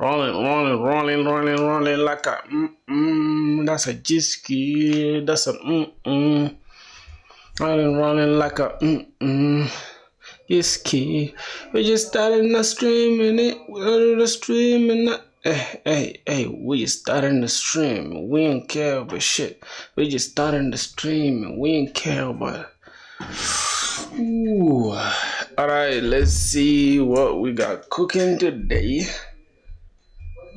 Rolling like a that's a jiski, that's a Rolling like a jiski. We just started the stream in it, we're the stream in that. Hey, we starting the stream. We don't care about shit. We just starting the stream and we don't care about it. Ooh. Alright, let's see what we got cooking today.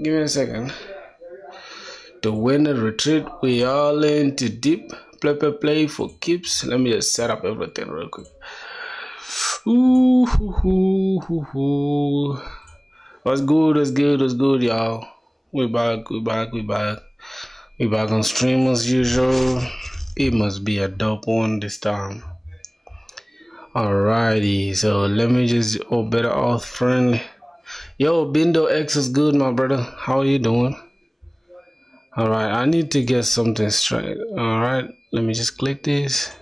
Give me a second. The winner retreat, we all into deep. Play for keeps. Let me just set up everything real quick. Ooh. What's good, y'all? We back on stream as usual. It must be a dope one this time. Alrighty, so let me just better Auth friendly. Yo, Bindo X is good, my brother. How are you doing? Alright, I need to get something straight. Alright, let me just click this.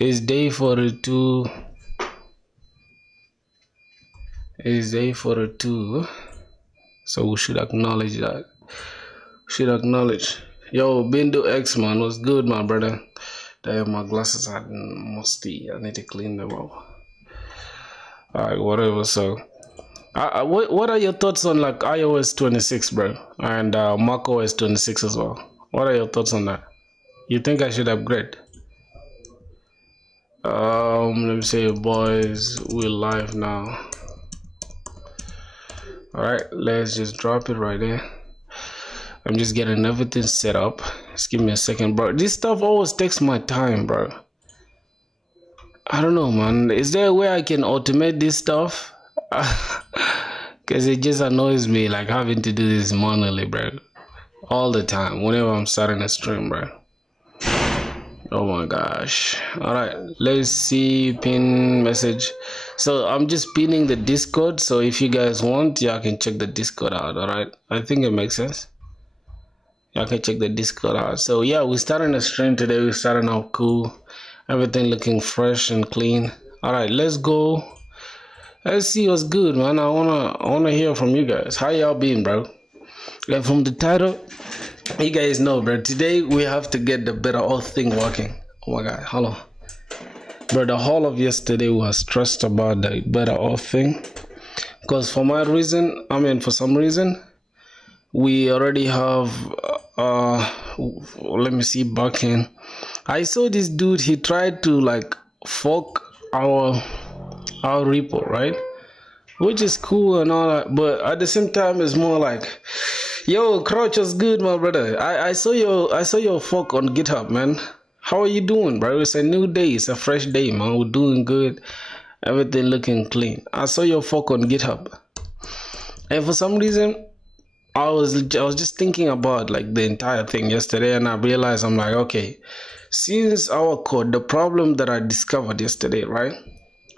It's day 42. It's day 42. So we should acknowledge that. Yo, Bindo X, man, what's good, my brother? Damn, my glasses are musty. I need to clean them up. Alright, whatever. So, what are your thoughts on like iOS 26, bro, and macOS 26 as well? What are your thoughts on that? You think I should upgrade? Let me say, boys, we're live now. Alright, let's just drop it right there. I'm just getting everything set up. Just give me a second, bro. This stuff always takes my time, bro. I don't know, man. Is there a way I can automate this stuff? Because it just annoys me, like having to do this manually, bro. All the time, whenever I'm starting a stream, bro. Oh my gosh. Alright, let's see. Pin message. So I'm just pinning the Discord. So if you guys want, yeah, I can check the Discord out. Alright, I think it makes sense. I can check the Discord out. So yeah, we're starting a stream today. We're starting out cool. Everything looking fresh and clean. Alright, let's go. Let's see what's good, man. I wanna hear from you guys. How y'all been, bro? Like from the title, you guys know, bro. Today we have to get the better Auth thing working. Oh my god, hold on. Bro, the whole of yesterday was stressed about the better Auth thing. Because for some reason, we already have let me see backend. I saw this dude, he tried to like fork our repo, right? Which is cool and all that, but at the same time it's more like, yo, Crouch was good, my brother. I saw your fork on GitHub, man. How are you doing, bro? It's a new day, it's a fresh day, man. We're doing good, everything looking clean. I saw your fork on GitHub, and for some reason I was just thinking about like the entire thing yesterday, and I realized, I'm like, okay, since our code, the problem that I discovered yesterday, right?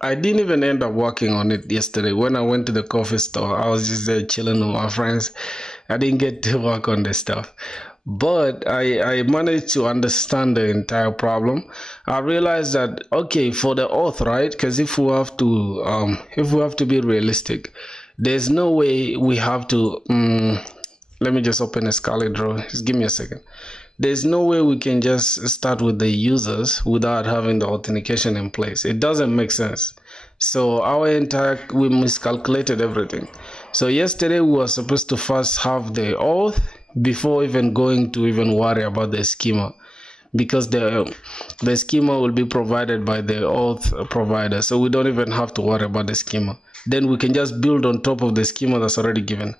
I didn't even end up working on it yesterday. When I went to the coffee store, I was just there chilling with my friends. I didn't get to work on this stuff, but I managed to understand the entire problem. I realized that, okay, for the Auth, right? Because if we have to be realistic, there's no way we have to let me just open a Scarlet Draw. Just give me a second. There's no way we can just start with the users without having the authentication in place. It doesn't make sense. So we miscalculated everything. So yesterday we were supposed to first have the Auth before even going to worry about the schema, because the schema will be provided by the Auth provider. So we don't even have to worry about the schema. Then we can just build on top of the schema that's already given.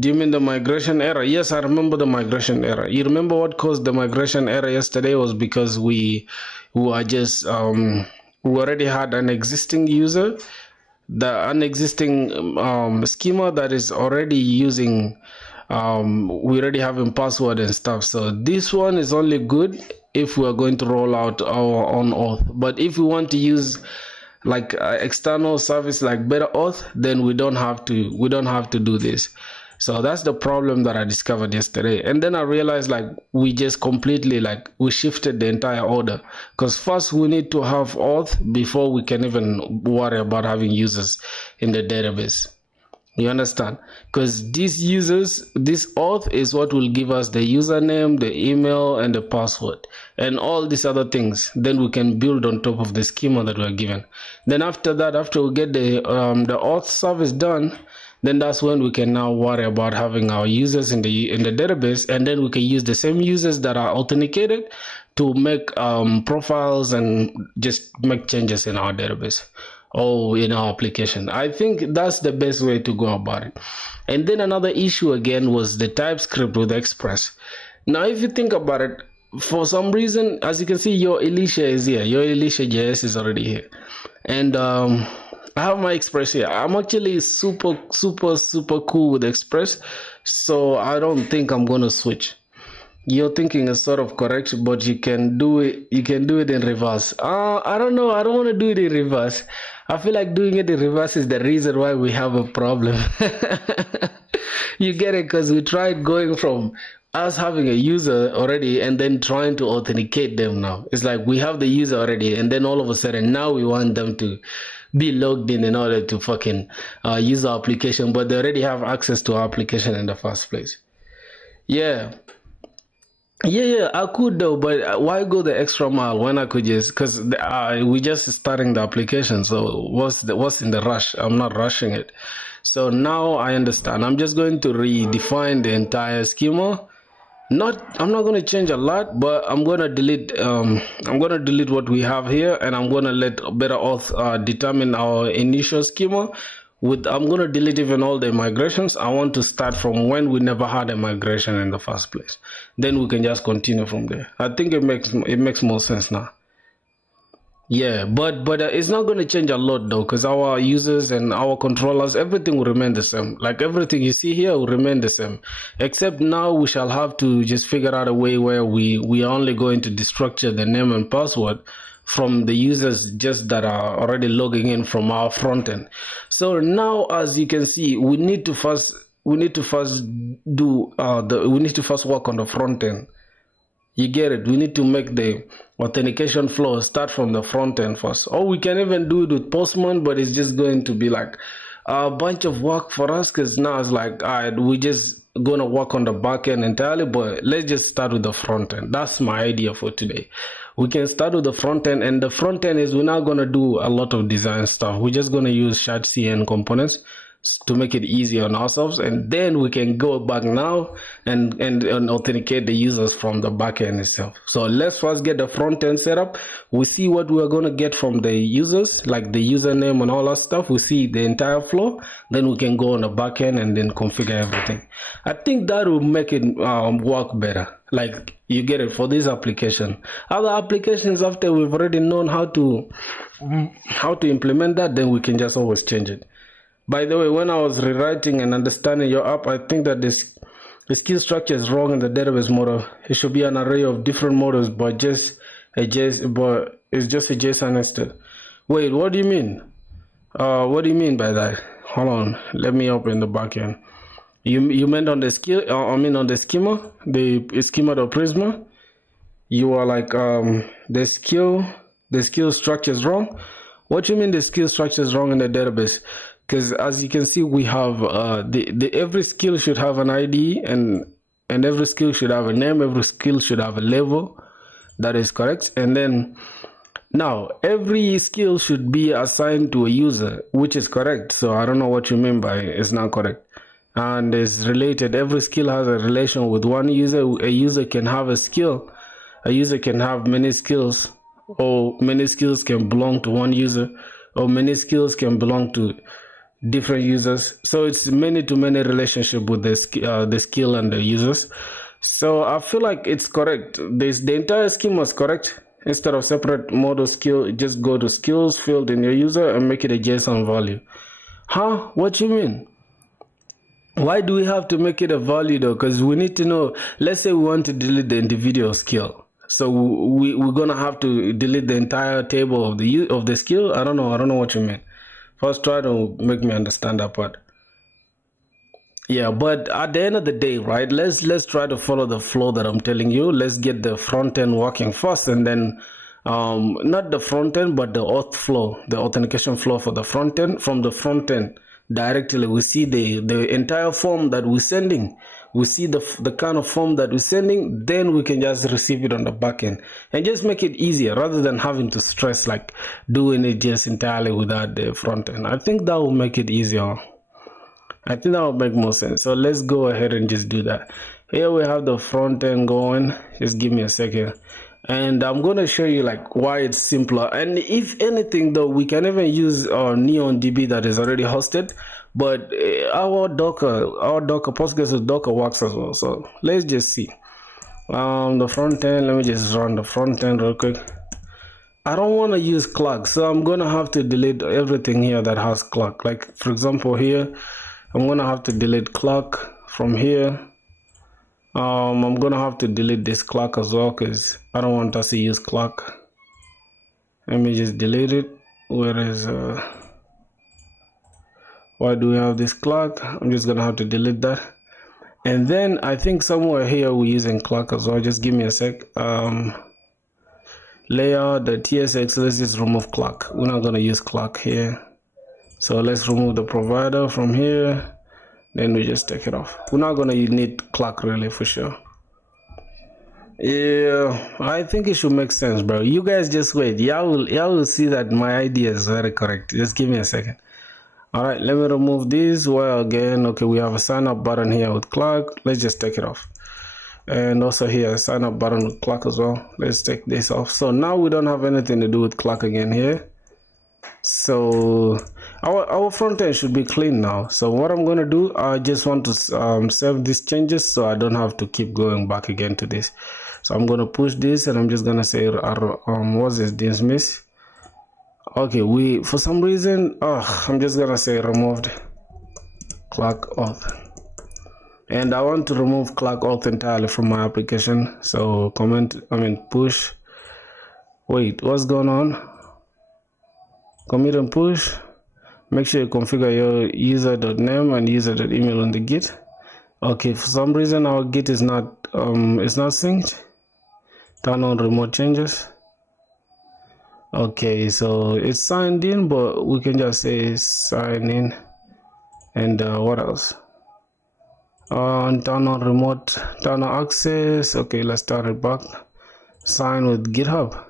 Do you mean the migration error? Yes, I remember the migration error. You remember what caused the migration error yesterday was because we already had an existing user, an existing schema that is already using, we already have a password and stuff. So this one is only good if we are going to roll out our own Auth. But if we want to use like external service like better Auth, then we don't have to do this. So that's the problem that I discovered yesterday. And then I realized like we just completely we shifted the entire order, because first we need to have Auth before we can even worry about having users in the database. You understand? Because these users, this auth is what will give us the username, the email, and the password, and all these other things. Then we can build on top of the schema that we're given. Then after that, after we get the auth service done, then that's when we can now worry about having our users in the database, and then we can use the same users that are authenticated to make profiles and just make changes in our database or in our application. I think that's the best way to go about it. And then another issue again was the TypeScript with Express. Now, if you think about it, for some reason, as you can see, your Elisha is here. Your Elisha JS is already here. And I have my Express here. I'm actually super cool with Express. So I don't think I'm going to switch. Your thinking is sort of correct, but you can do it. You can do it in reverse. I don't know. I don't want to do it in reverse. I feel like doing it in reverse is the reason why we have a problem. You get it? Because we tried going from us having a user already and then trying to authenticate them now. It's like we have the user already, and then all of a sudden now we want them to be logged in order to fucking use our application, but they already have access to our application in the first place. Yeah. Yeah, I could though, but why go the extra mile when I could just, because we just starting the application, so what's in the rush? I'm not rushing it. So now I understand. I'm just going to redefine the entire schema. I'm not going to change a lot, but I'm going to delete what we have here, and I'm going to let BetterAuth determine our initial schema. I'm going to delete even all the migrations. I want to start from when we never had a migration in the first place. Then we can just continue from there. I think it makes more sense now. Yeah, but it's not going to change a lot though, because our users and our controllers, everything will remain the same. Like everything you see here will remain the same, except now we shall have to just figure out a way where we are only going to destructure the name and password from the users just that are already logging in from our front end. So now, as you can see, we need to first work on the front end. You get it? We need to make the authentication flow start from the front end first. Or we can even do it with Postman, but it's just going to be like a bunch of work for us, because now it's like, all right, we just going to work on the back end entirely, but let's just start with the front end. That's my idea for today. We can start with the front end, and the front end is we're not going to do a lot of design stuff. We're just going to use shardCN components to make it easy on ourselves, and then we can go back now and authenticate the users from the backend itself. So let's first get the front end set up. We see what we're going to get from the users, like the username and all that stuff. We see the entire flow. Then we can go on the backend and then configure everything. I think that will make it work better. Like, you get it, for this application. Other applications, after we've already known how to implement that, then we can just always change it. By the way, when I was rewriting and understanding your app, I think that the skill structure is wrong in the database model. It should be an array of different models, but it's just a JSON instead. Wait, what do you mean? What do you mean by that? Hold on, let me open the backend. You meant on the skill? On the schema, the schema.prisma. You are like the skill structure is wrong. What do you mean the skill structure is wrong in the database? Because as you can see, we have every skill should have an ID, and every skill should have a name. Every skill should have a level. That is correct. And then now every skill should be assigned to a user, which is correct. So I don't know what you mean by it's not correct. And it's related. Every skill has a relation with one user. A user can have a skill. A user can have many skills, or many skills can belong to one user, or many skills can belong to different users. So it's many-to-many relationship with the skill and the users. So I feel like it's correct. The entire schema is correct. Instead of separate model skill, just go to skills field in your user and make it a JSON value. Huh? What you mean? Why do we have to make it a value though? Because we need to know. Let's say we want to delete the individual skill. So we're gonna have to delete the entire table of the skill. I don't know what you mean. First, try to make me understand that part. Yeah, but at the end of the day, right? Let's try to follow the flow that I'm telling you. Let's get the front end working first, and then not the front end, but the auth flow, the authentication flow for the front end. From the front end, directly. We see the entire form that we're sending. We see the kind of form that we're sending. Then we can just receive it on the back end and just make it easier rather than having to stress like doing it just entirely without the front end. I think that will make it easier. I think that would make more sense. So let's go ahead and just do that. Here we have the front end going. Just give me a second. And I'm going to show you like why it's simpler. And if anything though, we can even use our NeonDB that is already hosted. But our Docker Postgres with Docker works as well. So let's just see. The front end, let me just run the front end real quick. I don't want to use clock, so I'm going to have to delete everything here that has clock. Like for example here, I'm gonna have to delete clock from here. I'm gonna have to delete this clock as well because I don't want us to use clock. Let me just delete it. Where is why do we have this clock? I'm just gonna have to delete that. And then I think somewhere here we're using clock as well. Just give me a sec. Layer the TSX, let's just remove clock. We're not gonna use clock here. So let's remove the provider from here, then we just take it off. We're not gonna need clock really for sure. Yeah, I think it should make sense, bro. You guys just wait. Y'all will see that my idea is very correct. Just give me a second. All right, let me remove this. Well, again, okay, we have a sign up button here with clock. Let's just take it off. And also here, a sign up button with clock as well. Let's take this off. So now we don't have anything to do with clock again here. So our front end should be clean now. So what I'm going to do, I just want to save these changes so I don't have to keep going back again to this. So I'm going to push this and I'm just going to say what's this, dismiss. Okay, we for some reason I'm just going to say removed clock auth, and I want to remove clock auth entirely from my application. So push. Wait, what's going on? Commit and push. Make sure you configure your user.name and user.email on the Git. Okay, for some reason our Git is not synced. Turn on remote changes. Okay, so it's signed in, but we can just say sign in. And what else? Turn on remote, turn on access. Okay, let's start it back. Sign with GitHub.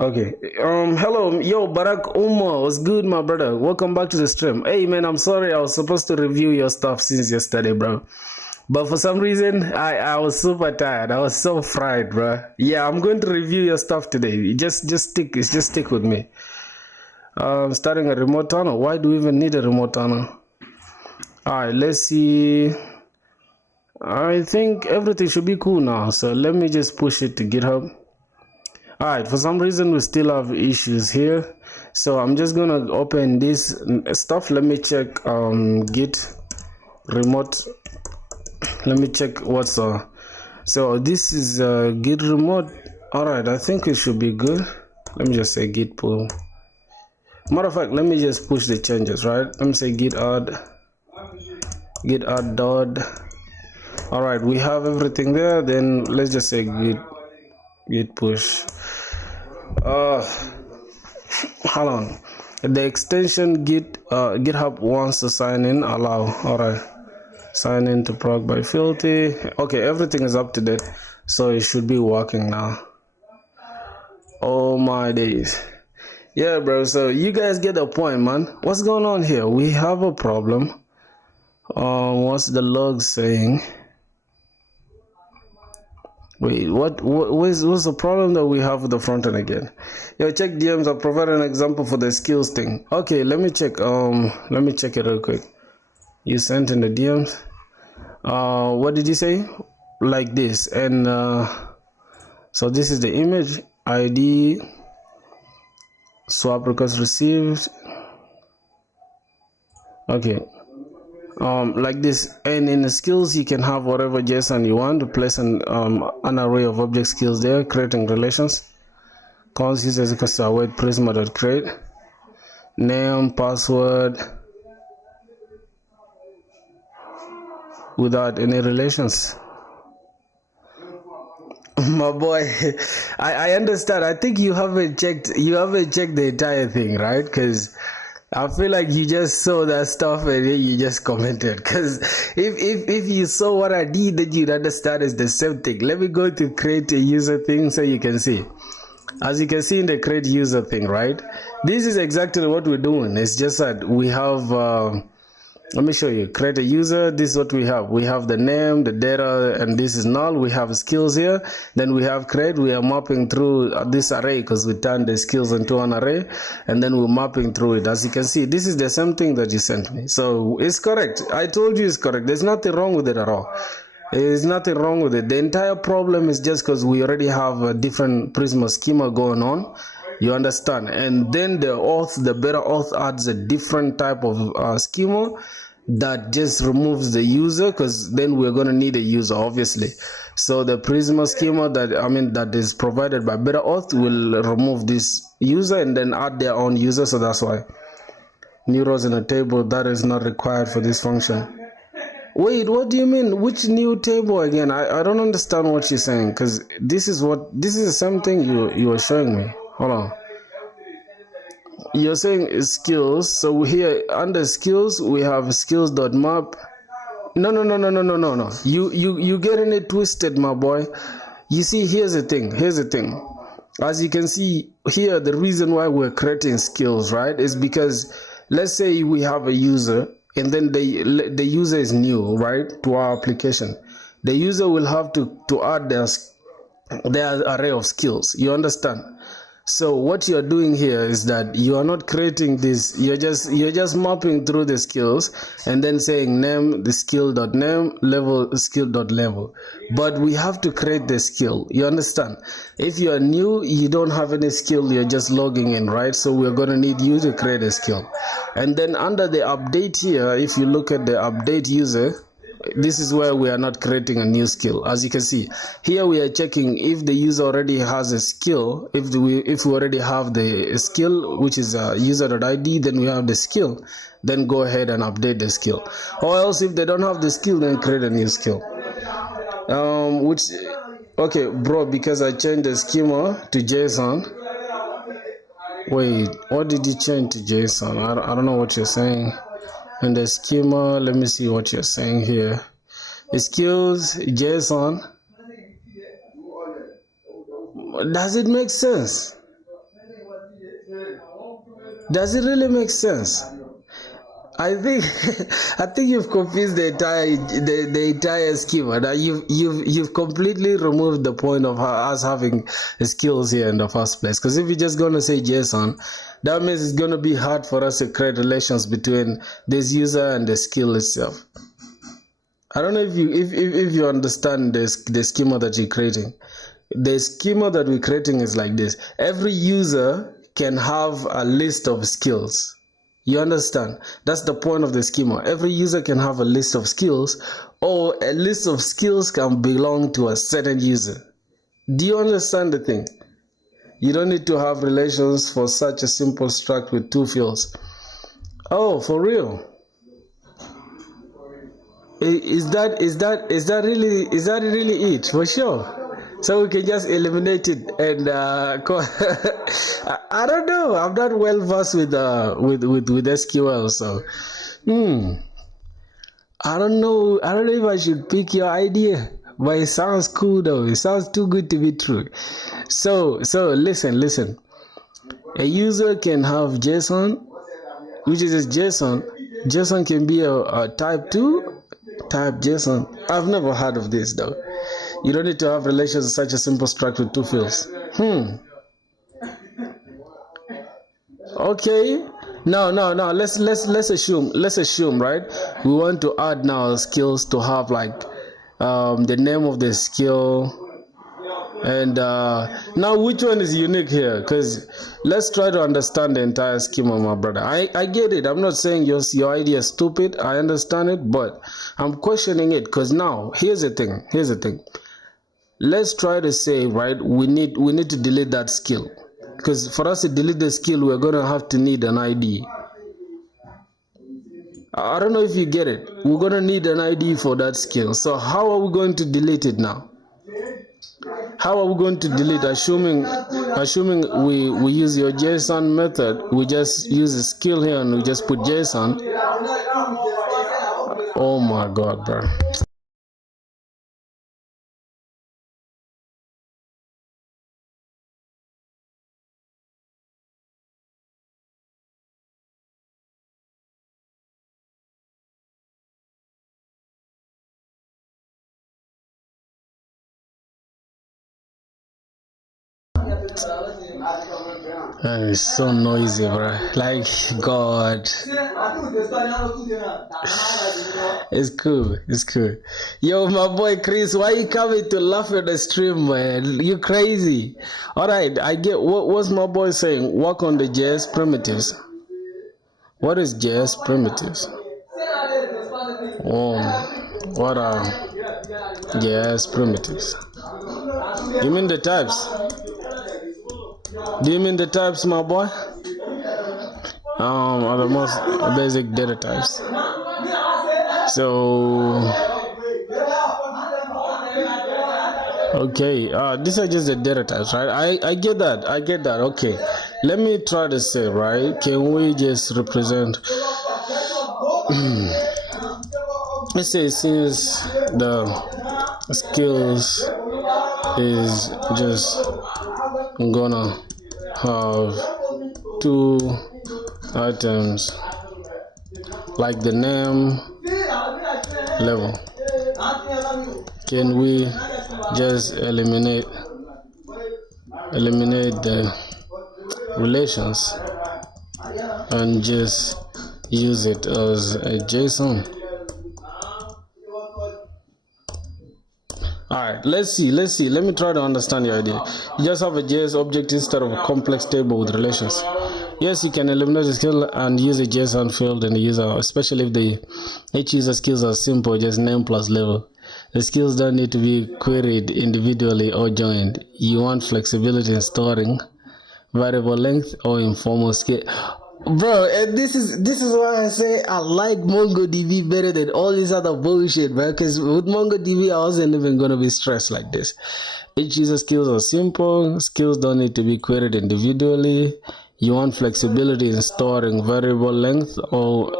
Okay, hello, yo, Barack Umar, what's good, my brother? Welcome back to the stream. Hey, man, I'm sorry, I was supposed to review your stuff since yesterday, bro. But for some reason, I was super tired. I was so fried, bro. Yeah, I'm going to review your stuff today. Just stick with me. Starting a remote tunnel. Why do we even need a remote tunnel? All right, let's see. I think everything should be cool now. So let me just push it to GitHub. Alright, for some reason we still have issues here, so I'm just gonna open this stuff. Let me check git remote. Let me check what's so this is git remote. Alright, I think it should be good. Let me just say git pull. Matter of fact, let me just push the changes, right? Let me say git add dot. Alright, we have everything there. Then let's just say git push. Hold on. The extension GitHub wants to sign in. Allow. Alright. Sign in to proc by filthy. Okay, everything is up to date, so it should be working now. Oh my days. Yeah, bro. So you guys get the point, man. What's going on here? We have a problem. What's the log saying? Wait, what's the problem that we have with the front end again? Yo, check DMs. I'll provide an example for the skills thing. Okay, let me check. Let me check it real quick. You sent in the DMs. What did you say? Like this, and so this is the image ID. Swap request received. Okay. Like this, and in the skills you can have whatever JSON you want to place an array of object skills there, creating relations. Cons users equals to await prisma.create name password without any relations. My boy, I understand. I think you haven't checked the entire thing, right? Because I feel like you just saw that stuff and then you just commented. Because if you saw what I did, then you'd understand it's the same thing. Let me go to create a user thing so you can see. As you can see in the create user thing, right? This is exactly what we're doing. It's just that we have, let me show you, create a user. This is what we have. We have the name, the data, and this is null. We have skills here. Then we have create. We are mapping through this array because we turned the skills into an array. And then we're mapping through it. As you can see, this is the same thing that you sent me. So it's correct. I told you it's correct. There's nothing wrong with it at all. There's nothing wrong with it. The entire problem is just because we already have a different Prisma schema going on. You understand? And then the Auth, the better Auth adds a different type of schema that just removes the user, because then we're going to need a user, obviously. So the Prisma schema that is provided by better Auth will remove this user and then add their own user. So that's why new rows in a table, that is not required for this function. Wait, what do you mean? Which new table again? I don't understand what you're saying, because this is the same thing you were showing me. Hold on. You're saying skills. So here under skills we have skills.map. No. You getting it twisted, my boy. You see, here's the thing. As you can see here, the reason why we're creating skills, right, is because let's say we have a user and then the user is new, right, to our application. The user will have to add their array of skills. You understand? So what you're doing here is that you are not creating this. You're just mapping through the skills and then saying name the skill.name, level skill.level. But we have to create the skill. You understand? If you are new, you don't have any skill, you're just logging in, right? So we're going to need you to create a skill. And then under the update here, if you look at the update user, this is where we are not creating a new skill. As you can see here, we are checking if the user already has a skill. If we already have the skill, which is user.id, then we have the skill, then go ahead and update the skill. Or else if they don't have the skill, then create a new skill. Okay, bro, because I changed the schema to JSON. Wait, what did you change to JSON? I don't know what you're saying. And the schema, let me see what you're saying here. Skills, JSON. Does it make sense? Does it really make sense? I think you've confused the entire schema. Now you've completely removed the point of us having skills here in the first place. Because if you're just gonna say JSON, that means it's gonna be hard for us to create relations between this user and the skill itself. I don't know if you understand the schema that you're creating. The schema that we're creating is like this. Every user can have a list of skills. You understand? That's the point of the schema. Every user can have a list of skills, or a list of skills can belong to a certain user. Do you understand the thing? You don't need to have relations for such a simple struct with two fields. Oh, for real? Is that really it? For sure. So we can just eliminate it and I don't know. I'm not well versed with SQL, so I don't know if I should pick your idea, but it sounds cool though. It sounds too good to be true. So listen. A user can have JSON, which is a JSON. JSON can be a type 2 type JSON. I've never heard of this though. You don't need to have relations with such a simple struct with two fields. Okay. No. Let's assume, right? We want to add now skills to have like the name of the skill. And now which one is unique here? Because let's try to understand the entire schema, my brother. I get it. I'm not saying your idea is stupid. I understand it, but I'm questioning it because now here's the thing. Let's try to say, right, we need to delete that skill. Because for us to delete the skill, we're going to have to need an ID. I don't know if you get it. We're going to need an ID for that skill. So how are we going to delete it now? How are we going to delete, assuming assuming we use your JSON method, we just use a skill here and we just put JSON. Oh my god, bro. It's so noisy, bro. Like, God. It's cool. It's cool. Yo, my boy Chris, why you coming to laugh at the stream, man? You crazy. Alright, I get what's my boy saying? Work on the JS primitives. What is JS primitives? Oh, what are JS primitives? You mean the types? Do you mean the types, my boy? Are the most basic data types. So, okay, these are just the data types, right? I get that. I get that. Okay, let me try to say, right? Can we just represent? Let's say since the skills is just gonna have two items like the name level. Can we just eliminate the relations and just use it as a JSON? Alright, let's see. Let me try to understand your idea. You just have a JS object instead of a complex table with relations. Yes, you can eliminate the skill and use a JSON field in the user, especially if each user skills are simple, just name plus level. The skills don't need to be queried individually or joined. You want flexibility in storing variable length or informal skill. Bro, and this is why I say I like MongoDB better than all this other bullshit, bro. Because with MongoDB, I wasn't even gonna be stressed like this. Each user skills are simple. Skills don't need to be queried individually. You want flexibility in storing variable length or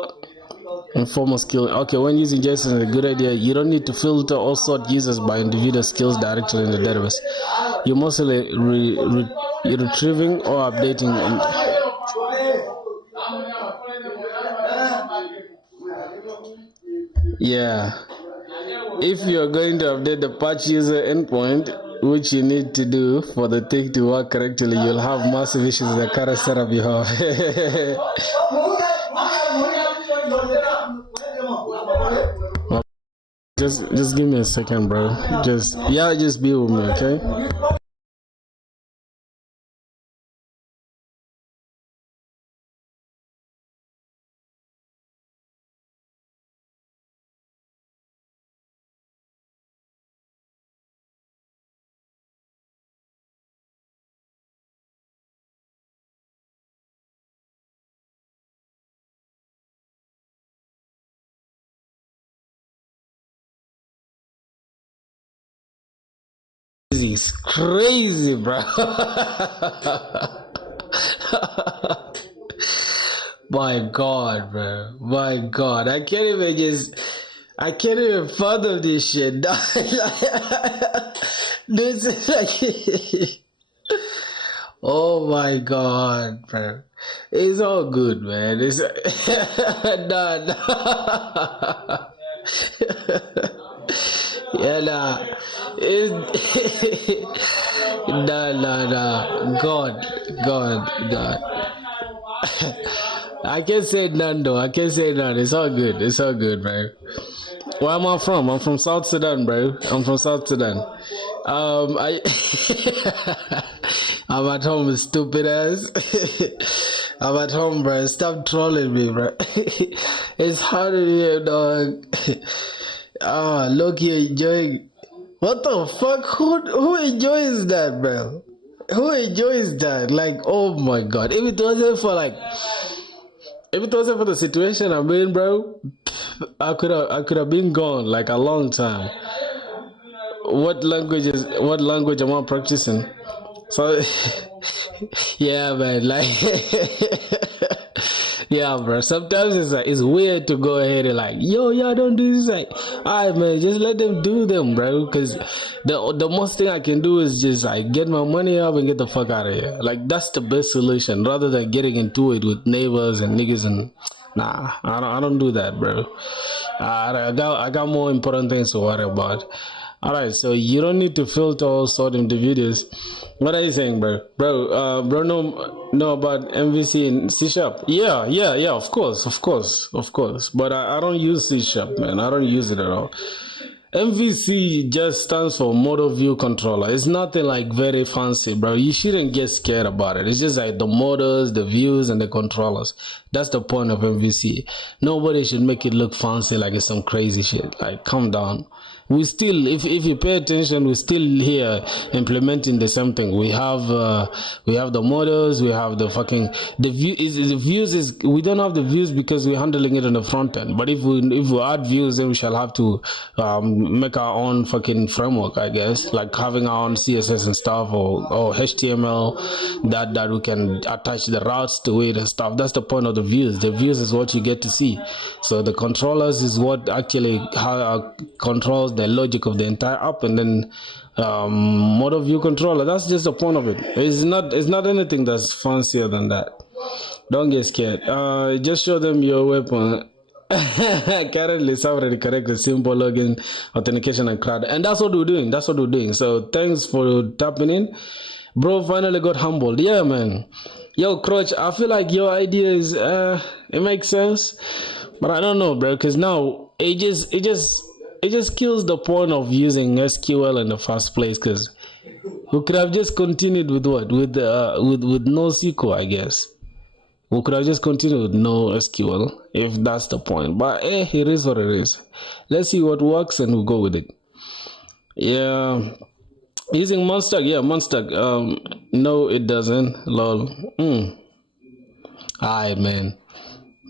informal skill. Okay, when using JSON is a good idea. You don't need to filter or sort users by individual skills directly in the database. You're mostly retrieving or updating. Yeah, if you're going to update the patch user endpoint, which you need to do for the thing to work correctly, you'll have massive issues with the current setup you have. Just give me a second, bro. Just be with me, okay? It's crazy, bro. My God, bro. My God. I can't even fathom this shit. This is like, oh my God, bro. It's all good, man. It's no. Yeah, nah. Nah. God. I can't say none though. I can't say none. It's all good, bro. Where am I from? I'm from South Sudan, bro. I'm from South Sudan. I I'm at home, stupid ass. I'm at home, bro. Stop trolling me, bro. It's hard to hear, dog. Look, you're enjoying. What the fuck? Who enjoys that, bro? Who enjoys that? Like, oh my God! If it wasn't for the situation I'm in, bro, I could have been gone like a long time. What language am I practicing? So Yeah, man. Like, yeah, bro. Sometimes it's weird to go ahead and like, yo, y'all don't do this. Like, alright, man, just let them do them, bro. Because the most thing I can do is just like get my money up and get the fuck out of here. Like, that's the best solution, rather than getting into it with neighbors and niggas and. Nah, I don't do that, bro. I got more important things to worry about. All right, so you don't need to filter all sort of the videos. What are you saying, bro? Bro, know about MVC and C Sharp? Yeah. Of course. But I don't use C Sharp, man. I don't use it at all. MVC just stands for Model View Controller. It's nothing like very fancy, bro. You shouldn't get scared about it. It's just like the models, the views, and the controllers. That's the point of MVC. Nobody should make it look fancy like it's some crazy shit. Like, calm down. We still, if you pay attention, we're still here implementing the same thing. We have the models, we have the views is we don't have the views because we're handling it on the front end. But if we add views, then we shall have to make our own fucking framework, I guess, like having our own CSS and stuff, or HTML that we can attach the routes to it and stuff. That's the point of the views. The views is what you get to see. So the controllers is what actually controls the logic of the entire app, and then model view controller. That's just the point of it. It's not anything that's fancier than that. Don't get scared. Just show them your weapon. Currently, it's already correct. The simple login, authentication, and cloud, and that's what we're doing. So thanks for tapping in, bro. Finally got humbled. Yeah, man. Yo, Crutch, I feel like your idea is it makes sense, but I don't know, bro, because now it just kills the point of using SQL in the first place, because we could have just continued with with no SQL, I guess. We could have just continued with no SQL if that's the point. But it is what it is. Let's see what works and we'll go with it. Yeah. Using Monstack, yeah, Monstack. No, it doesn't. Lol. Alright, man.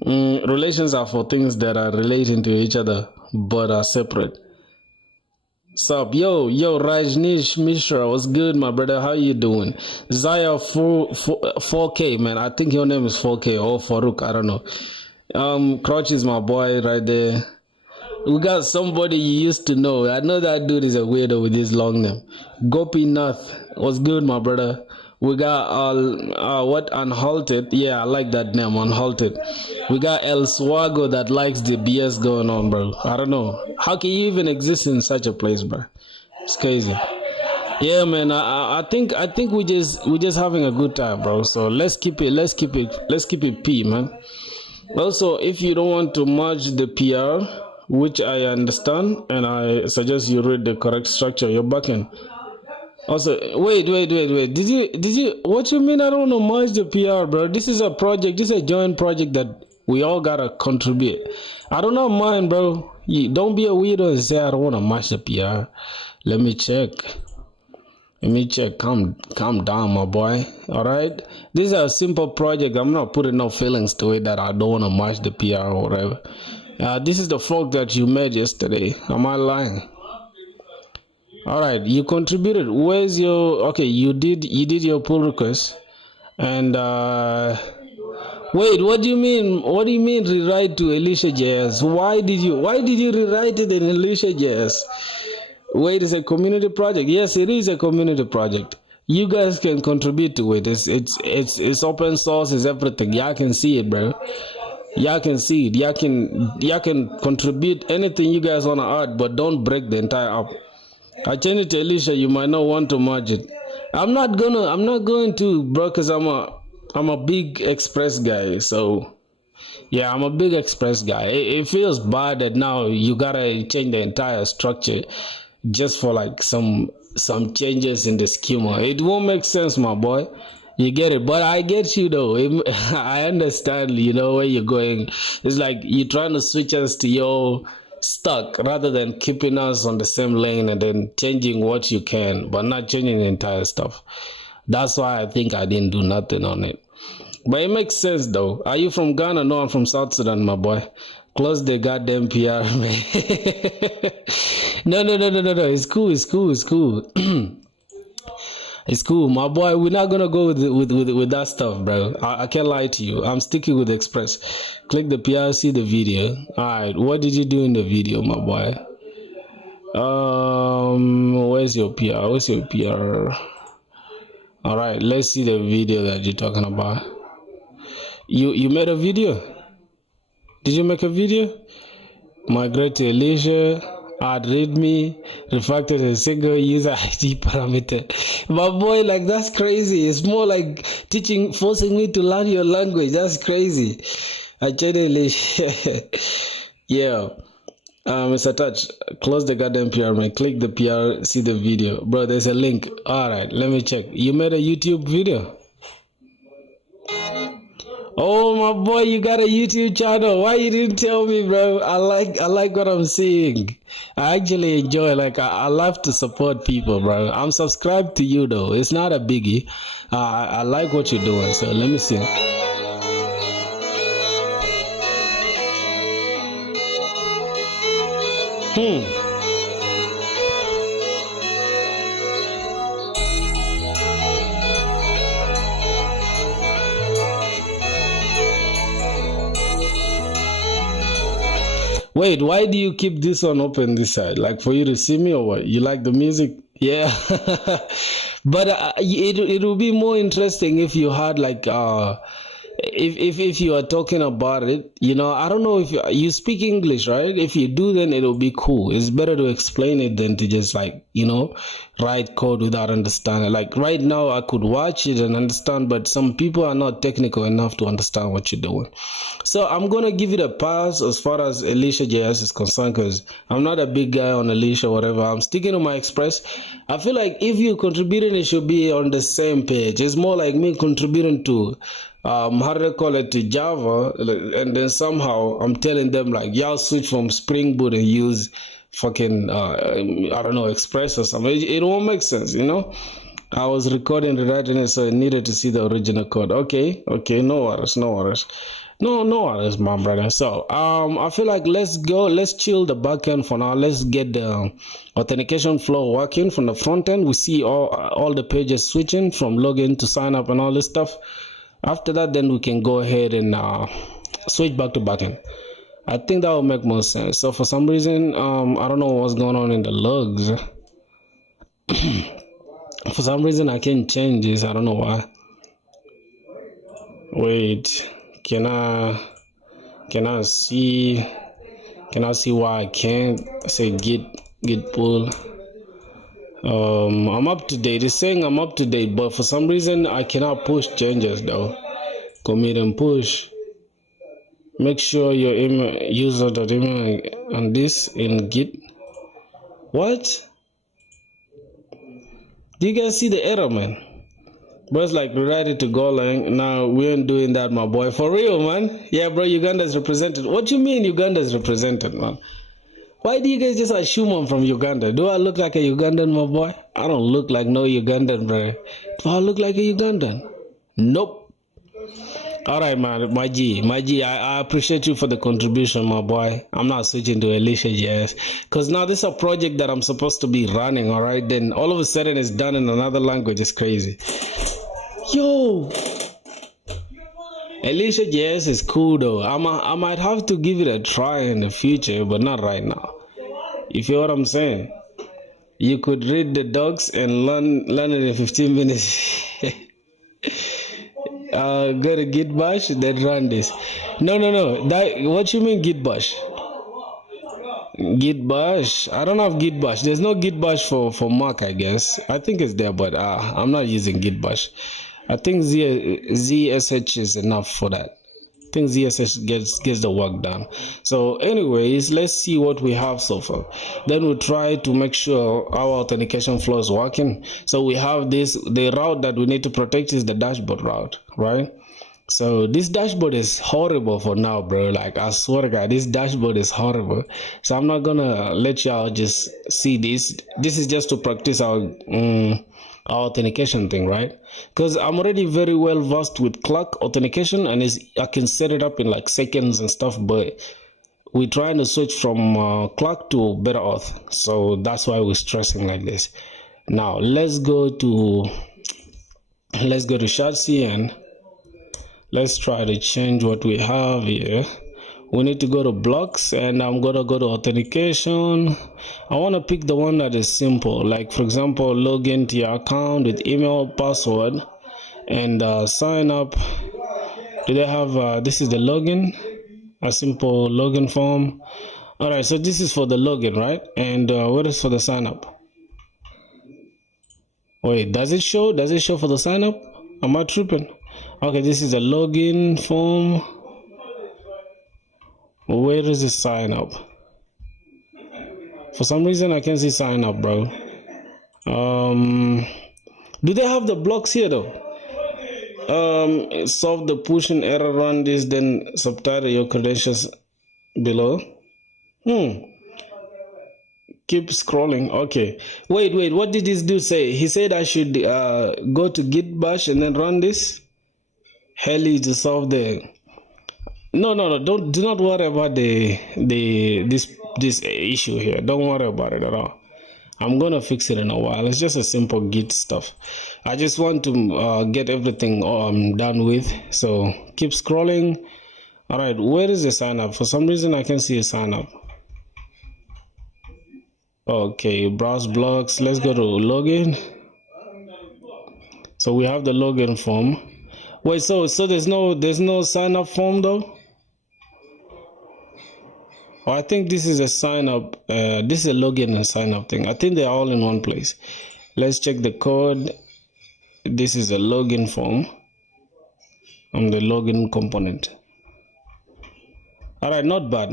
Relations are for things that are relating to each other but are separate. Sup, yo, Rajneesh Mishra, what's good, my brother? How you doing? Zaya 4K, man. I think your name is 4K or Farouk. I don't know. Crouch is my boy right there. We got somebody you used to know. I know that dude is a weirdo with his long name. Gopi Nath, what's good, my brother? We got Unhalted. Yeah, I like that name, Unhalted. We got El Swago that likes the BS going on, bro. I don't know. How can you even exist in such a place, bro? It's crazy. Yeah, man. I think we just having a good time, bro. So let's keep it P, man. Also, if you don't want to merge the PR, which I understand, and I suggest you read the correct structure of your backend. Also, wait. Did you? What you mean? I don't want to merge the PR, bro. This is a project. This is a joint project that we all gotta contribute. I don't know mine, bro. Don't be a weirdo and say I don't want to merge the PR. Let me check. Calm down, my boy. All right. This is a simple project. I'm not putting no feelings to it that I don't want to merge the PR or whatever. This is the fork that you made yesterday. Am I lying? All right, you contributed. Where's your? Okay, you did your pull request, and wait. What do you mean? What do you mean rewrite to Alicia.js? Why did you rewrite it in Alicia.js? Wait, it's a community project. Yes, it is a community project. You guys can contribute to it. It's open source. It's everything. Y'all can see it, bro. Y'all can see it. Y'all can contribute anything you guys wanna add, but don't break the entire app. I changed it to Alicia. You might not want to merge it. I'm not going to, bro, because I'm a big Express guy. So yeah, I'm a big Express guy. It feels bad that now you gotta change the entire structure just for like some changes in the schema. It won't make sense, my boy. You get it, but I get you though. I understand, where you're going. It's like you're trying to switch us to your stuck rather than keeping us on the same lane and then changing what you can, but not changing the entire stuff. That's why I think I didn't do nothing on it. But it makes sense though. Are you from Ghana? No, I'm from South Sudan, my boy. Close the goddamn PR, man. No. It's cool. It's cool, my boy. We're not gonna go with that stuff, bro. I can't lie to you. I'm sticking with Express. Click the PR, see the video. All right, what did you do in the video, my boy? Where's your PR? Where's your PR? All right, let's see the video that you're talking about. You made a video? Did you make a video? Migrate to Alicia, add readme, refactor a single user ID parameter. My boy, like that's crazy. It's more like teaching, forcing me to learn your language. That's crazy. I tried Alicia. Yeah. It's attached. Close the goddamn PR, man. Click the PR, see the video. Bro, there's a link. Alright, let me check. You made a YouTube video? Oh my boy, you got a YouTube channel. Why you didn't tell me, bro? I like what I'm seeing. I actually enjoy, like I love to support people, bro. I'm subscribed to you though. It's not a biggie. I like what you're doing. So let me see. Wait, why do you keep this one open this side? Like for you to see me or what? You like the music? Yeah. But it will be more interesting if you had like if you are talking about it, you know, I don't know if you speak English, right? If you do, then it'll be cool. It's better to explain it than to just like, you know, write code without understanding. Like right now I could watch it and understand, but some people are not technical enough to understand what you're doing. So I'm gonna give it a pass as far as Alicia JS is concerned, because I'm not a big guy on Alicia or whatever. I'm sticking to my Express. I feel like if you're contributing, it should be on the same page. It's more like me contributing to how do they call it, to Java, and then somehow I'm telling them like, y'all switch from Spring Boot and use fucking I don't know, Express or something. It won't make sense, you know. I was recording, rewriting it, so I needed to see the original code. Okay, no worries, no worries, my brother. So I feel like let's chill the backend for now. Let's get the authentication flow working from the front end. We see all the pages switching from login to sign up and all this stuff. After that, then we can go ahead and switch back to backend. I think that will make more sense. So for some reason, I don't know what's going on in the logs. For some reason, I can't change this. I don't know why. Wait, can I see why I can't? Say git pull. I'm up to date. It's saying I'm up to date, but for some reason I cannot push changes though. Commit and push. Make sure your email user.email and this in git. What? Do you guys see the error, man? But it's like rewrite it to Golang. Now we ain't doing that, my boy. For real, man. Yeah, bro, Uganda's represented. What you mean Uganda's represented, man? Why do you guys just assume I'm from Uganda? Do I look like a Ugandan, my boy? I don't look like no Ugandan, bro. Do I look like a Ugandan? Nope. Alright, man, my G, I appreciate you for the contribution, my boy. I'm not switching to Alicia JS, because now this is a project that I'm supposed to be running, alright? Then all of a sudden it's done in another language. It's crazy. Yo! Alicia JS is cool though. I might have to give it a try in the future, but not right now. You feel what I'm saying? You could read the docs and learn it in 15 minutes. Go to git bash, then run this. No. What you mean git bash? Git bash? I don't have git bash. There's no git bash for Mac, I guess. I think it's there, but I'm not using git bash. I think ZSH is enough for that. I think ZSH gets the work done. So anyways, let's see what we have so far. Then we'll try to make sure our authentication flow is working. So we have the route that we need to protect is the dashboard route, right? So this dashboard is horrible for now, bro. Like I swear to God, this dashboard is horrible. So I'm not gonna let y'all just see this. This is just to practice our authentication thing, right? Because I'm already very well versed with clock authentication, and I can set it up in like seconds and stuff, but we're trying to switch from clock to better auth, so that's why we're stressing like this. Now let's go to Let's go to shard cn. Let's try to change what we have here. We need to go to blocks, and I'm gonna go to authentication. I want to pick the one that is simple, like for example, log into your account with email, password, and sign up. Do they have this is the login, a simple login form. All right, so this is for the login, right? And what is for the sign up? Wait, does it show for the sign up? Am I tripping? Okay, this is a login form. Where is the sign up? For some reason I can't see sign up, bro. Do they have the blocks here though? Solve the pushing error, run this, then subtitle your credentials below. Keep scrolling. Okay, wait, what did this dude say? He said I should go to git bash and then run this heli to solve the no, do not worry about this issue here. Don't worry about it at all. I'm gonna fix it in a while. It's just a simple git stuff. I just want to get everything done with. So keep scrolling. All right, where is the sign up? For some reason I can't see a sign up. Okay, browse blocks. Let's go to login. So we have the login form. Wait, so there's no sign up form though? Oh, I think this is a sign up. This is a login and sign up thing. I think they're all in one place. Let's check the code. This is a login form on the login component. All right, not bad.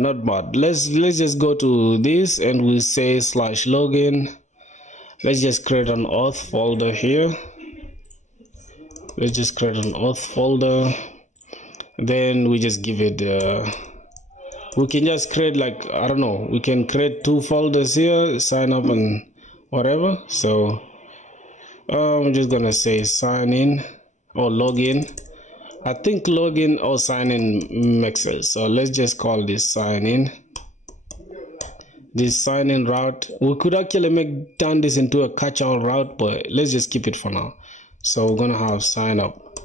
Let's just go to this and we say /login. Let's just create an auth folder here. Let's just create an auth folder. Then we just give it we can just create, like, I don't know, we can create 2 folders here, sign up and whatever. So I'm just gonna say sign in or login. I think login or sign in makes sense. So let's just call this sign in. This sign in route, we could actually turn this into a catch-all route, but let's just keep it for now. So we're gonna have sign up.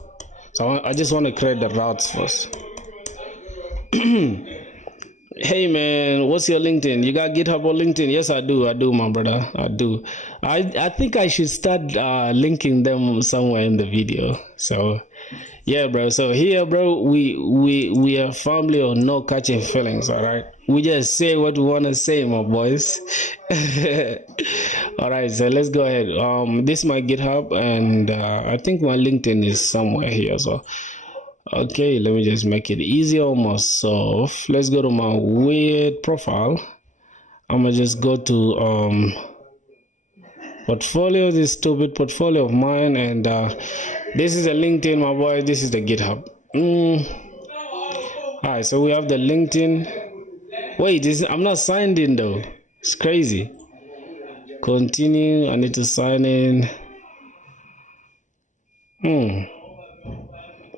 So I just want to create the routes first. Hey man, what's your LinkedIn? You got GitHub or LinkedIn? Yes, I do, my brother. I do. I think I should start linking them somewhere in the video. So yeah, bro. So here, bro, we are family of no catching feelings. All right, we just say what we want to say, my boys. All right, so let's go ahead. This is my GitHub, and I think my LinkedIn is somewhere here. So okay, let me just make it easier on myself. Let's go to my weird profile. I'm gonna just go to portfolio, this stupid portfolio of mine, and this is a LinkedIn, my boy. This is the GitHub. All right, so we have the LinkedIn. Wait, I'm not signed in though. It's crazy. Continue. I need to sign in.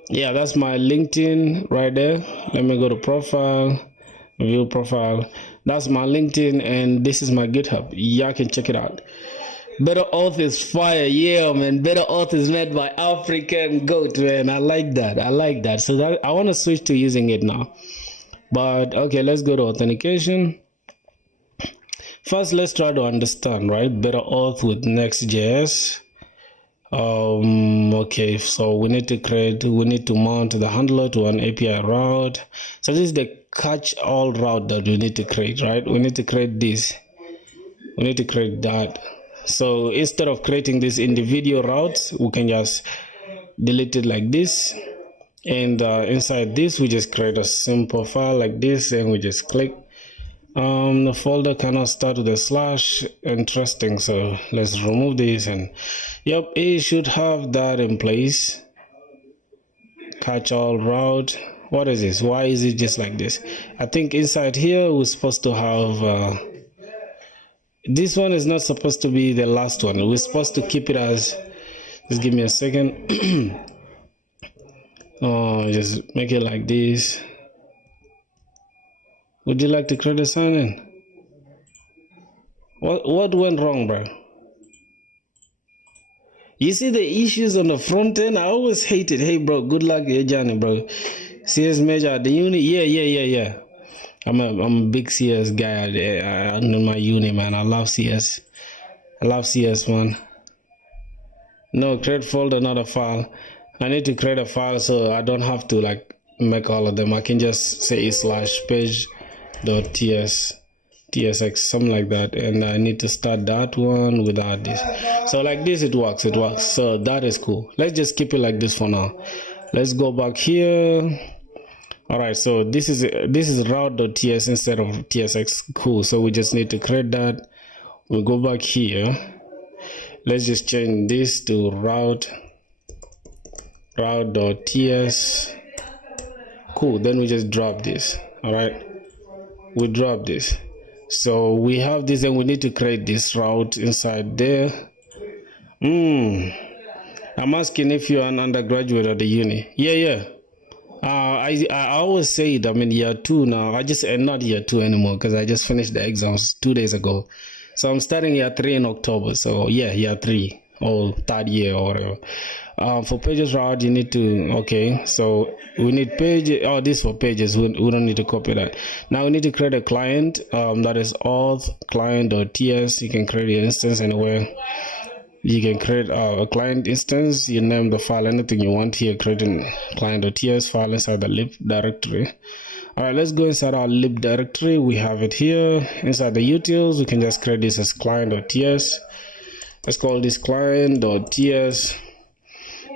Yeah, that's my LinkedIn right there. Let me go to profile, view profile. That's my LinkedIn, and this is my GitHub. Y'all can check it out. Better Auth is fire. Yeah, man. Better Auth is made by African Goat, man. I like that. So I want to switch to using it now. But okay, let's go to authentication. First, let's try to understand, right? Better Auth with Next.js. Okay, so we need to mount the handler to an API route. So this is the catch-all route that we need to create, right? We need to create this. We need to create that. So instead of creating this individual routes, we can just delete it like this. And inside this, we just create a simple file like this, and we just click. The folder cannot start with a slash. Interesting. So let's remove this, and yep, it should have that in place. Catch all route. What is this? Why is it just like this? I think inside here we're supposed to have this one is not supposed to be the last one. We're supposed to keep it as, just give me a second. Just make it like this. Would you like to create a sign in? What went wrong, bro? You see the issues on the front end? I always hate it. Hey, bro, good luck, Johnny, bro. CS major at the uni? Yeah. I'm a big CS guy in my uni, man. I love CS. I love CS, man. No, create folder, not a file. I need to create a file so I don't have to like make all of them. I can just say /page.tsx, something like that, and I need to start that one without this. So like this, it works. So that is cool. Let's just keep it like this for now. Let's go back here. All right, so this is route.ts instead of tsx. Cool. So we just need to create that. We go back here. Let's just change this to route.ts. Cool. Then we just drop this. All right, we drop this. So we have this, and we need to create this route inside there. I'm asking if you're an undergraduate at the uni. Yeah. I always say it. I'm in year 2 now. Not year 2 anymore because I just finished the exams 2 days ago. So I'm starting year 3 in October. So yeah, year 3 or third year or whatever. For pages route, you need to, okay, so we need pages. Oh, this for pages. We don't need to copy that. Now we need to create a client. That is auth client.ts. You can create an instance anywhere. You can create a client instance. You name the file anything you want here. Creating client.ts file inside the lib directory. All right, let's go inside our lib directory. We have it here inside the utils. We can just create this as client.ts. Let's call this client.ts.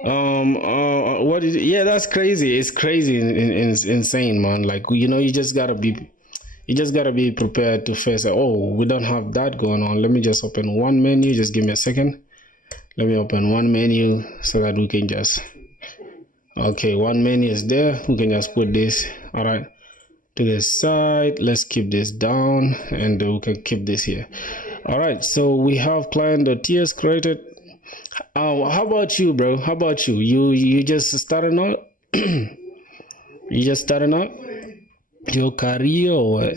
What is it? Yeah, that's crazy. It's crazy, insane, man. Like, you know, you just gotta be prepared to face it. Oh, we don't have that going on. Let me just open one menu. Just give me a second. Let me open one menu so that we can just, okay, one menu is there. We can just put this, all right, to the side. Let's keep this down, and we can keep this here. All right, so we have client.ts created. How about you, bro? How about you? You just starting out? You just starting out your career, or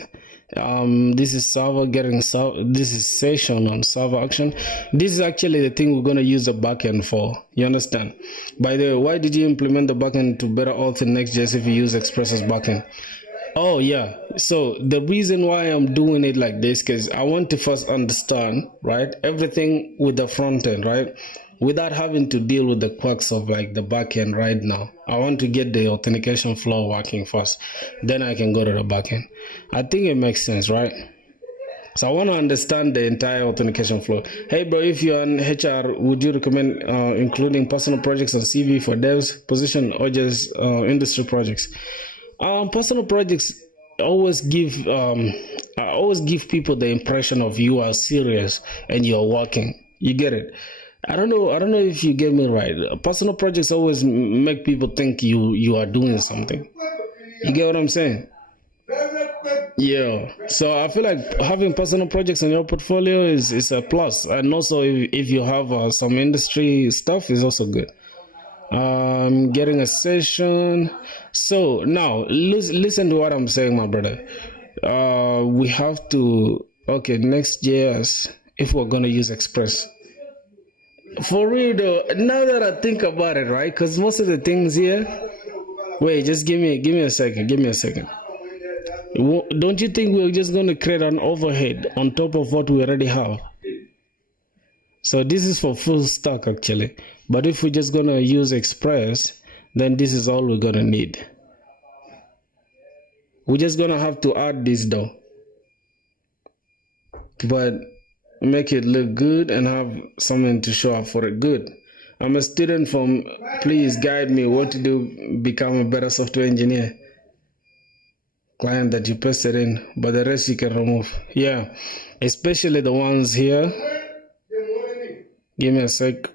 this is server getting this is session on server action. This is actually the thing we're going to use the backend for. You understand? By the way, why did you implement the backend to better auth in Next.js if you use Express as backend? Oh yeah, so the reason why I'm doing it like this, because I want to first understand, right, everything with the front end, right, without having to deal with the quirks of like the back end right now. I want to get the authentication flow working first, then I can go to the back end. I think it makes sense, right? So I want to understand the entire authentication flow. Hey bro, if you're an HR, would you recommend including personal projects on CV for devs position, or just industry projects? Personal projects always give people the impression of you are serious and you're working. You get it? I don't know if you get me right. Personal projects always make people think you are doing something. You get what I'm saying? Yeah. So I feel like having personal projects in your portfolio is a plus, and also if you have some industry stuff is also good. Getting a session. So now listen to what I'm saying, my brother. We have to, okay, Next.js, if we're gonna use Express. For real though, now that I think about it, right? Because most of the things here, wait, just give me a second. Don't you think we're just gonna create an overhead on top of what we already have? So this is for full stack actually. But if we're just gonna use Express, then this is all we're gonna need. We're just gonna have to add this though, but make it look good and have something to show up for it good. I'm a student from, please guide me what to do, become a better software engineer. Client that you pasted in, but the rest you can remove. Yeah, especially the ones here. Give me a sec.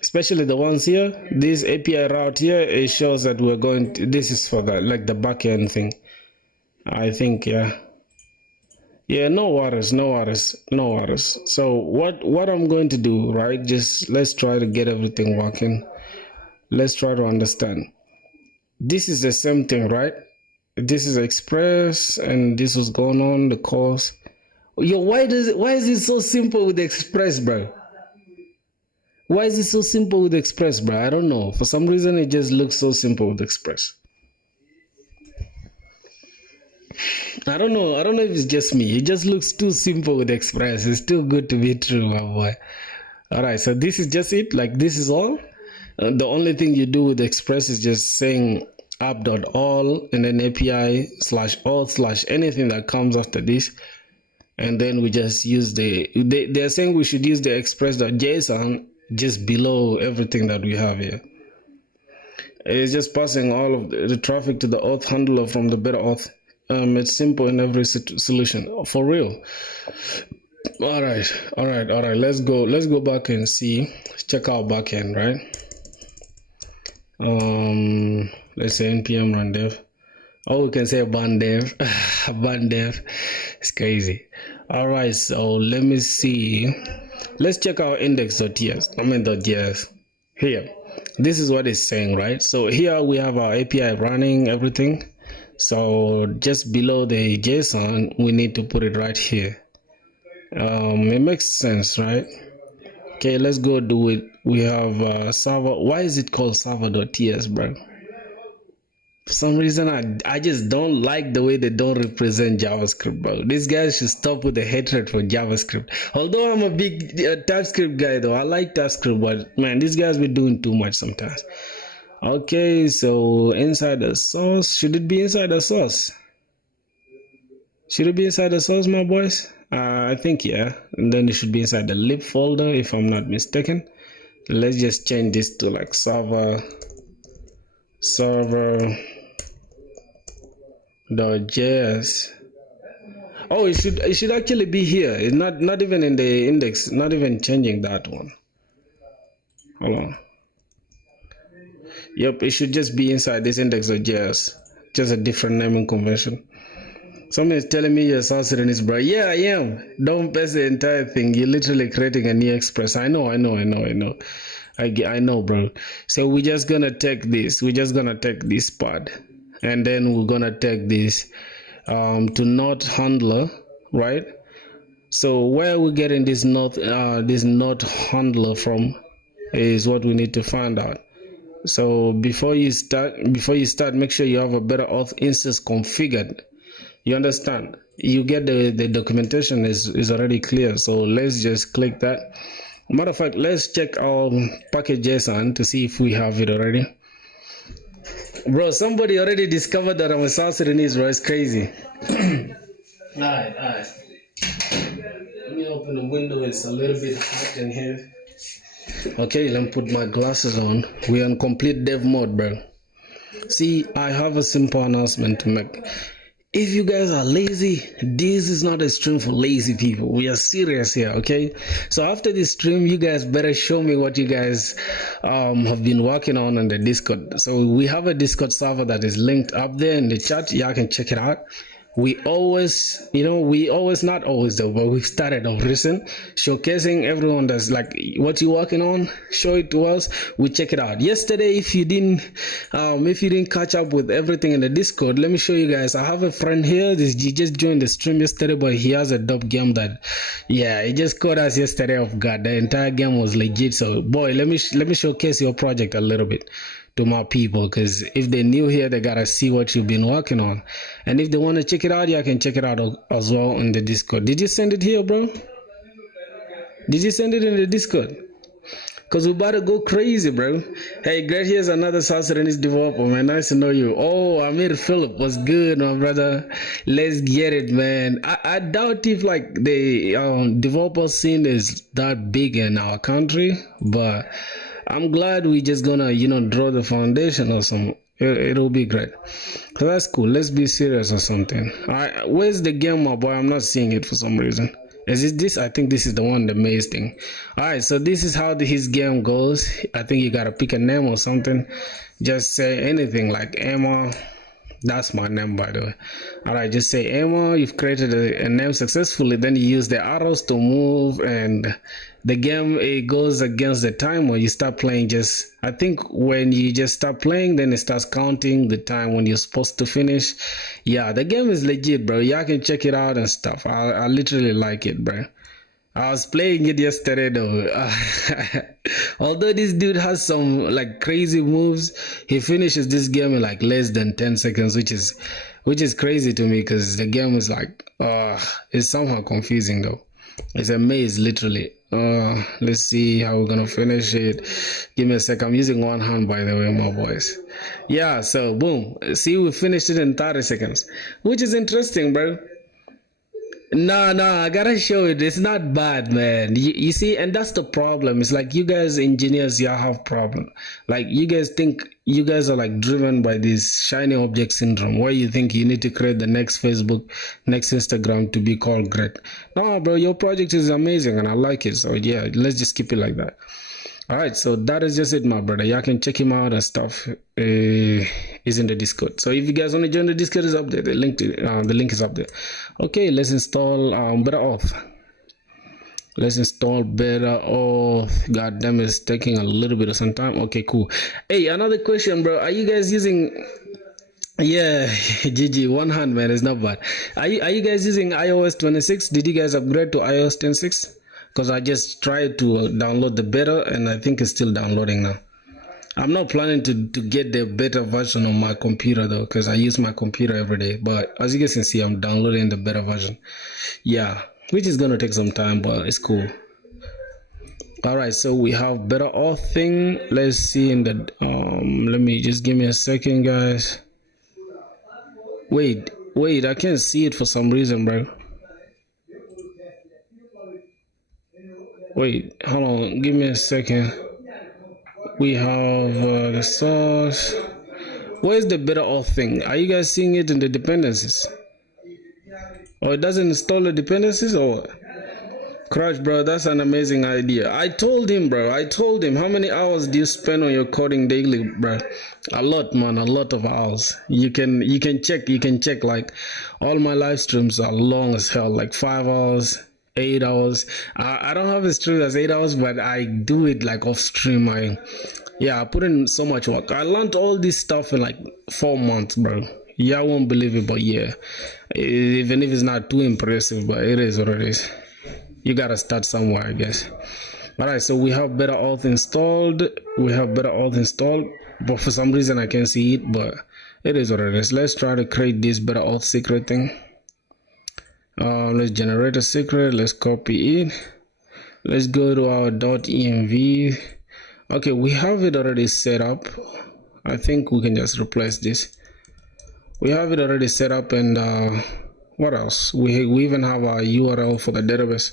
Especially the ones here, this API route here, it shows that we're going to, this is for the like the backend thing, I think. Yeah, no worries. So what I'm going to do, right, just let's try to get everything working. Let's try to understand. This is the same thing, right? This is Express, and this was going on the course. Yo, why is it so simple with Express, bro? Why is it so simple with Express, bro? I don't know. For some reason, it just looks so simple with Express. I don't know. I don't know if it's just me. It just looks too simple with Express. It's too good to be true, my boy. All right, so this is just it. Like, this is all. The only thing you do with Express is just saying app.all and then API /auth/ anything that comes after this. And then we just use they're saying we should use the express.json just below everything that we have here. It's just passing all of the traffic to the auth handler from the better auth. It's simple in every solution, for real. All right. Let's go back and see. Check out backend, right? Let's say npm run dev. Oh, we can say ban dev. Ban dev. It's crazy. All right, so let me see. Let's check out index.js. Here, this is what it's saying, right? So here we have our API running, everything. So just below the JSON, we need to put it right here. It makes sense, right? Okay, let's go do it. We have server. Why is it called server.ts, bro? For some reason, I just don't like the way they don't represent JavaScript, bro. These guys should stop with the hatred for JavaScript. Although I'm a big TypeScript guy, though. I like TypeScript, but man, these guys be doing too much sometimes. Okay, so inside the source. Should it be inside the source? Should it be inside the source, my boys? I think, yeah. And then it should be inside the lib folder, if I'm not mistaken. Let's just change this to like server.js. Oh, it should actually be here. It's not even in the index, not even changing that one. Hold on. Yep, it should just be inside this index.js. Just a different naming convention. Someone is telling me you're South Sudanese, bro. Yeah, I am. Don't pass the entire thing. You're literally creating a new express. I know, bro. So we're just gonna take this. We're just gonna take this part, and then we're gonna take this to not handler, right? So where we're getting this not handler from is what we need to find out. So before you start, make sure you have a better auth instance configured. You understand? You get the documentation is already clear. So let's just click that. Matter of fact, let's check our package.json to see if we have it already. Bro, somebody already discovered that I'm a South Sudanese, bro. It's crazy. Alright. Let me open the window. It's a little bit hot in here. Okay, let me put my glasses on. We're on complete dev mode, bro. See, I have a simple announcement to make. If you guys are lazy, this is not a stream for lazy people. We are serious here, okay? So after this stream, you guys better show me what you guys have been working on the Discord. So we have a Discord server that is linked up there in the chat. Y'all can check it out. We always, not always though, but we've started off recent, showcasing everyone that's like, what you working on, show it to us, we check it out. Yesterday, if you didn't catch up with everything in the Discord, let me show you guys. I have a friend here, he just joined the stream yesterday, but he has a dope game that, yeah, he just caught us yesterday off guard. The entire game was legit. So boy, let me showcase your project a little bit to my people, because if they're new here, they gotta see what you've been working on, and if they want to check it out, you can check it out as well in the Discord. Did you send it here, bro? Did you send it in the Discord? Because we about to go crazy, bro. Hey, great, here's another South Sudanese developer, man. Nice to know you. Oh, Amir Philip, what's good, my brother? Let's get it, man. I doubt if like the developer scene is that big in our country, but I'm glad we just gonna, draw the foundation or something. It'll be great. So that's cool. Let's be serious or something. Alright, where's the game, my boy? I'm not seeing it for some reason. Is it this? I think this is the one, the maze thing. Alright, so this is how his game goes. I think you gotta pick a name or something. Just say anything like Emma. That's my name, by the way. Alright, just say Emma. You've created a name successfully. Then you use the arrows to move, and the game, it goes against the timer. You start playing I think when you just start playing, then it starts counting the time when you're supposed to finish. Yeah, the game is legit, bro. Y'all can check it out and stuff. I literally like it, bro. I was playing it yesterday though. Although this dude has some like crazy moves, he finishes this game in like less than 10 seconds, which is crazy to me because the game is like it's somehow confusing though. It's a maze literally. Let's see how we're gonna finish it. Give me a sec. I'm using one hand by the way, my boys. Yeah, so boom. See, we finished it in 30 seconds, which is interesting, bro. No, I gotta show it. It's not bad, man. You see, and that's the problem. It's like you guys engineers, y'all have problem. Like you guys think you guys are like driven by this shiny object syndrome, where you think you need to create the next Facebook, next Instagram to be called great. No, bro, your project is amazing and I like it. So yeah, let's just keep it like that. All right, so that is just it, my brother. Y'all can check him out and stuff. Is in the Discord. So if you guys want to join the Discord, is up there. The link is up there. Okay, let's install Better Auth. Let's install Better Auth. God damn, it's taking a little bit of some time. Okay, cool. Hey, another question, bro. Are you guys using? Yeah, GG, one hand, man. It's not bad. Are you guys using iOS 26? Did you guys upgrade to iOS 10.6? Because I just tried to download the beta and I think it's still downloading now. I'm not planning to get the beta version on my computer though, because I use my computer every day. But as you guys can see, I'm downloading the beta version. Yeah, which is gonna take some time, but it's cool. All right, so we have Better Auth thing. Let's see in the let me just give me a second, guys. Wait, I can't see it for some reason, bro. Wait, hold on, give me a second. We have the source. Where's the Better Auth thing? Are you guys seeing it in the dependencies? Or it doesn't install the dependencies or what? Crash, bro, that's an amazing idea. I told him, bro. How many hours do you spend on your coding daily, bro? A lot, man. A lot of hours. You can check. Like all my live streams are long as hell, like 5 hours. 8 hours. I don't have a stream that's 8 hours, but I do it like off stream. I put in so much work. I learned all this stuff in like 4 months, bro. Y'all won't believe it, but yeah, even if it's not too impressive, but it is what it is. You gotta start somewhere, I guess. All right, so we have Better Auth installed. But for some reason I can't see it, but it is what it is. Let's try to create this Better Auth secret thing. Let's generate a secret. Let's copy it. Let's go to our .env. Okay, we have it already set up. I think we can just replace this. We have it already set up, and what else? We even have our URL for the database.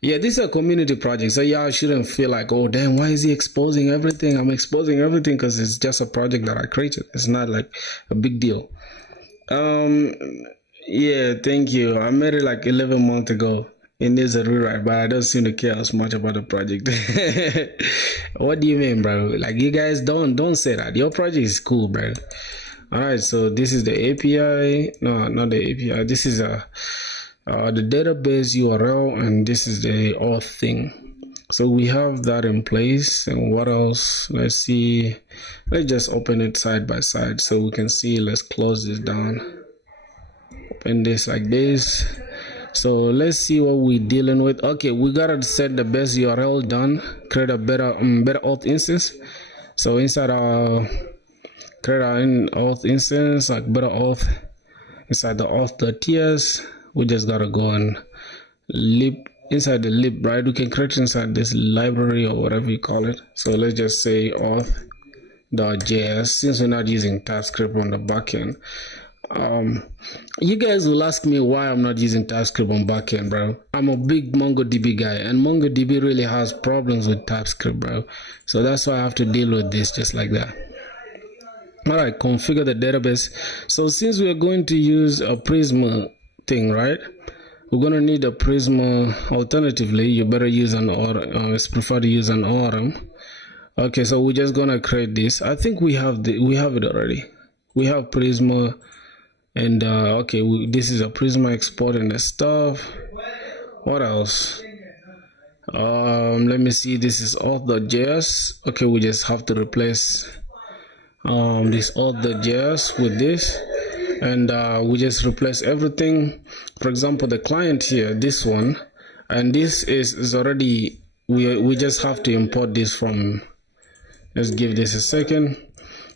Yeah, this is a community project, so y'all shouldn't feel like, oh damn, why is he exposing everything? I'm exposing everything because it's just a project that I created. It's not like a big deal. Yeah, thank you. I made it like 11 months ago. It needs a rewrite, but I don't seem to care as much about the project. What do you mean, bro? Like, you guys don't say that. Your project is cool, bro. All right, so this is the API. No, not the API. This is the database URL, and this is the auth thing. So we have that in place. And what else? Let's see. Let's just open it side by side so we can see. Let's close this down. Open this like this. So let's see what we're dealing with. Okay, we gotta set the best URL done. Create a better auth instance. So inside our create our auth instance, like Better Auth, inside the auth.ts, we just gotta go and lib inside the lib, right? We can create inside this library or whatever you call it. So let's just say auth.js, since we're not using TypeScript on the backend. You guys will ask me why I'm not using TypeScript on backend, bro. I'm a big MongoDB guy, and MongoDB really has problems with TypeScript, bro. So that's why I have to deal with this just like that. All right, configure the database. So since we're going to use a Prisma thing, right? We're gonna need a Prisma. Alternatively, you better use an ORM. It's preferred to use an ORM. Okay, so we're just gonna create this. I think we have it already. We have Prisma. And okay, this is a Prisma export and the stuff. What else? Let me see. This is auth.js. Okay, we just have to replace this auth.js with this, and we just replace everything. For example, the client here, this one, and this is already, we just have to import this from, let's give this a second.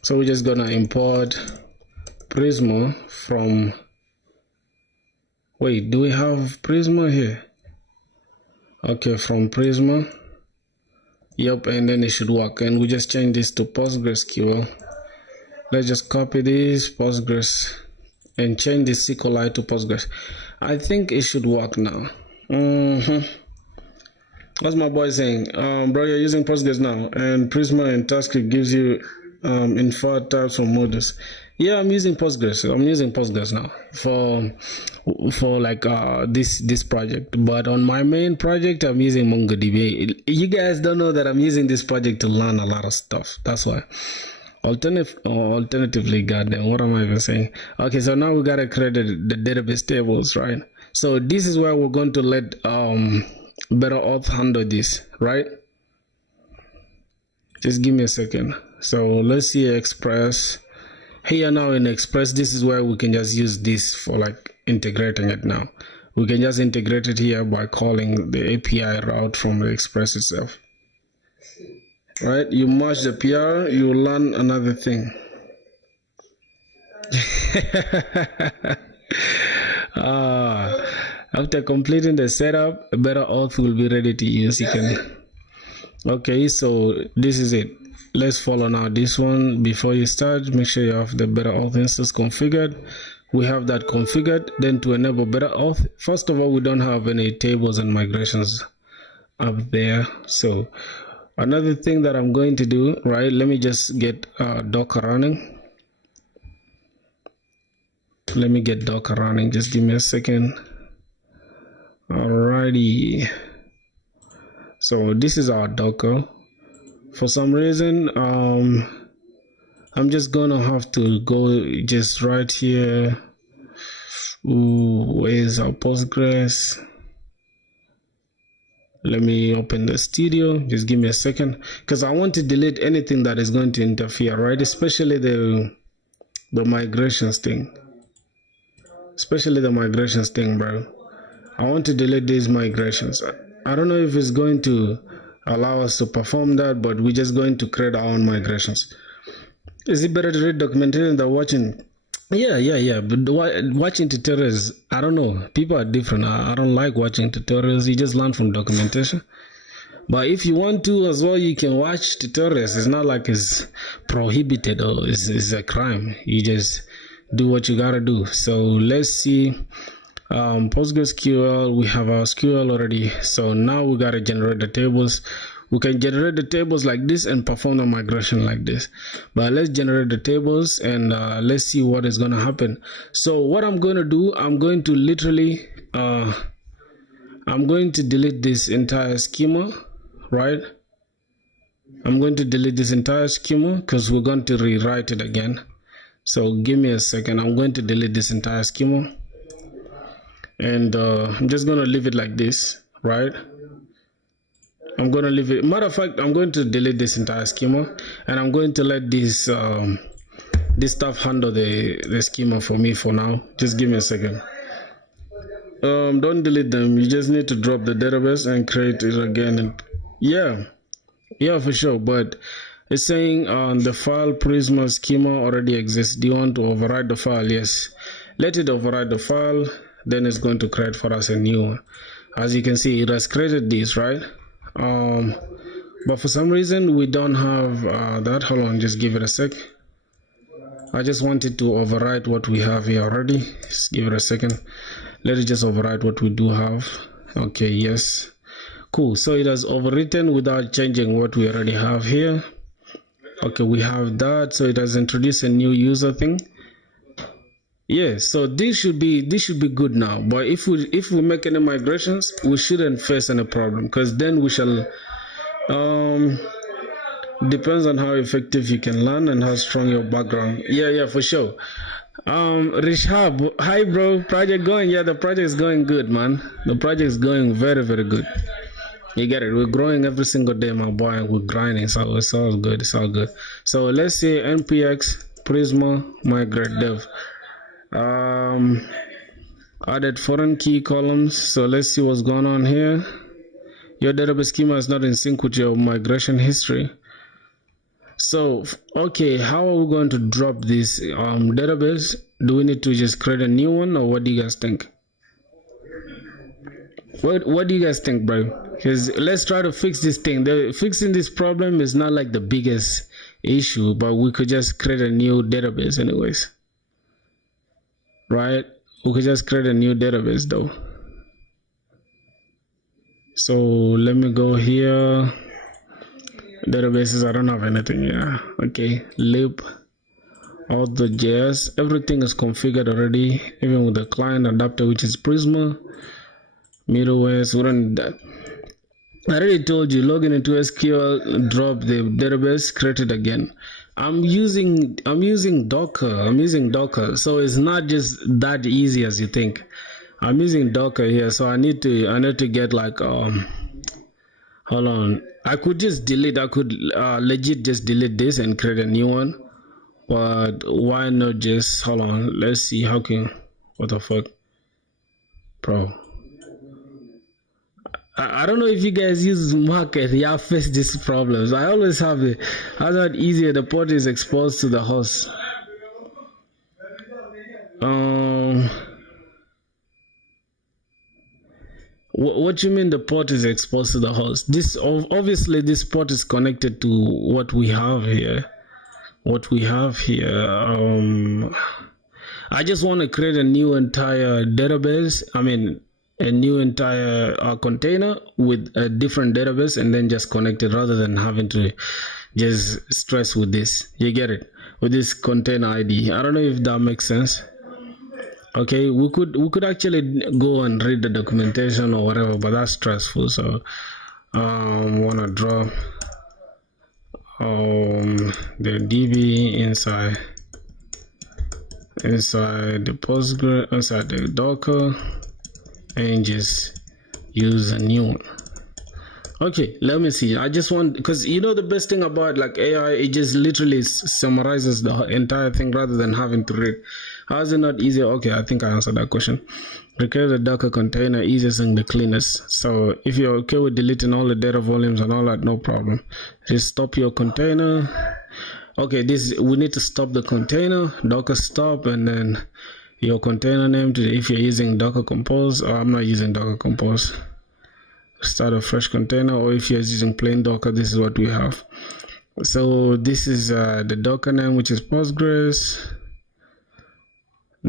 So we're just gonna import Prisma from, wait, do we have Prisma here? Okay, from Prisma. Yep, and then it should work. And we just change this to PostgreSQL. Let's just copy this Postgres and change this SQLite to Postgres. I think it should work now. What's my boy saying? Bro, you're using Postgres now, and Prisma and TypeScript gives you inferred types from models. Yeah, I'm using Postgres. I'm using Postgres now for like this project. But on my main project, I'm using MongoDB. You guys don't know that I'm using this project to learn a lot of stuff. That's why. Alternatively, goddamn, what am I even saying? Okay, so now we gotta create the database tables, right? So this is where we're going to let Better Auth handle this, right? Just give me a second. So let's see Express. Here now in Express, this is where we can just use this for like integrating it now. We can just integrate it here by calling the API route from the Express itself. Right? You merge the PR, you learn another thing. After completing the setup, a Better Auth will be ready to use. You can. Okay, so this is it. Let's follow now this one. Before you start, make sure you have the Better Auth instance configured. We have that configured. Then to enable Better Auth, first of all, we don't have any tables and migrations up there. So another thing that I'm going to do, right? Let me just get Docker running. Let me get Docker running. Just give me a second. Alrighty. So this is our Docker. For some reason, I'm just gonna have to go just right here. Ooh, where's our Postgres? Let me open the studio. Just give me a second, because I want to delete anything that is going to interfere, right? Especially the migrations thing. Especially the migrations thing, bro. I want to delete these migrations. I don't know if it's going to allow us to perform that, but we're just going to create our own migrations. Is it better to read documentation than watching? Yeah. But watching tutorials, I don't know. People are different. I don't like watching tutorials. You just learn from documentation. But if you want to as well, you can watch tutorials. It's not like it's prohibited or it's a crime. You just do what you gotta do. So let's see. PostgreSQL, we have our SQL already. So now we gotta generate the tables. We can generate the tables like this and perform the migration like this. But let's generate the tables and let's see what is gonna happen. So what I'm gonna do, I'm going to literally I'm going to delete this entire schema, right? I'm going to delete this entire schema because we're going to rewrite it again. So give me a second. I'm going to delete this entire schema. And I'm just going to leave it like this, right? I'm going to leave it. Matter of fact, I'm going to delete this entire schema, and I'm going to let this stuff handle the schema for me for now. Just give me a second. Don't delete them. You just need to drop the database and create it again. And yeah, for sure. But it's saying the file Prisma schema already exists. Do you want to override the file? Yes. Let it override the file. Then it's going to create for us a new one. As you can see, it has created this, right? But for some reason we don't have that. Hold on, just give it a sec. I just wanted to override what we have here already. Just give it a second. Let it just override what we do have. Okay, yes, cool. So it has overwritten without changing what we already have here. Okay, we have that. So it has introduced a new user thing. Yeah, so this should be good now. But if we make any migrations, we shouldn't face any problem, because then we shall depends on how effective you can learn and how strong your background. Yeah, for sure. Rishab, hi bro, project going? Yeah, the project is going good, man. The project is going very, very good. You get it. We're growing every single day, my boy, and we're grinding. So it's all good. It's all good. So let's say npx prisma migrate dev. Added foreign key columns. So let's see what's going on here. Your database schema is not in sync with your migration history. So, okay, how are we going to drop this database? Do we need to just create a new one, or what do you guys think? What do you guys think, bro? Because let's try to fix this thing. Fixing this problem is not like the biggest issue, but we could just create a new database anyways. Right? We could just create a new database though. So let me go here. Databases, I don't have anything here. Okay, lib, Auth.js, everything is configured already, even with the client adapter, which is Prisma. Middleware, so that. I already told you, log into SQL, drop the database, create it again. I'm using Docker, so it's not just that easy as you think. I'm using Docker here, so I need to get like hold on. I could just delete. I could legit just delete this and create a new one. But why not just hold on? Let's see how can. What the fuck, bro? I don't know if you guys use market. Y'all face these problems. I always have it. How's that easier? The port is exposed to the host. What you mean the port is exposed to the host? This obviously this port is connected to what we have here. I just want to create a new entire database. I mean, a new entire container with a different database, and then just connect it rather than having to just stress with this. You get it? With this container ID. I don't know if that makes sense. Okay, we could actually go and read the documentation or whatever, but that's stressful. So wanna drop the DB inside the Postgres, inside the Docker, and just use a new one. Okay, let me see. I just want, because you know the best thing about like AI, it just literally summarizes the entire thing rather than having to read. How is it not easier? Okay, I think I answered that question. Recreate a Docker container, easiest and the cleanest. So if you're okay with deleting all the data volumes and all that, no problem. Just stop your container. Okay, we need to stop the container, Docker stop, and then your container name if you're using Docker Compose, or I'm not using Docker Compose. Start a fresh container, or if you're using plain Docker, this is what we have. So this is the Docker name, which is Postgres.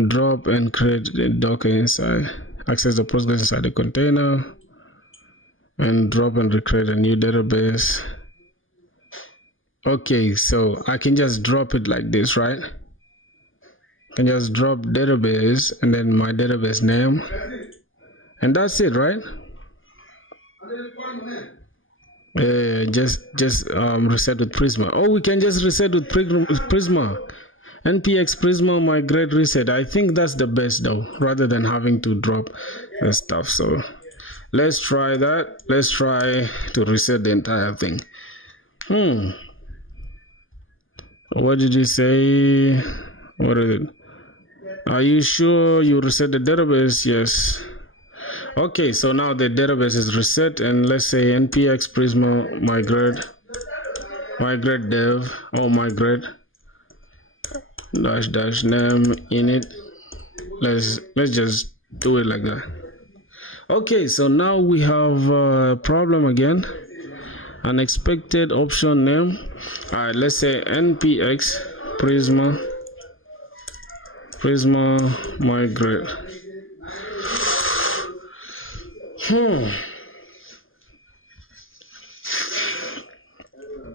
Drop and create the Docker inside. Access the Postgres inside the container, and drop and recreate a new database. Okay, so I can just drop it like this, right? I can just drop database and then my database name, and that's it, right? Just reset with Prisma. Oh, we can just reset with Prisma. npx Prisma migrate reset. I think that's the best though, rather than having to drop the stuff. So let's try that. Let's try to reset the entire thing. What did you say? What is it? Are you sure you reset the database? Yes. Okay, so now the database is reset, and let's say npx Prisma migrate dev, or migrate dash name init. Let's just do it like that. Okay, so now we have a problem again. Unexpected option name. All right, let's say npx Prisma migrate.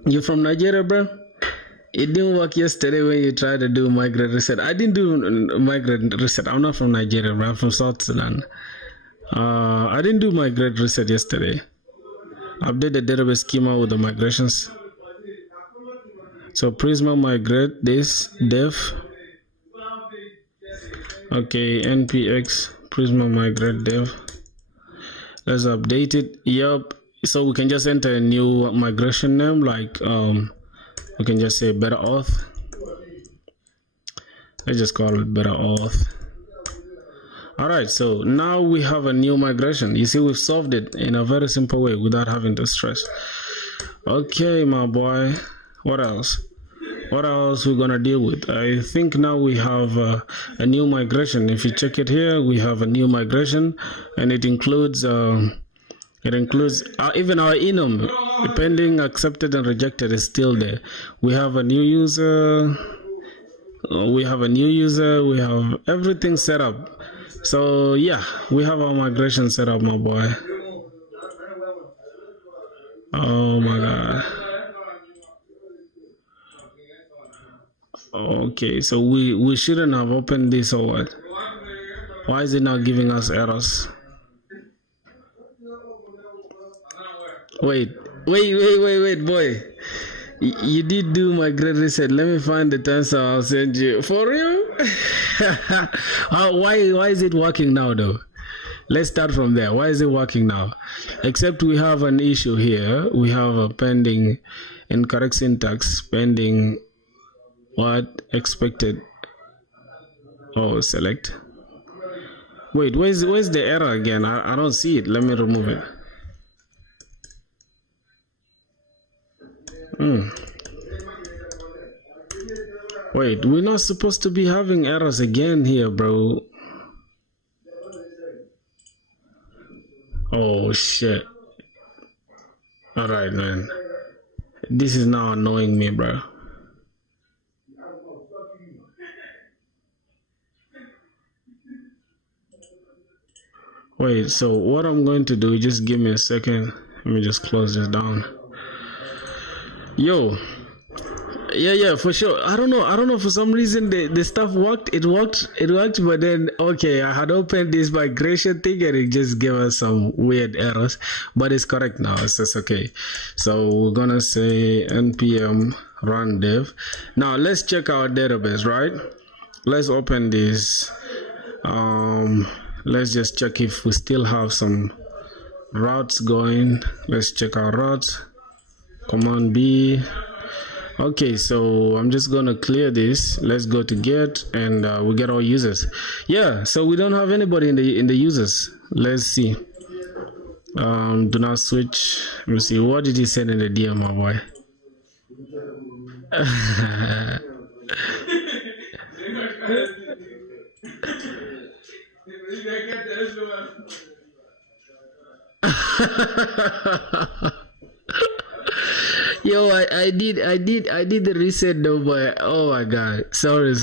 You from Nigeria, bro? It didn't work yesterday when you tried to do migrate reset. I didn't do migrate reset. I'm not from Nigeria, bro. I'm from South Sudan. I didn't do migrate reset yesterday. Update the database schema with the migrations. So Prisma migrate this dev. Okay, npx Prisma migrate dev. Let's update it. Yup. So we can just enter a new migration name, like we can just say better auth. Let's just call it better auth. All right, so now we have a new migration. You see, we've solved it in a very simple way without having to stress. Okay, my boy, what else? What else we're gonna deal with? I think now we have a new migration. If you check it here, we have a new migration, and it includes even our enum, pending, accepted, and rejected is still there. We have a new user. We have everything set up. So yeah, we have our migration set up, my boy. Oh my god. Okay, so we shouldn't have opened this or what? Why is it not giving us errors? Wait, boy. You did do my great reset. Let me find the answer. I'll send you. For real? Why is it working now though? Let's start from there. Why is it working now? Except we have an issue here. We have a pending incorrect syntax, pending what expected. Oh, select. Wait, where's the error again? I don't see it. Let me remove it. Wait, we're not supposed to be having errors again here, bro. Oh shit. Alright, man. This is now annoying me, bro. Wait, so what I'm going to do, just give me a second. Let me just close this down. Yo. Yeah, for sure. I don't know. For some reason, the stuff worked. It worked. But then, okay, I had opened this migration thing and it just gave us some weird errors. But it's correct now. It's just okay. So we're gonna say npm run dev. Now let's check our database, right? Let's open this. Let's just check if we still have some routes going. Let's check our routes. Command B. Okay, so I'm just gonna clear this. Let's go to get and we get our users. Yeah, so we don't have anybody in the users. Let's see. Do not switch. Let me see. What did he send in the DM, my boy? Yo, I did the reset though, but oh my god, sorry.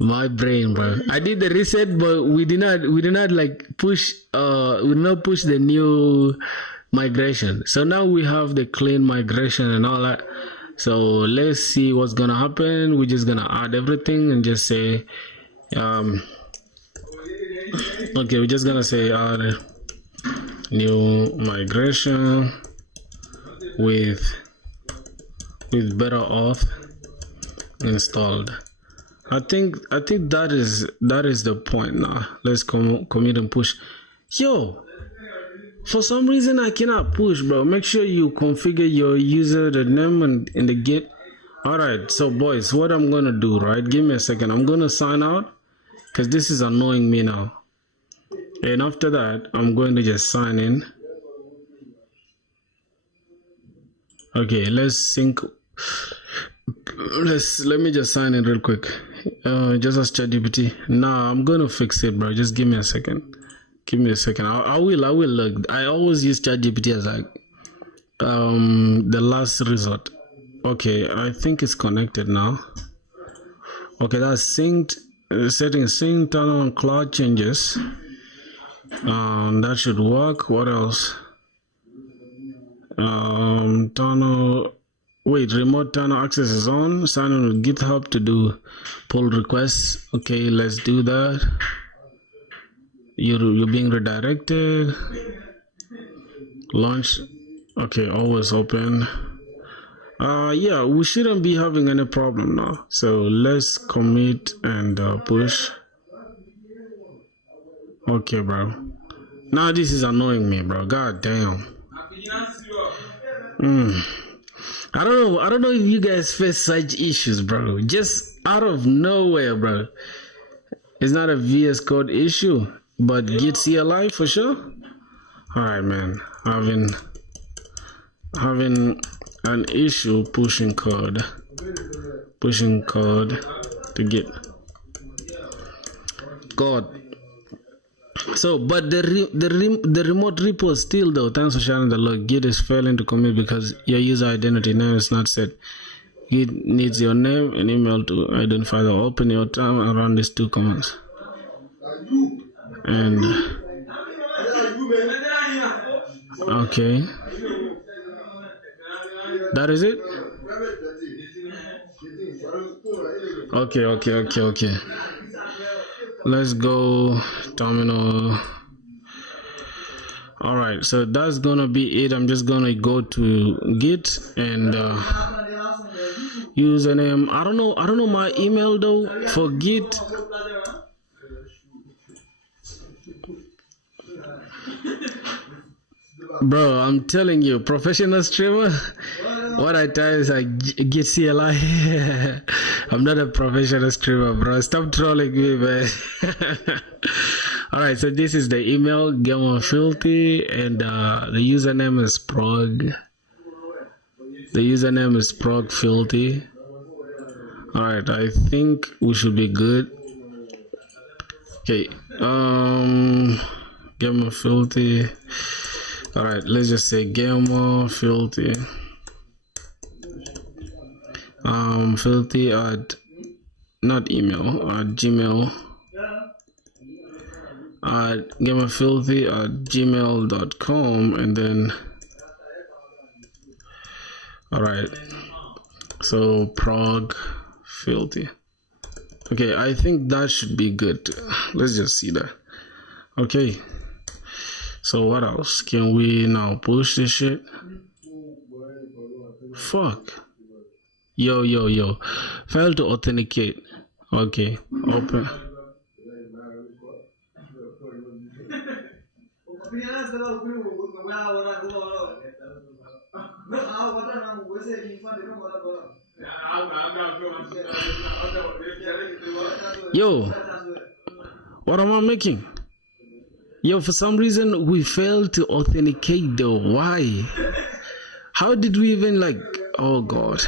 My brain, bro. I did the reset, but we did not like push. We did not push the new migration. So now we have the clean migration and all that. So let's see what's gonna happen. We're just gonna add everything and just say, okay, we're just gonna say add new migration with better auth installed. I think that is the point now. Let's commit and push. Yo, for some reason I cannot push, bro. Make sure you configure your user, the name, and in the git. All right, so boys, what I'm gonna do, right? Give me a second. I'm gonna sign out because this is annoying me now. And after that, I'm going to just sign in. Okay, let's sync. Let me just sign in real quick. Just as ChatGPT. Nah, I'm gonna fix it, bro. Just give me a second. Give me a second. I will look. I always use ChatGPT as like the last resort. Okay, I think it's connected now. Okay, that's synced. Settings synced. Turn on cloud changes. That should work. What else? Remote tunnel access is on. Sign in with GitHub to do pull requests. Okay, let's do that. You're being redirected. Launch. Okay, always open. Yeah, we shouldn't be having any problem now. So let's commit and push. Okay, bro. Now this is annoying me, bro. God damn. I don't know if you guys face such issues, bro. Just out of nowhere, bro. It's not a VS Code issue, but Git CLI for sure. All right, man. Having an issue pushing code to Git. God. So, but the remote repo still though. Thanks for sharing the log. Git is failing to commit because your user identity name is not set. Git needs your name and email to identify the open your time and run these two commands. And okay, that is it. Okay. Let's go terminal. All right, so that's gonna be it. I'm just gonna go to Git and username. I don't know my email though for Git. Bro, I'm telling you, professional streamer. What I tell is I get CLI. I'm not a professional streamer, bro. Stop trolling me, man. Alright, so this is the email, GamerFilthy, and the username is Prog. The username is ProgFilthy. Alright, I think we should be good. Okay, GamerFilthy. Alright, let's just say GamerFilthy. Filthy at not email at Gmail. GamerFilthy at gmail.com, and then alright, so Prog Filthy. Okay, I think that should be good. Let's just see that. Okay, so what else can we now push this shit? Fuck. Yo, failed to authenticate. Okay, open. Yo, what am I making? Yo, for some reason we failed to authenticate though. Why? How did we even like? Oh God.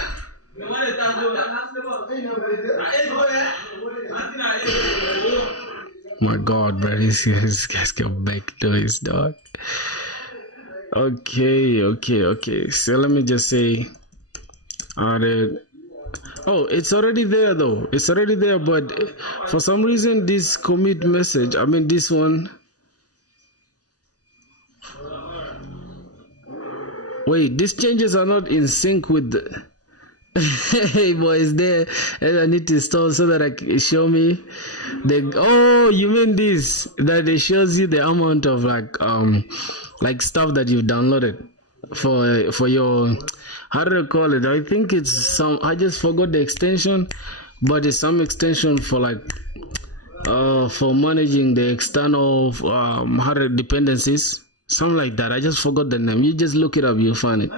My God, bro, this guy's got back noise, dog. Okay. So let me just say, added. Oh, it's already there though. It's already there, but for some reason this commit message, I mean this one. Wait, these changes are not in sync with the hey boys, there, and I need to install so that I can show me the. Oh, you mean this, that it shows you the amount of like stuff that you've downloaded for your, how do I call it? I think it's some, I just forgot the extension, but it's some extension for like for managing the external dependencies, something like that. I just forgot the name. You just look it up, you'll find it.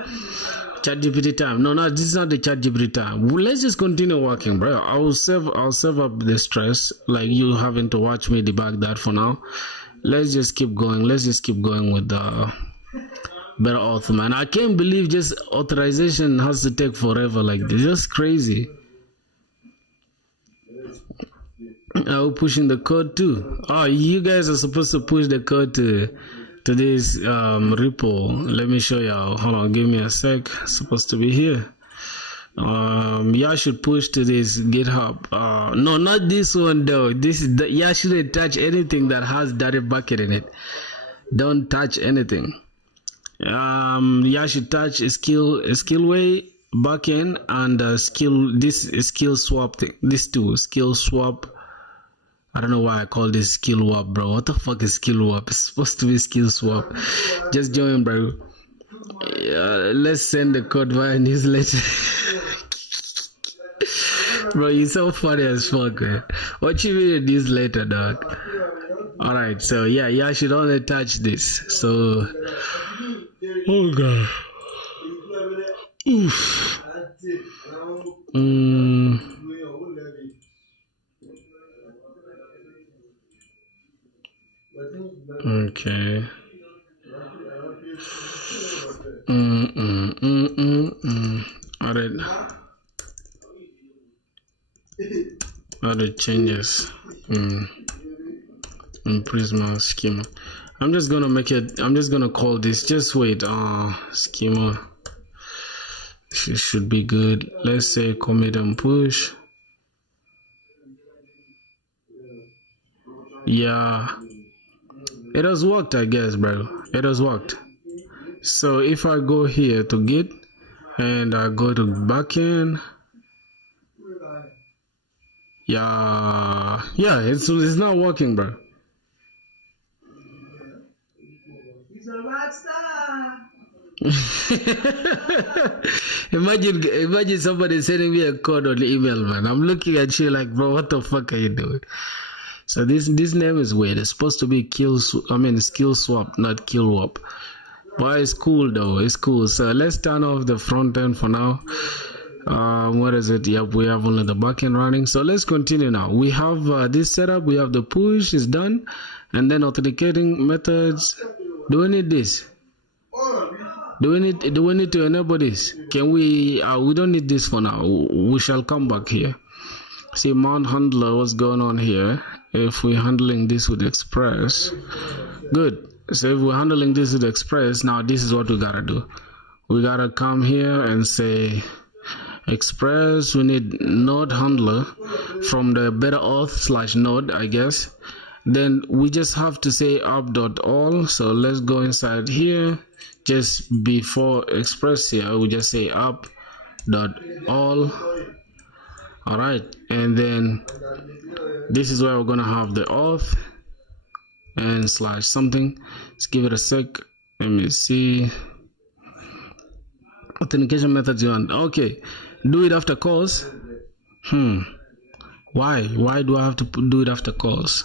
ChatGPT time. No, this is not the ChatGPT time. Let's just continue working, bro. I'll save up the stress, like you having to watch me debug that for now. Let's just keep going. Let's just keep going with the better auth, man. I can't believe just authorization has to take forever like this. Just crazy. Are we pushing the code too? Oh, you guys are supposed to push the code to this repo. Let me show y'all. Hold on, give me a sec. It's supposed to be here. Y'all should push to this GitHub. No, not this one though. This is the, y'all shouldn't touch anything that has dirty bucket in it. Don't touch anything. Y'all should touch a skillway backend and skill swap thing. These two skill swap. I don't know why I call this skill swap, bro. What the fuck is skill swap? It's supposed to be skill swap. Just join, bro. Let's send the code via newsletter. Bro, you're so funny as fuck, man. What you mean a newsletter, dog? Alright, so yeah, y'all should only touch this. So, oh god. Oof. Okay. Other changes in Prisma schema. I'm just gonna make it. I'm just gonna call this. Just wait. Schema. Should be good. Let's say commit and push. Yeah, it has worked, I guess, bro. It has worked. So if I go here to Git and I go to backend, yeah, it's not working, bro. imagine somebody sending me a code on email, man. I'm looking at you like, bro, what the fuck are you doing? So this name is weird. It's supposed to be skill swap, not kill wop. But it's cool though. It's cool. So let's turn off the front end for now. What is it? Yep, we have only the backend running. So let's continue now. We have this setup. We have the push is done, and then authenticating methods. Do we need this? Do we need to enable this? Can we? We don't need this for now. We shall come back here. See, mount handler. What's going on here? If we're handling this with Express, good. So if we're handling this with Express, now this is what we gotta do. We gotta come here and say Express. We need node handler from the better auth / node, I guess. Then we just have to say app.all. So let's go inside here. Just before Express here, we just say app.all. All right, and then this is where we're gonna have the auth and / something. Let's give it a sec. Let me see. Authentication methods you want. Okay, do it after calls. Why do I have to do it after calls?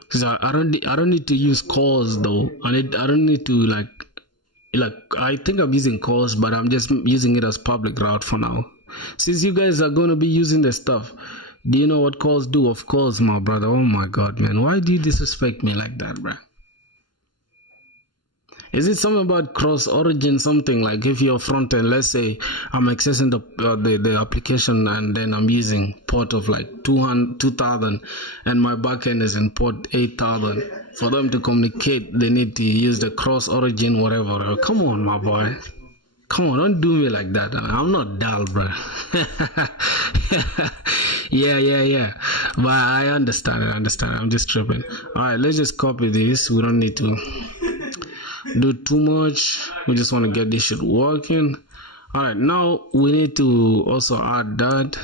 Because I don't need to use calls though. I don't need to like I think I'm using calls, but I'm just using it as public route for now. Since you guys are going to be using the stuff, do you know what calls do? Of course, my brother. Oh my god, man, why do you disrespect me like that, bro? Is it something about cross origin, something like if you're front end, let's say I'm accessing the application and then I'm using port of like 2000 and my backend is in port 8000. For them to communicate, they need to use the cross origin, whatever. Come on, my boy. Come on, don't do me like that. I'm not dull, bro. yeah. But I understand. I'm just tripping. All right, let's just copy this. We don't need to do too much. We just want to get this shit working. All right, now we need to also add that.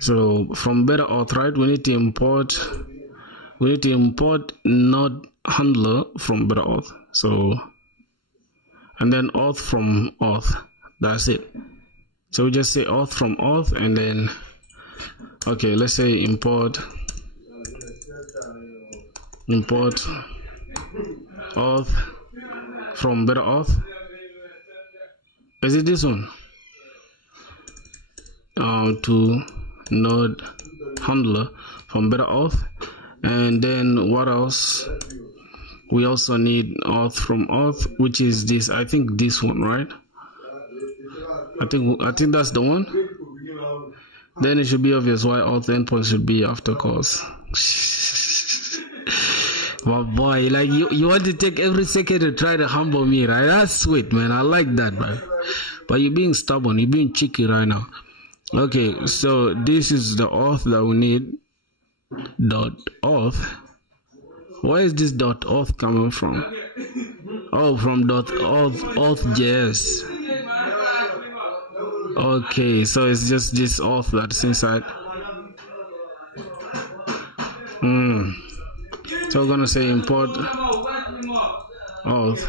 So from better auth, right, we need to import node handler from better auth. So and then auth from auth. That's it. So we just say auth from auth, and then okay, let's say import auth from better auth. Is it this one? To node handler from better auth, and then what else? We also need auth from auth, which is this. I think this one, right? I think that's the one. Then it should be obvious why auth endpoint should be after calls. My boy, like you want to take every second to try to humble me, right? That's sweet, man. I like that, man. But you're being stubborn. You're being cheeky right now. Okay, so this is the auth that we need. .auth. Where is this .auth coming from? Oh, from .auth.js. Okay, so it's just this auth that's inside. So we're gonna say import auth.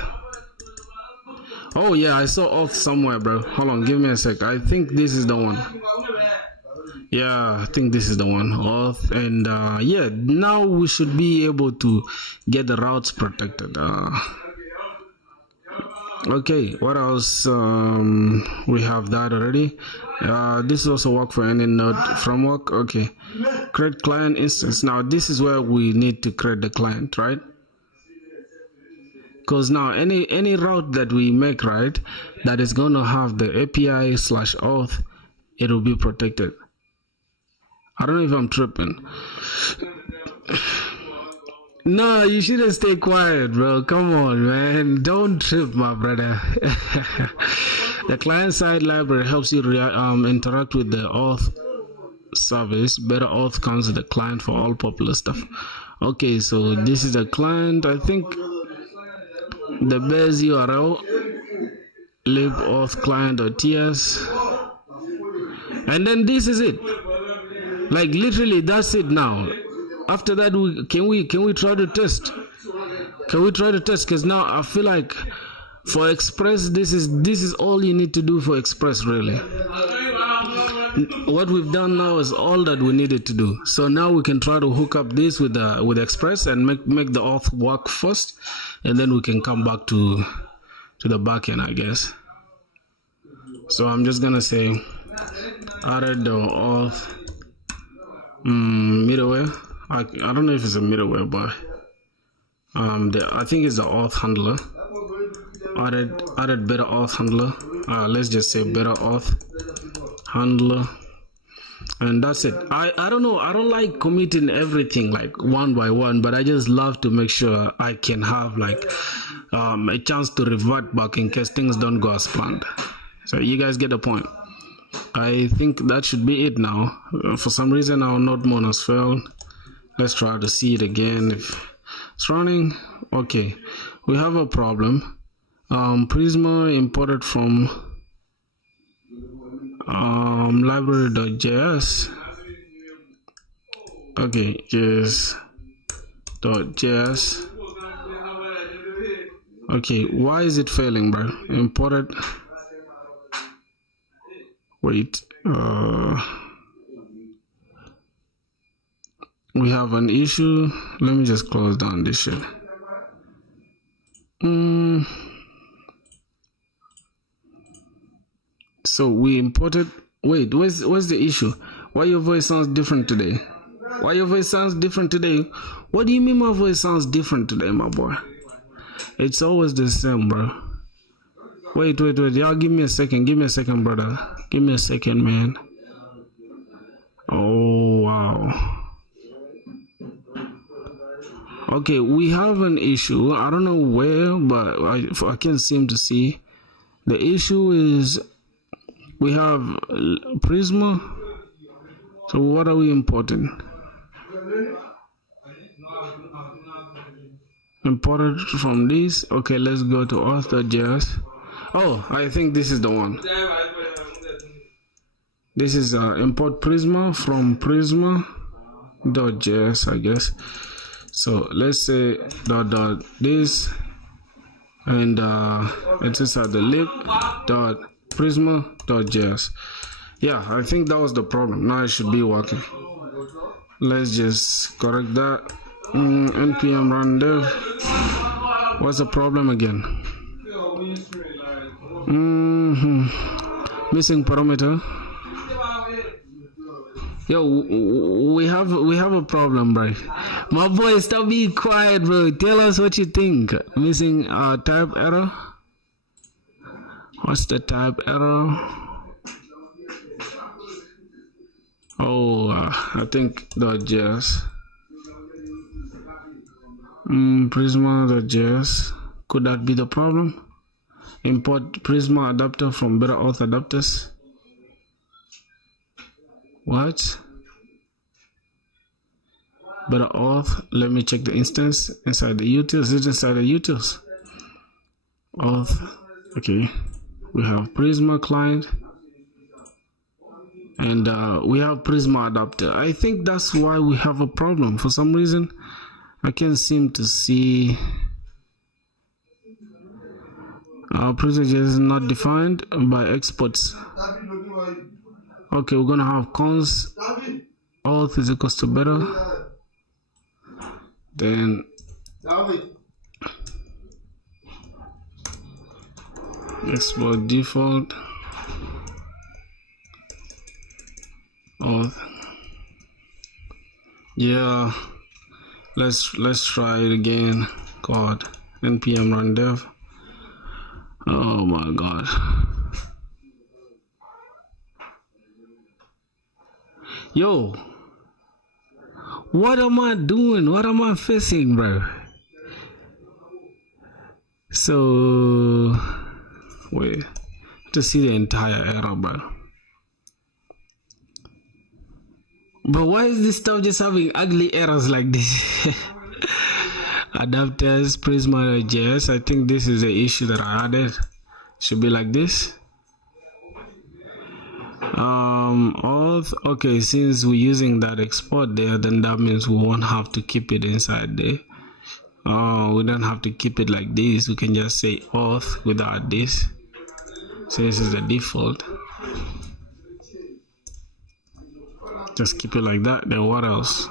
Oh yeah, I saw auth somewhere, bro. Hold on, give me a sec. I think this is the one. Yeah, I think this is the one. Auth, and yeah, now we should be able to get the routes protected. Okay, what else? We have that already. This is also work for any node framework. Okay, create client instance. Now this is where we need to create the client, right? Because now any route that we make, right, that is going to have the API/auth, it will be protected. I don't know if I'm tripping. No, you shouldn't stay quiet, bro. Come on, man. Don't trip, my brother. The client-side library helps you interact with the auth service. Better auth comes with the client for all popular stuff. Okay, so this is the client. I think the base URL libauth client.ts, and then this is it. Like literally, that's it now. After that, can we try to test? Can we try to test? Because now I feel like for Express, this is all you need to do for Express, really. What we've done now is all that we needed to do. So now we can try to hook up this with Express and make the auth work first, and then we can come back to the backend, I guess. So I'm just gonna say added the auth middleware. I don't know if it's a middleware, but I think it's the auth handler. Added better auth handler. Let's just say better auth handler, and that's it. I don't know. I don't like committing everything like one by one, but I just love to make sure I can have like a chance to revert back in case things don't go as planned. So you guys get the point. I think that should be it now. For some reason our node mon has failed. Let's try to see it again if it's running. Okay, we have a problem. Prisma imported from library.js. Okay, is.js. Okay, why is it failing, bro? Imported. Wait, we have an issue. Let me just close down this shit. So we imported. Wait, what's the issue? Why your voice sounds different today? Why your voice sounds different today? What do you mean my voice sounds different today, my boy? It's always the same, bro. Wait. Y'all give me a second. Give me a second, brother. Give me a second, man. Oh, wow. Okay, we have an issue. I don't know where, but I can't seem to see. The issue is we have Prisma. So what are we importing? Imported from this. Okay, let's go to auth.js. Oh, I think this is the one. This is import Prisma from prisma.js, I guess. So let's say dot this, and it's inside the lib.prisma.js. Yeah, I think that was the problem. Now it should be working. Let's just correct that. npm run dev. What's the problem again? Missing parameter. Yo, we have a problem, bro. My boy, stop being quiet, bro. Tell us what you think. Missing type error. What's the type error? Oh, I think .js. Prisma.js. Could that be the problem? Import Prisma adapter from better auth adapters. What? Better auth. Let me check the instance inside the utils. Is it inside the utils? Auth. Okay. We have Prisma client. And we have Prisma adapter. I think that's why we have a problem. For some reason, I can't seem to see. Our Prisma is not defined by exports. Okay, we're gonna have cons auth is equals to better. Then Export default auth. Yeah, let's try it again. God, npm run dev. Oh my god. Yo, what am I doing? What am I fixing, bro? So wait to see the entire error, bro. But why is this stuff just having ugly errors like this? Adapters, Prisma.js. I think this is the issue that I added. Should be like this. Auth. Okay, since we're using that export there, then that means we won't have to keep it inside there. We don't have to keep it like this. We can just say auth without this. So this is the default. Just keep it like that. Then what else?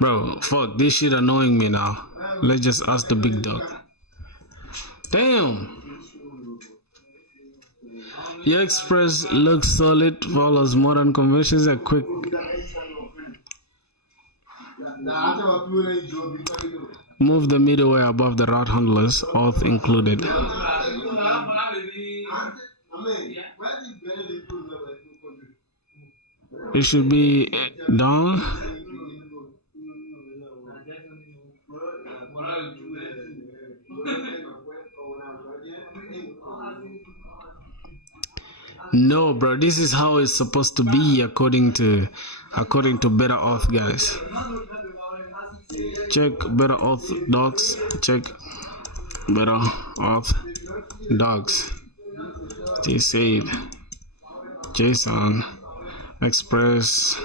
Bro, fuck, this shit annoying me now. Let's just ask the big dog. Damn. Your express looks solid, follows modern conventions, a quick. Move the middleware above the route handlers, auth included. It should be down. No, bro, this is how it's supposed to be according to better auth, guys. Check better auth docs. Check better auth docs. They said JSON express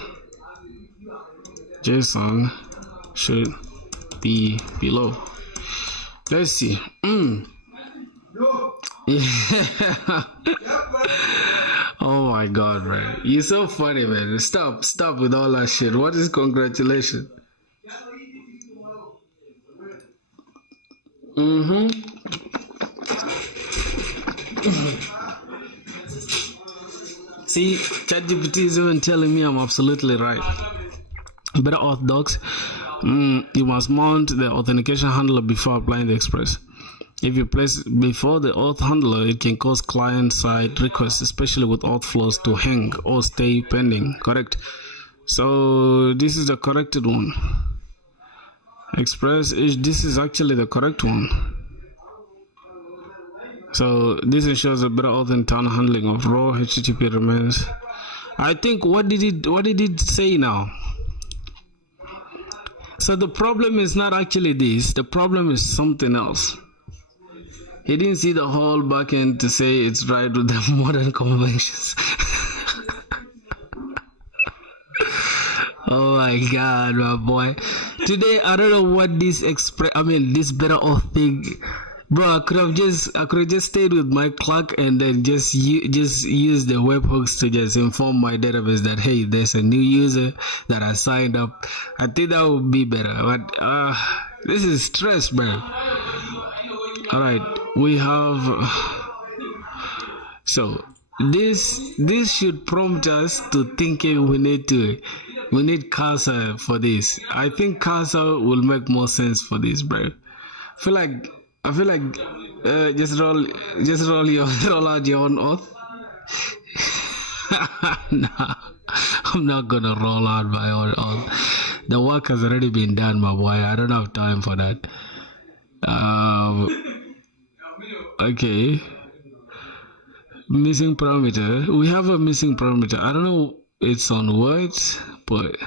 JSON should be below. Let's see. Yeah. Oh my god, man. You're so funny, man. Stop with all that shit. What is congratulations? See, ChatGPT is even telling me I'm absolutely right. Better auth docs. You must mount the authentication handler before applying the express. If you place before the auth handler, it can cause client-side requests, especially with auth flows, to hang or stay pending. Correct. So this is the corrected one. Express is this is actually the correct one. So this ensures a better auth internal handling of raw HTTP remains. I think what did it say now? So the problem is not actually this. The problem is something else. He didn't see the whole backend to say it's right with the modern conventions. Oh my god, my boy. Today I don't know what this this better auth thing. Bro, I could have just stayed with my clock and then just use the webhooks to just inform my database that hey, there's a new user that I signed up. I think that would be better. But this is stress, bro. Alright, we have so this should prompt us to thinking we need cursor for this. I think cursor will make more sense for this, bro. I feel like just roll out your own auth. Nah, I'm not gonna roll out my own auth. The work has already been done, my boy. I don't have time for that. Okay. Missing parameter. We have a missing parameter. I don't know it's on words, but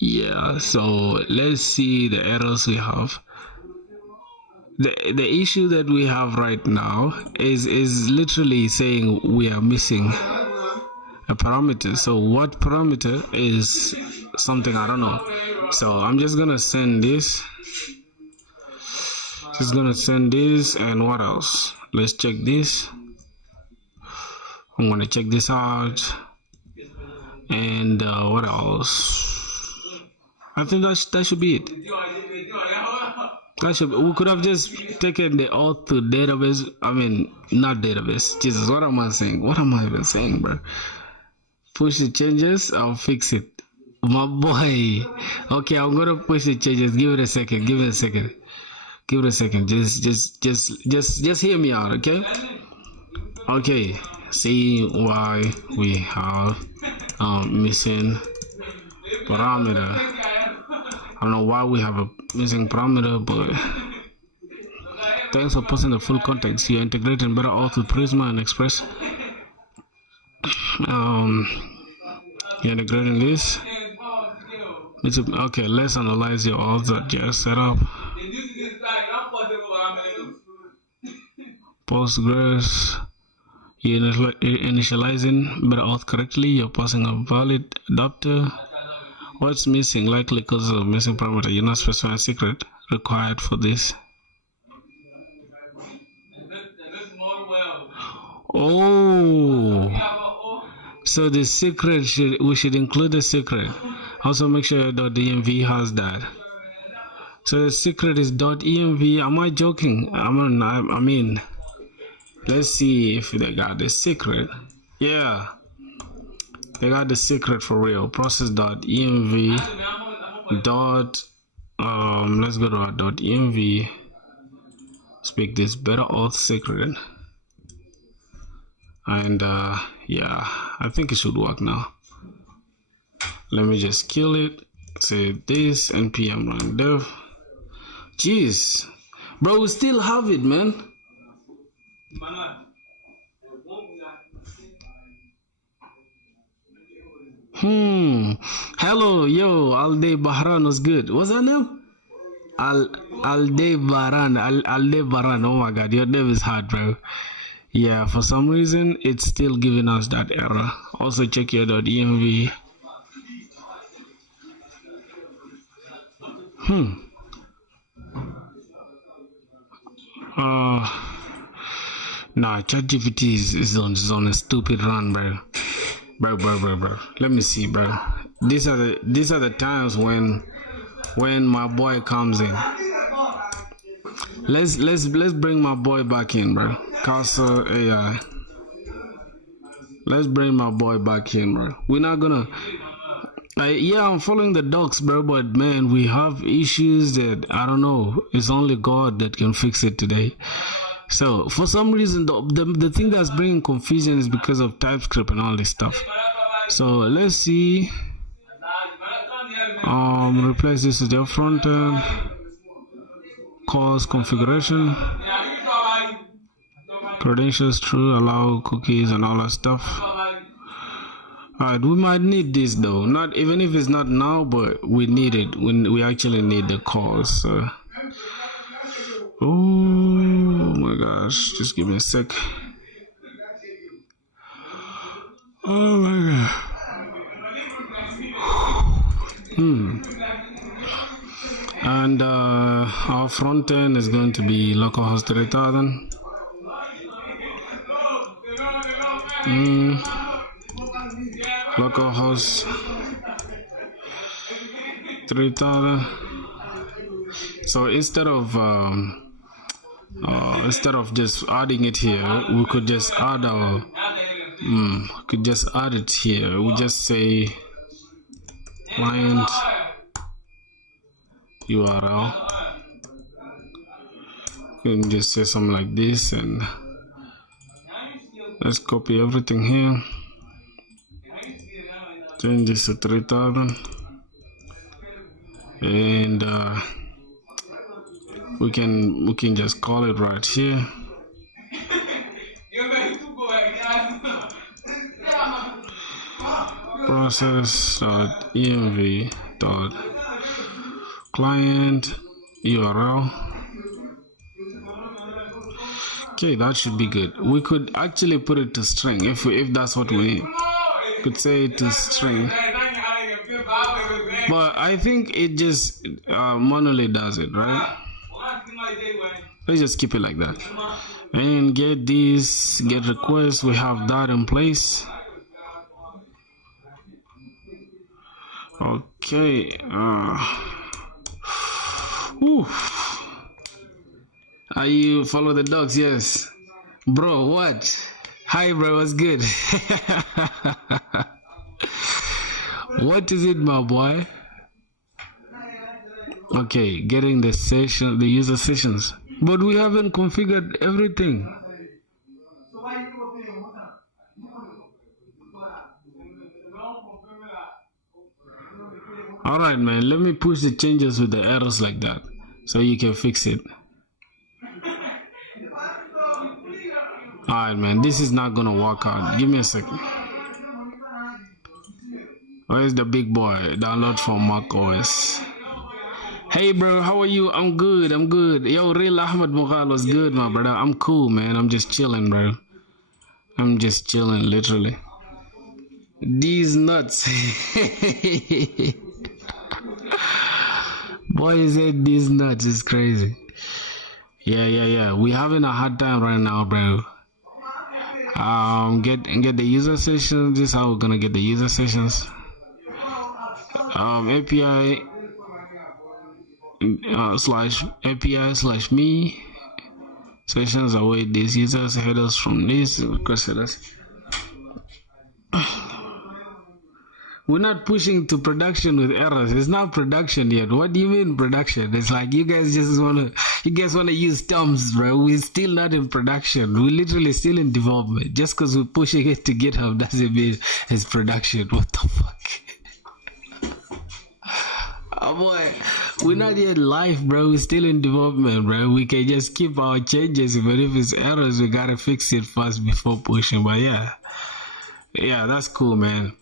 yeah, so let's see the errors we have. The issue that we have right now is literally saying we are missing a parameter. So what parameter is something I don't know. So I'm just gonna send this. And what else? Let's check this. I'm gonna check this out. And what else? I think that should be it. We could have just taken the auth to database. I mean, not database. Jesus, what am I saying? What am I even saying, bro? Push the changes. I'll fix it. My boy. Okay, I'm gonna push the changes. Give it a second. Give it a second. Give it a second. Just hear me out, okay? Okay. See why we have missing parameter. I don't know why we have a missing parameter, but thanks for posting the full context. You're integrating better auth with Prisma and Express. You're integrating this. Okay, let's analyze your auth.js setup. Postgres. You're initializing better auth correctly. You're passing a valid adapter. What's missing? Likely because of missing parameter. You're not specifying a secret required for this. Oh, so the secret we should include the secret. Also make sure .env has that. So the secret is .env. Am I joking? I mean, let's see if they got the secret. Yeah, they got the secret for real. Process.env let's go to our .env. Speak this better auth secret. And yeah, I think it should work now. Let me just kill it. Say this npm run dev. Jeez, bro, we still have it, man. Hello, yo, Alde Bahran was good. What's that name? Alde Baran. Oh my god, your name is hard, bro. Yeah, for some reason it's still giving us that error. Also check your .env. Nah, ChatGPT is on a stupid run, bro. Bro. Let me see, bro. These are the times when my boy comes in. Let's bring my boy back in, bro. Casa AI. Let's bring my boy back in, bro. We're not gonna. Yeah, I'm following the docs, bro. But man, we have issues that I don't know. It's only God that can fix it today. So for some reason, the thing that's bringing confusion is because of TypeScript and all this stuff. So let's see. Replace this with your frontend. Cause configuration. Credentials true. Allow cookies and all that stuff. Alright, we might need this though. Not even if it's not now, but we need it. We actually need the cause. Oh my gosh, just give me a sec. Oh my god. And our front end is going to be localhost 3000. Localhost 3000. So instead of just adding it here, we could just add our it here. We just say client URL. You can just say something like this, and let's copy everything here. Change this to 3000, and we can just call it right here. Process.env.client URL. Okay, that should be good. We could actually put it to string if that's what we need. Could say it to string, but I think it just manually does it, right? Let's just keep it like that. And get requests. We have that in place. Okay. Are you follow the dogs? Yes. Bro, what? Hi, bro. What's good? What is it, my boy? Okay, getting the session, the user sessions. But we haven't configured everything. Alright, man. Let me push the changes with the errors like that so you can fix it. Alright, man. This is not gonna work out. Give me a second. Where's the big boy? Download from Mac OS. Hey bro, how are you? I'm good, Yo, real Ahmed Mughal was good, my brother. I'm cool, man. I'm just chilling, bro. I'm just chilling, literally. These nuts. Boy, is it these nuts? It's crazy. Yeah. We having a hard time right now, bro. Get the user sessions. This is how we're gonna get the user sessions. API /API/me sessions await these users headers from this request headers. We're not pushing to production with errors. It's not production yet. What do you mean production? It's like you guys wanna use terms, bro. We're still not in production. We're literally still in development. Just because we're pushing it to GitHub doesn't mean it's production. What the fuck? Oh boy, we're not yet live, bro. We're still in development, bro. We can just keep our changes, but if it's errors, we gotta fix it first before pushing. But yeah, that's cool, man.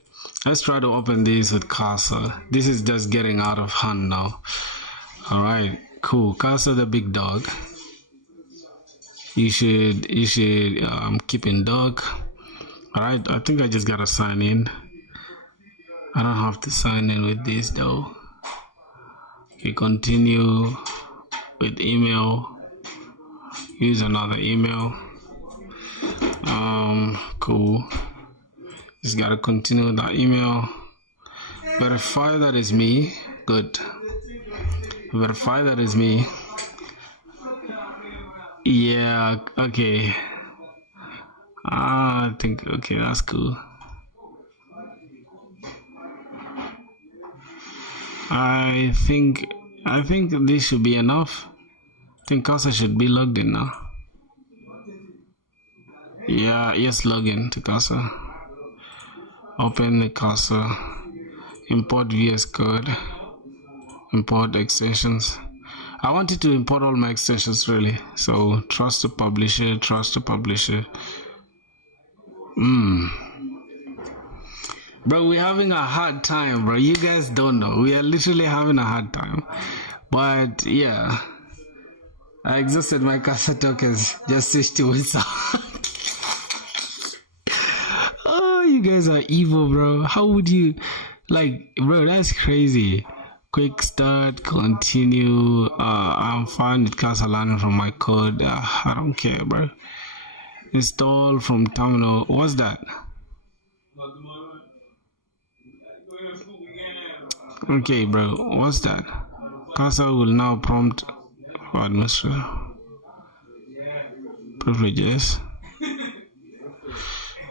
Let's try to open this with Casa. This is just getting out of hand now. All right, cool. Casa, the big dog. You should keep in dog. All right, I think I just gotta sign in. I don't have to sign in with this though. You continue with email, use another email. Cool. Just gotta continue with that email. Verify that is me. Good. Verify that is me. Yeah, okay. I think, okay, that's cool. I think this should be enough. I think Casa should be logged in now. Yeah, yes, log in to Casa. Open the Casa. Import VS Code. Import extensions. I wanted to import all my extensions really. So trust the publisher, Bro, we're having a hard time, bro. You guys don't know. We are literally having a hard time. But yeah, I exhausted my Casa tokens. Just switched to Wizard. Oh, you guys are evil, bro. How would you, like, bro, that's crazy. Quick start, continue. I'm fine with Casa learning from my code. I don't care, bro. Install from terminal. What's that? Okay, bro, what's that? Casa will now prompt for administrator privileges.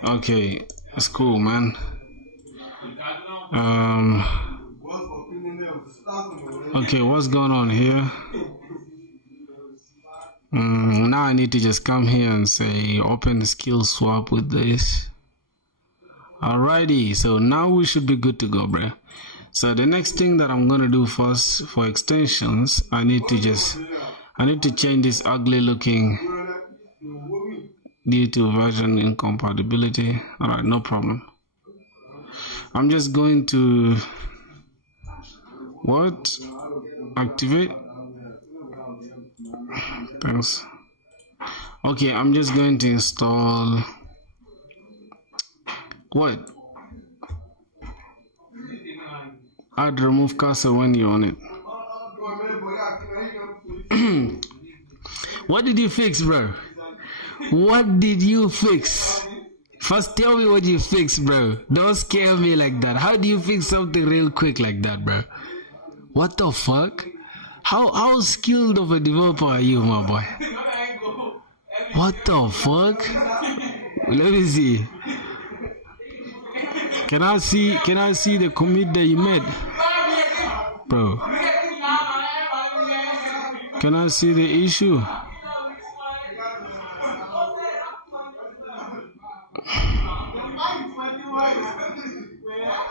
Okay, that's cool, man. Okay, what's going on here? Now I need to just come here and say open skill swap with this. Alrighty, so now we should be good to go, bro. So the next thing that I'm gonna do first for extensions, I need to change this ugly looking due to version incompatibility. Alright, no problem. I'm just going to activate. Thanks. Okay, I'm just going to install I'd remove Casa when you on it. What did you fix, bro? What did you fix? First tell me what you fixed, bro. Don't scare me like that. How do you fix something real quick like that, bro? What the fuck? How skilled of a developer are you, my boy? What the fuck? Let me see. Can I see the commit that you made? Bro. Can I see the issue?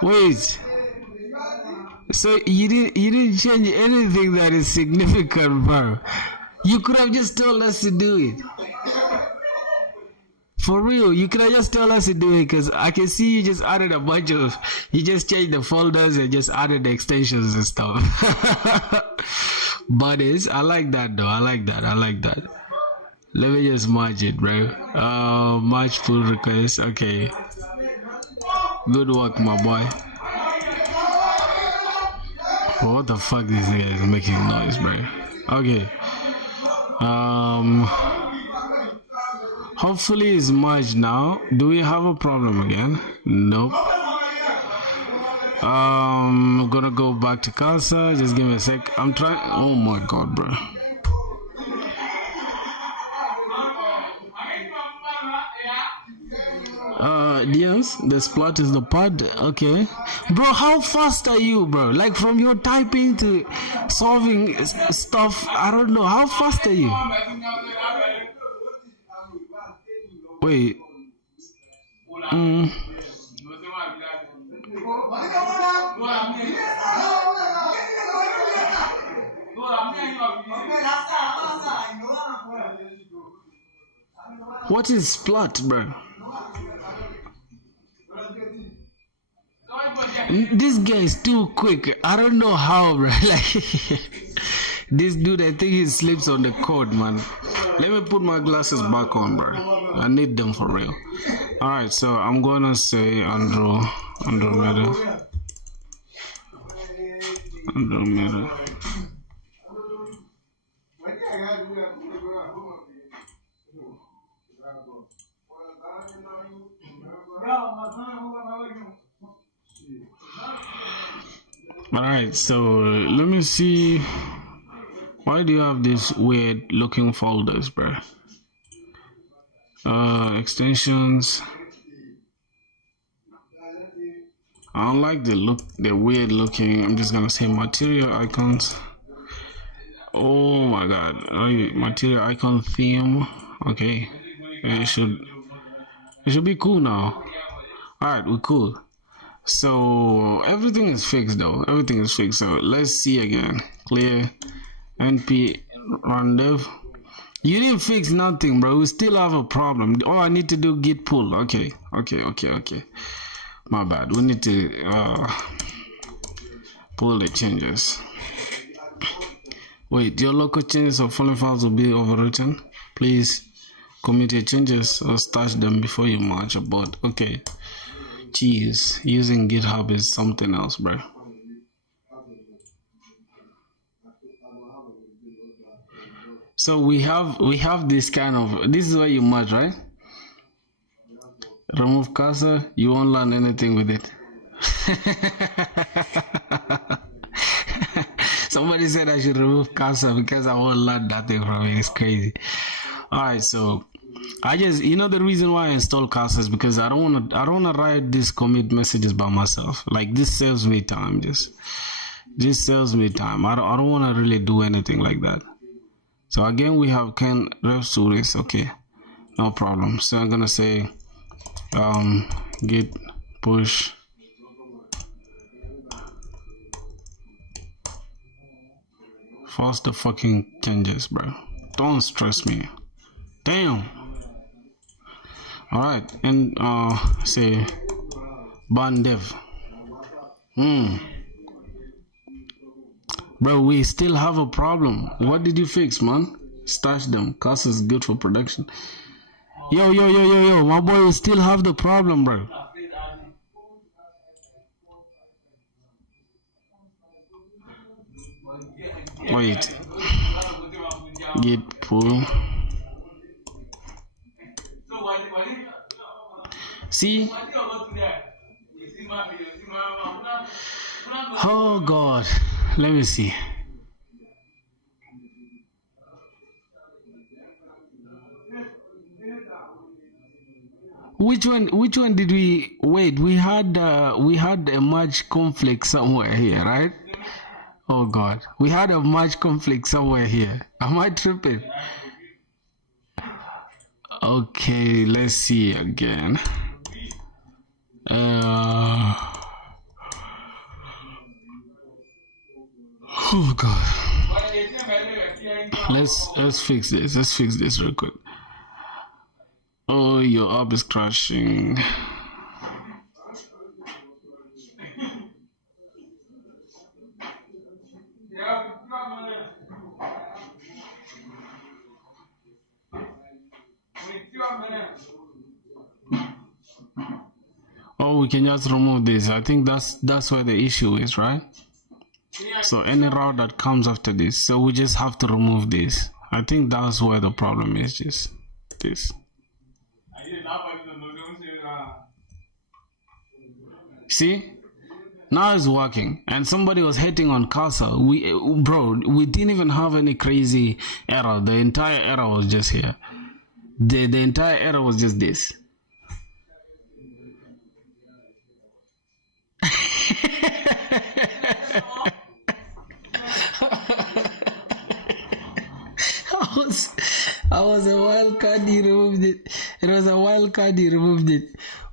Wait. So you didn't change anything that is significant, bro. You could have just told us to do it. For real, you could have just told us to do it, because I can see you just added a bunch of, you just changed the folders and just added the extensions and stuff. Buddies, I like that though. I like that. Let me just merge it, bro. Merge pull request. Okay. Good work, my boy. What the fuck this guy is making noise, bro? Okay. Hopefully it's merged now. Do we have a problem again? Nope. I'm gonna go back to Casa. Just give me a sec. I'm trying. Oh my god, bro. Yes, the splat is the pod. Okay, bro, how fast are you, bro? Like from your typing to solving stuff, I don't know. How fast are you? Wait. What is splat, bro? This guy is too quick. I don't know how, bro. Like this dude, I think he sleeps on the code, man. Let me put my glasses back on, bro. I need them for real. Alright, so I'm gonna say Andromeda. Alright, so let me see. Why do you have these weird looking folders, bro? Extensions. I don't like the weird looking. I'm just gonna say material icons. Oh my god. Material icon theme. Okay. It should be cool now. Alright, we're cool. So everything is fixed though. Everything is fixed. So let's see again. Clear np run dev. You didn't fix nothing, bro. We still have a problem. All I need to do git pull. Okay. My bad. We need to pull the changes. Wait, your local changes or following files will be overwritten. Please commit your changes or stash them before you merge a board. Okay. Jeez, using GitHub is something else, bro. So we have this kind of, this is where you merge, right? Remove cursor, you won't learn anything with it. Somebody said I should remove cursor because I won't learn nothing from it. It's crazy. Alright, so I just, the reason why I install cursor is because I don't wanna write these commit messages by myself. Like this saves me time. Just saves me time. I don't wanna really do anything like that. So again, we have can ref series. Okay, no problem. So I'm gonna say git push force the fucking changes, bro. Don't stress me. Damn. All right, and say ban dev. Bro, we still have a problem. What did you fix, man? Stash them. Cost is good for production. Yo, my boy, we still have the problem, bro. Wait. Git pull. See? Oh god. Let me see. Which one did we wait? We had a merge conflict somewhere here, right? Oh God, we had a merge conflict somewhere here. Am I tripping? Okay, let's see again. Oh God. Let's fix this. Let's fix this real quick. Oh, your app is crashing. Oh, we can just remove this. I think that's where the issue is, right? So any route that comes after this, so we just have to remove this. I think that's where the problem is, just this. See? Now it's working, and somebody was hitting on cursor. We didn't even have any crazy error. The entire error was just here. The entire error was just this. I was a wild card, he removed it. It was a wild card, he removed it.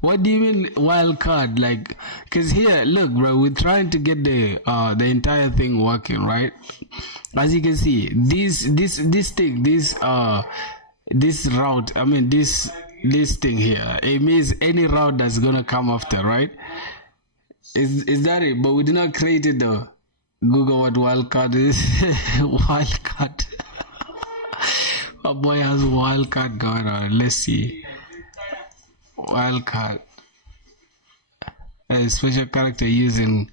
What do you mean wild card? Like, cause here, look, bro, we're trying to get the entire thing working, right? As you can see, this route, I mean this thing here, it means any route that's gonna come after, right? Is that it? But we did not create it though. Google what wildcard is. Wildcard. My boy has wildcard going on. Let's see. Wildcard. A special character used in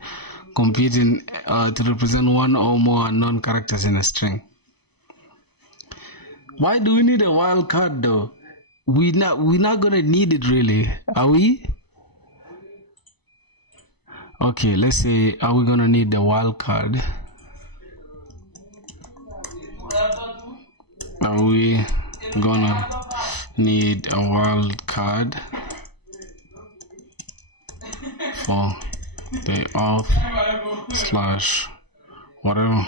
computing to represent one or more unknown characters in a string. Why do we need a wildcard though? We're not gonna need it really, are we? Okay, let's say, are we gonna need the wildcard? Are we gonna need a wildcard for the auth / whatever?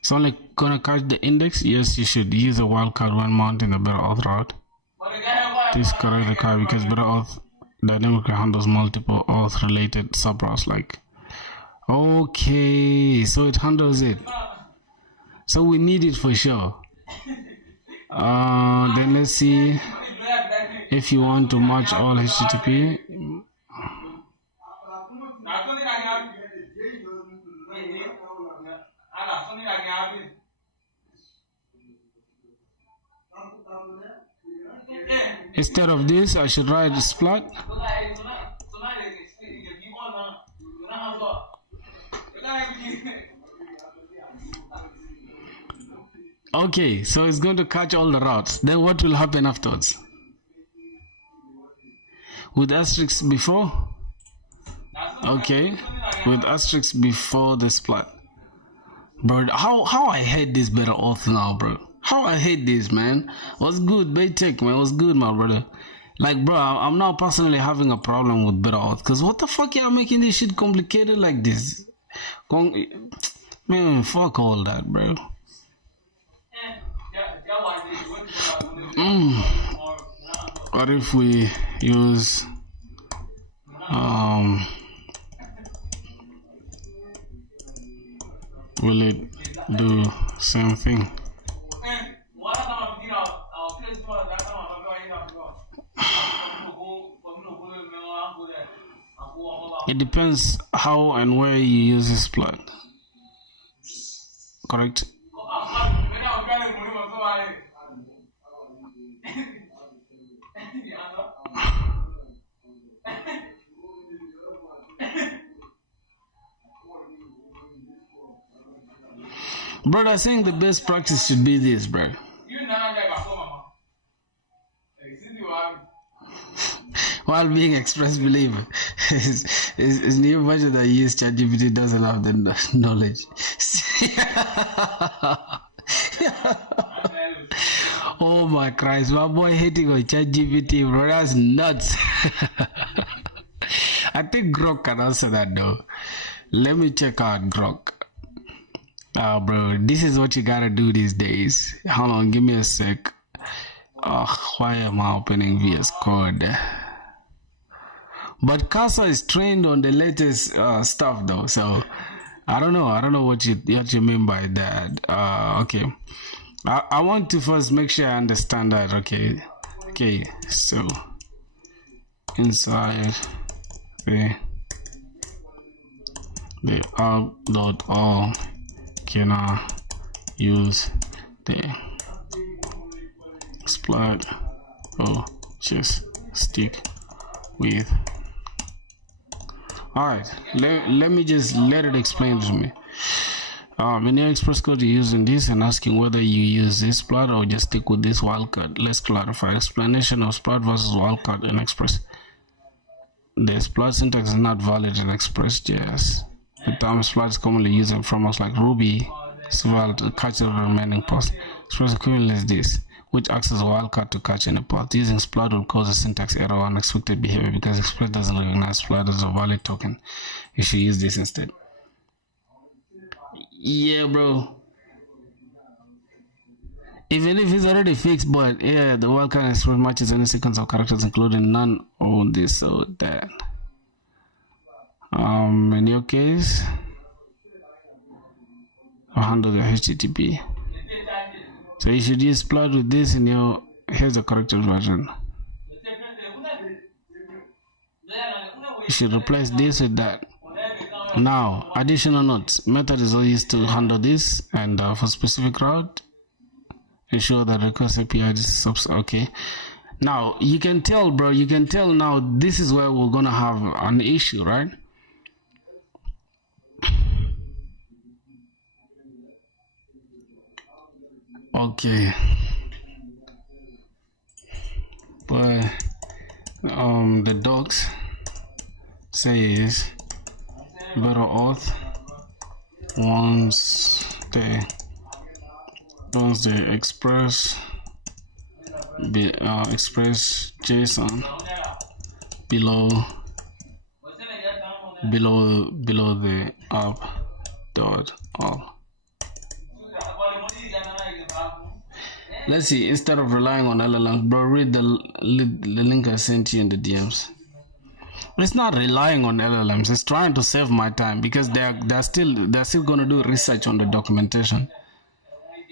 It's only gonna catch the index. Yes, you should use a wildcard when mounting a better auth route. Please correct the card because better auth dynamically handles multiple auth related subroutes like. Okay, so it handles it. So we need it for sure. Then let's see if you want to match all HTTP. Instead of this, I should write splat. Okay, so it's going to catch all the routes. Then what will happen afterwards? With asterisk before? Okay, with asterisk before the splat. Bro, how I hate this better auth now, bro. How I hate this, man. What's good, Baytech, man? What's good, my brother? Like, bro, I'm now personally having a problem with better auth. Because what the fuck y'all making this shit complicated like this? Man, fuck all that, bro. What if we use will it do same thing? It depends how and where you use this plot. Correct? Brother, I think the best practice should be this, bro. While being express believer, his new version that you use ChatGPT doesn't have the knowledge. Oh my Christ, my boy hating on ChatGPT, bro. That's nuts. I think Grok can answer that though. Let me check out Grok. Bro, this is what you gotta do these days. Hold on, give me a sec. Why am I opening VS Code? But Casa is trained on the latest stuff though, so I don't know what you mean by that. Okay, I want to first make sure I understand that. Okay, so inside the app.all can I use the exploit or just stick with. Alright, let me just let it explain to me. In your Express code you're using this and asking whether you use this plot or just stick with this wildcard. Let's clarify. Explanation of plot versus wildcard in Express. The plot syntax is not valid in Express.js. The term plot is commonly used in frameworks like Ruby, valid to catch the remaining path. Express equivalent is this, which acts as a wildcard to catch any path. Using plot will cause a syntax error or unexpected behavior because Express doesn't recognize plot as a valid token. You should use this instead. Yeah, bro. Even if it's already fixed, but yeah, the wildcard express matches any sequence of characters including none or this or that. In your case, I'll handle the HTTP. So you should use plot with this in your. Here's the corrected version. You should replace this with that. Now, additional notes. Method is all used to handle this, and for specific route, ensure that request API is okay. Now you can tell, bro. You can tell now. This is where we're gonna have an issue, right? Okay. But the docs says better auth once the express JSON below the app.all. Let's see, instead of relying on LLMs, bro, read the link I sent you in the DMs. It's not relying on LLMs, it's trying to save my time because they're still gonna do research on the documentation.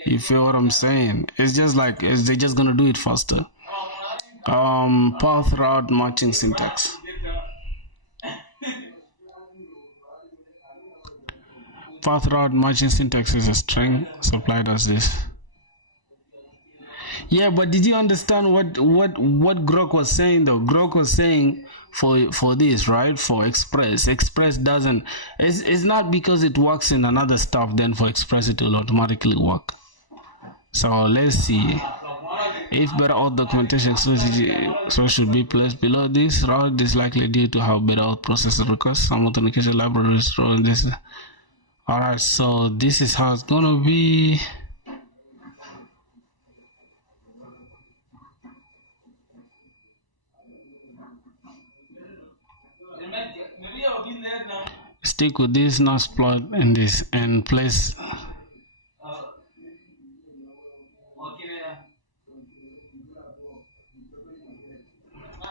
You feel what I'm saying? It's just like they're just gonna do it faster. Path route matching syntax. Path route matching syntax is a string supplied as this. Yeah, but did you understand what Grok was saying though? Grok was saying for this, right? For Express doesn't. It's not because it works in another stuff. Then for Express it will automatically work. So let's see. If better auth documentation so should be placed below this route is likely due to how better auth processes requests. Some authentication libraries throw this. Alright, so this is how it's gonna be. Stick with this NAS plot in this and place.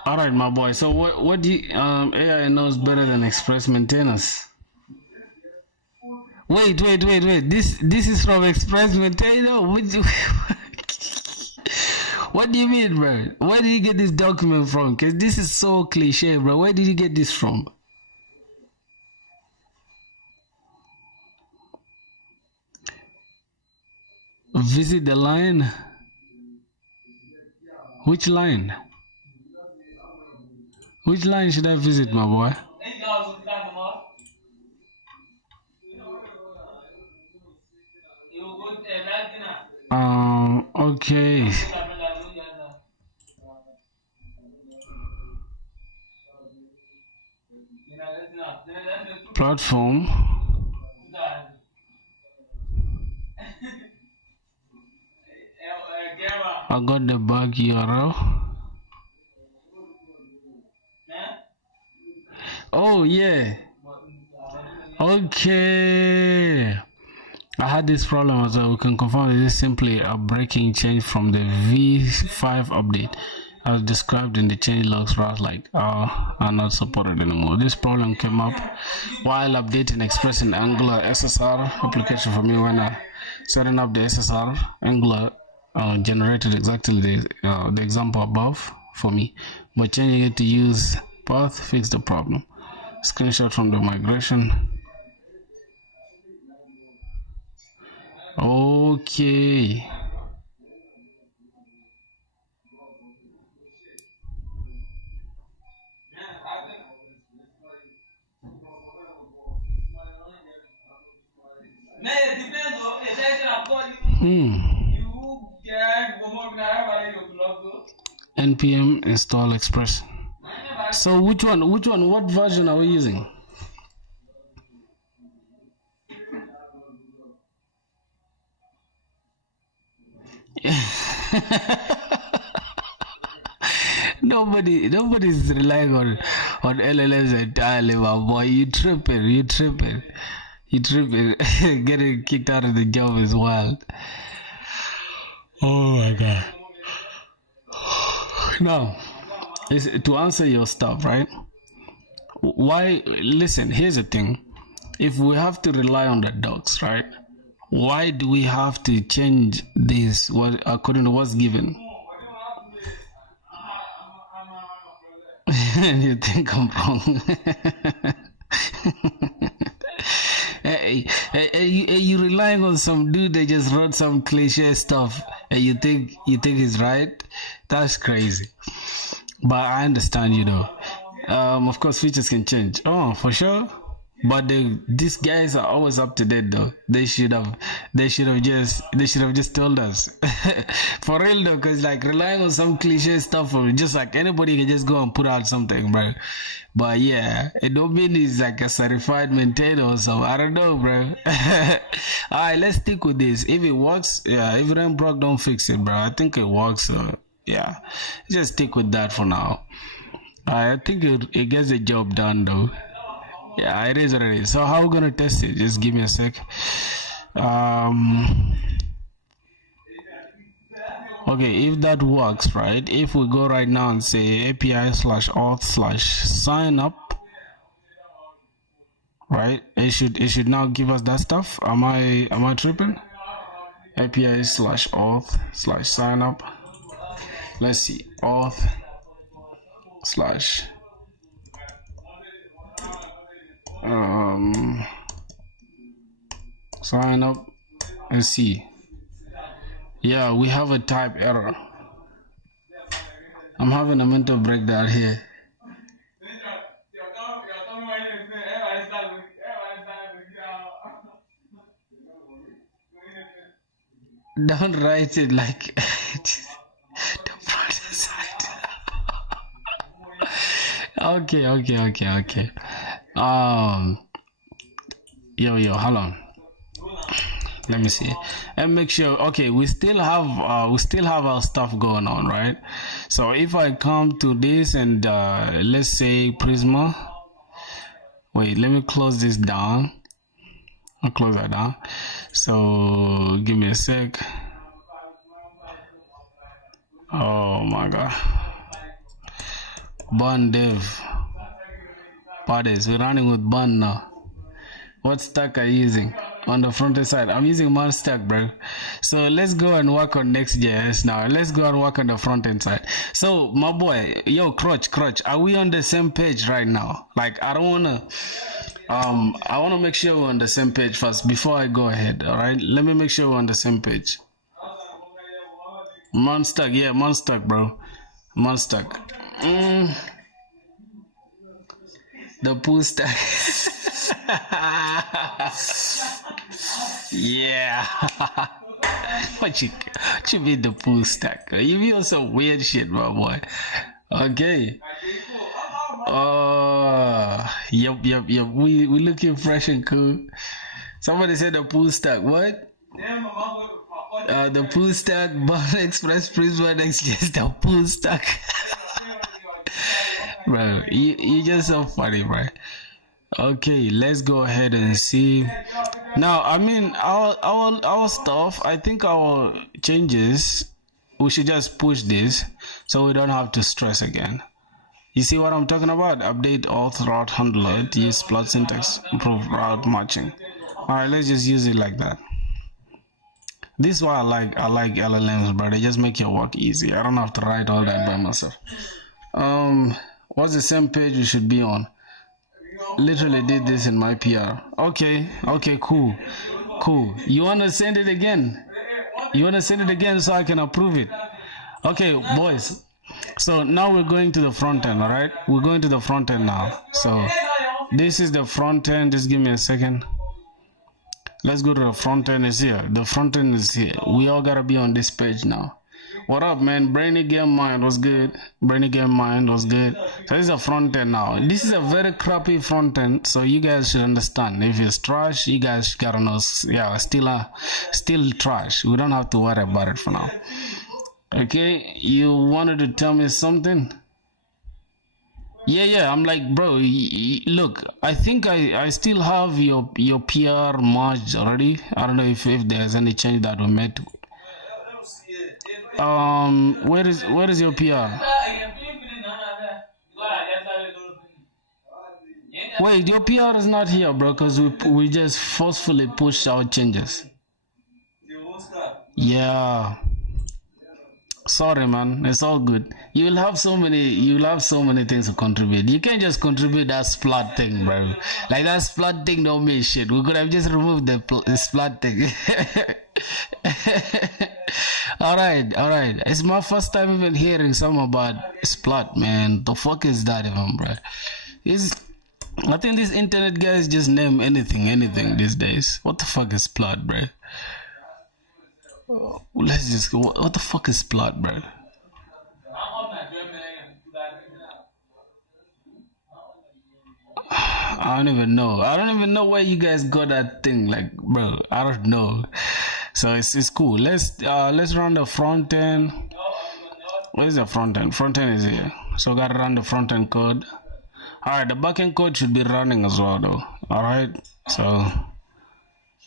Alright, my boy. So what do you, AI knows better than Express maintainers? Wait. This is from Express maintainer? What do you mean, bro? Where did you get this document from? Because this is so cliche, bro. Where did you get this from? Visit the line? Which line? Which line should I visit, my boy? Okay. Platform. I got the bug URL. Oh yeah. Okay. I had this problem as well. We can confirm this is simply a breaking change from the V5 update as described in the change logs routes are not supported anymore. This problem came up while updating expressing Angular SSR application for me when setting up the SSR Angular generated exactly the example above for me, but changing it to use path fixed the problem. Screenshot from the migration. Okay. npm install express. So which one, what version are we using? Nobody's relying on LLMs entirely, my boy. You tripping. Getting kicked out of the job is wild. Oh my god. Now, to answer your stuff, right? Why? Listen, here's the thing. If we have to rely on the docs, right? Why do we have to change this according to what's given? You think I'm wrong? You relying on some dude that just wrote some cliche stuff and you think he's right? That's crazy. But I understand, you know. Of course features can change. Oh, for sure. But these guys are always up to date though. They should have just told us. For real though, cause like relying on some cliche stuff or just like anybody can just go and put out something, bro. But yeah, it don't mean it's like a certified maintainer or something. I don't know, bro. Alright, let's stick with this. If it works, yeah. If it ain't broke, don't fix it, bro. I think it works, so yeah. Just stick with that for now. I think it gets the job done though. Yeah, it is what it is. So how are we gonna test it? Just give me a sec. Okay, if that works, right? If we go right now and say API/auth/sign up, right? It should now give us that stuff. Am I tripping? API/auth/sign up. Let's see, auth/ sign up and see. Yeah, we have a type error. I'm having a mental breakdown here. Don't write it like the front side. Okay. Yo, hold on. Let me see and make sure. Okay, we still have our stuff going on, right? So if I come to this and let's say Prisma. Wait, let me close this down. I'll close that down. So give me a sec. Oh my god. Bun dev. Parties. We're running with bun now. What stack are you using? On the front end side, I'm using one stack, bro. So let's go and work on Next.js now. Let's go and work on the front end side. So my boy, yo, Crutch, are we on the same page right now? Like I wanna make sure we're on the same page first before I go ahead. All right, let me make sure we're on the same page. Monstack, yeah, Monstack, bro. Monstack. The pool stack. Yeah. What you mean the pool stack? You mean some weird shit, my boy. Okay. Yep. We looking fresh and cool. Somebody said the pool stack. What? The full stack, Bar Express, Prisma, just the full stack. Bro, you just so funny, bro. Okay, let's go ahead and see. Now, I mean, our stuff. I think our changes. We should just push this, so we don't have to stress again. You see what I'm talking about? Update auth route handler, use plot syntax, improve route matching. All right, let's just use it like that. This is why I like LLMs, bro. They just make your work easy. I don't have to write all that by myself. What's the same page we should be on? Literally did this in my PR. Okay, cool. You wanna send it again? So I can approve it? Okay, boys. So now we're going to the front end, all right? We're going to the front end now. So this is the front end. Just give me a second. Let's go to the front end. Is here. The front end is here. We all gotta be on this page now. What up, man? Brainy Game Mind was good. So this is a front end now. This is a very crappy front end, so you guys should understand. If it's trash, you guys gotta know. Yeah, still trash. We don't have to worry about it for now. Okay, you wanted to tell me something? Yeah. I'm like, bro, look, I think I still have your PR merged already. I don't know if there's any change that we made to it. Where is your PR? Wait, your PR is not here, bro, because we just forcefully pushed our changes. Yeah. Sorry, man. It's all good. You'll have so many things to contribute. You can't just contribute that splat thing, bro. Like that splat thing don't mean shit. We could have just removed the splat thing. All right. It's my first time even hearing something about splat, man. The fuck is that even, bro? I think these internet guys just name anything these days. What the fuck is splat, bro? Let's just go. What the fuck is plot, bro? I don't even know where you guys got that thing. Like, bro, I don't know. So it's cool. Let's run the front end. Where's the front end? Front end is here. So gotta run the front end code. Alright, the backend code should be running as well though. Alright, so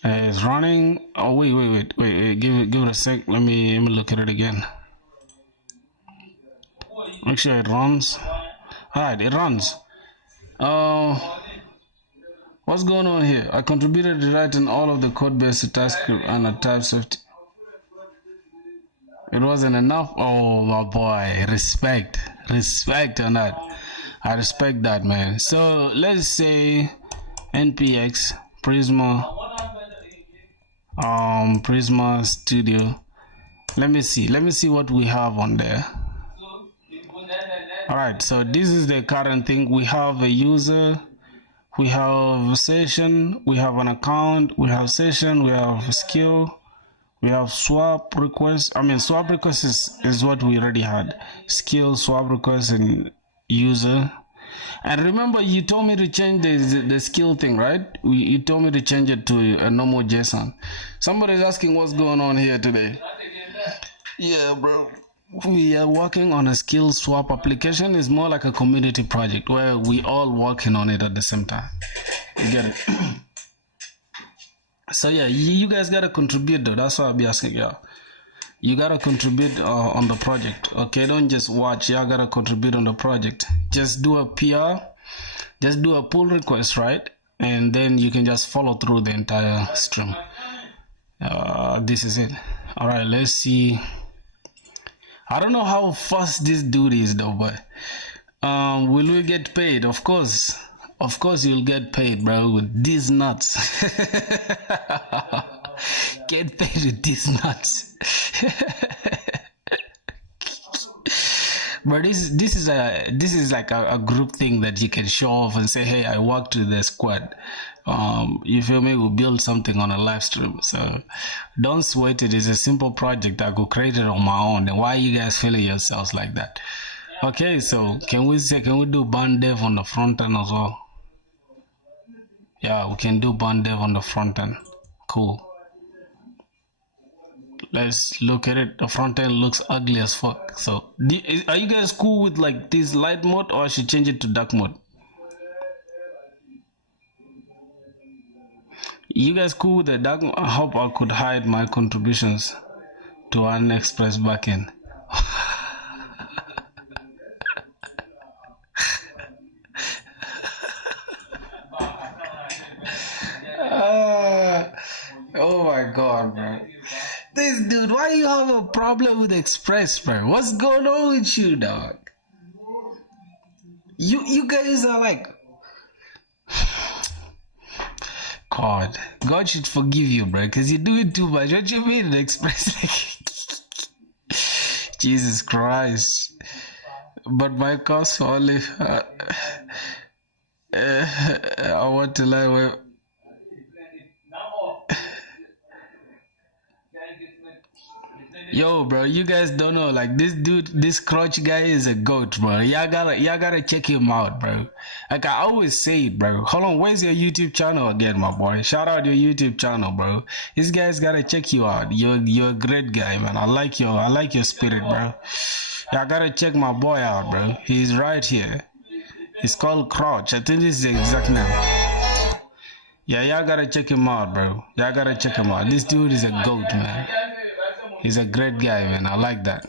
it's running. Oh wait. Give it a sec. Let me look at it again. Make sure it runs. Alright, it runs. What's going on here? I contributed to writing all of the code base to TypeScript and a TypeScript. It wasn't enough. Oh my boy, respect on that. I respect that, man. So let's say npx Prisma Studio. Let me see what we have on there. All right, so this is the current thing. We have a user, we have a session, we have an account, we have session, we have skill, we have swap request. I mean, swap request is what we already had. Skill, swap request, and user. And remember, you told me to change the skill thing, right? You told me to change it to a normal JSON. Somebody's asking what's going on here today. Yeah, bro. We are working on a skill swap application. It's more like a community project where we all working on it at the same time. You get it? So yeah, you guys gotta contribute though. That's why I'll be asking y'all. You gotta contribute on the project. Okay, don't just watch. Y'all gotta contribute on the project. Just do a PR, just do a pull request, right? And then you can just follow through the entire stream. This is it. All right, let's see. I don't know how fast this dude is though, but will we get paid? Of course you'll get paid, bro, with these nuts. Get paid with these nuts. But this is like a group thing that you can show off and say, hey, I worked with the squad. You feel me? We build something on a live stream. So don't sweat it. It's a simple project. I could create it on my own. Then why are you guys feeling yourselves like that? Okay, so can we do band dev on the front end as well? Yeah, we can do band dev on the front end. Cool. Let's look at it. The front end looks ugly as fuck. So are you guys cool with like this light mode, or I should change it to dark mode? You guys cool with the dark mode? I hope I could hide my contributions to an express backend. Oh my god, bro. This dude, why you have a problem with Express, bro? What's going on with you, dog? You guys are like, God should forgive you, bro, because you're doing too much. What you mean, Express? Jesus Christ. But my cost only. I want to lie with. Yo, bro, you guys don't know, like this dude, this crotch guy is a goat, bro. Y'all gotta check him out, bro. Like I always say it, bro. Hold on, where's your YouTube channel again, my boy? Shout out your YouTube channel, bro. This guy's gotta check you out. You're a great guy, man. I like your spirit, bro. Y'all gotta check my boy out, bro. He's right here. He's called Crouch. I think this is the exact name. Yeah, y'all gotta check him out, bro. Y'all gotta check him out. This dude is a goat, man. He's a great guy, man. I like that.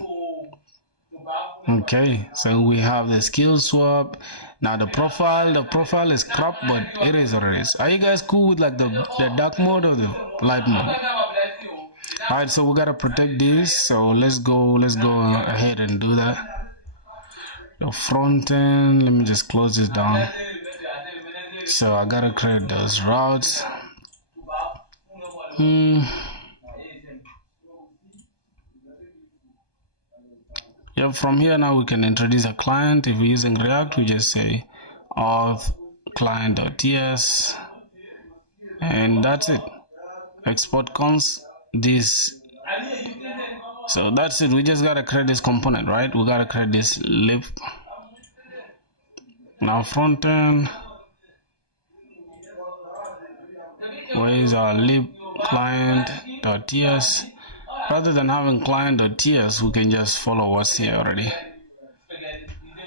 Okay, so we have the skill swap. Now the profile is crap, but it is what it is. Are you guys cool with like the dark mode or the light mode? Alright, so we gotta protect this. So let's go ahead and do that. The front end, let me just close this down. So I gotta create those routes. Yep, from here now we can introduce a client. If we're using React, we just say auth client.ts, and that's it. Export cons this. So that's it. We just gotta create this component, right? We gotta create this lib. Now front end, where is our lib client.ts? Rather than having client.ts, we can just follow what's here already.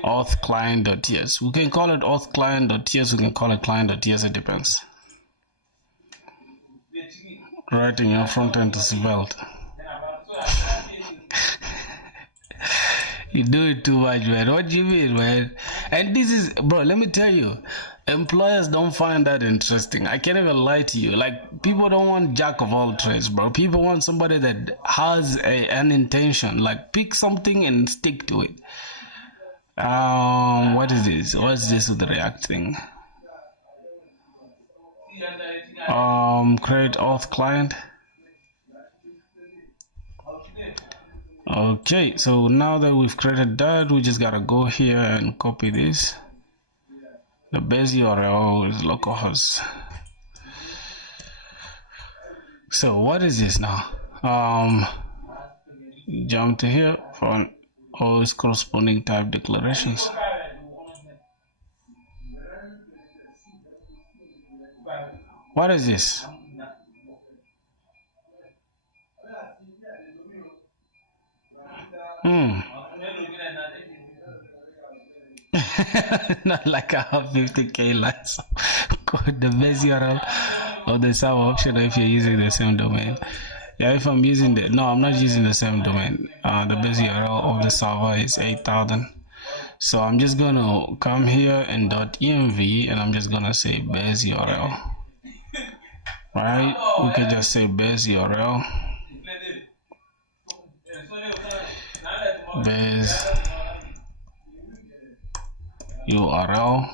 Auth client.ts. We can call it auth client.ts, we can call it client.ts, it depends. Writing your front end to svelte. You do it too much, man. What do you mean, man? And this is, bro, let me tell you, employers don't find that interesting. I can't even lie to you. Like, people don't want jack of all trades, bro. People want somebody that has an intention. Like, pick something and stick to it. What is this? What's this with the React thing? Create auth client. Okay, so now that we've created that, we just gotta go here and copy this. The base URL is localhost. So what is this now? Jump to here for all its corresponding type declarations. What is this? Not like I have 50k lines code. The base URL of the server option if you're using the same domain. Yeah, if I'm using no, I'm not using the same domain. The base URL of the server is 8000. So I'm just gonna come here and .env and I'm just gonna say base URL. Right? We can just say base URL. Base URL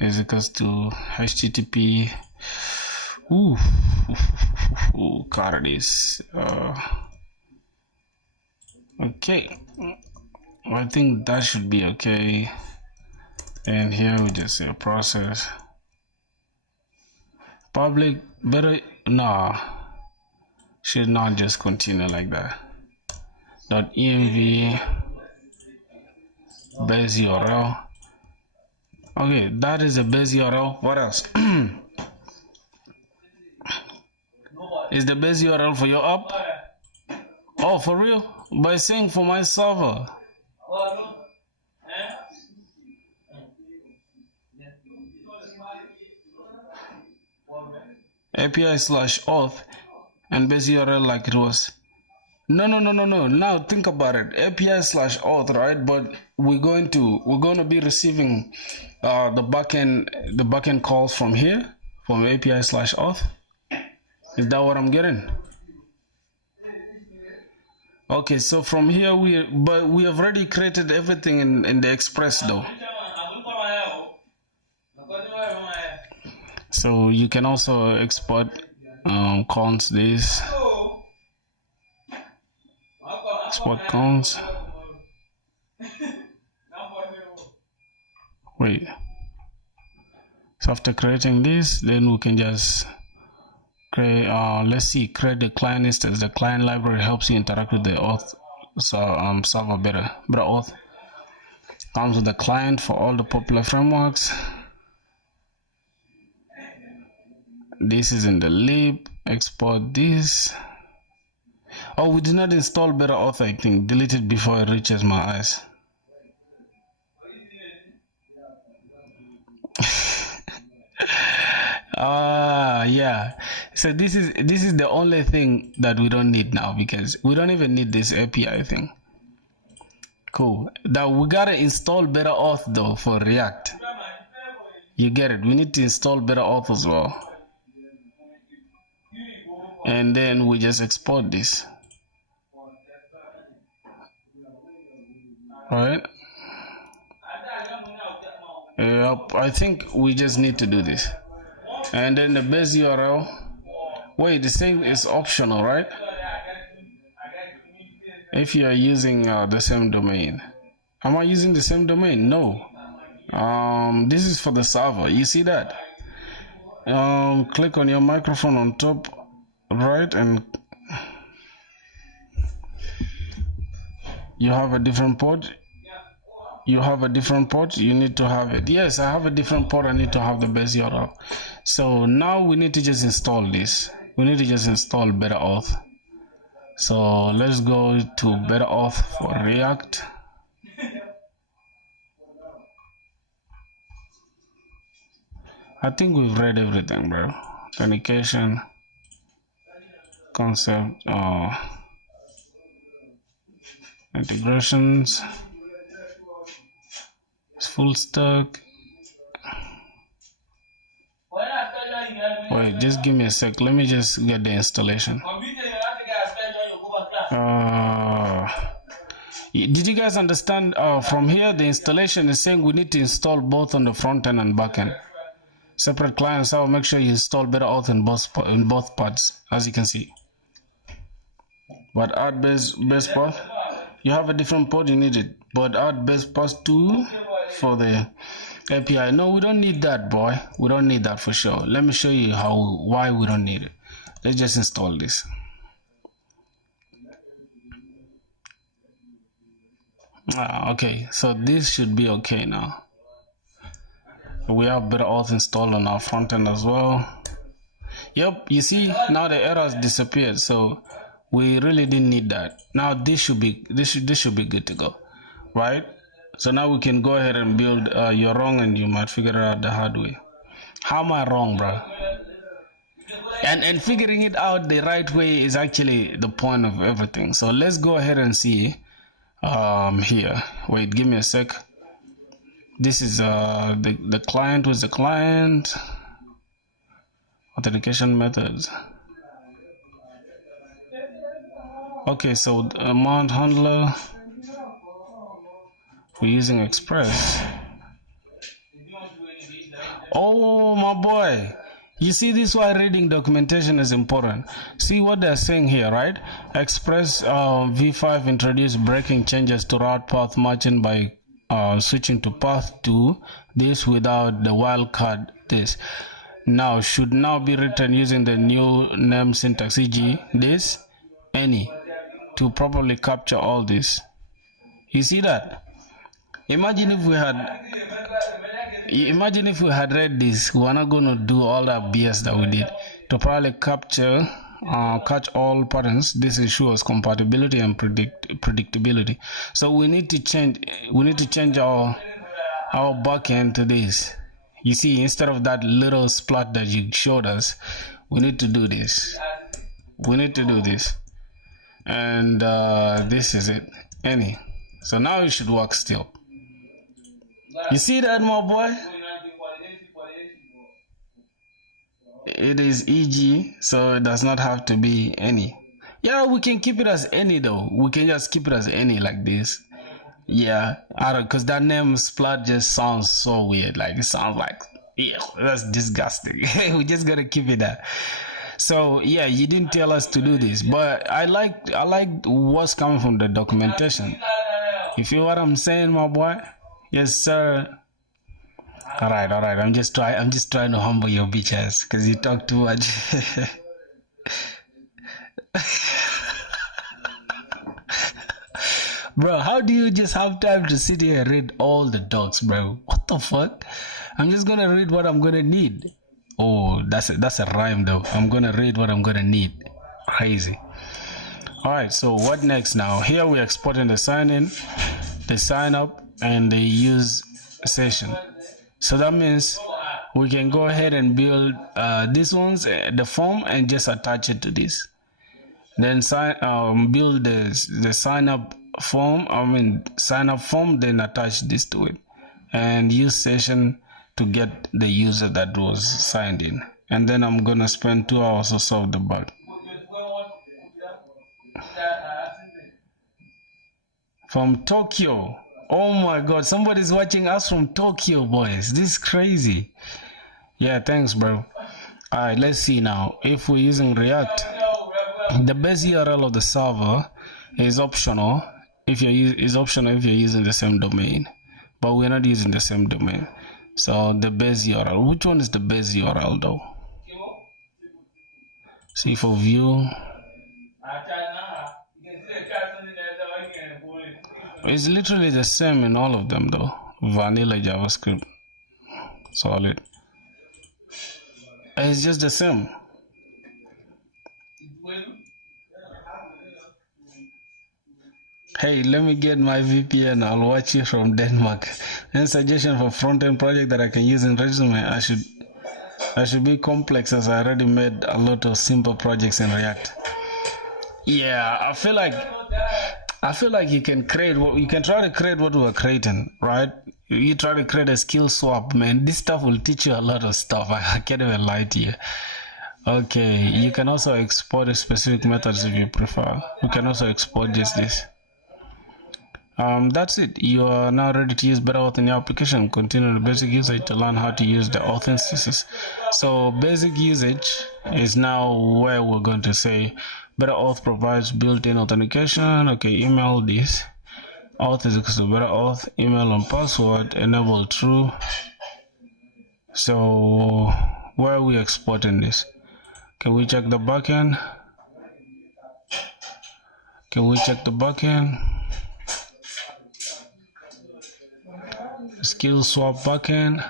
is equals to HTTP. God, it is. Okay, I think that should be okay. And here we just say process public. Better no, should not just continue like that. .env base URL. Okay, that is a base URL. What else? Is the base URL for your app? Oh, for real? By saying for my server. API/auth and base URL like it was. No. Now think about it. API/auth, right? But we're going to be receiving the backend calls from here, from API/auth. Is that what I'm getting? Okay, so from here we have already created everything in the Express though. So you can also export cons this. Export cons. Wait. So after creating this, then we can just create create the client instance. The client library helps you interact with the auth server better. Auth comes with the client for all the popular frameworks. This is in the lib. Export this. Oh, we did not install Auth, I think. Delete it before it reaches my eyes. Yeah. So this is the only thing that we don't need now, because we don't even need this API thing. Cool. Now we gotta install Auth though for React. You get it? We need to install Auth as well. And then we just export this. Right? Yep, I think we just need to do this. And then the base URL. Wait, the same is optional, right? If you are using the same domain. Am I using the same domain? No. This is for the server. You see that? Click on your microphone on top right, and you have a different port. You have a different port, you need to have it. Yes, I have a different port, I need to have the base URL. So now we need to just install this. We need to just install Auth. So let's go to Auth for React. I think we've read everything, bro. Authentication, concept, integrations, full stack. Wait, just give me a sec. Let me just get the installation. Did you guys understand? From here, the installation is saying we need to install both on the front end and back end. Separate clients. So make sure you install Auth in both parts, as you can see. But add base path. You have a different port, you need it. But add base path 2 for the API. No, we don't need that, boy. We don't need that for sure. Let me show you why we don't need it. Let's just install this. Okay, so this should be okay now. We have Auth installed on our front end as well. Yep, you see now the errors disappeared, so we really didn't need that. Now this should be good to go, right? So now we can go ahead and build. You're wrong, and you might figure it out the hard way. How am I wrong, bro? And figuring it out the right way is actually the point of everything. So let's go ahead and see here. Wait, give me a sec. This is the client. Was the client authentication methods? Okay, so the amount handler, we're using Express. Oh my boy, you see, this is why reading documentation is important. See what they're saying here, right? Express v5 introduced breaking changes to route path matching by switching to path 2, this without the wildcard this. Now should now be written using the new name syntax, e.g. this, any, to properly capture all this. You see that? Imagine if we had read this. We're not going to do all that BS that we did to probably capture catch all patterns. This ensures compatibility and predictability. So we need to change our backend to this. You see, instead of that little splat that you showed us, we need to do this. And this is it. Any. So now it should work still. You see that, my boy? It is EG, so it does not have to be any. Yeah, we can keep it as any though. We can just keep it as any like this. Yeah, I don't, because that name Splat just sounds so weird. Like it sounds like, yeah, that's disgusting. We just gotta keep it that. So yeah, you didn't tell us to do this, but I like what's coming from the documentation. You feel what I'm saying, my boy? Yes, sir. All right. I'm just trying to humble your bitch ass because you talk too much. Bro, how do you just have time to sit here and read all the docs, bro? What the fuck? I'm just gonna read what I'm gonna need. Oh, that's a rhyme though. I'm gonna read what I'm gonna need. Crazy. Alright, so what next now? Here we're exporting the sign in, the sign up, and the use session. So that means we can go ahead and build these ones, the form, and just attach it to this. Then build the sign up form. Sign up form. Then attach this to it, and use session to get the user that was signed in. And then I'm gonna spend 2 hours to solve the bug. From Tokyo. Oh my god, somebody's watching us from Tokyo, boys. This is crazy. Yeah, thanks, bro. Alright, let's see now. If we're using React, the base URL of the server is optional if you're using the same domain. But we're not using the same domain. So the base URL. Which one is the base URL though? See for view. It's literally the same in all of them though. Vanilla JavaScript. Solid. It's just the same. Hey, let me get my VPN. I'll watch you from Denmark. Any suggestion for front-end project that I can use in resume? I should be complex as I already made a lot of simple projects in React. Yeah, I feel like you can try to create what we're creating, right? You try to create a skill swap, man. This stuff will teach you a lot of stuff. I can't even lie to you. Okay, you can also export specific methods if you prefer. We can also export just this. That's it. You are now ready to use BetterAuth in your application. Continue the basic usage to learn how to use the Auth instances. So basic usage is now where we're going to say BetterAuth provides built-in authentication. Okay, email this. Auth is equal to BetterAuth, email and password, enable true. So where are we exporting this? Can we check the backend? Skill swap backend.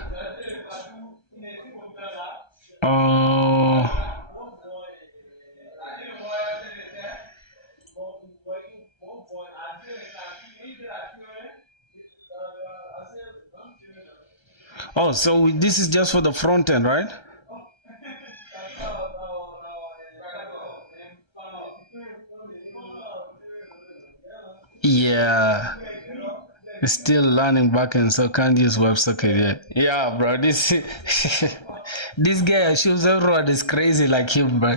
Oh, so this is just for the front end, right? Yeah. Still learning backend, so can't use WebSocket yet. Yeah, bro, this this guy assumes everyone is crazy like him, bro.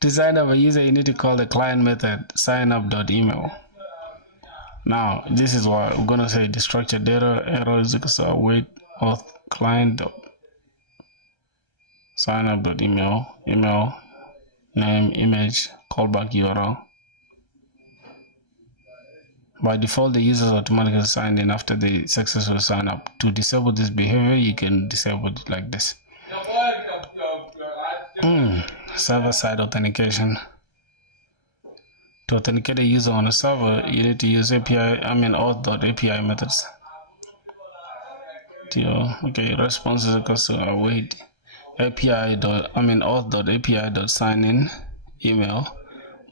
To sign up a user, you need to call the client method signup.email. Now, this is what we're gonna say: the structured data error is equal to await auth client signup.email, email name, image, callback URL. By default, the user is automatically signed in after the successful sign up. To disable this behavior, you can disable it like this. Server-side authentication. To authenticate a user on a server, you need to use auth.api methods. Okay, response is equal to await auth.api.sign-in email.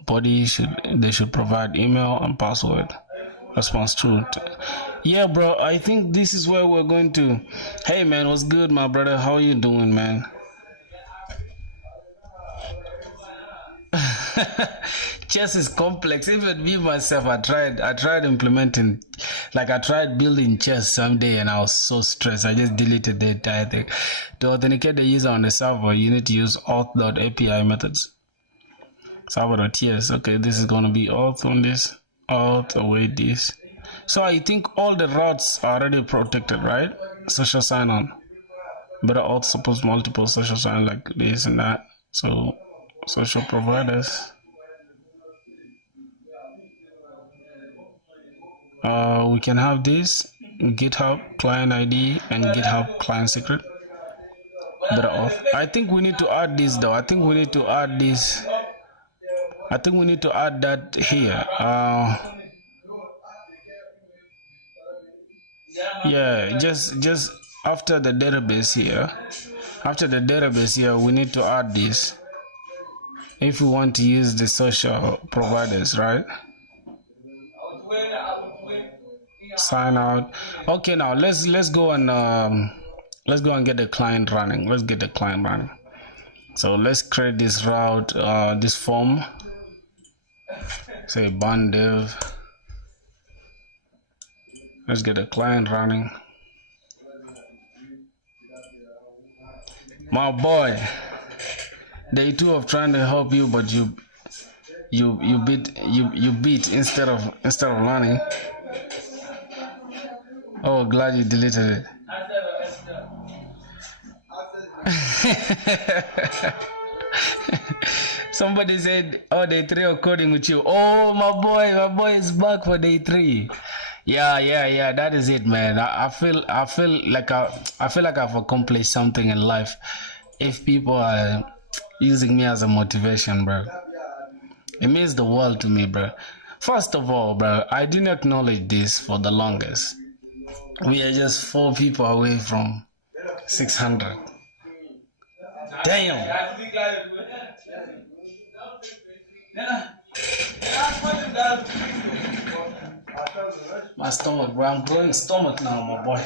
Body they should provide email and password. Response true. Yeah, bro, I think this is where we're going to. Hey man, what's good, my brother? How are you doing, man? Chess is complex. Even me myself, I tried implementing, like I tried building chess someday, and I was so stressed. I just deleted the entire thing. To authenticate the user on the server, you need to use auth.api methods. Server.ts. Okay, this is gonna be auth on this. Auth await this. So I think all the routes are already protected, right? Social sign-on. Better auth supports multiple social sign like this and that. So social providers. We can have this GitHub client ID and GitHub client secret. Better auth. I think we need to add this though. I think we need to add this. I think we need to add that here. Yeah, just after the database here. After the database here, we need to add this. If we want to use the social providers, right? Sign out. Okay, now let's go and get the client running. Let's get the client running. So let's create this route, this form. Say bun dev. Let's get the client running. My boy, day 2 of trying to help you, but you beat instead of learning. Oh, glad you deleted it. Somebody said, "Oh, day 3 of coding with you." Oh, my boy is back for day 3. Yeah. That is it, man. I feel like I've accomplished something in life. If people are using me as a motivation, bro, it means the world to me, bro. First of all, bro, I didn't acknowledge this for the longest. We are just 4 people away from 600. Damn. My stomach, bro. I'm growing stomach now, my boy.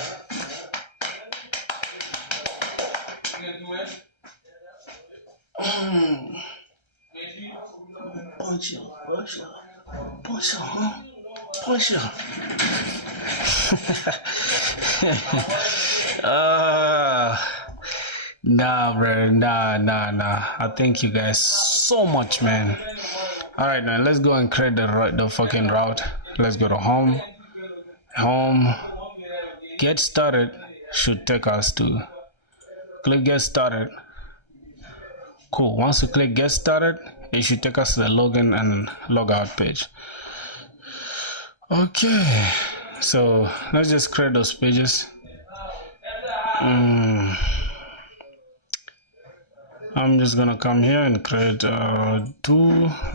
Punch you. Nah, bro. Nah. I thank you guys so much, man. All right, man. Let's go and create the fucking route. Let's go to home. Get started should take us to. Click get started. Cool. Once you click get started, it should take us to the login and logout page. Okay. So let's just create those pages. I'm just gonna come here and create 2. I'm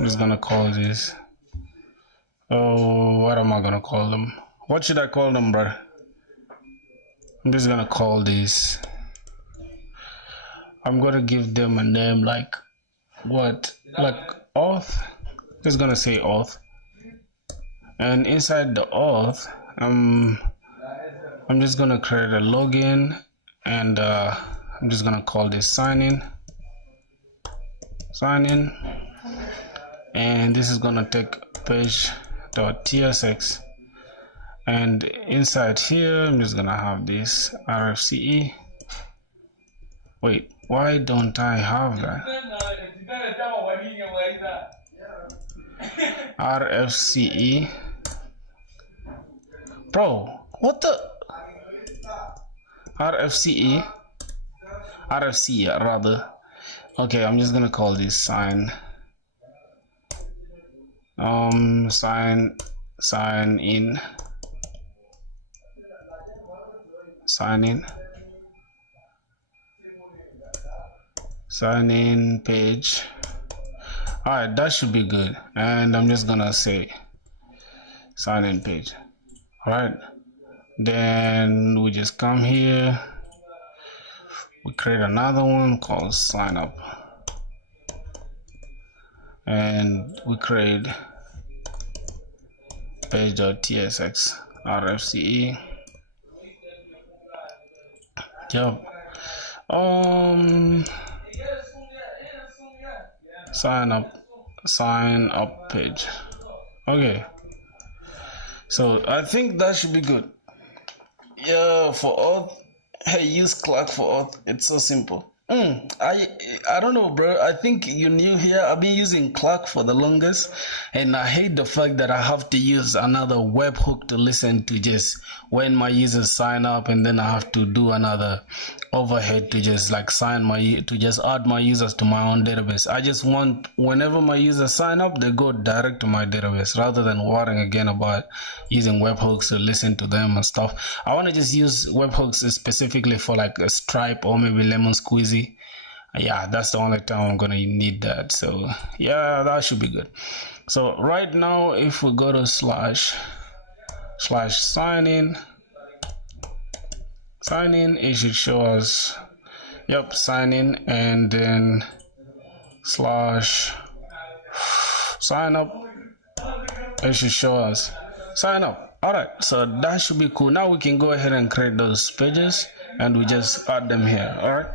just gonna call this. Oh, what am I gonna call them? What should I call them, bro? I'm just gonna call this. I'm gonna give them a name like what? Like Auth. Just gonna say Auth. And inside the Auth, I'm just gonna create a login, and I'm just gonna call this sign in, and this is gonna take page.tsx, and inside here I'm just gonna have this RFCE. Wait, why don't I have that? RFCE. Bro, what the? RFCE rather. Okay, I'm just gonna call this sign in, sign in page. All right, that should be good. And I'm just gonna say sign in page. All right, then we just come here, we create another one called sign up, and we create page.tsx rfce. Yep. Sign up page. Okay, so I think that should be good. Yeah, for Auth, hey, use Clark for Auth. It's so simple. I don't know, bro. I think you're new here. I've been using Clark for the longest, and I hate the fact that I have to use another webhook to listen to just when my users sign up, and then I have to do another overhead to just like to just add my users to my own database. I just want whenever my users sign up, they go direct to my database rather than worrying again about using webhooks to listen to them and stuff. I want to just use webhooks specifically for like a Stripe or maybe Lemon Squeezy. Yeah, that's the only time I'm gonna need that. So yeah, that should be good. So right now, if we go to slash sign in, it should show us, yep, sign in, and then slash sign up, it should show us sign up. All right, so that should be cool. Now we can go ahead and create those pages, and we just add them here. All right.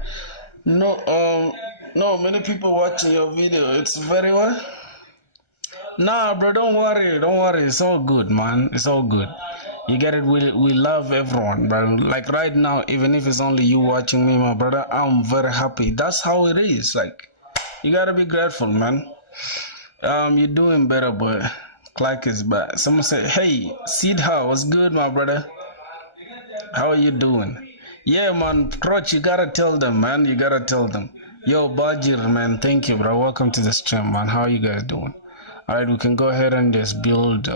No, many people watching your video. It's very well. Nah, bro, don't worry. It's all good, man. It's all good. You get it. We love everyone, bro. Like right now, even if it's only you watching me, my brother, I'm very happy. That's how it is. Like, you gotta be grateful, man. You're doing better, but Clark is bad. Someone said, "Hey, Sidha, what's good, my brother? How are you doing?" Yeah, man, Crotch, you gotta tell them, man. You gotta tell them. Yo, Bajir, man, thank you, bro. Welcome to the stream, man. How are you guys doing? All right, we can go ahead and just build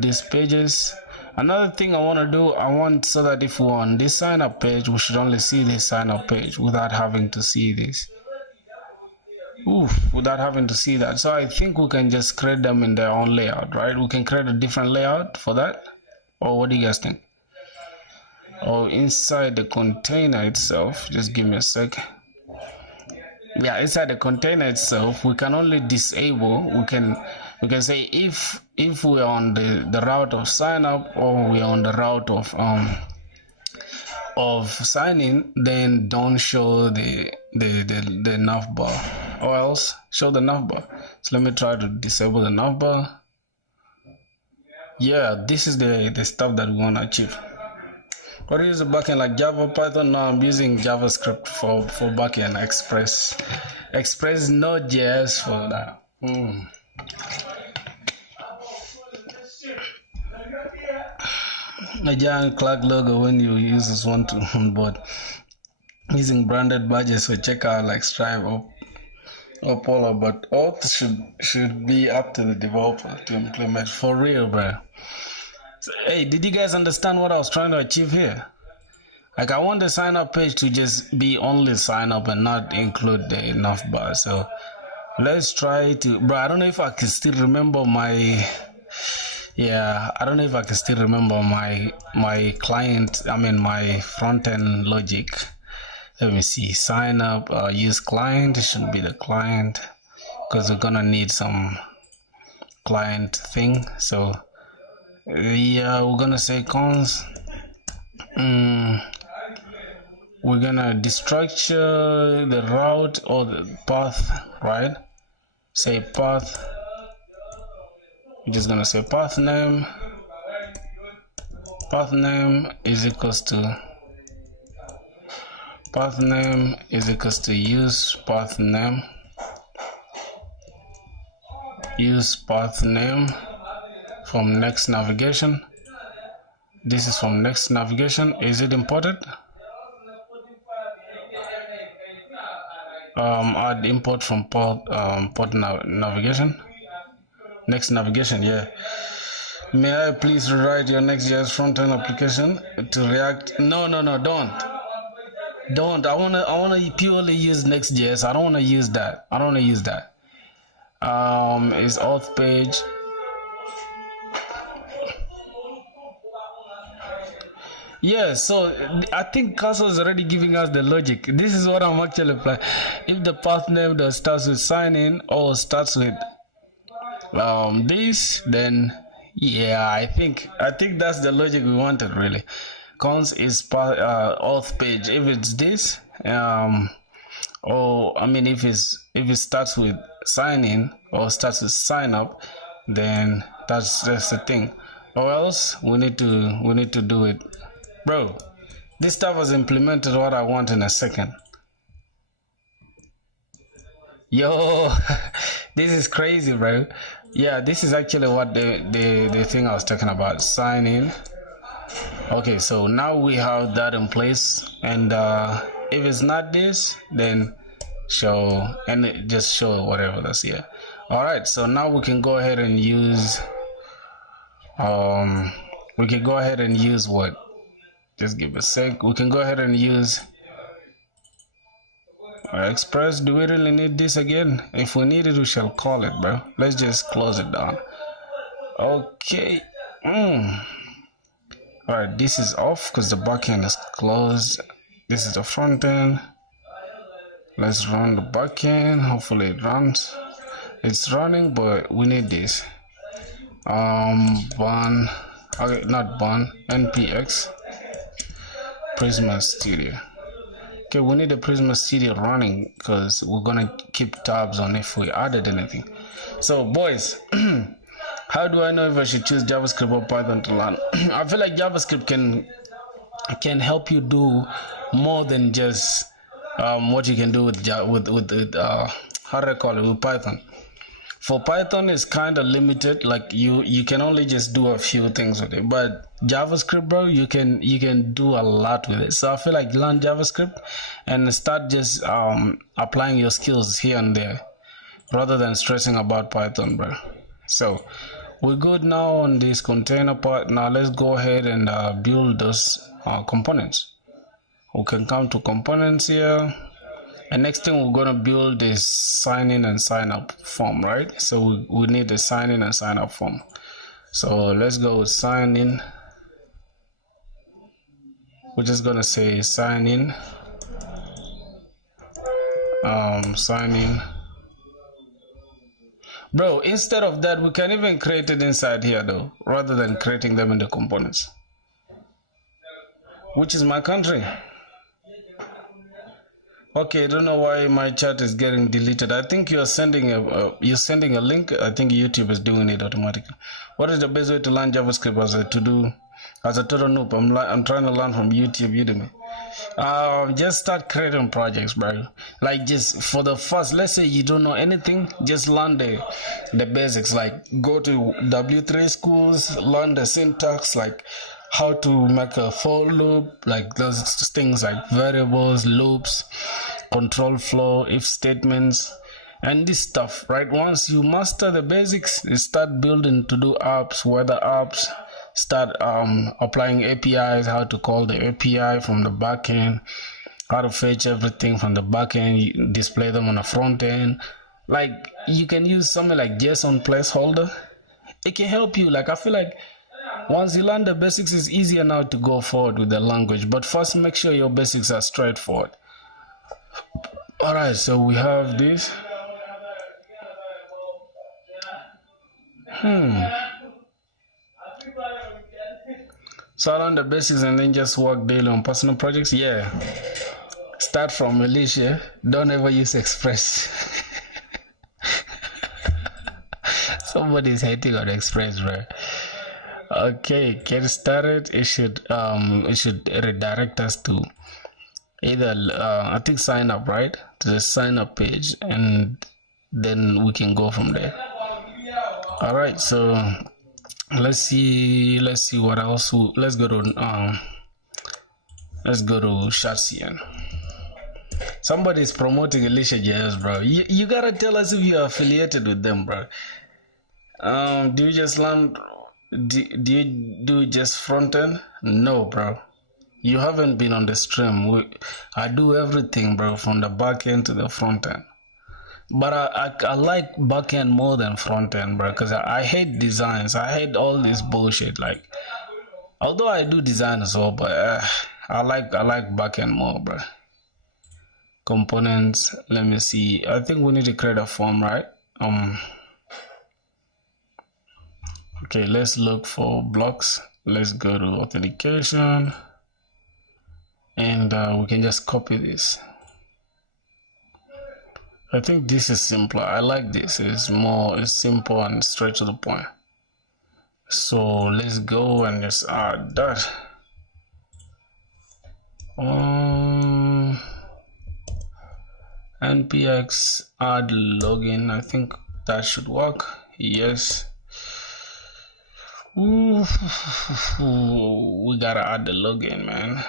these pages. Another thing I want to do, I want so that if we're on this sign up page, we should only see this sign up page without having to see this. Without having to see that. So I think we can just create them in their own layout, right? We can create a different layout for that. Or what do you guys think? Or inside the container itself, just give me a sec. Yeah, inside the container itself, we can only disable, we can say if we're on the route of sign up, or we're on the route of sign in, then don't show the navbar, or else show the navbar. So let me try to disable the navbar. Yeah, this is the stuff that we want to achieve. What is the backend, like Java, Python? No, I'm using JavaScript for backend. Express Node.js for that. A giant Clark logo when you use this one to onboard. Using branded badges for checkout like Stripe or Polo, but Auth should be up to the developer to implement. For real, bro. Hey, did you guys understand what I was trying to achieve here? Like, I want the sign up page to just be only sign up and not include the navbar. So let's try to, bro, I don't know if I can still remember my client, my front-end logic. Let me see, sign up, use client, should be the client, because we're gonna need some client thing. So yeah, we're gonna say cons. We're gonna destructure the route or the path, right? Say path. We're just gonna say path name. Path name is equals to use path name. Use path name from next navigation. This is from next navigation. Is it imported? Add import from port navigation. Next navigation, yeah. May I please rewrite your Next.js front-end application to React? No, don't. I wanna purely use Next.js. I don't wanna use that. Is auth page. Yeah, so I think Castle is already giving us the logic. This is what I'm actually applying. If the path name that starts with sign in or starts with this, then yeah, I think that's the logic we wanted really. Cons is auth page. If it's this, or I mean, if it starts with sign in or starts with sign up, then that's the thing. Or else we need to do it, bro. This stuff was implemented what I want in a second. Yo, this is crazy, bro. Yeah, this is actually what the thing I was talking about. Sign in. Okay, so now we have that in place, and if it's not this, then show and just show whatever that's here. All right, so now we can go ahead and use what? Just give a sec. We can go ahead and use Express. Do we really need this again? If we need it, we shall call it, bro. Let's just close it down. Okay. Alright, this is off because the backend is closed. This is the front end. Let's run the backend. Hopefully it runs. It's running, but we need this. Bun. Okay, not bun. npx Prisma Studio. Okay, we need the Prisma Studio running because we're gonna keep tabs on if we added anything. So, boys. How do I know if I should choose JavaScript or Python to learn? I feel like JavaScript can help you do more than just what you can do with how do I call it, with Python. For Python, it's kind of limited. Like you can only just do a few things with it. But JavaScript, bro, you can do a lot with it. So I feel like learn JavaScript and start just applying your skills here and there, rather than stressing about Python, bro. So we're good now on this container part. Now let's go ahead and build those components. We can come to components here, and next thing we're gonna build is sign in and sign up form, right? So we need the sign in and sign up form. So let's go with sign in. We're just gonna say sign in, sign in. Bro, instead of that, we can even create it inside here though, rather than creating them in the components. Which is my country. Okay, I don't know why my chat is getting deleted. I think you're sending a link. I think YouTube is doing it automatically. What is the best way to learn JavaScript as a total noob? I'm trying to learn from YouTube Udemy. Just start creating projects, bro. Like, just for the first, let's say you don't know anything, just learn the basics. Like, go to W3 schools, learn the syntax, like how to make a for loop, like those things like variables, loops, control flow, if statements, and this stuff, right? Once you master the basics, you start building to do apps, weather apps, start applying APIs, how to call the API from the back end, how to fetch everything from the back end, display them on a front end. Like, you can use something like JSON placeholder. It can help you. Like, I feel like once you learn the basics, it's easier now to go forward with the language. But first, make sure your basics are straightforward. Alright, so we have this. So I learn the basics and then just work daily on personal projects. Yeah. Start from Alicia. Don't ever use Express. Somebody's hating on Express, bro. Okay, get started. It should redirect us to either I think sign up, right? To the sign up page, and then we can go from there. All right, so let's see what else. Let's go to Sharsian. Somebody's promoting Alicia JS, bro. You gotta tell us if you're affiliated with them, bro. Do you just learn? Do you do just front end? No, bro. You haven't been on the stream. I do everything, bro, from the back end to the front end. But I like back end more than front end, bro, because I hate designs. I hate all this bullshit. Like, Although I do design as well, but I like backend more, bro. Components. Let me see. I think we need to create a form, right? Okay, let's look for blocks. Let's go to authentication, and we can just copy this. I think this is simpler. I like this. It's simple and straight to the point. So let's go and just add that. npx add login. I think that should work. Yes. Ooh, we gotta add the login, man.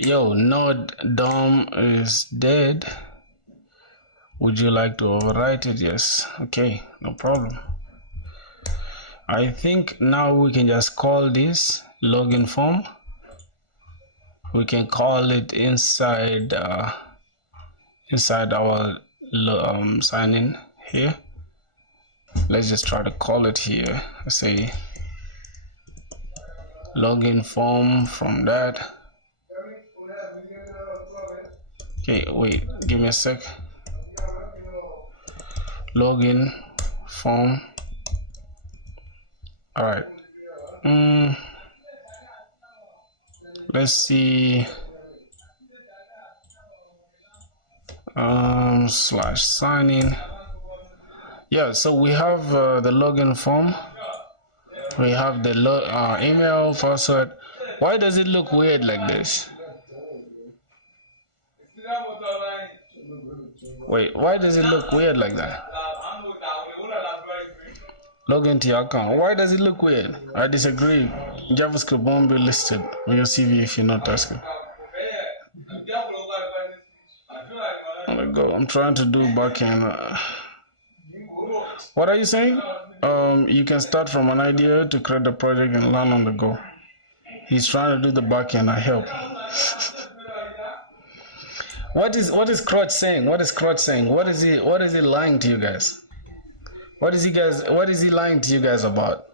Yo, node DOM is dead. Would you like to overwrite it? Yes. Okay, no problem. I think now we can just call this login form. We can call it inside our sign in here. Let's just try to call it here. Let's say login form from that. Okay, wait, give me a sec. Login form. All right. Let's see. Slash sign in. Yeah, so we have the login form. We have the email, password. Why does it look weird like this? Wait, why does it look weird like that? Log into your account. Why does it look weird? I disagree. JavaScript won't be listed on your CV if you're not asking. There we go. I'm trying to do backend. What are you saying? You can start from an idea to create a project and learn on the go. He's trying to do the backend. I help. What is Crotch saying? What is Crotch saying? What is he lying to you guys? What is he lying to you guys about?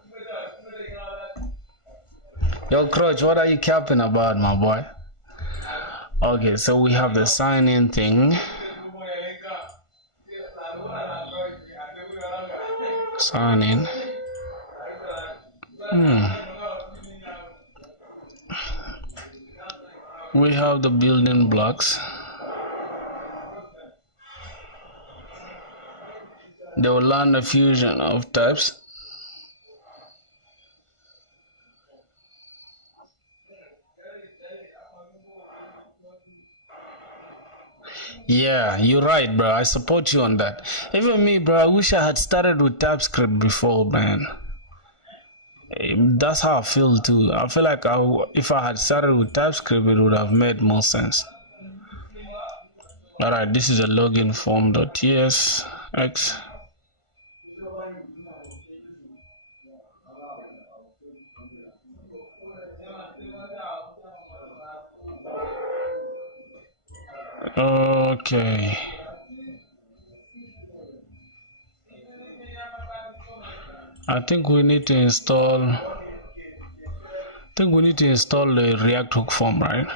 Yo, Crotch, what are you capping about, my boy? Okay, so we have the sign in thing. Sign in. We have the building blocks. They will learn the fusion of types. Yeah, you're right, bro. I support you on that. Even me, bro, I wish I had started with TypeScript before, man. That's how I feel too. I feel like if I had started with TypeScript, it would have made more sense. Alright, this is a login form.tsx. Okay. I think we need to install the React hook form, right?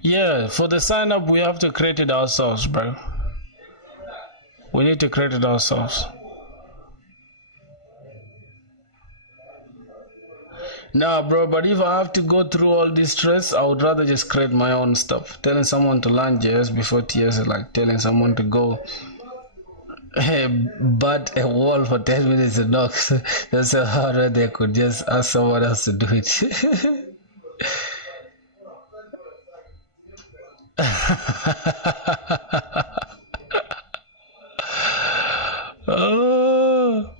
Yeah, for the sign up we have to create it ourselves, bro. We need to create it ourselves. Nah, bro, but if I have to go through all this stress, I would rather just create my own stuff. Telling someone to learn JS before TS is like telling someone to go butt a wall for 10 minutes and knock. That's how harder they could just ask someone else to do it. Oh,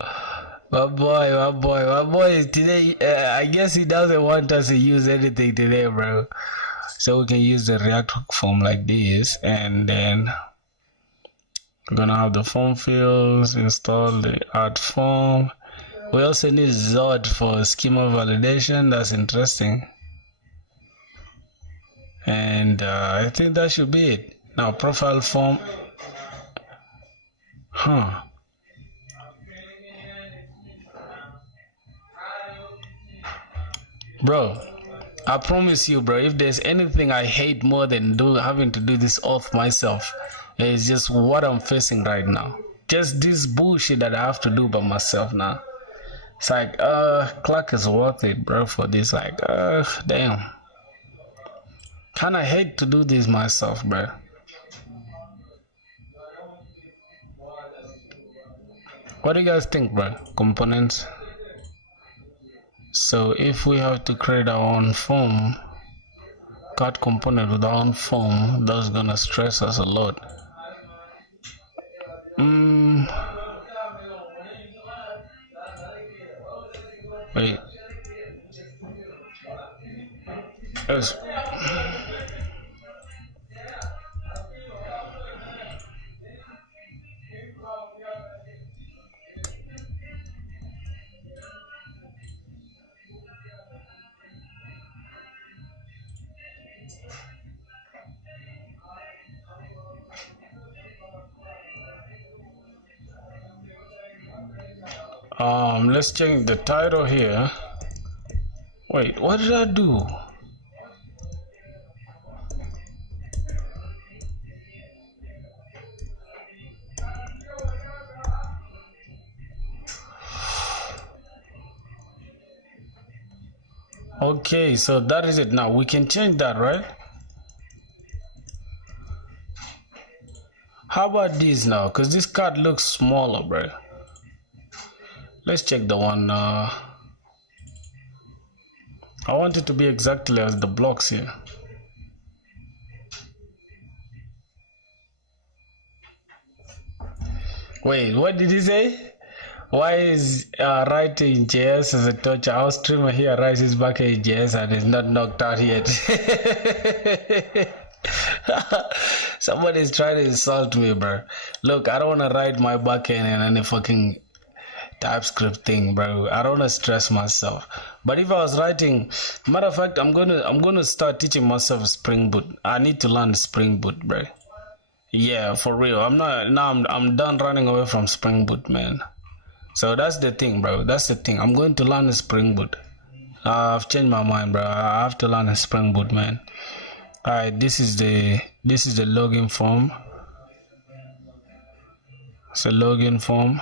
my boy today. I guess he doesn't want us to use anything today, bro. So we can use the React hook form like this, and then we're gonna have the form fields, install the add form, We also need Zod for schema validation. That's interesting. And I think that should be it. Now profile form. Bro, I promise you, bro, if there's anything I hate more than having to do this auth myself, it's just what I'm facing right now. Just this bullshit that I have to do by myself now. It's like, clock is worth it, bro, for this. Like, damn. Kinda hate to do this myself, bro. What do you guys think, bro? Components. So if we have to create our own form, card component with our own form, that's gonna stress us a lot. Wait. Yes. Let's change the title here. Wait, what did I do? Okay, so that is it. Now we can change that, right? How about this now? Because this card looks smaller, bro. Let's check the one. I want it to be exactly as the blocks here. Wait, what did he say? Why is writing JS as a torture? Our streamer here writes his backend JS and is not knocked out yet. Somebody's trying to insult me, bro. Look, I don't want to write my backend in any fucking TypeScript thing, bro. I don't want to stress myself. But if I was writing, matter of fact, I'm gonna start teaching myself Spring Boot. I need to learn Spring Boot, bro. Yeah, for real. I'm done running away from Spring Boot, man. So that's the thing, bro. That's the thing. I'm going to learn a Spring Boot. I've changed my mind, bro. I have to learn a Spring Boot, man. Alright, this is the login form. It's a login form.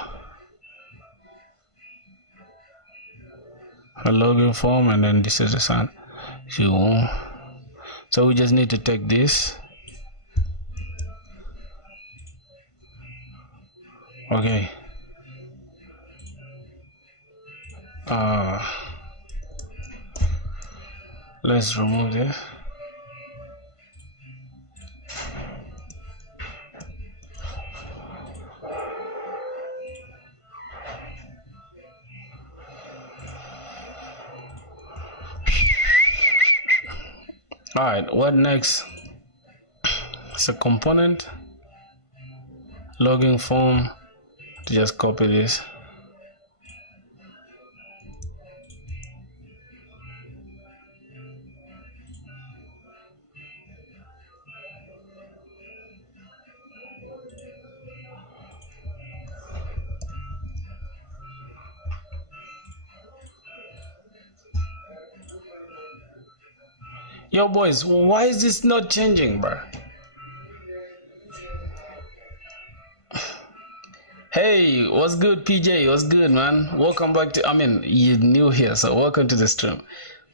A login form, and then this is the sign. So we just need to take this. Okay. Let's remove this. Alright, what next? It's a component login form. Just copy this. Yo boys, why is this not changing, bro? Hey, what's good, PJ? What's good, man? Welcome back to, you're new here, so welcome to the stream.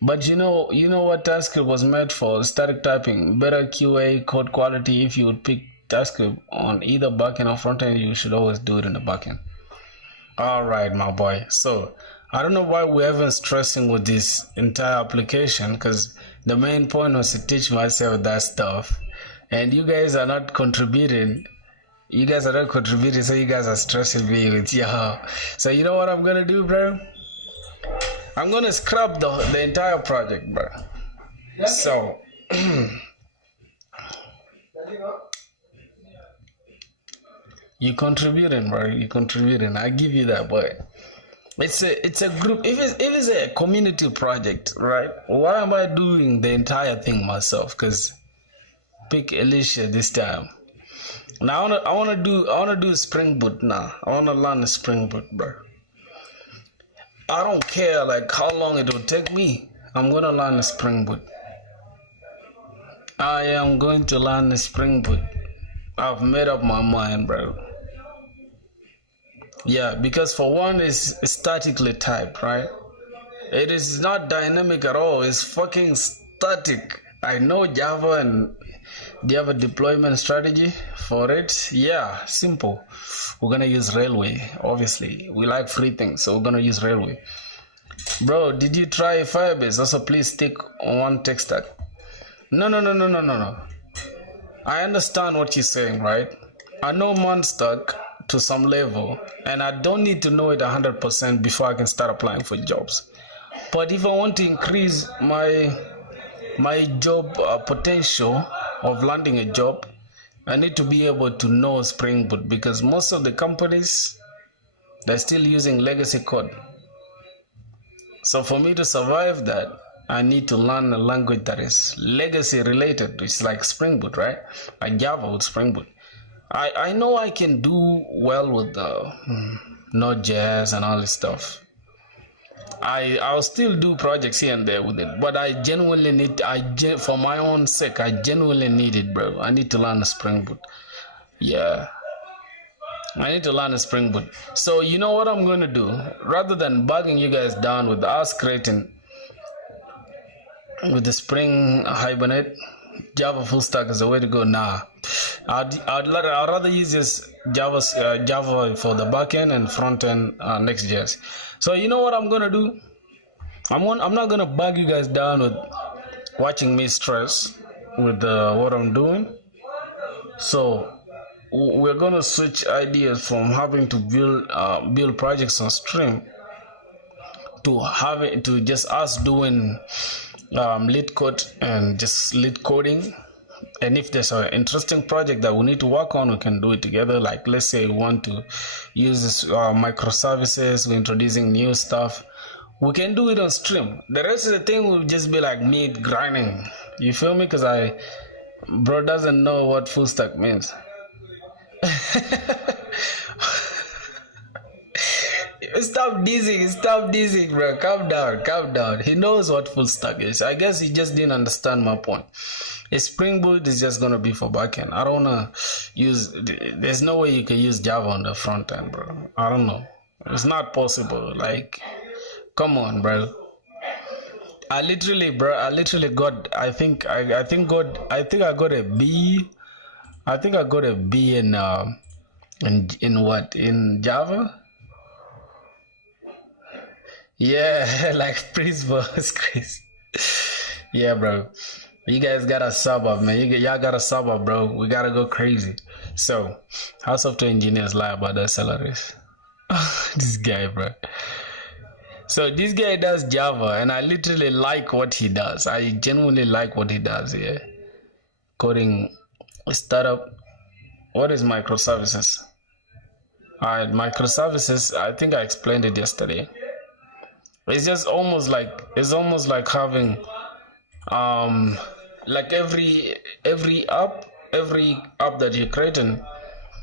But you know what TypeScript was made for? Static typing, better QA, code quality. If you would pick TypeScript on either backend or frontend, you should always do it in the backend. All right, my boy. So I don't know why we're even stressing with this entire application, because the main point was to teach myself that stuff, and you guys are not contributing. So you guys are stressing me with So you know what I'm gonna do, bro? I'm gonna scrap the entire project, bro. So you contributing, bro. You contributing. I give you that, boy. it's a group. If it's a community project, right? Why am I doing the entire thing myself? Because pick Alicia this time. Now I wanna do Spring Boot now. I wanna learn Spring Boot, bro. I don't care like how long it will take me. I'm gonna learn Spring Boot. I am going to learn Spring Boot. I've made up my mind, bro. Yeah, because for one, it's statically typed, right? It is not dynamic at all. It's fucking static. I know Java, and do you have a deployment strategy for it? Yeah, simple. We're gonna use Railway. Obviously, we like free things, so we're gonna use Railway. Bro, did you try Firebase? Also, please stick on one tech stack. No. I understand what you're saying, right? I know Monstack to some level, and I don't need to know it 100% before I can start applying for jobs. But if I want to increase my job potential of landing a job, I need to be able to know Spring Boot, because most of the companies, they're still using legacy code. So for me to survive that, I need to learn a language that is legacy related. It's like Spring Boot, right? Like Java with Spring Boot. I know I can do well with Node.js and all this stuff. I'll still do projects here and there with it, but I genuinely need, for my own sake, I genuinely need it, bro. I need to learn a Spring Boot. Yeah, I need to learn a Spring Boot. So you know what I'm going to do? Rather than bugging you guys down with us creating with the Spring Hibernate, Java full stack is the way to go. Nah, I'd rather use this Java for the backend and frontend Next.js. So you know what I'm gonna do? I'm not gonna bug you guys down with watching me stress with what I'm doing. So we're gonna switch ideas from having to build projects on stream to just us doing lead code and just lead coding. And if there's an interesting project that we need to work on, we can do it together. Like let's say we want to use this microservices, we're introducing new stuff, we can do it on stream. The rest of the thing will just be like me grinding. You feel me? Because bro doesn't know what full stack means. Stop dizzying, bro. Calm down. He knows what full stack is. I guess he just didn't understand my point. A Spring Boot is just gonna be for backend. I don't wanna use. There's no way you can use Java on the front end, bro. I don't know. It's not possible. Like, come on, bro. I literally got. I think I got a B. I think I got a B in what, in Java. Yeah, like Prince was crazy. Yeah, bro. You guys gotta sub up, man. Y'all gotta sub up, bro. We gotta go crazy. So, how software engineers lie about their salaries? This guy, bro. So this guy does Java, and I literally like what he does. I genuinely like what he does here. Coding startup. What is microservices? Alright, microservices. I think I explained it yesterday. It's just almost like having like every app that you're creating,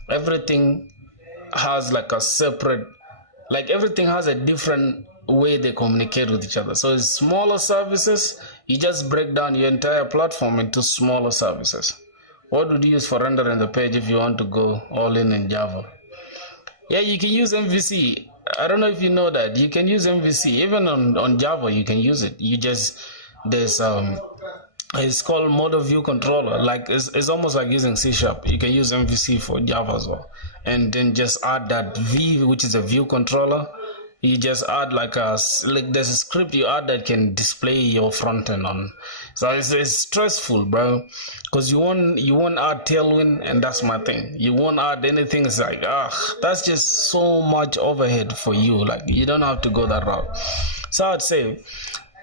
everything has like a separate, like everything has a different way they communicate with each other. So it's smaller services. You just break down your entire platform into smaller services. What would you use for rendering the page if you want to go all in Java? Yeah, you can use MVC. I don't know if you know that. You can use MVC. Even on Java, you can use it. You just, there's it's called model view controller. Like it's almost like using C#. You can use MVC for Java as well. And then just add that V, which is a view controller. You just add like there's a script you add that can display your front end on. So it's stressful, bro, because you won't add tailwind, and that's my thing. You won't add anything. It's like, that's just so much overhead for you. Like, you don't have to go that route. So I'd say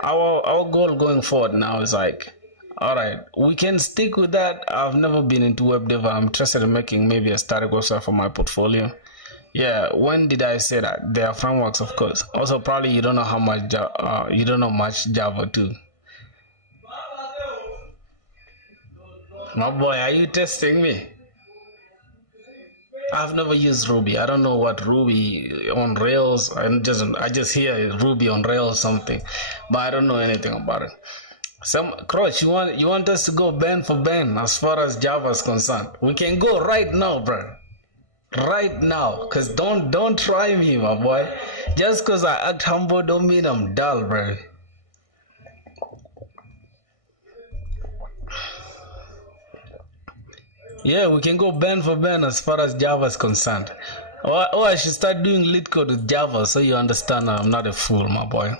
our goal going forward now is like, all right, we can stick with that. I've never been into web dev. I'm interested in making maybe a static website for my portfolio. Yeah, when did I say that? They are frameworks, of course. Also, probably you don't know how much you don't know much Java too. My boy, are you testing me? I've never used Ruby. I don't know what Ruby on Rails. I just hear Ruby on Rails something, but I don't know anything about it. Crotch, you want us to go band for band as far as Java is concerned? We can go right now, bro. Right now, cause don't try me, my boy. Just cause I act humble don't mean I'm dull, bro. Yeah, we can go band for band as far as Java is concerned. Or I should start doing lead code with Java so you understand I'm not a fool, my boy.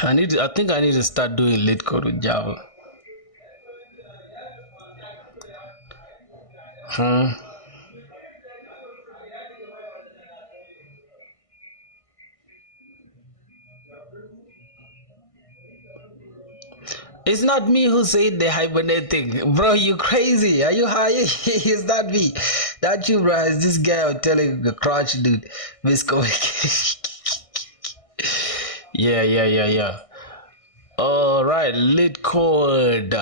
I think I need to start doing lead code with Java. It's not me who said the hibernating. Bro, you crazy. Are you high? It's not me. That you, bro. It's this guy I'm telling the crotch dude. Miscommunication. Yeah. Alright, lead code.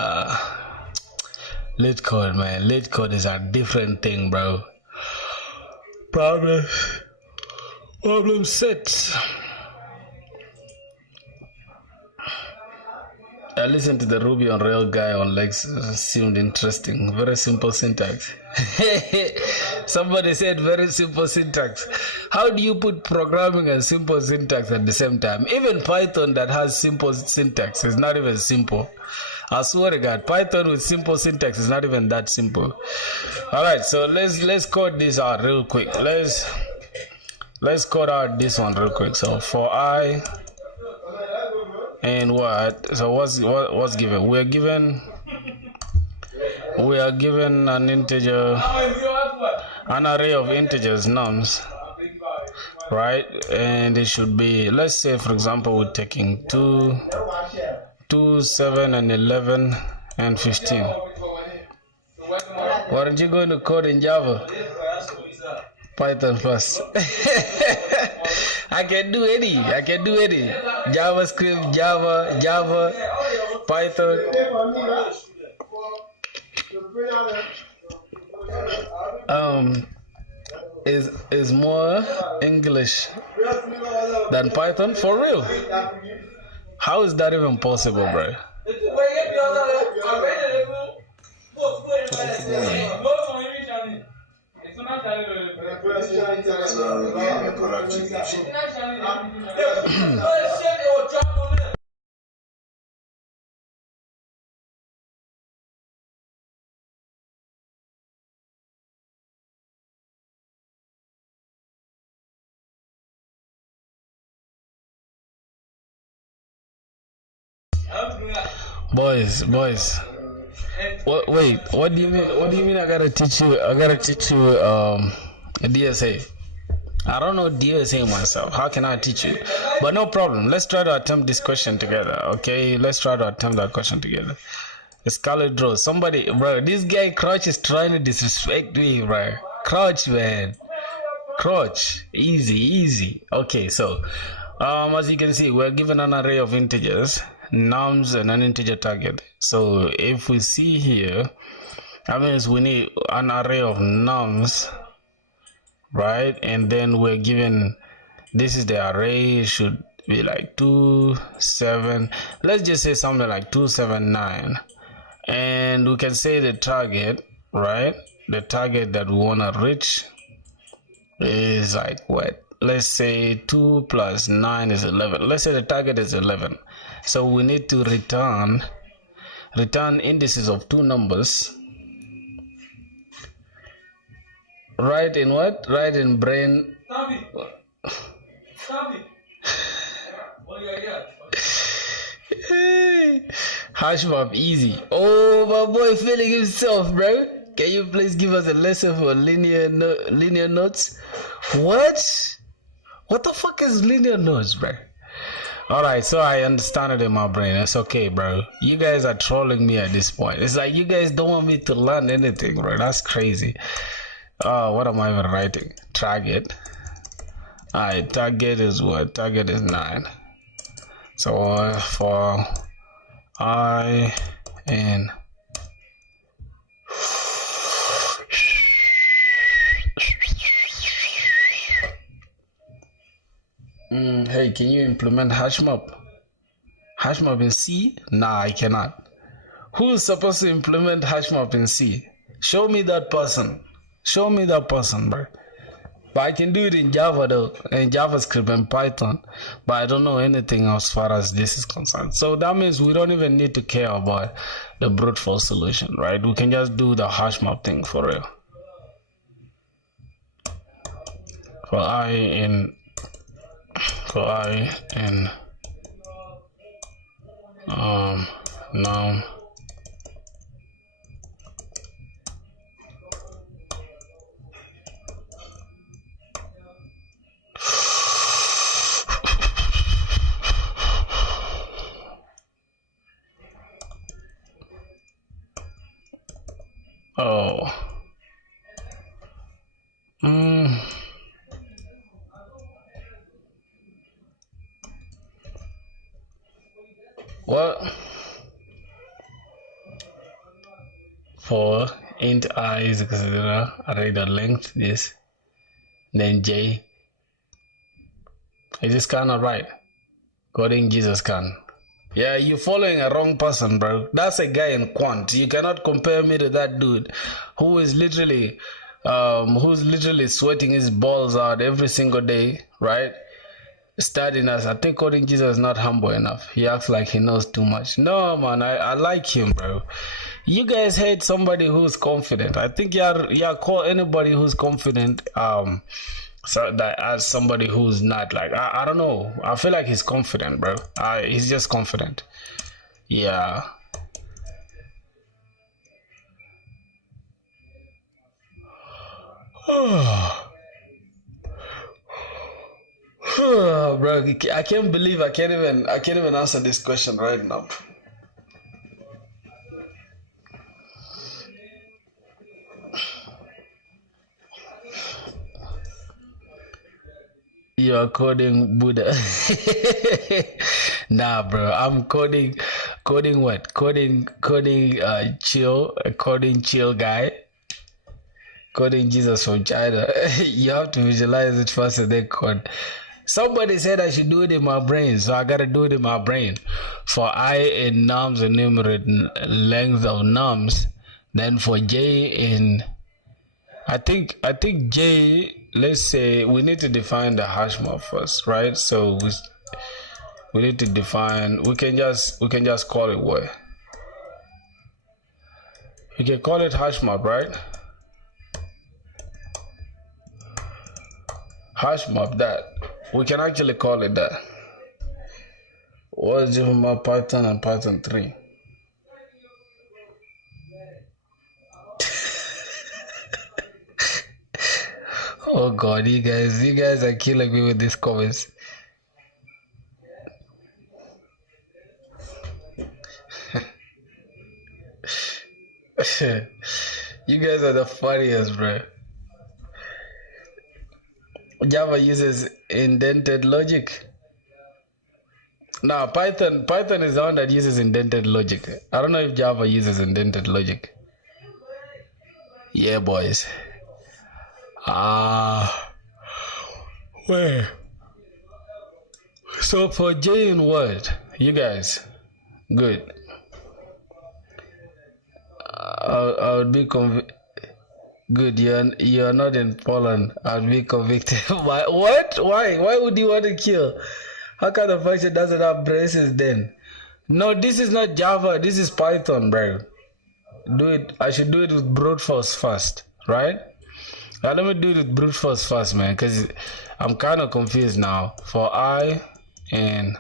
Lead code, man. Lead code is a different thing, bro. Problem set. I listened to the Ruby on Rails guy on Lex. Seemed interesting. Very simple syntax. Somebody said very simple syntax. How do you put programming and simple syntax at the same time? Even Python that has simple syntax is not even simple. I swear to God, Python with simple syntax is not even that simple. All right, so let's code this out real quick. Let's code out this one real quick. So for I. And what? So what's given? We are given an integer, an array of integers, nums, right? And it should be, let's say for example we're taking 2, 7 and 11 and 15. What are you going to code in Java? Python first. I can do any. JavaScript, Java, Python. Is more English than Python, for real? How is that even possible, bro? Boys. Wait, what do you mean I gotta teach you DSA? I don't know DSA myself. How can I teach you? But no problem. Let's try to attempt this question together. Okay, let's try to attempt that question together. Scarlet Rose. Somebody, bro, this guy Crouch is trying to disrespect me, bro. Crouch, man. Crouch. Easy. Okay, so as you can see, we're given an array of integers, nums, and an integer target. So if we see here, that means we need an array of nums, right? And then we're given, this is the array, it should be like 2, 7, let's just say something like 2, 7, 9. And we can say the target, right? The target that we want to reach is like what? Let's say 2 plus 9 is 11. Let's say the target is 11. So we need to return indices of two numbers. Right in what? Right in brain. Hashmap easy. Oh, my boy feeling himself, bro. Can you please give us a lesson for linear nodes? What the fuck is linear nodes, bro? Alright, so I understand it in my brain. It's okay, bro. You guys are trolling me at this point. It's like you guys don't want me to learn anything, bro. That's crazy. What am I even writing? Target. Alright, target is what? Target is 9. So for I in hey, can you implement hashmap? Hashmap in C? Nah, I cannot. Who is supposed to implement hashmap in C? Show me that person. Show me that person, bro. But I can do it in Java though, in JavaScript and Python. But I don't know anything as far as this is concerned. So that means we don't even need to care about the brute force solution, right? We can just do the hashmap thing for real. For I in num. Oh. What? For int I is equal to 0, array the length this, then j. Is this kind of right? Coding Jesus can. Yeah, you're following a wrong person, bro. That's a guy in quant. You cannot compare me to that dude who is literally who's literally sweating his balls out every single day, right? Studying us. I think Coding Jesus is not humble enough. He acts like he knows too much. No, man, I like him, bro. You guys hate somebody who's confident. I think call anybody who's confident so that as somebody who's not, like, I don't know. I feel like he's confident, bro. He's just confident. Yeah. Bro, I can't believe I can't even answer this question right now. You're coding Buddha. Nah, bro. I'm coding what? Coding chill, coding chill guy. Coding Jesus from China. You have to visualize it first and then code. Somebody said I should do it in my brain, so I gotta do it in my brain. For I in nums enumerate length of nums, then for j in I think j, let's say we need to define the hashmap first, right? So we need to define, we can just call it what? We can call it hashmap, right? Hashmap, that we can actually call it that. What is different about Python and Python 3? Oh god, you guys are killing me with these comments. You guys are the funniest, bro. Java uses indented logic. Now Python is the one that uses indented logic. I don't know if Java uses indented logic. Yeah, boys. Where? So for J in Word, you guys, good. I would be convicted. Good, you are not in Poland. I would be convicted. What? Why would you want to kill? How kind of function doesn't have braces then? No, this is not Java. This is Python, bro. Do it. I should do it with brute force first, right? Now let me do it with brute force first, man, because I'm kind of confused now. For I in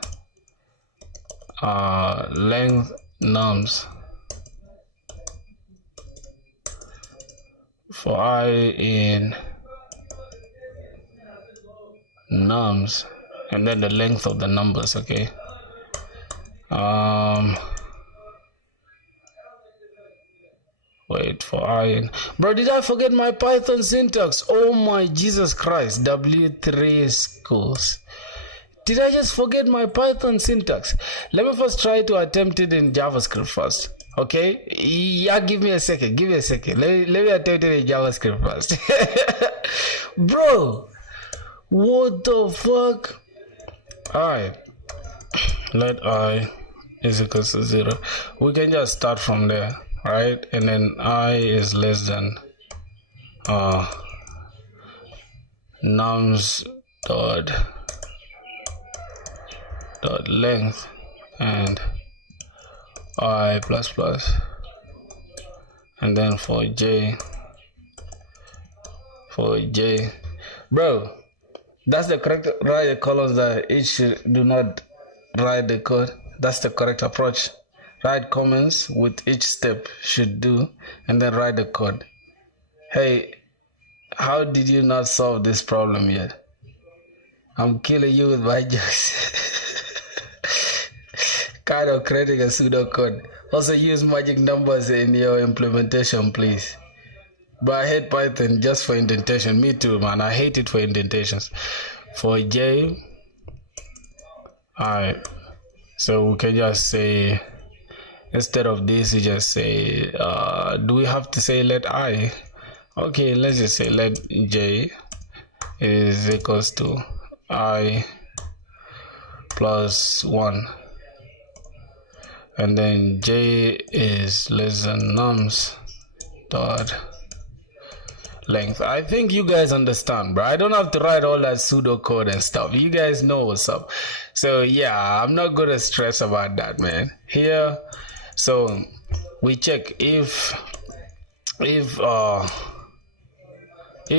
length nums. For I in nums, and then the length of the numbers, okay? Wait. wait for I. Bro, did I forget my Python syntax? Oh my Jesus Christ. W3 schools. Did I just forget my Python syntax? Let me first try to attempt it in JavaScript first. Okay? Yeah, give me a second. Give me a second. Let me attempt it in JavaScript first. Bro, what the fuck? Alright. Let I is equals to 0. We can just start from there, right? And then I is less than nums dot length and I plus plus, and then for j, bro, that's the correct. Write the columns that each do not write the code. That's the correct approach. Write comments with each step should do, and then write the code. Hey, how did you not solve this problem yet? I'm killing you with my jokes. Kind of creating a pseudocode. Also use magic numbers in your implementation, please. But I hate Python just for indentation. Me too, man. I hate it for indentations. For j, alright. So we can just say, instead of this, you just say, do we have to say let I? Okay, let's just say let j is equals to I plus 1. And then j is less than nums dot length. I think you guys understand, bro. I don't have to write all that pseudocode and stuff. You guys know what's up. So yeah, I'm not gonna stress about that, man. Here, so we check if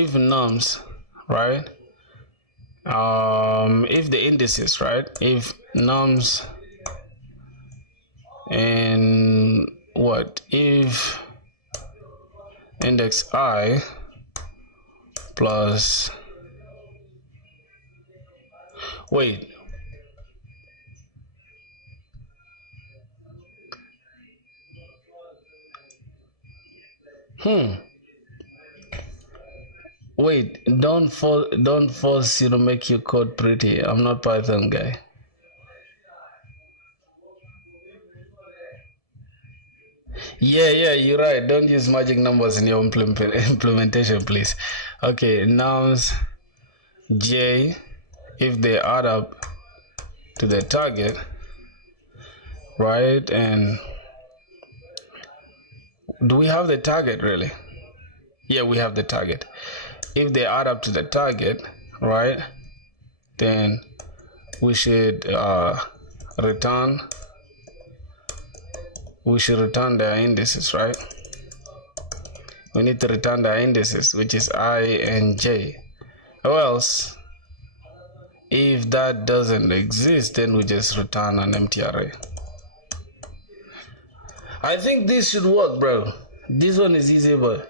nums, right? If the indices, right? If nums and what if index I plus wait wait, don't force you to make your code pretty. I'm not Python guy. Yeah, you're right. Don't use magic numbers in your implementation, please. Okay, nums j, if they add up to the target, right? And do we have the target really? Yeah, we have the target. If they add up to the target, right, then we should return their indices, right? We need to return their indices, which is I and j. Or else, if that doesn't exist, then we just return an empty array. I think this should work, bro. This one is easy, but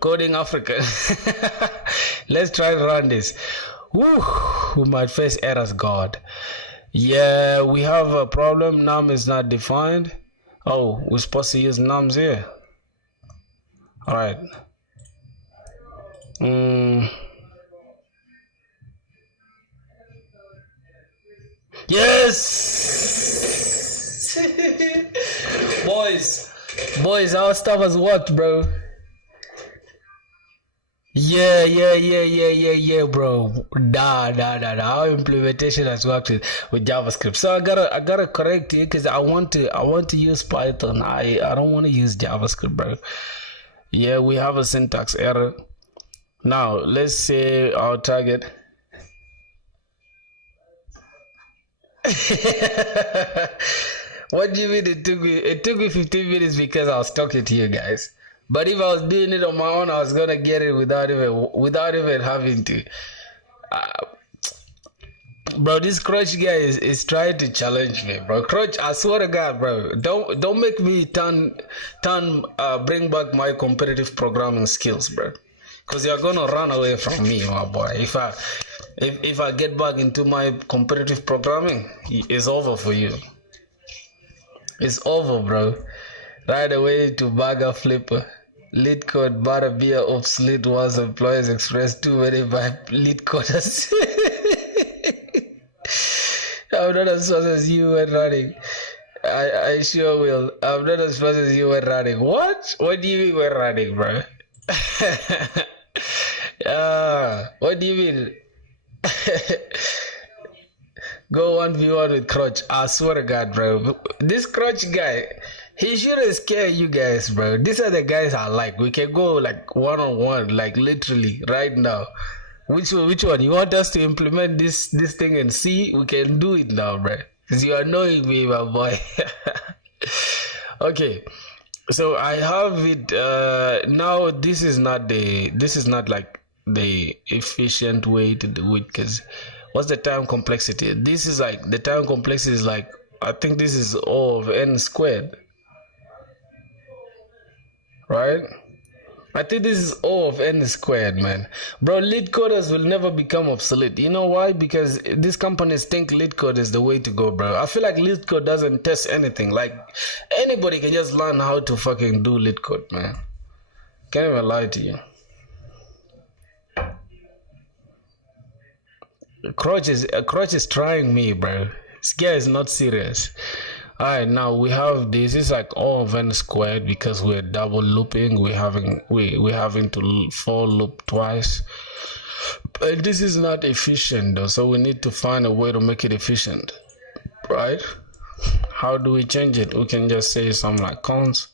coding Africa. Let's try to run this. Woo, we might face errors, God. Yeah, we have a problem. Num is not defined. Oh, we're supposed to use nums here. All right. Yes. boys, our stuff has worked, bro. Yeah, bro. Nah. Our implementation has worked with JavaScript. So I gotta correct you because I want to use Python. I don't want to use JavaScript, bro. Yeah, we have a syntax error. Now let's say our target. What do you mean it took me? It took me 15 minutes because I was talking to you guys. But if I was doing it on my own, I was gonna get it without even having to. Bro, this Crutch guy is trying to challenge me, bro. Crutch, I swear to God, bro, don't make me bring back my competitive programming skills, bro. Cause you're gonna run away from me, my boy. If I get back into my competitive programming, it's over for you. It's over, bro. Right away to Bagger Flipper. Lead code better be obsolete once employers express too many by lead coders. I'm not as fast as you when running. I sure will. I'm not as fast as you when running. What? What do you mean when running, bro? What do you mean? Go 1v1 with Crutch. I swear to God, bro. This Crutch guy, he shouldn't scare you guys, bro. These are the guys I like. We can go like one-on-one, like literally right now. Which one? You want us to implement this thing and see? We can do it now, bro. Because you're annoying me, my boy. Okay. So I have it now. This is not like the efficient way to do it, because what's the time complexity? This is like the time complexity is like, I think this is O of n squared, right? I think this is O of n squared, man. Bro, lead coders will never become obsolete. You know why? Because these companies think lead code is the way to go, bro. I feel like lead code doesn't test anything. Like, anybody can just learn how to fucking do lead code, man. Can't even lie to you. Crutch is trying me, bro. This guy is not serious. Alright, now we have this is like O of n squared because we're double looping. We're having to for loop twice. But this is not efficient though, so we need to find a way to make it efficient. Right? How do we change it? We can just say something like cons.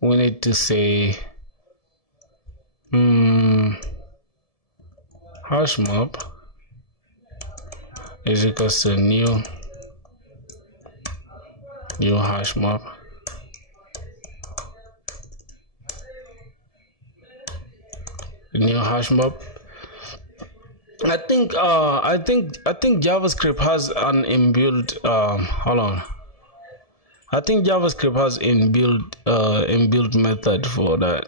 We need to say hash map is equals to new hash map. New hash map. I think JavaScript has an inbuilt hold on. I think JavaScript has inbuilt method for that.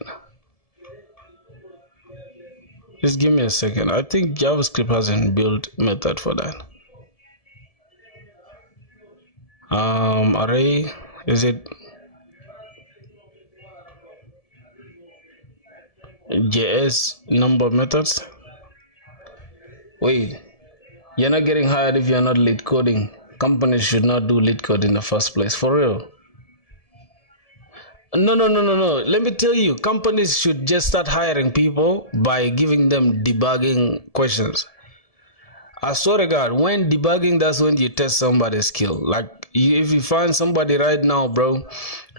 Just give me a second. I think JavaScript has inbuilt method for that. Array, is it JS number methods? Wait, you're not getting hired if you're not lead coding. Companies should not do lead code in the first place, for real. No. Let me tell you, companies should just start hiring people by giving them debugging questions. I swear to God, when debugging, that's when you test somebody's skill. Like, if you find somebody right now, bro,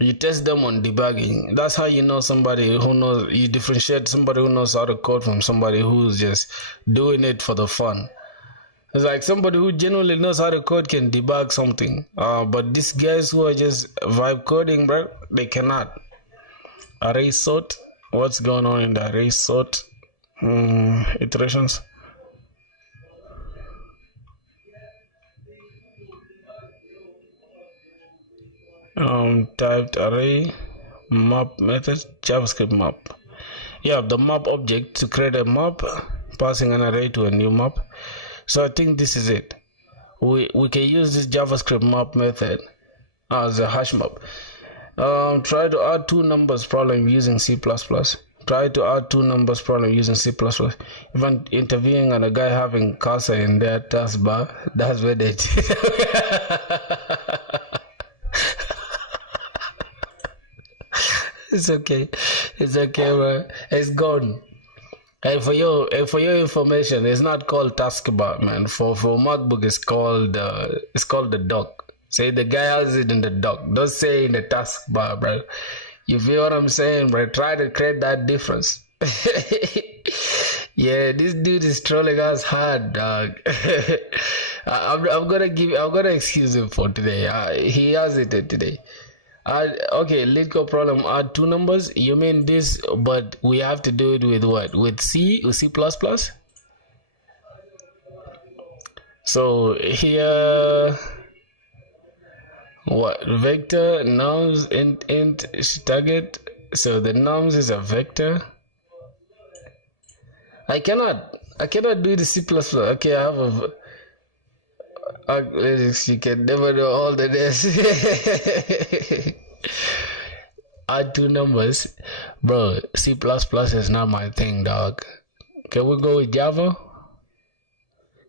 you test them on debugging. That's how you know somebody who knows. You differentiate somebody who knows how to code from somebody who's just doing it for the fun. It's like somebody who genuinely knows how to code can debug something. But these guys who are just vibe coding, bro, they cannot. Array sort. What's going on in the array sort? Iterations. Typed array map method JavaScript map. Yeah, the map object to create a map, passing an array to a new map. So I think this is it. We can use this JavaScript map method as a hash map. Try to add two numbers problem using C++. Try to add two numbers problem using C++. If I'm interviewing and a guy having cursor in their taskbar, that's where they It's okay, bro. It's gone. And for your information, it's not called taskbar, man. For MacBook, it's called the dock. Say the guy has it in the dock. Don't say in the taskbar, bro. You feel what I'm saying, bro? Try to create that difference. Yeah, this dude is trolling us hard, dog. I'm gonna excuse him for today. He has it today. Okay, lead code problem, add two numbers. You mean this, but we have to do it with what? With C or C++? So here, what? Vector, nums, int target. So the nums is a vector. I cannot do the C++. Okay, I have a you can never know all the this. add two numbers. Bro, C++ is not my thing, dog. Can we go with Java?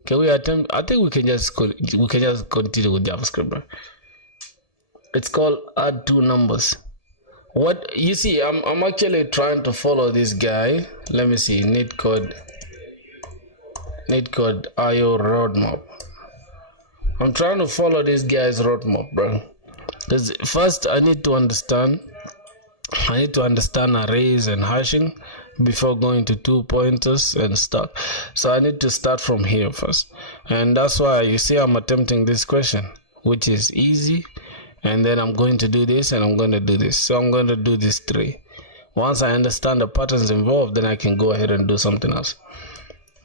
Can we attempt? I think we can just continue with JavaScript, bro. It's called add two numbers. What you see, I'm actually trying to follow this guy. Let me see, need code IO roadmap. I'm trying to follow this guy's roadmap, bro. Because first I need to understand arrays and hashing before going to two pointers and stuff. So I need to start from here first, and that's why you see I'm attempting this question, which is easy. And then I'm going to do this and I'm going to do this. So I'm going to do these three. Once I understand the patterns involved, then I can go ahead and do something else.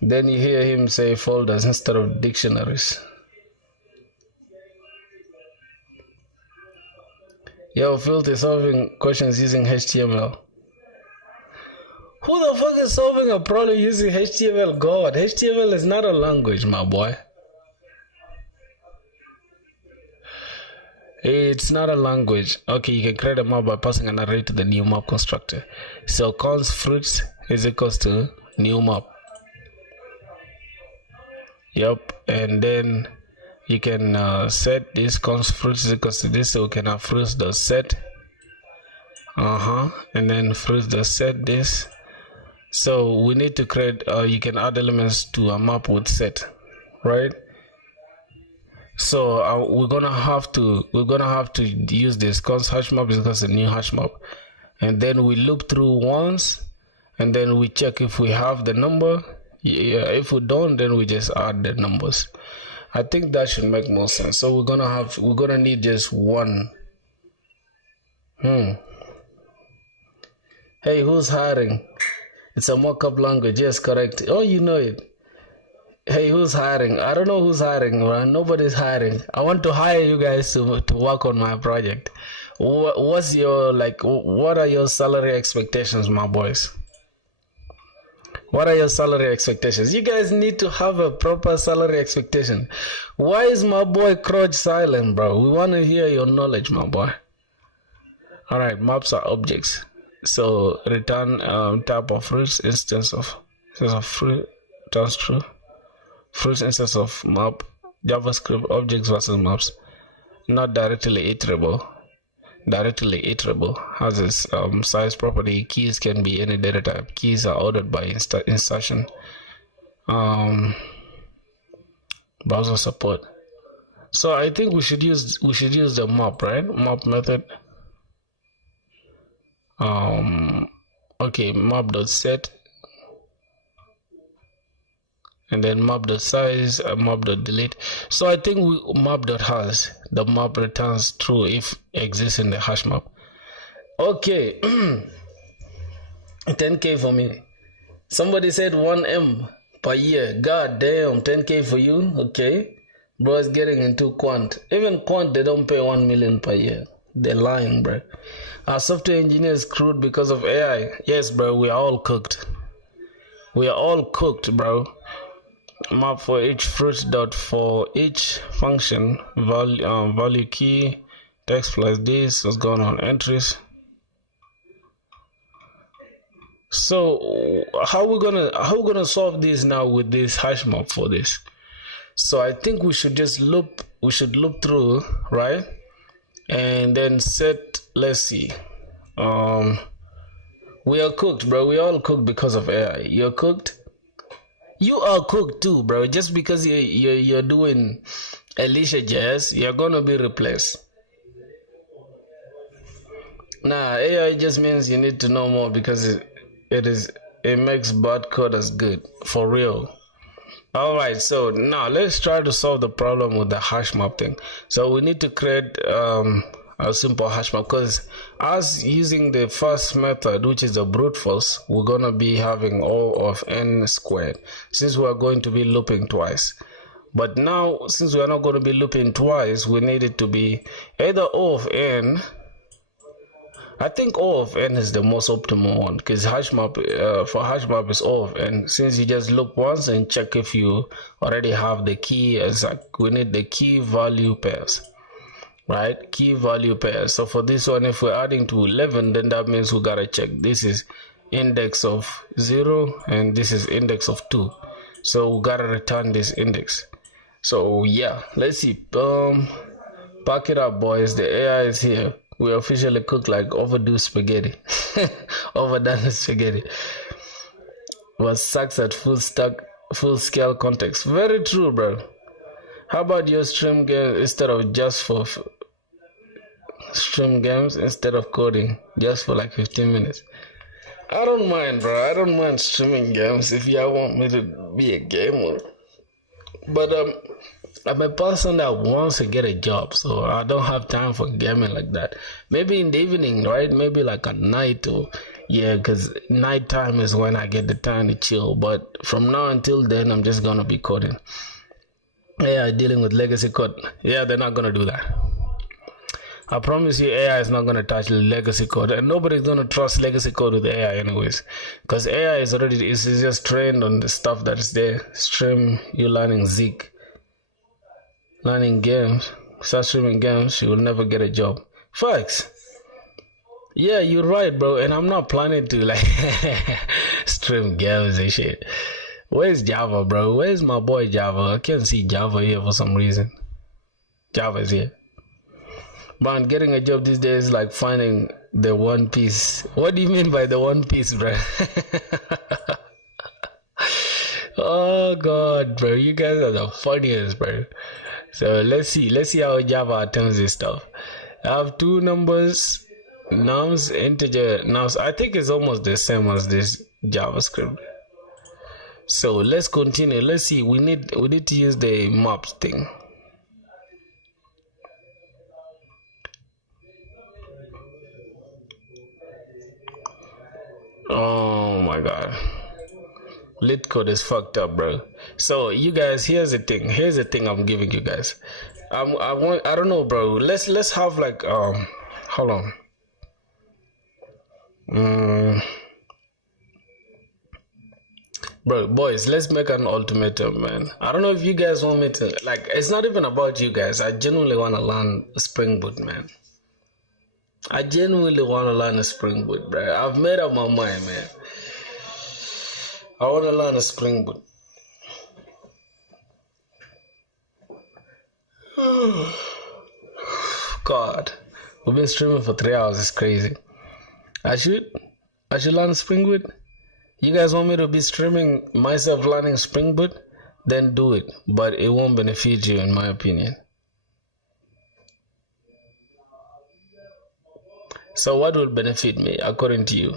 Then you hear him say folders instead of dictionaries. Yo, filthy solving questions using HTML. Who the fuck is solving a problem using HTML? God, HTML is not a language, my boy. It's not a language. Okay, you can create a map by passing an array to the new map constructor. So const fruits is equals to new map. Yep, and then you can set this const fruits is equals to this, so we can have fruits dot set. And then fruits dot set this. So we need to create. You can add elements to a map with set, right? So we're gonna have to use this const hash map because it's a new hash map, and then we loop through once, and then we check if we have the number. Yeah, if we don't, then we just add the numbers. I think that should make more sense. So we're gonna need just one. Hey, who's hiring? It's a mock-up language. Yes, correct. Oh, you know it. Hey, who's hiring? I don't know who's hiring, man. Nobody's hiring. I want to hire you guys to work on my project. What's your, what are your salary expectations, my boys? What are your salary expectations? You guys need to have a proper salary expectation. Why is my boy Crotch silent, bro? We want to hear your knowledge, my boy. All right, maps are objects. So return type of fruits, instance of fruit, returns true. Fruits instance of map, JavaScript objects versus maps, not directly iterable. Directly iterable has its size property. Keys can be any data type. Keys are ordered by insertion. Browser support. So I think we should use the map, right? Map method. Okay, map.set. And then map.size, map.delete. So I think map.has, the map returns true if exists in the hash map. Okay, 10K for me. Somebody said 1M per year. God damn, 10K for you. Okay, bro is getting into quant. Even quant, they don't pay 1 million per year. They're lying, bro. Our software engineers screwed because of AI. Yes, bro, we are all cooked. We are all cooked, bro. Map for each fruit dot for each function value key text plus this. What's going on? Entries. So how we gonna solve this now with this hash map for this? So I think we should just loop through, right? And then set, let's see, we are cooked, bro. We all cooked because of AI. You're cooked. You are cooked too, bro. Just because you're doing Alicia Jazz, you're gonna be replaced. Nah, AI just means you need to know more because it makes bad coders good, for real. All right, so now let's try to solve the problem with the hash map thing. So we need to create a simple hash map, because as using the first method, which is the brute force, we're gonna be having O of n squared, since we're going to be looping twice. But now, since we're not going to be looping twice, we need it to be either O of n. I think O of n is the most optimal one, because hash map for hash map is O of n. Since you just loop once and check if you already have the key, we need the key value pairs. right? Key value pair. So for this one, if we're adding to 11, then that means we gotta check this is index of 0 and this is index of 2. So we gotta return this index. So yeah, let's see. Pack it up, boys. The AI is here. We officially cook like overdue spaghetti. Overdone spaghetti. But sucks at full scale context. Very true, bro. How about your stream game instead of just for stream games instead of coding just for like 15 minutes? I don't mind, bro. I don't mind streaming games if y'all want me to be a gamer. But I'm a person that wants to get a job, so I don't have time for gaming like that. Maybe in the evening, right? Maybe like at night, or yeah, because nighttime is when I get the time to chill. But from now until then, I'm just gonna be coding. AI dealing with legacy code. Yeah, they're not gonna do that. I promise you, AI is not gonna touch legacy code, and nobody's gonna trust legacy code with AI anyways, because AI is already is just trained on the stuff that is there. Stream, you learning Zeke. Learning games, start streaming games, you will never get a job. Facts. Yeah, you're right, bro. And I'm not planning to like stream games and shit. Where's Java, bro? Where's my boy Java? I can't see Java here for some reason. Java's here. Man, getting a job these days is like finding the one piece. What do you mean by the one piece, bro? Oh god, bro. You guys are the funniest, bro. So let's see how Java attempts this stuff. I have two numbers, nums, integer, nums. I think it's almost the same as this JavaScript. So let's continue. Let's see. We need to use the maps thing. Oh my god. Lit code is fucked up, bro. So you guys, here's the thing I'm giving you guys. I don't know, bro. Let's have like hold on. Bro, boys, let's make an ultimatum, man. I don't know if you guys want me to, like, it's not even about you guys. I genuinely want to learn Spring Boot, man. I genuinely want to learn a Spring Boot, bro. I've made up my mind, man. I want to learn a Spring Boot. God, we've been streaming for 3 hours. It's crazy. I should learn Spring Boot. You guys want me to be streaming myself learning Spring Boot? Then do it, but it won't benefit you, in my opinion. So what will benefit me, according to you?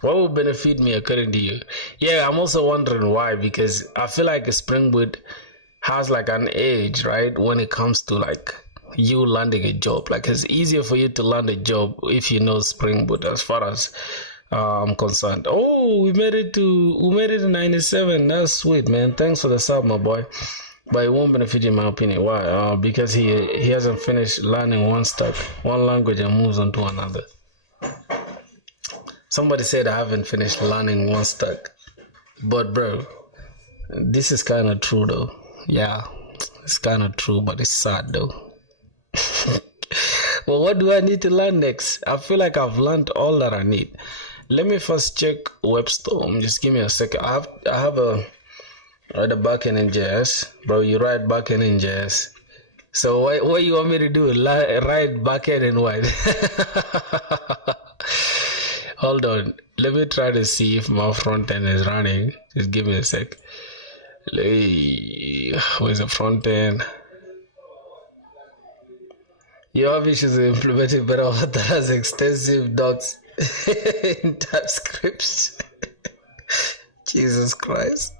What will benefit me according to you? Yeah, I'm also wondering why, because I feel like a Spring Boot has like an edge, right? When it comes to like you landing a job, like it's easier for you to land a job if you know Spring Boot, as far as I'm concerned. Oh, we made it to 97. That's sweet, man. Thanks for the sub, my boy. But it won't benefit you, in my opinion. Why? Because he hasn't finished learning one language and moves on to another. Somebody said I haven't finished learning one stack. But bro, this is kind of true though. Yeah, it's kind of true, but it's sad though. Well, what do I need to learn next? I feel like I've learned all that I need. Let me first check WebStorm. Just give me a second. I have the backend in JS. Bro, you write backend in JS. So what you want me to do? Write backend in what? Hold on, let me try to see if my frontend is running. Just give me a sec. Where's the frontend? You have issues implementing better Auth has extensive docs in TypeScript. Jesus Christ.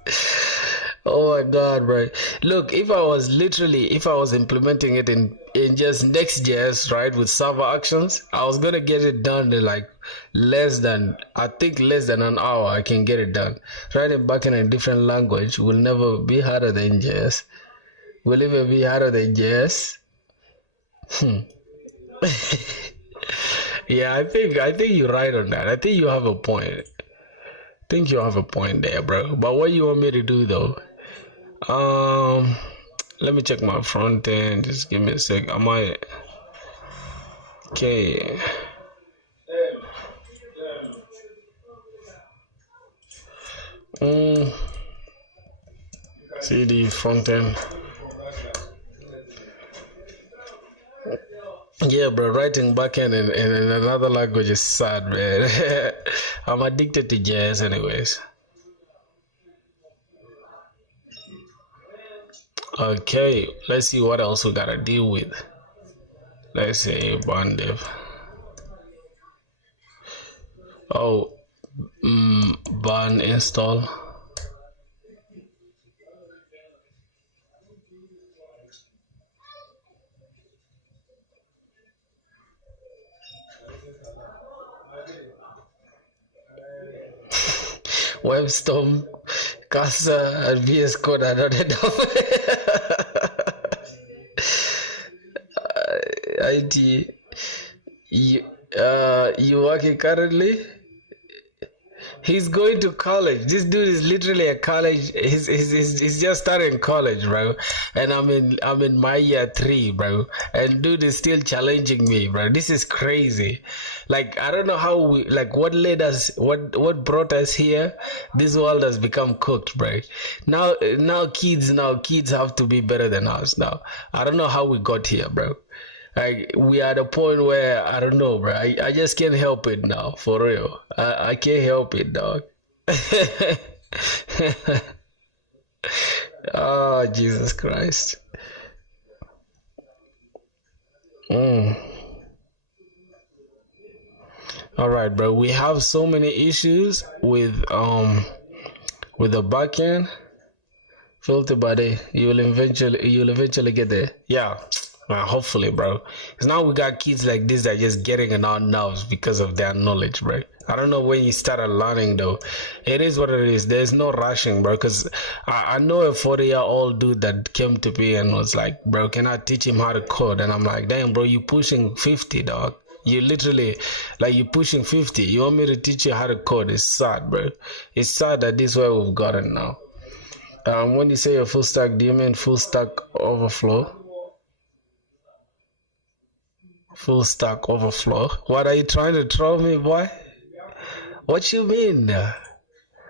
Oh my god, bro. Look, if I was implementing it in just Next.js, right, with server actions, I was gonna get it done in like less than an hour. I can get it done. Writing back in a different language will never be harder than JS. Will it ever be harder than JS? Yeah, I think you're right on that. I think you have a point. think you have a point there, bro. But what you want me to do though? Let me check my front end. Just give me a sec. I might. Okay. See the front end. Yeah, bro, writing backend in another language is sad, man. I'm addicted to jazz, anyways. Okay, let's see what else we gotta deal with. Let's say Bandev. Oh, ban install. WebStorm, Casa, and VS Code are not enough. IT, you working currently? He's going to college. This dude is literally a college. He's just starting college, bro. And I'm in my year 3, bro. And dude is still challenging me, bro. This is crazy. Like, I don't know how what led us, what brought us here. This world has become cooked, bro. Now kids have to be better than us now. I don't know how we got here, bro. Like, we are at a point where I don't know, bro. I just can't help it now, for real. I can't help it, dog. Oh, Jesus Christ. All right, bro. We have so many issues with the backend. Filter buddy, you'll eventually get there. Yeah. Hopefully, bro. Because now we got kids like this that are just getting on our nerves because of their knowledge, bro. I don't know when you started learning, though. It is what it is. There's no rushing, bro. Because I know a 40-year-old dude that came to me and was like, bro, can I teach him how to code? And I'm like, damn, bro, you pushing 50, dog. You literally, like, you pushing 50. You want me to teach you how to code? It's sad, bro. It's sad that this is where we've gotten now. When you say a full stack, do you mean full stack overflow? Full stack overflow. What are you trying to troll me, boy? What you mean?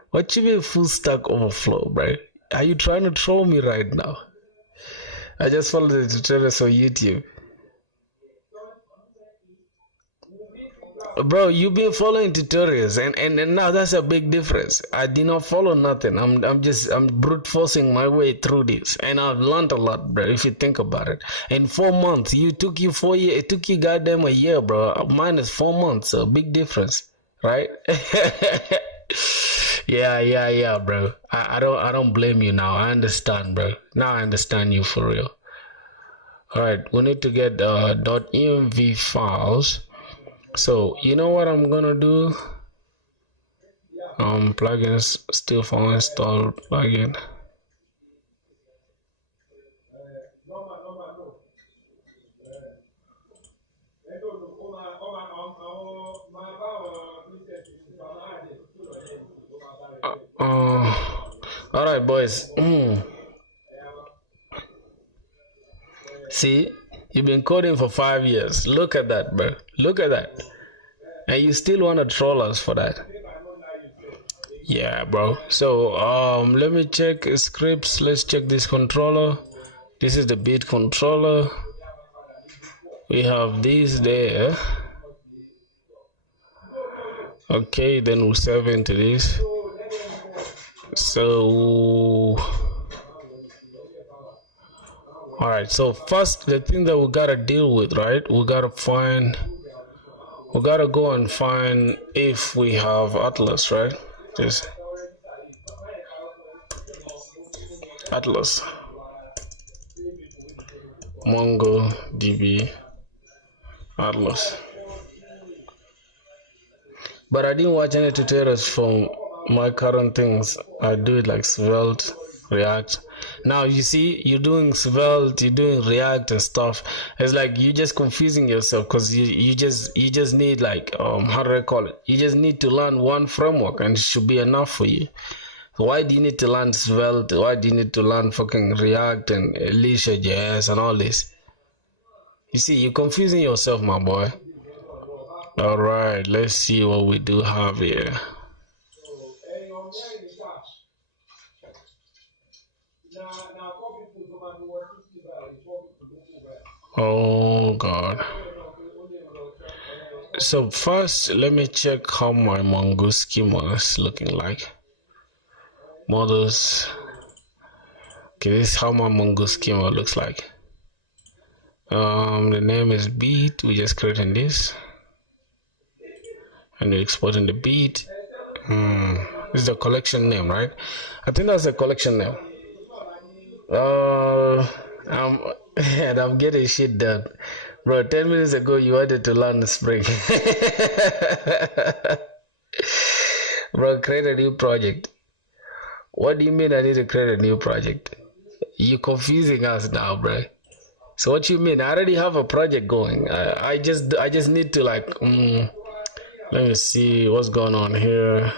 What you mean full stack overflow, bro? Are you trying to troll me right now? I just followed the tutorials on YouTube. Bro, you've been following tutorials and now that's a big difference. I did not follow nothing. I'm brute forcing my way through this, and I've learned a lot, bro. If you think about it, in 4 months, it took you goddamn a year, bro. Mine is 4 months, so big difference, right? Yeah, bro. I don't blame you now. I understand, bro. Now I understand you for real. All right, we need to get .env files. So you know what I'm gonna do? Plugins still for install plugin. All right, boys. See, you've been coding for 5 years. Look at that, bro. Look at that. And you still want to troll us for that? Yeah, bro. So, let me check scripts. Let's check this controller. This is the beat controller. We have this there. Okay, then we'll save into this. So, all right. So first, the thing that we gotta deal with, right? We gotta go and find if we have Atlas, right? Just Atlas, MongoDB, Atlas. But I didn't watch any tutorials from my current things. I do it like Svelte, React. Now you see, you're doing Svelte, you're doing React and stuff. It's like you're just confusing yourself because you just need like how do I call it? You just need to learn one framework and it should be enough for you. Why do you need to learn Svelte? Why do you need to learn fucking React and Alicia JS and all this? You see, you're confusing yourself, my boy. All right, let's see what we do have here. Oh God. So first, let me check how my Mongo schema is looking like. Models. Okay, this is how my Mongo schema looks like. The name is beat. We just creating this, and we're exporting the beat. This is the collection name, right? I think that's the collection name. And I'm getting shit done, bro. 10 minutes ago you wanted to learn the Spring. Bro, create a new project. What do you mean I need to create a new project? You're confusing us now, bro. So what you mean? I already have a project going. I just need to like let me see what's going on here.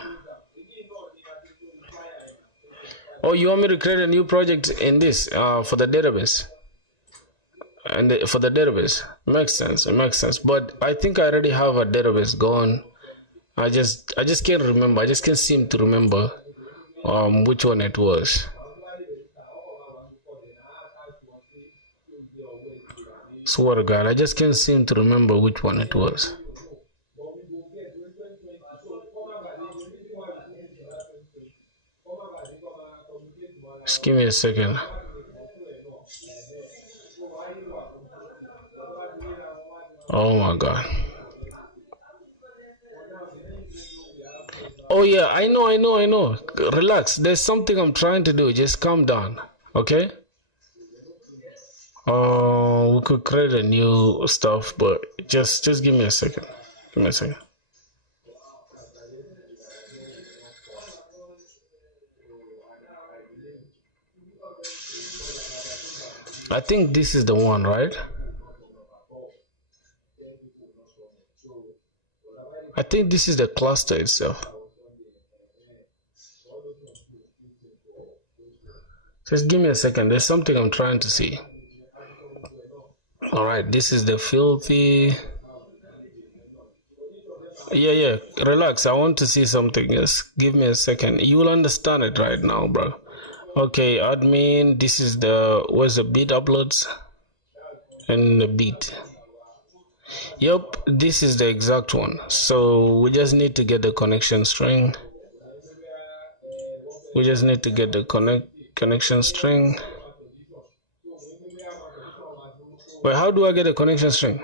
Oh, you want me to create a new project in this for the database? And for the database, makes sense. It makes sense. But I think I already have a database going. I just can't remember. I just can't seem to remember which one it was. Swear to God, I just can't seem to remember which one it was. Just give me a second. Oh my God. Oh yeah, I know. Relax. There's something I'm trying to do. Just calm down, okay? We could create a new stuff, but just give me a second. Give me a second. I think this is the one, right? I think this is the cluster itself. Just give me a second. There's something I'm trying to see. All right, this is the filthy. Yeah. Relax. I want to see something. Just give me a second. You will understand it right now, bro. Okay, admin. This is where's the beat uploads and the beat. Yep, this is the exact one. So we just need to get the connection string. We just need to get the connection string. Wait, how do I get a connection string?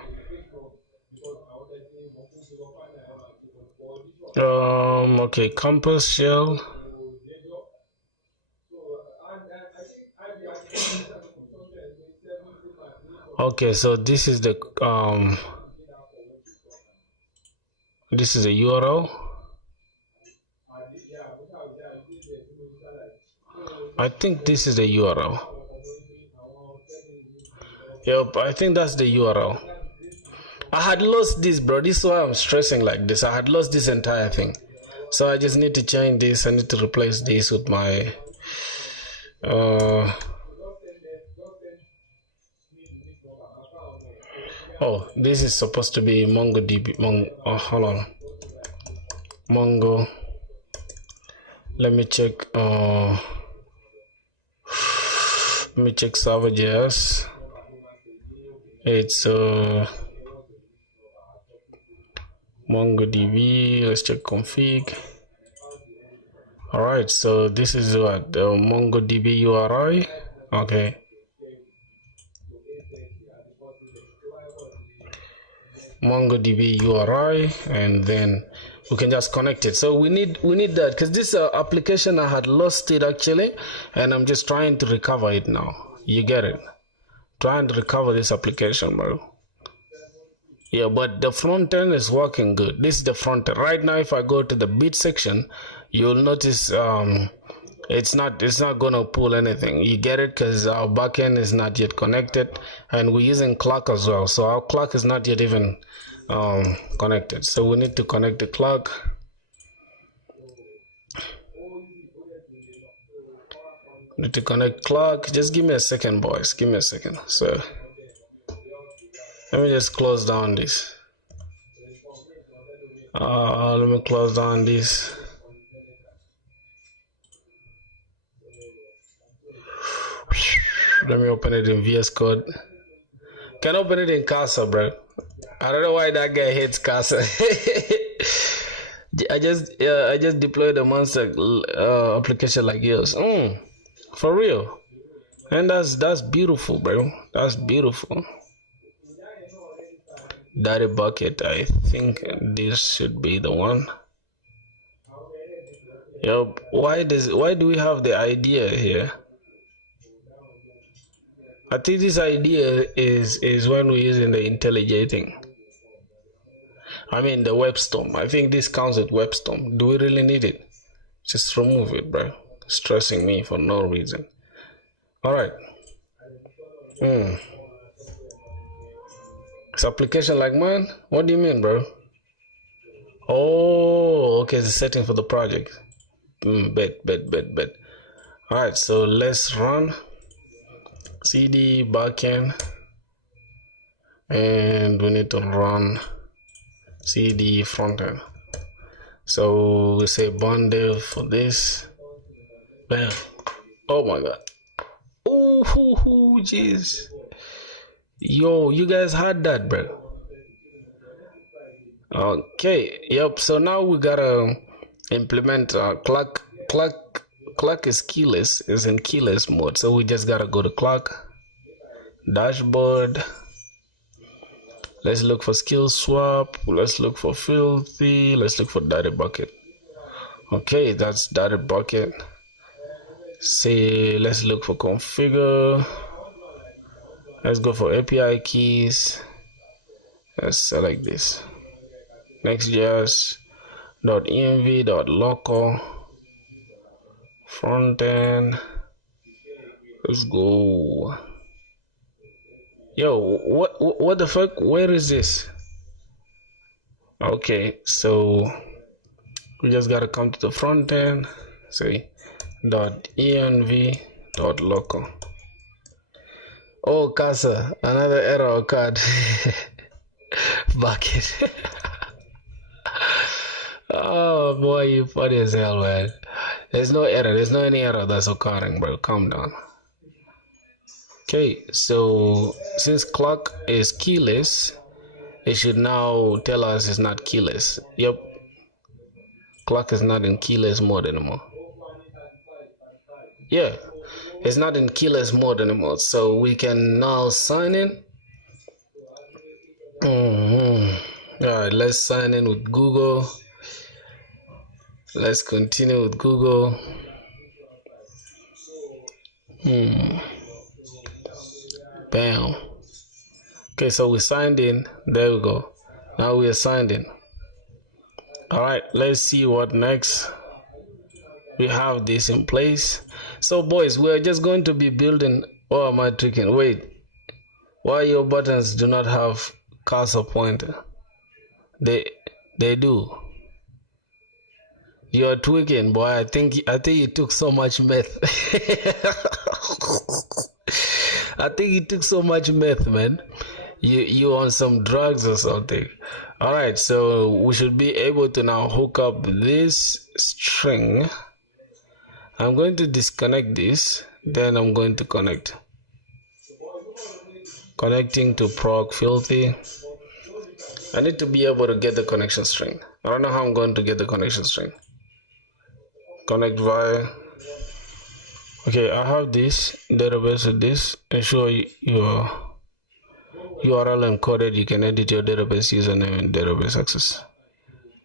Okay, compass shell. Okay, so this is the URL. I think this is the URL. Yep, I think that's the URL. I had lost this, bro. This is why I'm stressing like this. I had lost this entire thing. So I just need to change this. I need to replace this with my oh, this is supposed to be MongoDB. Hold on. Mongo. Let me check. Let me check server.js. It's MongoDB. Let's check config. All right. So this is what the MongoDB URI. Okay. MongoDB URI, and then we can just connect it. So we need that because this application, I had lost it actually, and I'm just trying to recover it now. You get it? Trying to recover this application, bro. Yeah, but the front end is working good. This is the front end right now. If I go to the bit section, you'll notice It's not gonna pull anything. You get it? Because our backend is not yet connected, and we're using clock as well, so our clock is not yet even connected. So we need to connect the clock. Need to connect clock. Just give me a second, boys. Give me a second. So let me just close down this. Let me close down this. Let me open it in VS Code. Can open it in Casa, bro. I don't know why that guy hates Casa. I just deployed a monster application like yours. For real. And that's beautiful, bro. That's beautiful. Daddy bucket. I think this should be the one. Yep. Why do we have the idea here? I think this idea is when we're using the IntelliJ thing. I mean the WebStorm. I think this counts with WebStorm. Do we really need it? Just remove it, bro. Stressing me for no reason. Alright. It's application like mine? What do you mean, bro? Oh, okay, it's a setting for the project. Bet. Alright, so let's run cd backend, and we need to run cd frontend. So we say bundle for this. Bam. Oh my god. Oh, jeez. Yo, you guys had that, bro. Okay, yep. So now we gotta implement clock is keyless, is in keyless mode. So we just gotta go to clock dashboard. Let's look for skill swap. Let's look for filthy. Let's look for data bucket. Okay, that's data bucket. Say let's look for configure. Let's go for API keys. Let's select this. Next.js.env.local frontend. Let's go. Yo, what the fuck? Where is this? Okay, so we just gotta come to the front end. Say .env.local. Oh, Casa, another error occurred. Bucket. Oh boy, you funny as hell, man. There's no error. There's no any error that's occurring, bro. Calm down. Okay, so since clock is keyless, it should now tell us it's not keyless. Yep, clock is not in keyless mode anymore. Yeah, it's not in keyless mode anymore, so we can now sign in. Alright, let's sign in with Google. Let's continue with Google. Bam. Okay, so we signed in. There we go. Now we are signed in. Alright, let's see what next. We have this in place. So boys, we're just going to be building. Oh, am I tricking? Wait, why your buttons do not have cursor pointer? They do. You're tweaking, boy. I think you took so much meth. I think you took so much meth, man. You on some drugs or something. Alright, so we should be able to now hook up this string. I'm going to disconnect this, then I'm going to connect. Connecting to proc filthy. I need to be able to get the connection string. I don't know how I'm going to get the connection string. Connect via. Okay, I have this database with this. Ensure your URL encoded. You can edit your database username and database access.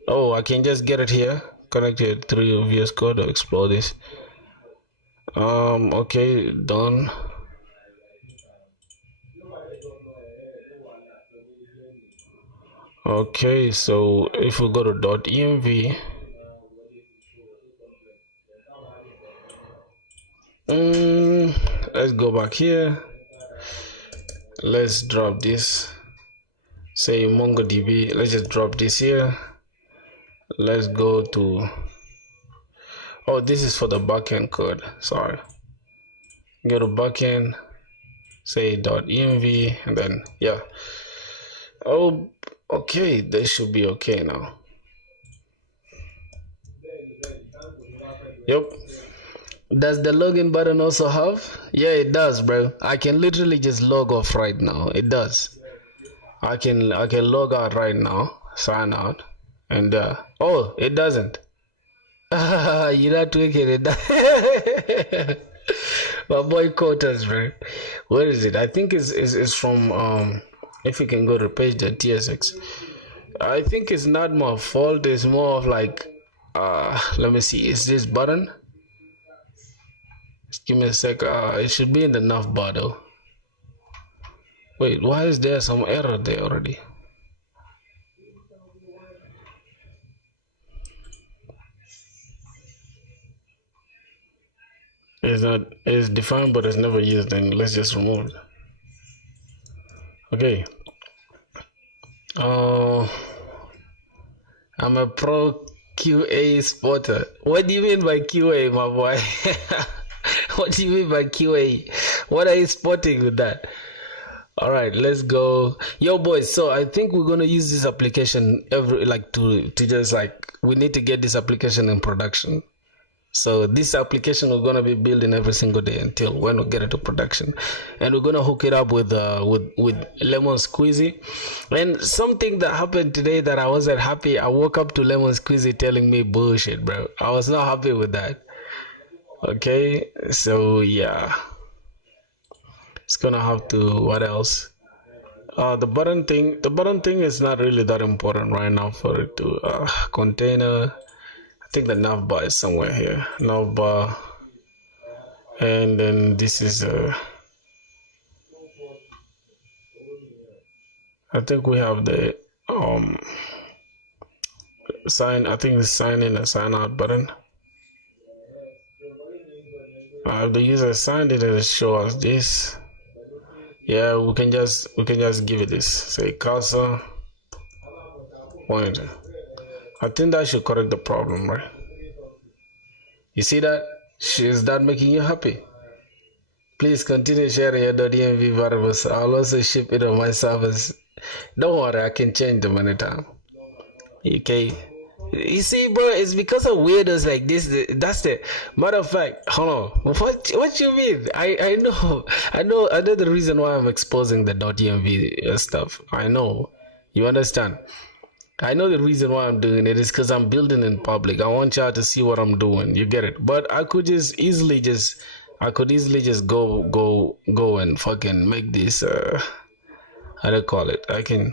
Oh, I can just get it here. Connect it through your VS Code or explore this. Okay, done. Okay, so if we go to .env, go back here. Let's drop this. Say MongoDB. Let's just drop this here. Let's go to. Oh, this is for the backend code. Sorry. Go to backend. Say .env and then yeah. Oh, okay. They should be okay now. Yep. Does the login button also have? Yeah, it does, bro. I can literally just log off right now. It does. I can log out right now, sign out, and oh, it doesn't. You're not tweaking it. My boy quotas, bro. Where is it? I think it's from if you can go to page.tsx. I think it's not my fault. It's more of like let me see. Is this button? Just give me a sec. It should be in the nav bar though. Wait, why is there some error there already? It's defined but it's never used, and let's just remove it. Okay. I'm a pro QA spotter. What do you mean by QA, my boy? What do you mean by QA? What are you spotting with that? All right, let's go. Yo, boys, so I think we're going to use this application to just like, we need to get this application in production. So this application we're going to be building every single day until when we get it to production, and we're going to hook it up with Lemon Squeezy. And something that happened today that I wasn't happy, I woke up to Lemon Squeezy telling me bullshit, bro. I was not happy with that. Okay, so yeah, it's gonna have to, what else? The button thing is not really that important right now for it to container. I think the navbar is somewhere here. Navbar, and then this is I think we have the sign. I think the sign in and sign out button. The user signed it and it shows us this. Yeah, we can just give it this. Say cursor pointer. I think that should correct the problem, right? You see that? Is that making you happy? Please continue sharing your .env variables. I'll also ship it on my servers. Don't worry, I can change them anytime. Okay. You see, bro, it's because of weirdos like this. That's the matter of fact. Hold on. What you mean? I know the reason why I'm exposing the .env stuff. I know. You understand? I know the reason why I'm doing it is because I'm building in public. I want y'all to see what I'm doing. You get it? But I could easily just go and fucking make this how do you call it? I can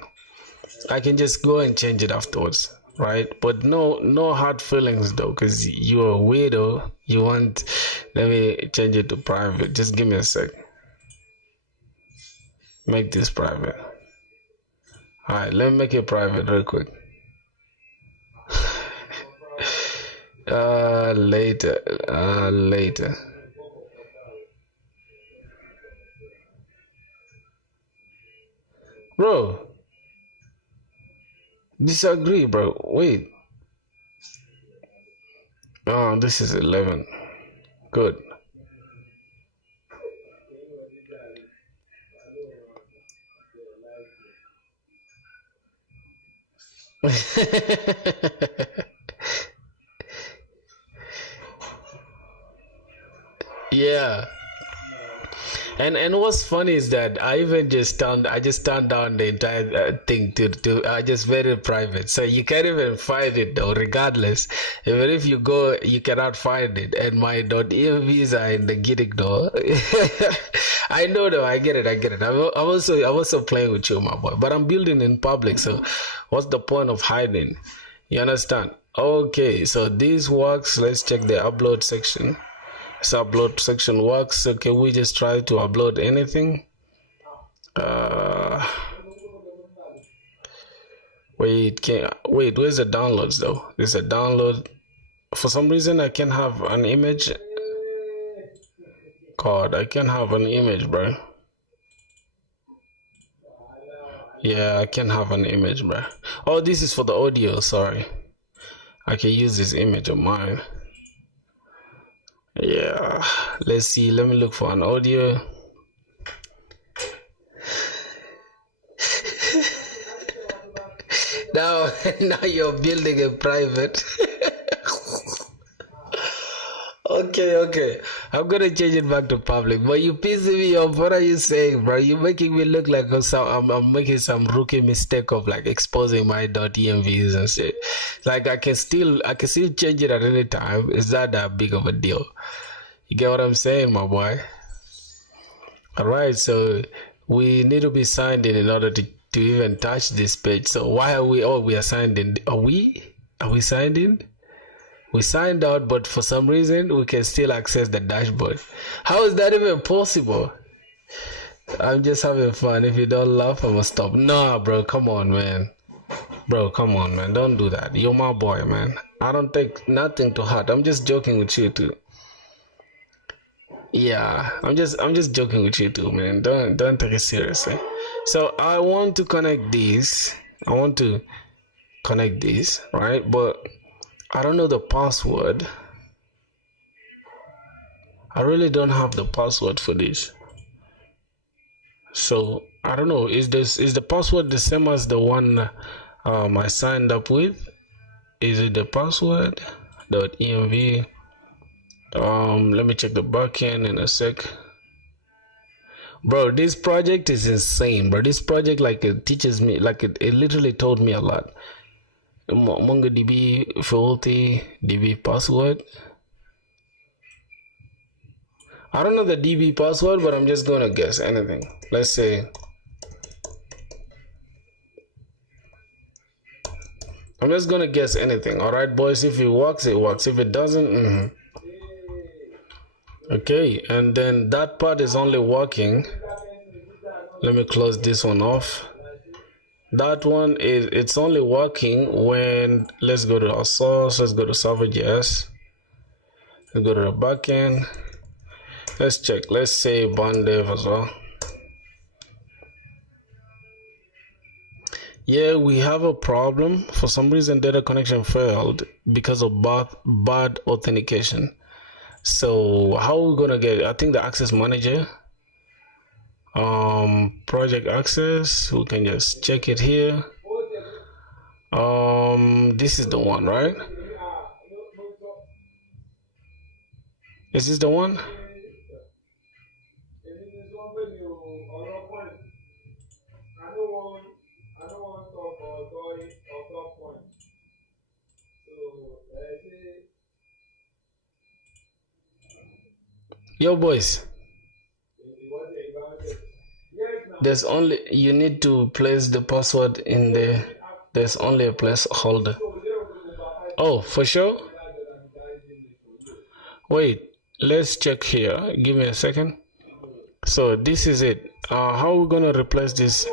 just go and change it afterwards, right? But no hard feelings though, because you're a weirdo. You want, let me change it to private. Just give me a sec. Make this private. Alright, let me make it private real quick. Later. Bro, disagree, bro. Wait. Oh, this is 11. Good. Yeah. And what's funny is that I just turned down the entire thing to I just made it private, so you can't even find it though. Regardless, even if you go, you cannot find it. And my .envs are in the Gittic though. I know though. I get it. I'm also playing with you, my boy. But I'm building in public, so what's the point of hiding? You understand? Okay, so this works. Let's check the upload section. So upload section works. So can we just try to upload anything? Wait, where's the downloads though? There's a download. For some reason I can't have an image. God, I can't have an image, bro. Yeah, I can't have an image, bro. Oh, this is for the audio, sorry. I can use this image of mine. Yeah, let's see. Let me look for an audio. Now, now you're building a private. Okay. I'm gonna change it back to public. But you pissing me off. What are you saying, bro? You're making me look like I'm making some rookie mistake of like exposing my .envs and shit. Like I can still change it at any time. It's not that big of a deal. You get what I'm saying, my boy? All right. So we need to be signed in order to even touch this page. So why are we? Oh, we are signed in. Are we signed in? We signed out, but for some reason we can still access the dashboard. How is that even possible? I'm just having fun. If you don't laugh, I'm gonna stop. Nah, bro, come on, man. Bro, come on, man. Don't do that. You're my boy, man. I don't take nothing to heart. I'm just joking with you too. Yeah, I'm just joking with you too, man. Don't take it seriously. So I want to connect these. Right? But I don't know the password. I really don't have the password for this. So I don't know. Is the password the same as the one I signed up with? Is it the password .env? Let me check the backend in a sec. Bro, this project is insane, bro. This project, like, it teaches me, like, it literally told me a lot. MongoDB faulty DB password. I don't know the DB password, but I'm just gonna guess anything. Let's say I'm just gonna guess anything. All right, boys. If it works, it works. If it doesn't, Okay. And then that part is only working. Let me close this one off. That one it's only working when, let's go to our source, let's go to server.js, let's go to the backend, let's check, let's say bandev as well. Yeah, we have a problem. For some reason data connection failed because of bad authentication. So how are we gonna get it? I think the access manager, project access, we can just check it here. This is the one, right? Is this the one? Yo, boys, there's only, you need to place the password in the, there's only a placeholder. Oh, for sure. Wait, let's check here. Give me a second. So this is it. How are we gonna replace this?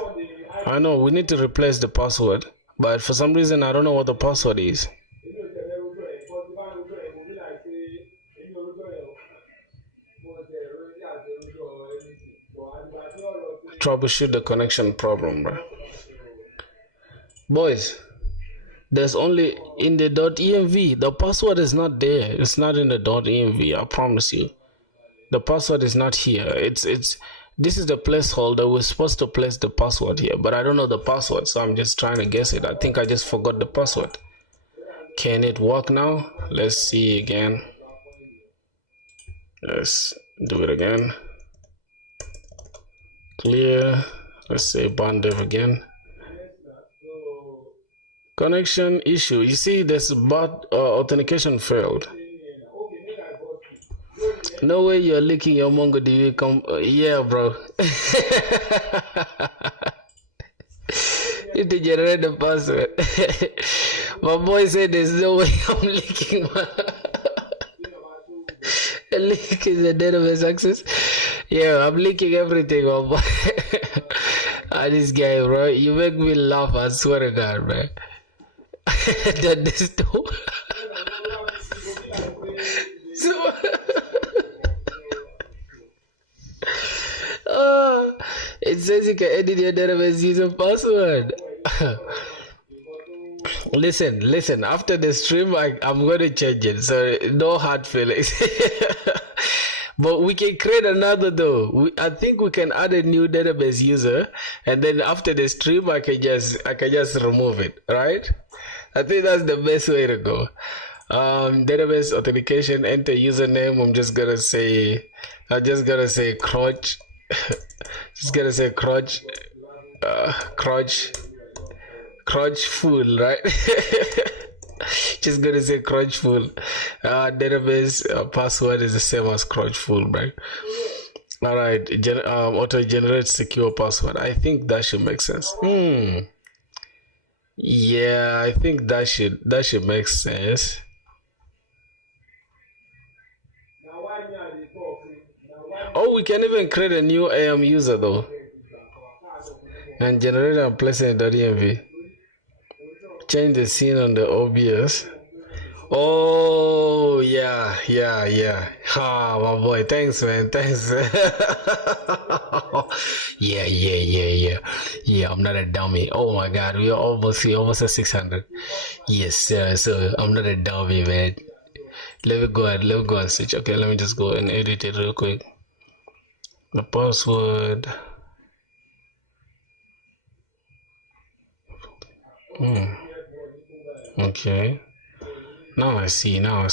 I know we need to replace the password, but for some reason I don't know what the password is. Troubleshoot the connection problem, bro. Boys, there's only in the .env, the password is not there. It's not in the .env, I promise you. The password is not here. It's this is the placeholder. We're supposed to place the password here, but I don't know the password, so I'm just trying to guess it. I think I just forgot the password. Can it work now? Let's see again. Let's do it again. Clear. Let's say bandev again. Connection issue. You see, this bot authentication failed. No way you're leaking your MongoDB. Yeah, bro. You need to generate the password. My boy said there's no way I'm leaking my leaking the database access. Yeah, I'm leaking everything, my boy. This guy, bro, you make me laugh. I swear to God, man. That this too. So says you can edit your database using password. Listen. After the stream, I'm going to change it. So no hard feelings. But we can create another though. I think we can add a new database user, and then after the stream, I can just remove it. Right? I think that's the best way to go. Database authentication. Enter username. I'm just gonna say crotch. Just gonna say crotch. Crotch full, right? Just gonna say crotch full. Database password is the same as crotch full, right? All right. Auto generate secure password. I think that should make sense. Yeah, I think that should make sense. Oh, we can even create a new AM user though, and generate and place in .env. Change the scene on the OBS. Oh yeah. Ah, my boy, thanks man, thanks. Yeah, I'm not a dummy. Oh my god, we're almost at 600. Yes sir, so I'm not a dummy, man. Let me go and switch. Okay, let me just go and edit it real quick. The password. Okay. Now I see, bro.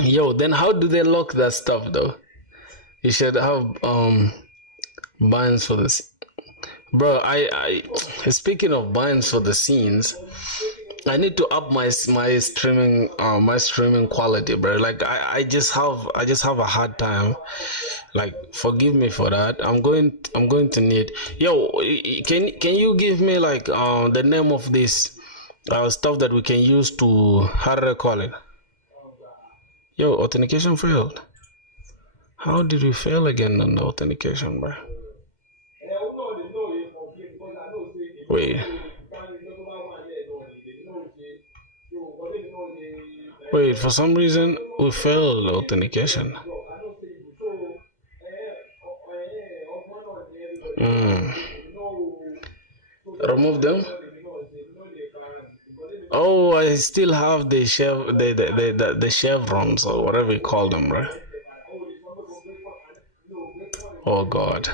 Yo, then how do they lock that stuff though? You should have binds for this. Bro, I speaking of binds for the scenes, I need to up my streaming quality, bro. Like I just have a hard time. Like forgive me for that. I'm going to need. Yo, can you give me like the name of this stuff that we can use to, how do I call it? Yo, authentication failed. How did we fail again on the authentication, bro? Wait, for some reason we failed authentication. Remove them. Oh, I still have the chevrons or whatever you call them, right? Oh god.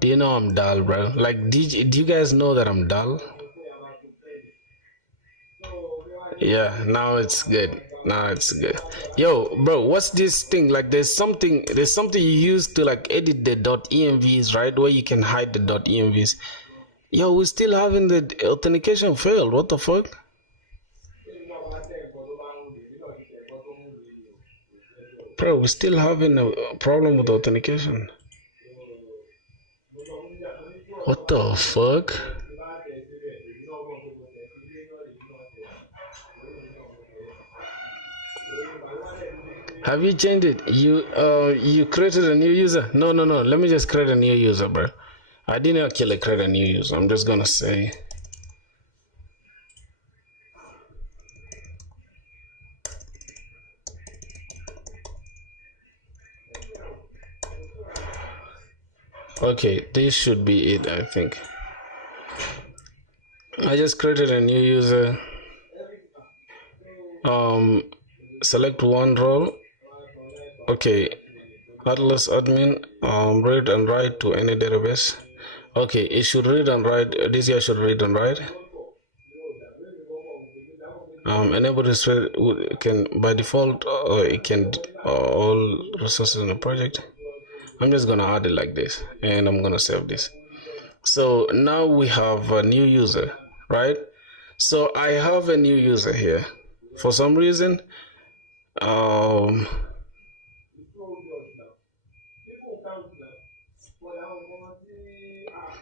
Do you know I'm dull, bro? Like, do you guys know that I'm dull? Yeah, now it's good. Yo, bro, what's this thing? Like, there's something you use to like edit the .envs, right? Where you can hide the .envs. Yo, we're still having the authentication failed. What the fuck? Bro, we're still having a problem with authentication. What the fuck? Have you changed it? You created a new user? No. Let me just create a new user, bro. I didn't actually create a new user. I'm just gonna say. Okay, this should be it, I think. I just created a new user. Select one role. Okay, Atlas admin. Read and write to any database. Okay, it should read and write. This guy should read and write. Enable this can by default. It can all resources in the project. I'm just gonna add it like this, and I'm gonna save this. So now we have a new user, right? So I have a new user here. For some reason,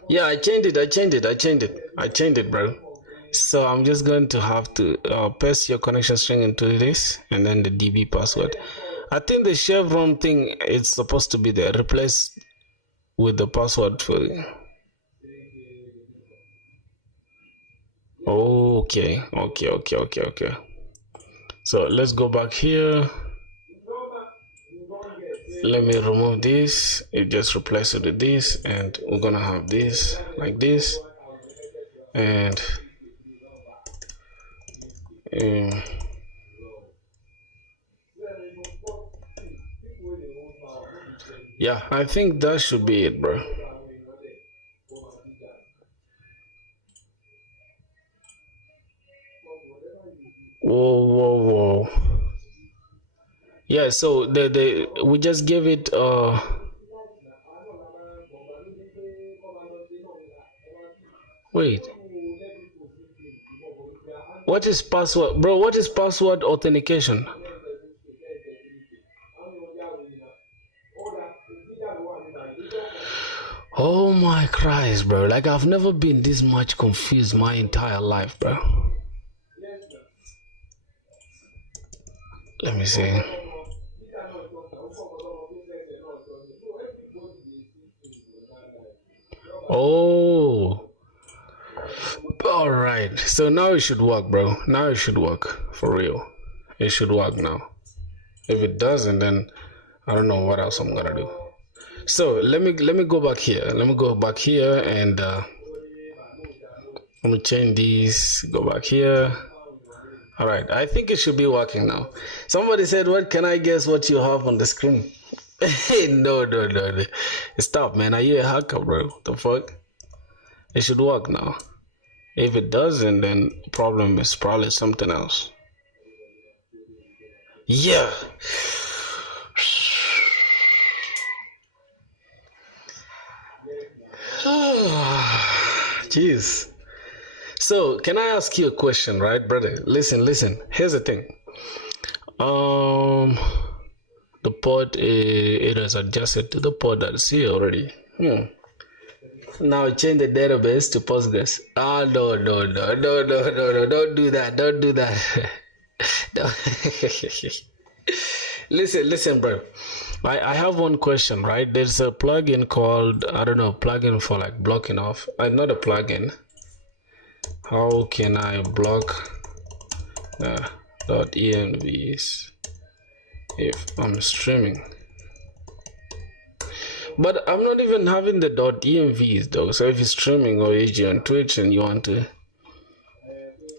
yeah, I changed it, bro. So I'm just going to have to paste your connection string into this, and then the DB password. I think the chevron thing is supposed to be there. Replace with the password for. Okay. So let's go back here. Let me remove this. It just replace it with this, and we're gonna have this like this, and yeah, I think that should be it, bro. Whoa. Yeah, so we just give it wait. What is password, bro? What is password authentication? Oh my Christ, bro. Like, I've never been this much confused my entire life, bro. Let me see. Oh. All right. So now it should work, bro. Now it should work for real. It should work now. If it doesn't, then I don't know what else I'm gonna do. So let me go back here. Let me go back here and let me change these. Go back here. All right. I think it should be working now. Somebody said, "What can I guess what you have on the screen?" No. Stop, man. Are you a hacker, bro? What the fuck? It should work now. If it doesn't, then the problem is probably something else. Yeah. Jeez. So, can I ask you a question, right, brother? Listen. Here's the thing. The port, it is adjusted to the port that's here already. Now change the database to Postgres. No. Don't do that. Listen, bro. I have one question, right? There's a plugin called, I don't know, plugin for like blocking off. Not a plugin. How can I block .envs if I'm streaming? But I'm not even having the .envs though. So if you're streaming or you're on Twitch and you want to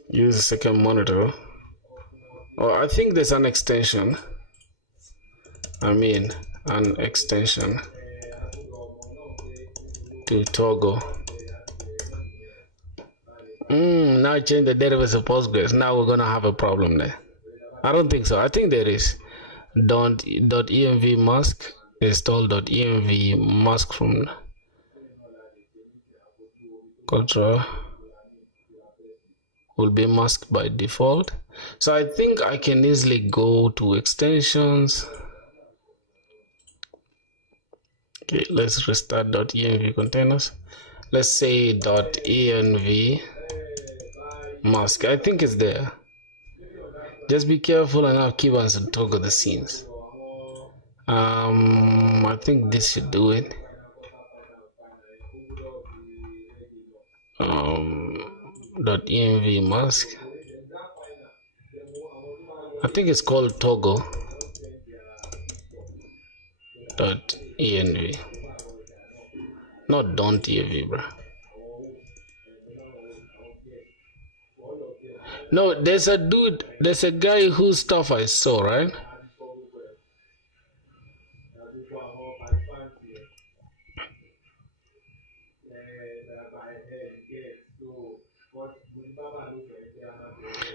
use a second monitor, I think there's an extension. An extension to toggle. Now change the database to Postgres. Now we're gonna have a problem there. I don't think so. I think there is. .env mask. Install .env mask from control will be masked by default. So I think I can easily go to extensions. Okay, let's restart .env containers. Let's say .env mask. I think it's there. Just be careful and have keybands and toggle the scenes. I think this should do it. .env mask. I think it's called toggle .env. Not .env, bro. No, there's a guy whose stuff I saw, right?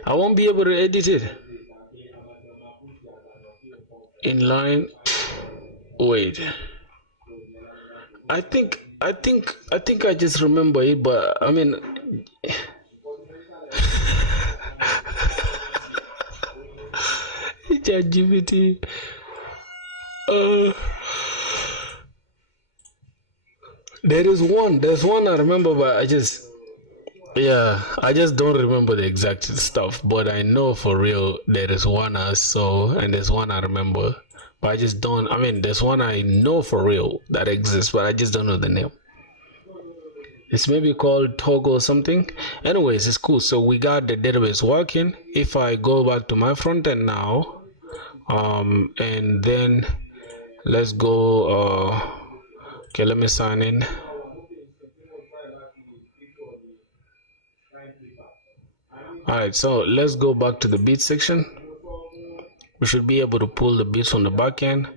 I won't be able to edit it. Inline. Wait. I think I just remember it, but I mean ChatGPT. There's one I remember, but I just don't remember the exact stuff, but I know for real there is one I saw and there's one I remember, but I just don't. I mean, there's one I know for real that exists, but I just don't know the name. It's maybe called toggle or something. Anyways, it's cool. So we got the database working. If I go back to my front end now, and then let's go, okay, let me sign in. Alright, so let's go back to the bit section. We should be able to pull the bits on the back end.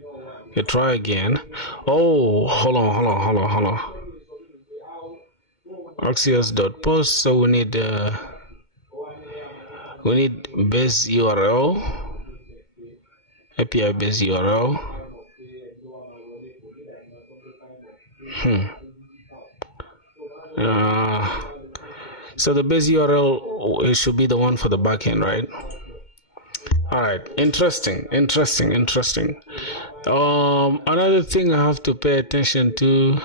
Okay, try again. Oh, hold on. Axios.post. So we need base URL, API base URL. So the base URL, it should be the one for the backend, right? All right, interesting. Another thing I have to pay attention to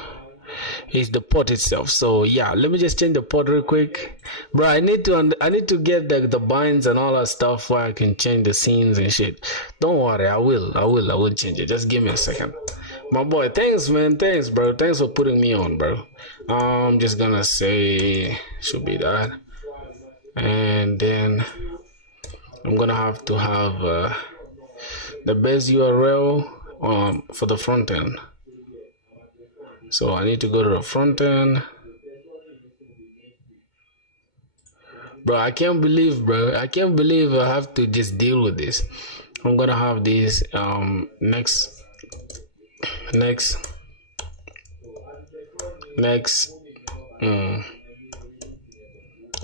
is the port itself. So yeah, let me just change the port real quick, bro. I need to get the binds and all that stuff where I can change the scenes and shit. Don't worry, I will change it. Just give me a second, my boy. Thanks, man. Thanks, bro. Thanks for putting me on, bro. I'm just gonna say should be that, and then I'm gonna have to have the base URL for the front end. So I need to go to the front end. Bro, I can't believe I have to just deal with this. I'm gonna have these next.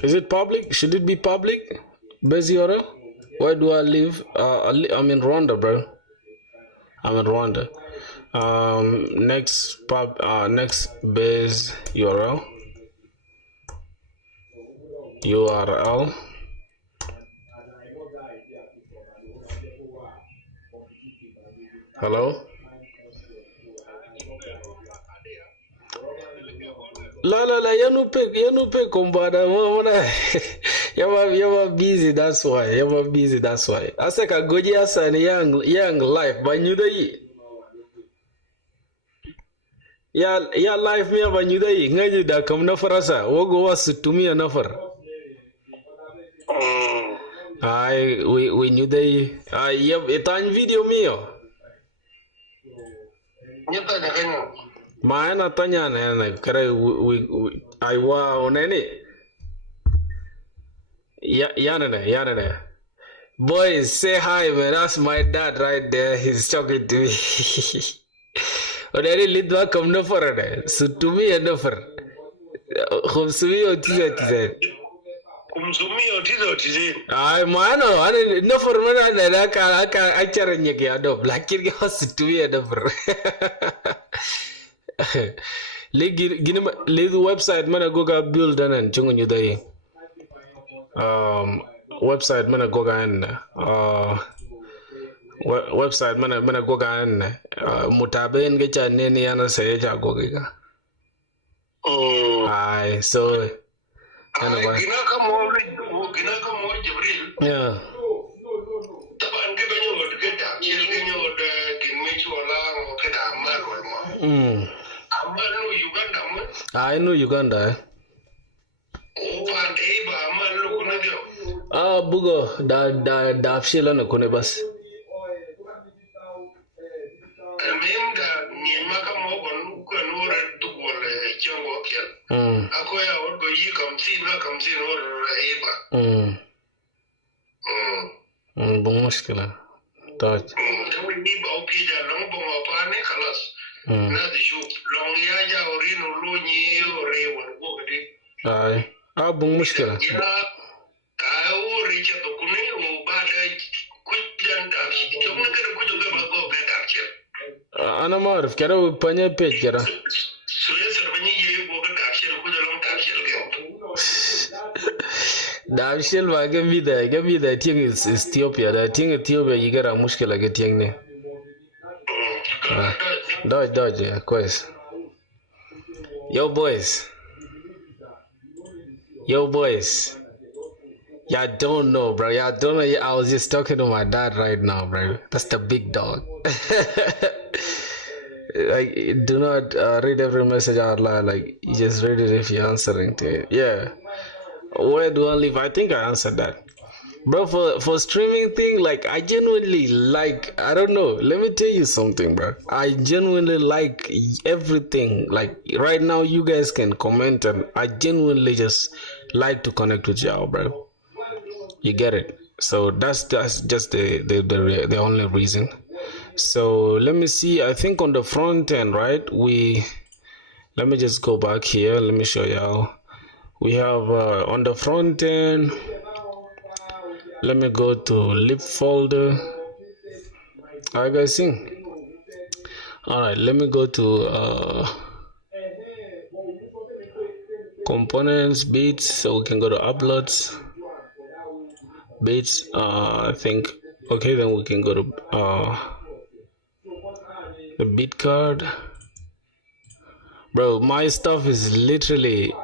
Is it public? Should it be public? Base URL? Where do I live? I'm in Rwanda, bro. I'm in Rwanda. Next base URL. Hello. La you no pay kombada mona. You busy, that's why. I say ka goji asa ni young life but you dey. Ya life me ba you dey ngaji da kam na farasa wogo was to me nafar. Ai we you dey. Ai etan video mio. Nyata da kanyo. Maana tanya na kare I wa oneni. Yanane. Boys, say hi, man. That's my dad right there. He's talking to me. Already lidwa come no for it. So to me and no for. Kumsumi otize. Ay mano, ane no for mana na aka achara nyeke ado. Black kid was to me and no for. Lead website mana go ga build and chungu nyudai. Website mana go ga website mana go ga mutabe nge cha nene yana saye cha go ga. Aye, so anyway. Gina ka mo Jibril. Yeah. Taban ke banyo ke ta chil ke nyo de kinmechi wala mo ke da amal mo. Amal no Uganda mo. I know Uganda. Bugo da afshila na kone bas. بمشكلة طيب بمشكلة أنا ما أعرف كده بني بيت كده Damshel va give me the thing is Ethiopia. The thing Ethiopia you get a mushkila get thing ne. Dodge, yeah, course. Yo boys. Y'all don't know, bro. Y'all don't know. I was just talking to my dad right now, bro. That's the big dog. like do not read every message out loud. Like you just read it if you're answering to it. Yeah. Where do I live? I think I answered that. Bro, for streaming thing, like I genuinely like, I don't know. Let me tell you something, bro. I genuinely like everything. Like right now, you guys can comment, and I genuinely just like to connect with y'all, bro. You get it? So that's just the only reason. So let me see. I think on the front end, right? Let me just go back here. Let me show y'all. We have on the front end. Let me go to lib folder. Alright guys, see. Alright, let me go to components, bits, so we can go to uploads, bits. I think okay, then we can go to the bit card. Bro, my stuff is literally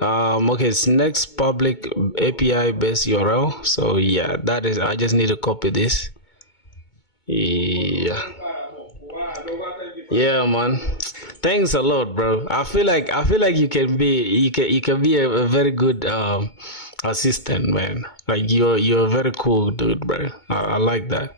okay, it's next public API based URL. So yeah, that is, I just need to copy this. Yeah, man, thanks a lot, bro. I feel like you can be a very good assistant, man. Like you're a very cool dude, bro. I like that.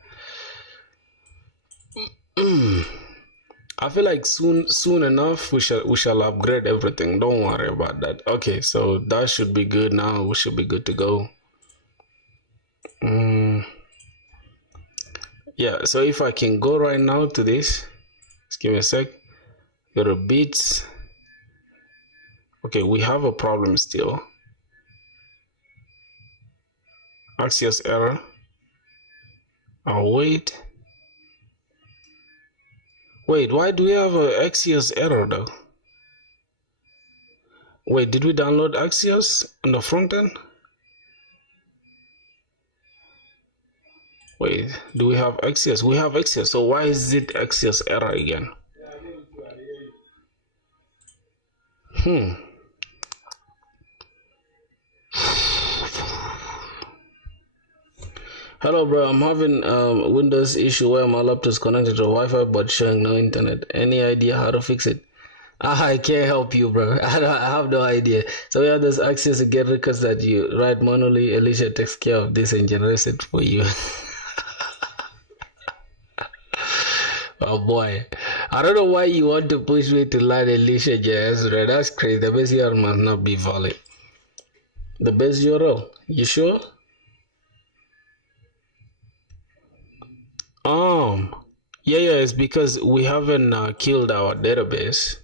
I feel like soon enough we shall upgrade everything. Don't worry about that. Okay, so that should be good now. We should be good to go. Yeah, so if I can go right now to this, just give me a sec. Go to bits. Okay, we have a problem still. Axios error. I'll wait. Wait, why do we have an Axios error though? Wait, did we download Axios on the front end? Wait, do we have Axios? We have Axios, so why is it Axios error again? Hello bro, I'm having a Windows issue where my laptop is connected to Wi-Fi but showing no internet. Any idea how to fix it? I can't help you, bro. I have no idea. So we have this access to get records that you write manually. Alicia takes care of this and generates it for you. Oh boy, I don't know why you want to push me to learn Alicia JS, bro. That's crazy. The base URL must not be valid. The base URL? You sure? Yeah, it's because we haven't killed our database.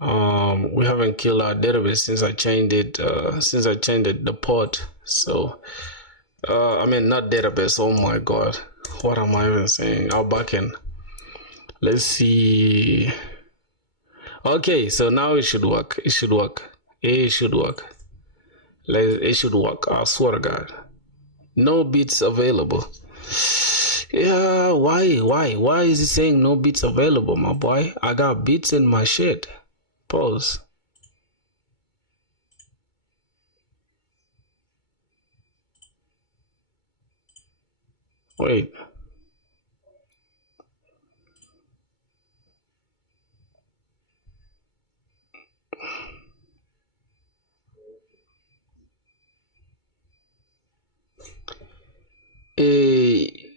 We haven't killed our database since I changed it. The port. So, I mean not database. Oh my god, what am I even saying? Our backend. Let's see. Okay, so now it should work. It should work. It should work. It should work. I swear to God. No bits available. Yeah, why is it saying no bits available, my boy? I got bits in my shit. Pause. Wait.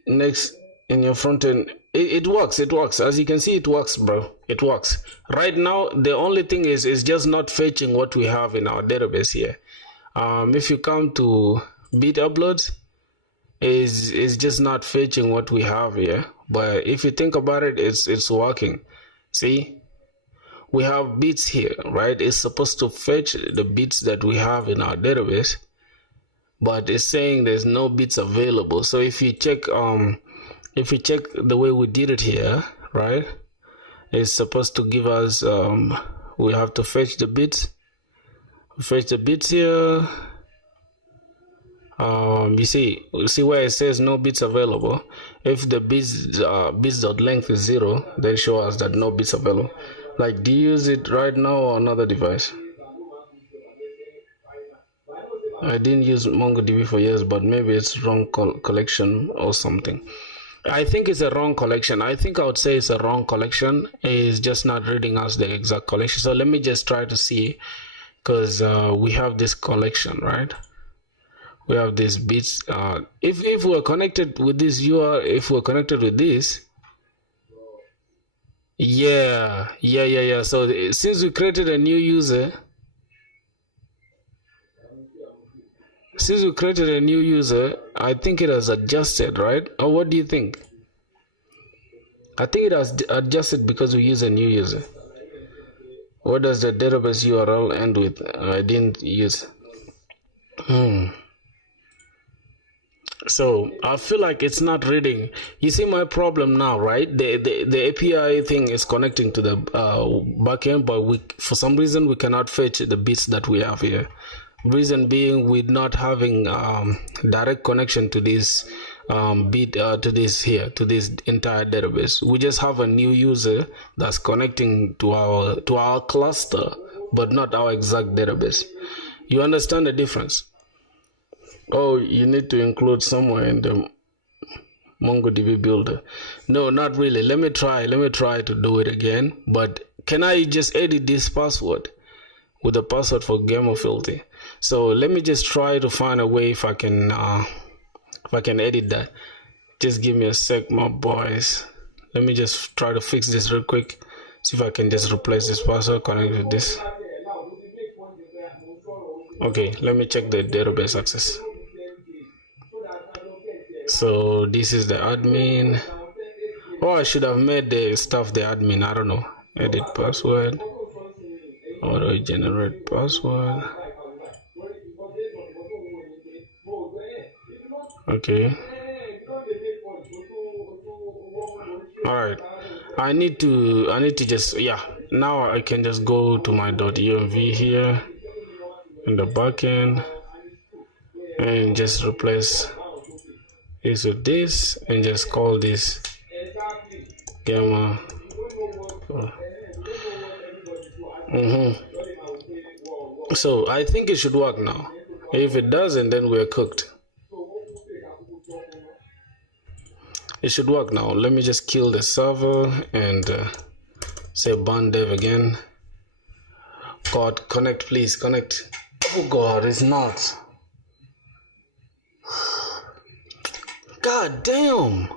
Next in your front end, it works. As you can see, it works, bro. It works right now. The only thing is just not fetching what we have in our database here. If you come to bit uploads, is just not fetching what we have here. But if you think about it, it's working. See, we have bits here, right? It's supposed to fetch the bits that we have in our database, but it's saying there's no bits available. So if you check the way we did it here, right, it's supposed to give us we have to fetch the bits here. You see where it says no bits available. If the bits.length is 0, then show us that no bits available. Like, do you use it right now or another device? I didn't use MongoDB for years, but maybe it's wrong collection or something. I think it's a wrong collection. I think I would say it's a wrong collection. It's just not reading us the exact collection. So let me just try to see, because we have this collection, right? We have these bits. If we're connected with this URL, if we're connected with this, yeah. So since we created a new user, I think it has adjusted, right? Or what do you think? I think it has adjusted because we use a new user. What does the database URL end with? I didn't use. So I feel like it's not reading. You see my problem now, right? The API thing is connecting to the backend, but for some reason we cannot fetch the bits that we have here. Reason being, we're not having direct connection to this to this entire database. We just have a new user that's connecting to our cluster, but not our exact database. You understand the difference? Oh, you need to include somewhere in the MongoDB builder. No, not really. Let me try to do it again. But can I just edit this password with the password for GamerFilthy? So let me just try to find a way if I can edit that. Just give me a sec, my boys. Let me just try to fix this real quick. See if I can just replace this password, connect with this. Okay, let me check the database access. So this is the admin. Oh, I should have made the stuff the admin. I don't know. Edit password. Auto generate password. Okay. All right. I need to just, yeah. Now I can just go to my .env here in the backend and just replace this with this and just call this gamma. So I think it should work now. If it doesn't, then we're cooked. It should work now. Let me just kill the server and say burn dev again. God, connect, please connect. Oh God, it's not. God damn.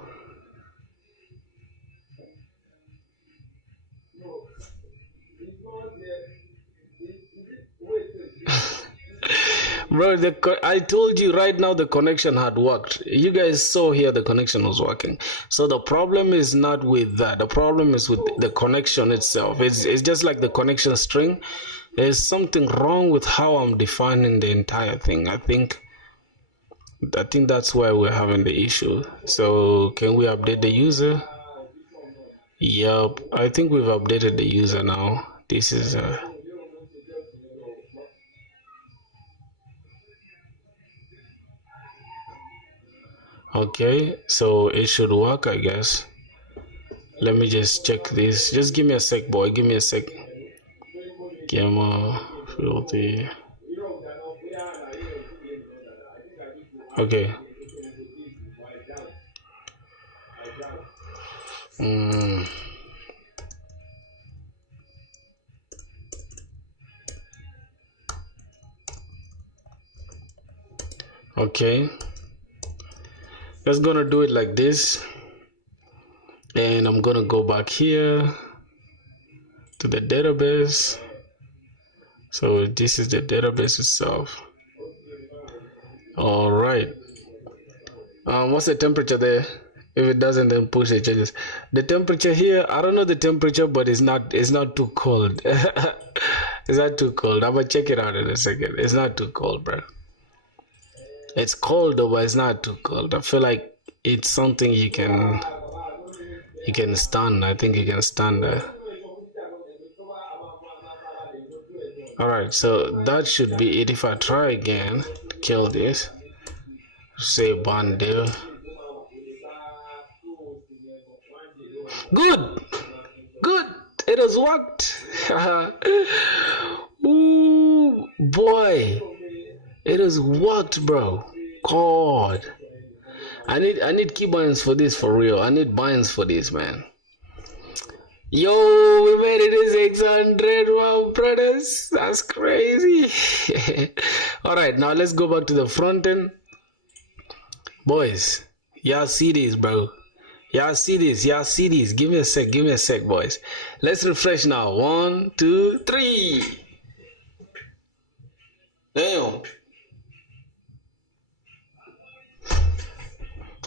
Bro, I told you right now the connection had worked. You guys saw here the connection was working. So the problem is not with that. The problem is with the connection itself. It's just like the connection string. There's something wrong with how I'm defining the entire thing. I think that's why we're having the issue. So can we update the user? Yep, I think we've updated the user now. This is okay, so it should work, I guess. Let me just check this. Just give me a sec, boy. Give me a sec. Gamma filthy. Okay. Okay. Just gonna do it like this. And I'm gonna go back here to the database. So this is the database itself. All right. What's the temperature there? If it doesn't, then push it changes. The temperature here, I don't know the temperature, but it's not too cold. It's not too cold. I'm gonna check it out in a second. It's not too cold, bro. It's cold though, but it's not too cold. I feel like it's something you can stand. I think you can stand there. All right, so that should be it. If I try again to kill this, say bundle. Good. It has worked. Ooh, boy, it has worked, bro. God, I need key binds for this for real. I need binds for this, man. Yo, we made it to 600, wow, brothers. That's crazy. All right, now let's go back to the front end. Boys, y'all see this, bro. Y'all see this. Y'all see this. Give me a sec, boys. Let's refresh now. 1, 2, 3. Damn.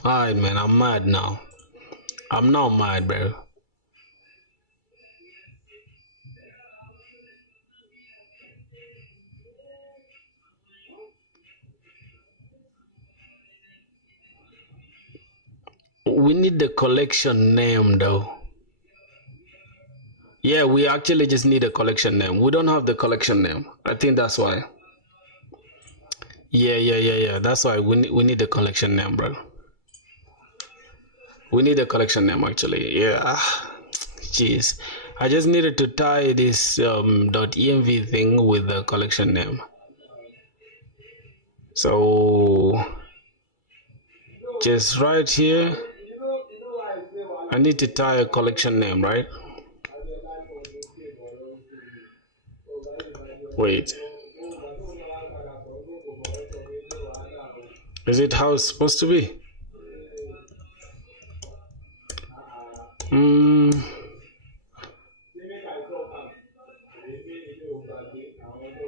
Alright, man, I'm mad now. I'm now mad, bro. We need the collection name, though. Yeah, we actually just need a collection name. We don't have the collection name. I think that's why. Yeah. That's why we need the collection name, bro. We need a collection name, actually. Yeah. Jeez. I just needed to tie this .env thing with the collection name. So just right here, I need to tie a collection name, right? Wait. Is it how it's supposed to be?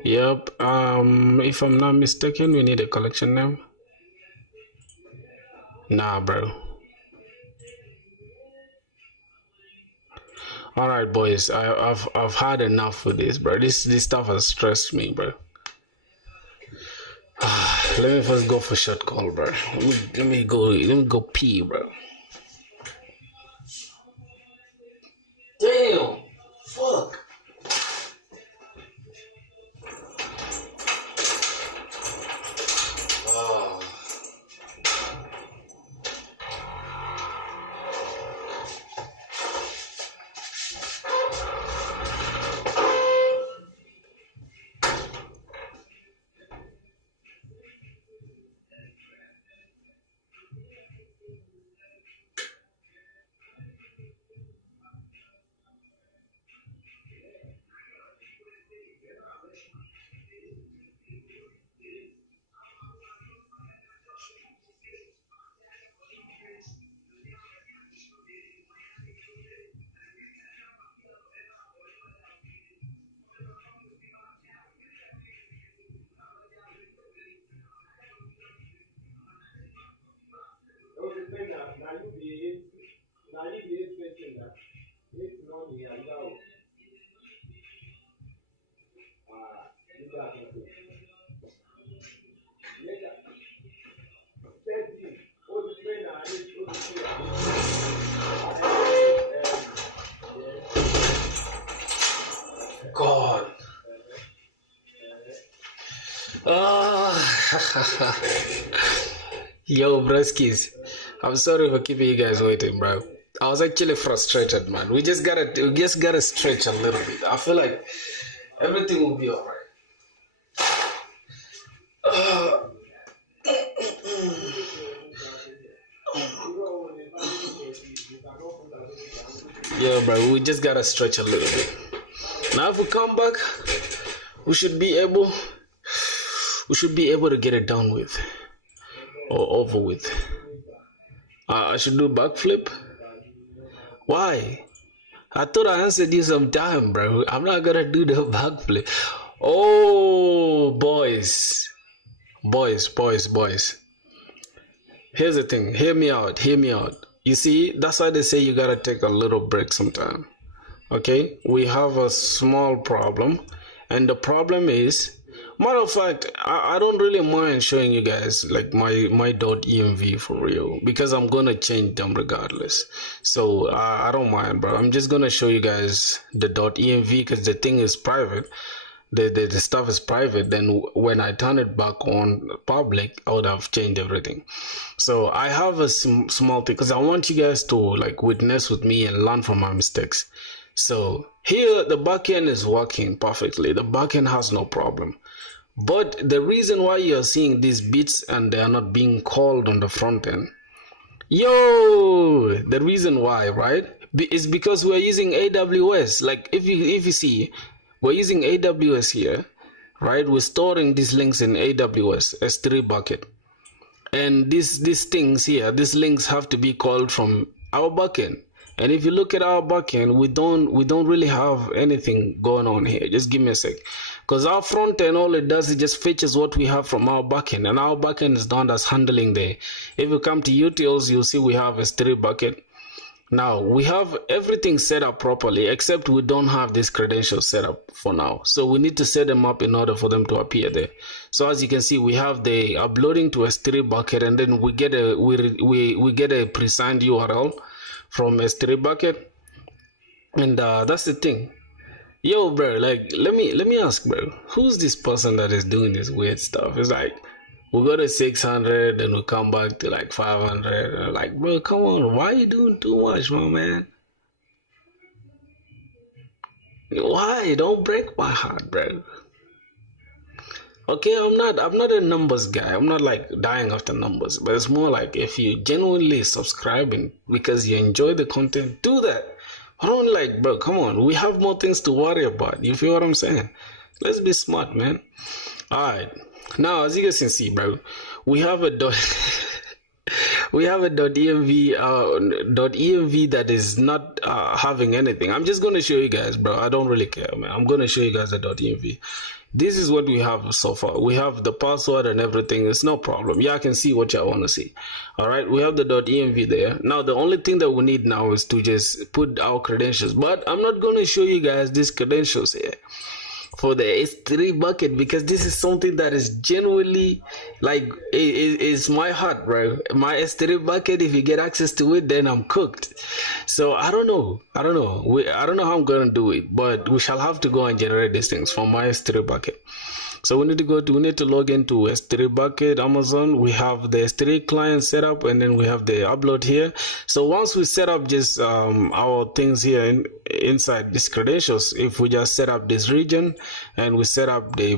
Yep. If I'm not mistaken, we need a collection name. Nah, bro. All right, boys. I've had enough with this, bro. This stuff has stressed me, bro. Let me first go for short call, bro. Let me go pee, bro. Damn. Fuck. God. Yo, broskies. I'm sorry for keeping you guys waiting, bro. I was actually frustrated, man. We just gotta stretch a little bit. I feel like everything will be alright. Yeah, bro, we just gotta stretch a little bit. Now if we come back, we should be able to get it done with or over with. I should do backflip. Why? I thought I answered you some time, bro. I'm not gonna do the backflip. Oh, boys. Here's the thing. Hear me out. You see, that's why they say you gotta take a little break sometime. Okay? We have a small problem, and the problem is, matter of fact, I don't really mind showing you guys like my .env for real, because I'm gonna change them regardless. So I don't mind, bro. I'm just gonna show you guys the .env because the thing is private. The stuff is private. Then when I turn it back on public, I would have changed everything. So I have a small thing because I want you guys to like witness with me and learn from my mistakes. So here the backend is working perfectly. The backend has no problem. But the reason why you're seeing these bits and they are not being called on the front end Yo, the reason why, right? Is because we're using AWS. Like if you see, we're using AWS here, right? We're storing these links in AWS S3 bucket. And these things here, these links have to be called from our backend. And if you look at our backend, we don't really have anything going on here. Just give me a sec, because our front end, all it does is just fetches what we have from our backend, and our backend is done as handling there. If you come to utils, you'll see we have a S3 bucket. Now we have everything set up properly, except we don't have this credential set up for now. So we need to set them up in order for them to appear there. So as you can see, we have the uploading to S3 bucket, and then we get a pre-signed URL from S3 bucket, and that's the thing. Yo, bro, like let me ask, bro, who's this person that is doing this weird stuff? It's like we go to 600 and we come back to like 500. Like, bro, come on, why are you doing too much, my man? Why? Don't break my heart, bro. Okay, I'm not a numbers guy. I'm not like dying after numbers, but it's more like if you genuinely subscribing because you enjoy the content, do that. I don't like, bro, come on. We have more things to worry about. You feel what I'm saying? Let's be smart, man. Alright. Now, as you guys can see, bro, we have a dot we have a .env that is not having anything. I'm just gonna show you guys, bro. I don't really care, man. I'm gonna show you guys the .env. This is what we have so far. We have the password and everything. It's no problem. Yeah, I can see what you want to see. All right, we have the .env there. Now the only thing that we need now is to just put our credentials, but I'm not going to show you guys these credentials here for the S3 bucket, because this is something that is genuinely like it's my heart, bro. My S3 bucket, if you get access to it, then I'm cooked. So I don't know I don't know how I'm gonna do it, but we shall have to go and generate these things from my S3 bucket. So we need to log into S3 bucket, Amazon. We have the S3 client set up, and then we have the upload here. So once we set up just our things here inside these credentials, if we just set up this region and we set up the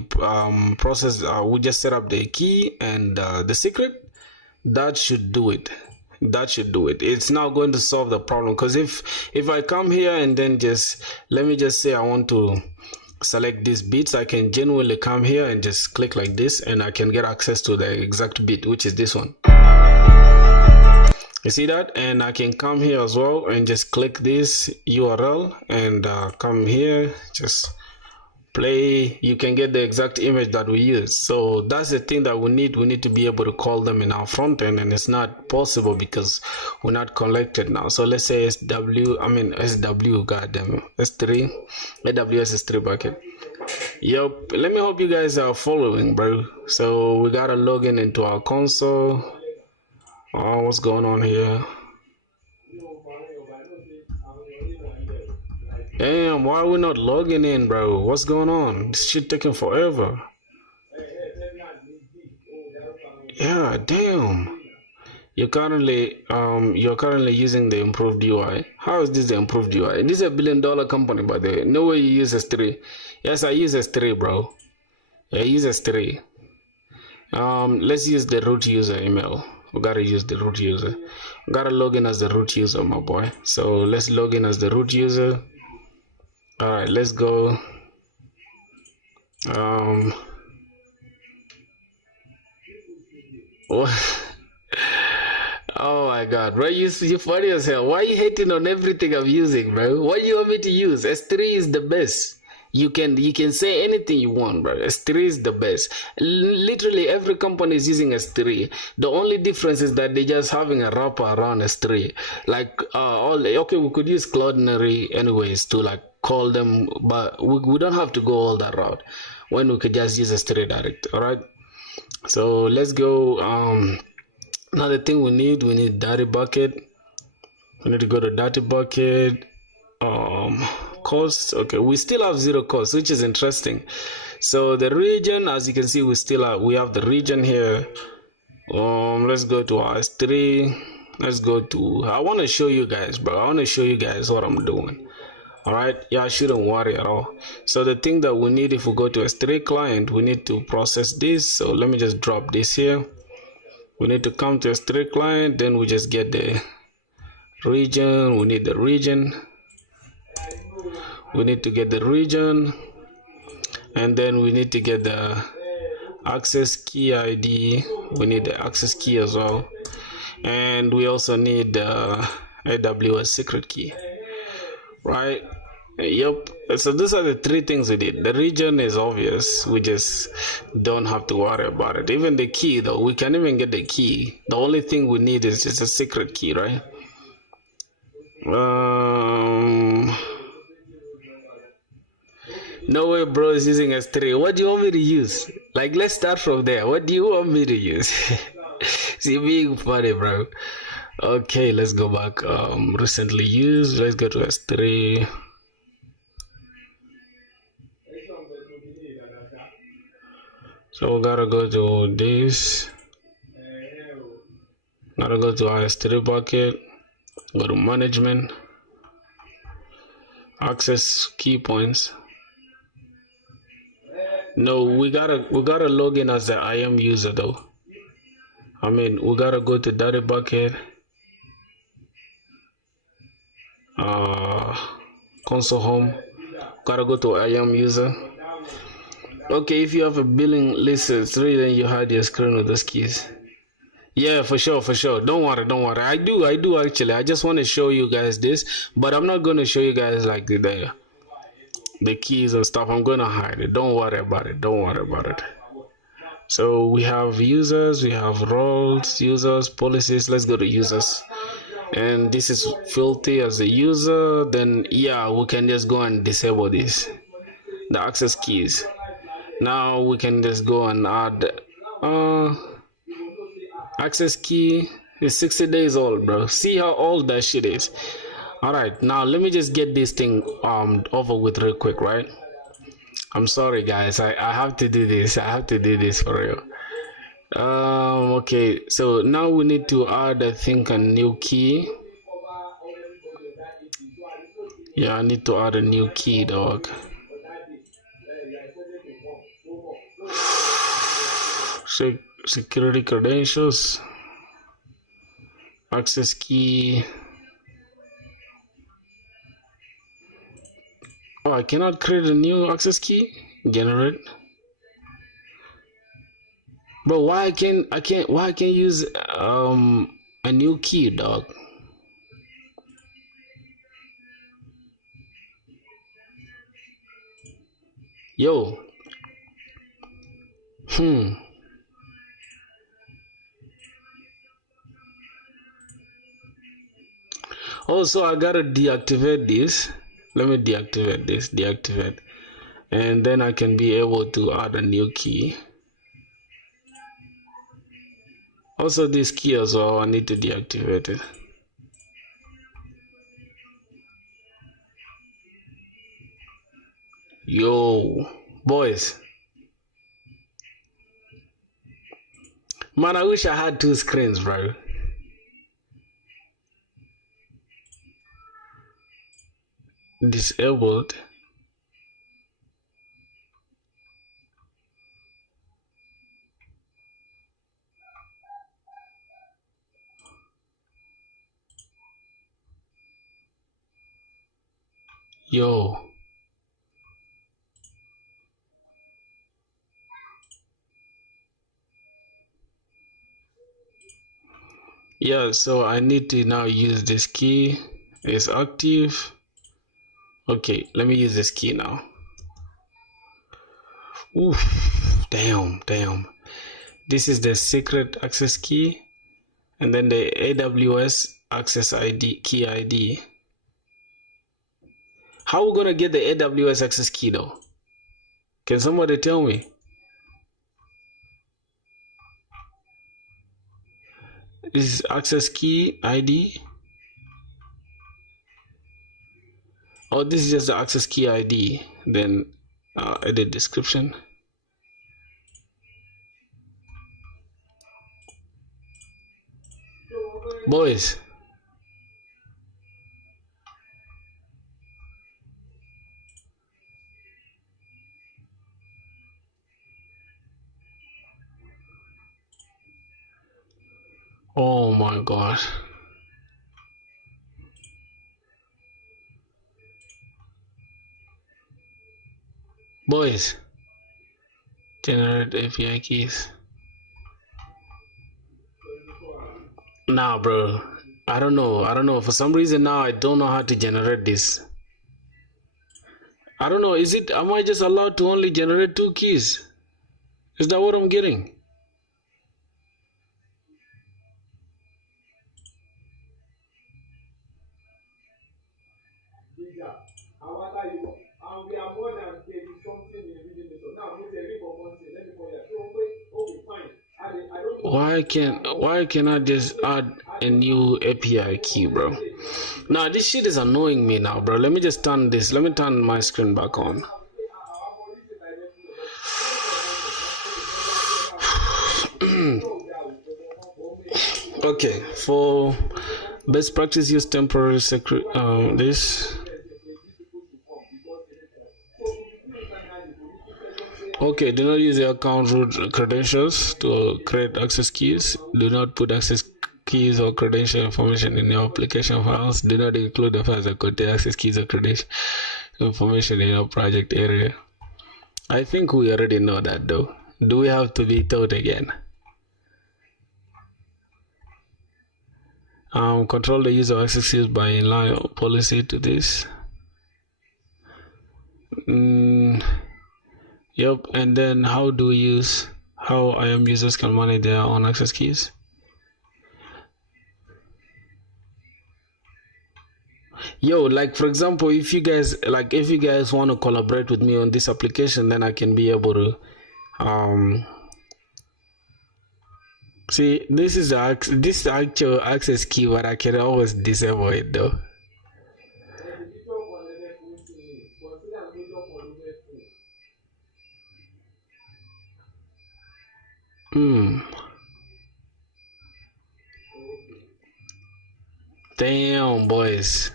process, we just set up the key and the secret, that should do it. It's now going to solve the problem, because if I come here and then just let me just say I want to select these bits, I can genuinely come here and just click like this, and I can get access to the exact bit, which is this one. You see that? And I can come here as well and just click this URL and come here, just play. You can get the exact image that we use. So that's the thing that we need to be able to call them in our front end, and it's not possible because we're not connected now. So let's say SW, goddamn, S3 AWS S3 bucket. Yep, let me hope you guys are following, bro. So we gotta log in into our console. Oh, what's going on here? Damn, why are we not logging in, bro? What's going on? This shit taking forever. Yeah, damn. You're currently using the improved UI. How is this the improved UI? This is a $1 billion company, by the way. No way you use S3. Yes, I use S3, bro. I use S3. Let's use the root user email. We gotta use the root user. We gotta log in as the root user, my boy. So let's log in as the root user. All right, let's go. What? Oh my god, bro, you funny as hell. Why are you hating on everything I'm using, bro? What do you want me to use? S3 is the best. You can say anything you want, bro. S3 is the best. Literally every company is using S3. The only difference is that they're just having a wrapper around S3. Like okay, we could use Cloudinary anyways to like call them, but we don't have to go all that route when we could just use S3 direct. All right, so let's go. Another thing we need data bucket. We need to go to data bucket. Cost. Okay, we still have 0 cost, which is interesting. So the region, as you can see, we have the region here. Let's go to our S3. Let's go to, I want to show you guys, bro. I want to show you guys what I'm doing. All right, yeah, I shouldn't worry at all. So the thing that we need, if we go to S3 client, we need to process this. So let me just drop this here. We need to come to S3 client, then we just get the region. We need the region. We need to get the region, and then we need to get the access key ID. We need the access key as well, and we also need the AWS secret key, right? Yep. So these are the three things we did. The region is obvious. We just don't have to worry about it. Even the key, though, we can even get the key. The only thing we need is just a secret key, right? No way, bro, is using S3. What do you want me to use? Like, let's start from there. What do you want me to use? See, being funny, bro. Okay, let's go back. Recently used. Let's go to S3. So we gotta go to this. Gotta go to our S3 bucket. Go to management. Access key points. No, we gotta log in as the IAM user though. I mean, we gotta go to data bucket. Console home. Gotta go to IAM user. Okay, if you have a billing list, it's really then you hide your screen with those keys. Yeah, for sure, for sure. Don't worry, don't worry. I do actually. I just want to show you guys this, but I'm not gonna show you guys like the keys and stuff. I'm gonna hide it. Don't worry about it. Don't worry about it. So we have users, we have roles, users, policies. Let's go to users. And this is filthy as a user. Then yeah, we can just go and disable this, the access keys. Now we can just go and add access key is 60 days old, bro. See how old that shit is. All right, now let me just get this thing over with real quick, right? I'm sorry guys, I have to do this. I have to do this for real. Okay, so now we need to add, I think, a new key. Yeah, I need to add a new key, dog. Security credentials, access key. Oh, I cannot create a new access key. Generate. Bro, why I can't use a new key, dog? Yo. Also, I gotta deactivate this. Let me deactivate this. Deactivate. And then I can be able to add a new key. Also, this key as well, I need to deactivate it. Yo, boys. Man, I wish I had two screens, bro. Disabled. Yo. Yeah, so I need to now use this key. It's active. Okay, let me use this key now. Oof, damn. This is the secret access key, and then the AWS access ID key ID. How are we gonna get the AWS access key though? Can somebody tell me? This is access key ID. Oh, this is just the access key ID. Then edit description. Boys. Oh my god. Boys, generate API keys. Nah, bro. I don't know. For some reason now I don't know how to generate this. I don't know. Am I just allowed to only generate 2 keys? Is that what I'm getting? Why can't I just add a new API key, bro? Nah, this shit is annoying me now, bro. Let me just turn this. Let me turn my screen back on. Okay, for best practice, use temporary this. Okay, do not use your account root credentials to create access keys. Do not put access keys or credential information in your application files. Do not include the files that contain access keys or credential information in your project area. I think we already know that though. Do we have to be taught again? Control the use of access keys by inline policy to this. Yep, and then how IAM users can manage their own access keys. Yo, like for example, if you guys want to collaborate with me on this application, then I can be able to see this is the actual access key, but I can always disable it though. Damn, boys.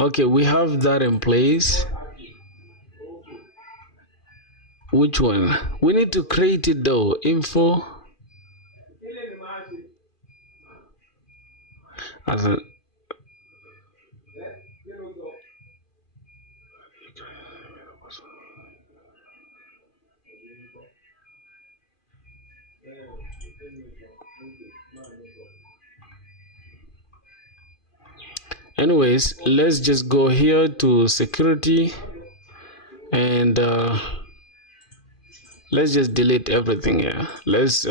Okay, we have that in place. Which one? We need to create it though. Info. As a anyways, let's just go here to security and let's just delete everything here. Let's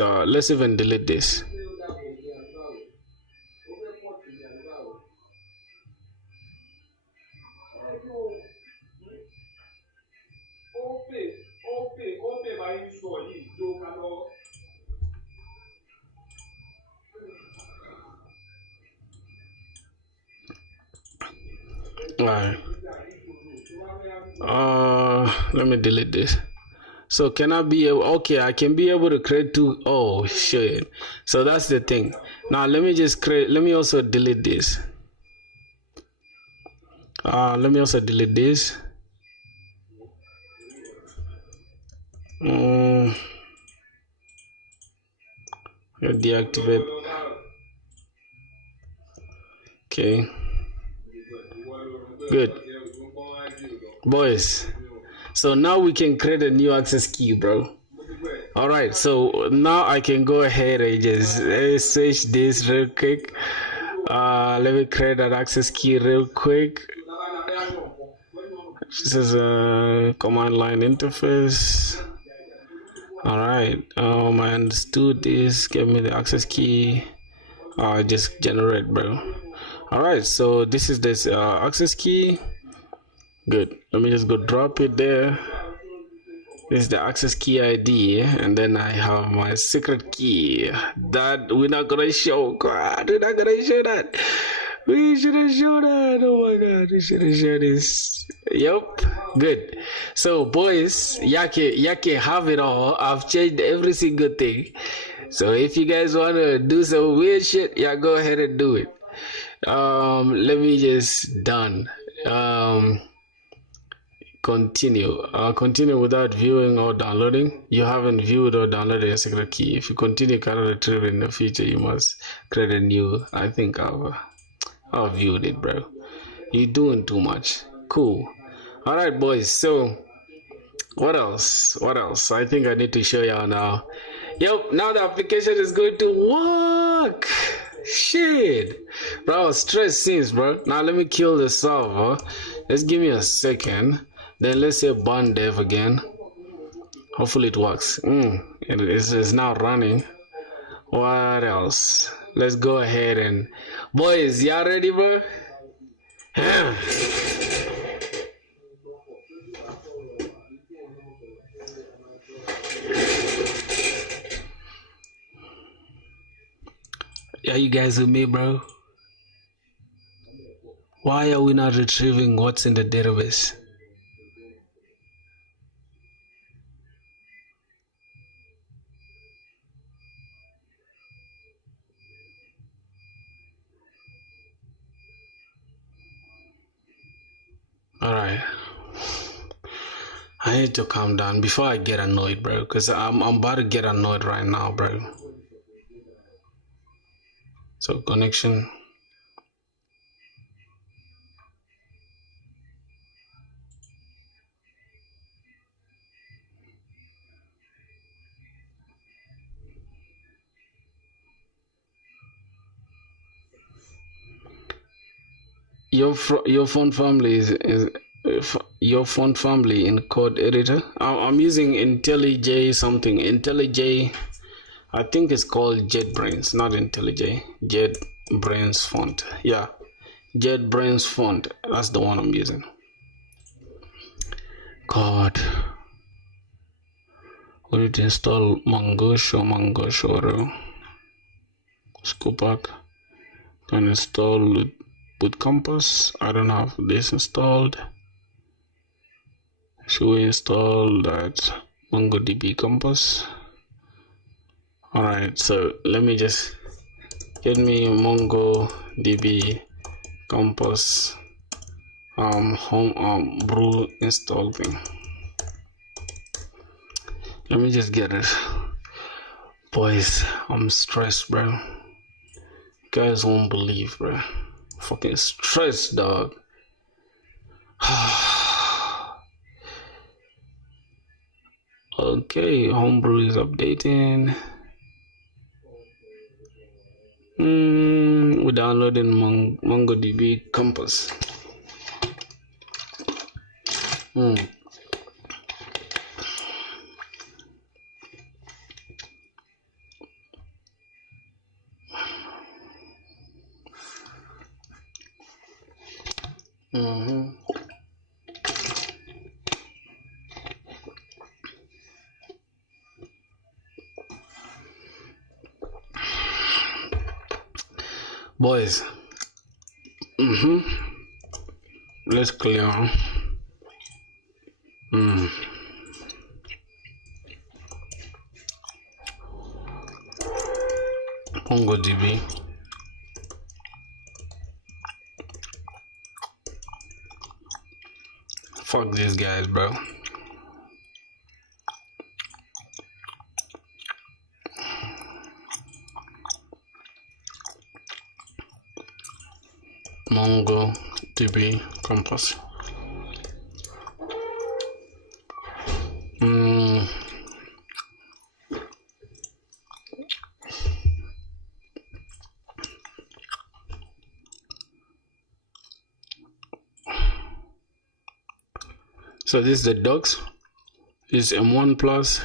even delete this. Alright. Let me delete this. So can I be able, okay, I can be able to create 2. Oh shit. So that's the thing. Now let me also delete this. Let me also delete this. Deactivate. Okay. Good. Boys. So now we can create a new access key, bro. Alright, so now I can go ahead and just search this real quick. Let me create an access key real quick. This is a command line interface. Alright, I understood this. Give me the access key. Just generate, bro. Alright, so this is this access key. Good. Let me just go drop it there. This is the access key ID, and then I have my secret key that we're not gonna show. God, we're not gonna show that. We shouldn't show that. Oh my god, we shouldn't show this. Yep, good. So boys, yake have it all. I've changed every single thing. So if you guys wanna do some weird shit, yeah, go ahead and do it. Let me just done. continue. Continue without viewing or downloading. You haven't viewed or downloaded a secret key. If you continue cannot retrieve it in the future, you must create a new. I think I've viewed it, bro. You're doing too much. Cool. All right, boys. So what else? What else? I think I need to show y'all now. Yep, now the application is going to work. Shit, bro, I was stressed since, bro. Now let me kill the server. Let's give me a second. Then let's say burn dev again. Hopefully it works. It is now running. What else? Let's go ahead and boys, y'all ready, bro? Are you guys with me, bro? Why are we not retrieving what's in the database? Alright. I need to calm down before I get annoyed, bro. Because I'm about to get annoyed right now, bro. So connection. Your font family is your font family in code editor. I'm using IntelliJ something. IntelliJ, I think it's called JetBrains, not IntelliJ. JetBrains font. Yeah, JetBrains font. That's the one I'm using. God, we need to install Mango Scopac. Can install with Compass. I don't have this installed. Should we install that MongoDB Compass? Alright, so let me just get me MongoDB Compass home brew install thing. Let me just get it. Boys, I'm stressed, bro. You guys won't believe, bro. Fucking stressed, dog. Okay, homebrew is updating. We're downloading MongoDB Compass. Boys, let's clear. MongoDB. Fuck these guys, bro. MongoDB Compass. So this is the docs. Is M1 plus.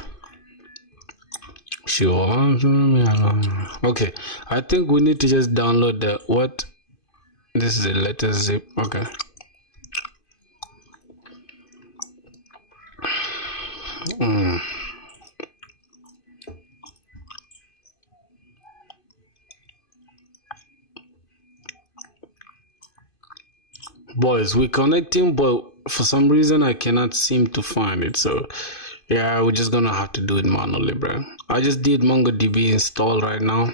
Sure. Okay, I think we need to just download the what. This is the latest zip. Okay. Boys, we're connecting, but for some reason I cannot seem to find it. So yeah, we're just gonna have to do it manually, bro. I just did MongoDB install right now.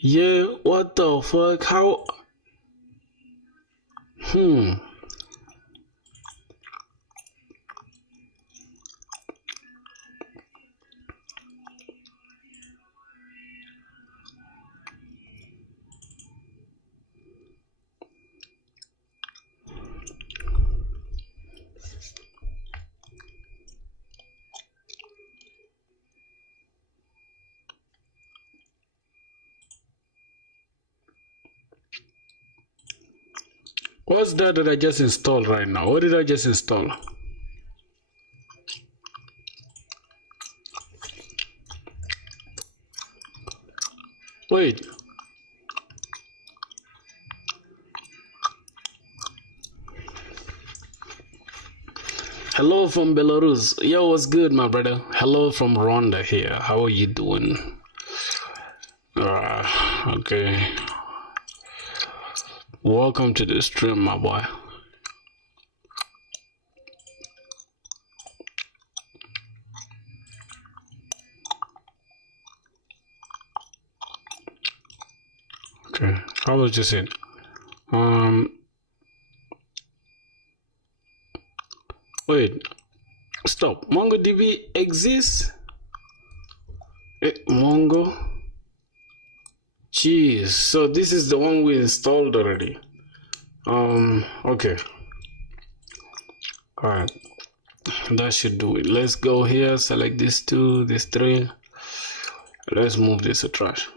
Yeah, what the fuck? How? What's that I just installed right now? What did I just install? Wait. Hello from Belarus. Yo, what's good, my brother? Hello from Rwanda here. How are you doing? Okay. Welcome to the stream, my boy. Okay, how was just it? Wait, stop. MongoDB exists? Mongo? Jeez, so this is the one we installed already. Okay. Alright, that should do it. Let's go here, select these two, these three. Let's move this to trash.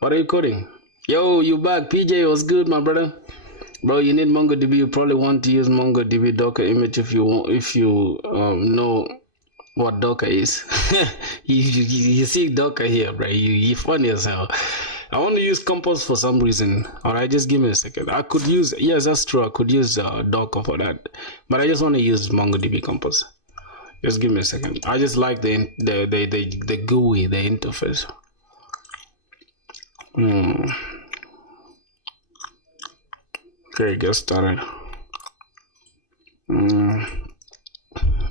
What are you coding? Yo, you back? PJ, what's good, my brother? Bro, you need MongoDB. You probably want to use MongoDB Docker image if you know what Docker is. you see Docker here, bro. You funny as hell. I want to use Compose for some reason. Alright, just give me a second. I could use, yes, that's true. I could use Docker for that, but I just want to use MongoDB Compose. Just give me a second. I just like the GUI, the interface. Okay, get started.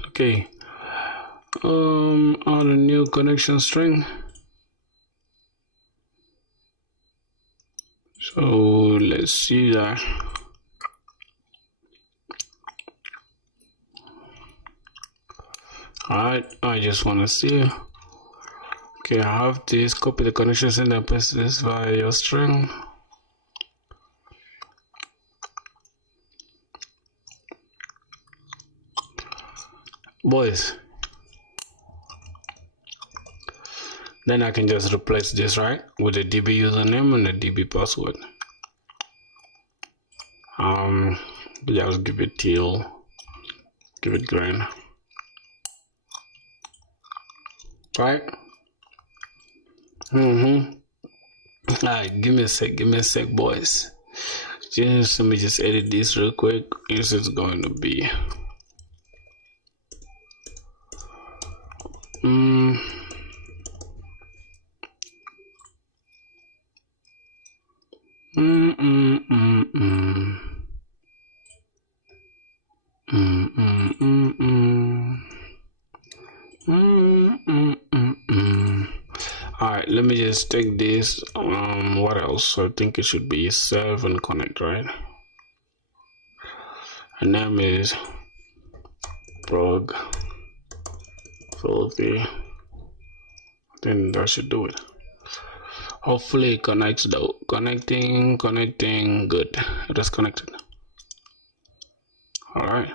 Okay. On a new connection string. So let's see that. Alright, I just want to see. Okay, I have this. Copy the connection string and paste this via your string. Boys, then I can just replace this, right, with the DB username and the DB password. Just give it teal, give it green, right? Alright, give me a sec, boys. Just let me just edit this real quick. This is going to be Alright, let me just take this. What else? I think it should be serve and connect, right? And name is prog filthy. Then that should do it. Hopefully it connects though. Connecting, good. It is connected. Alright.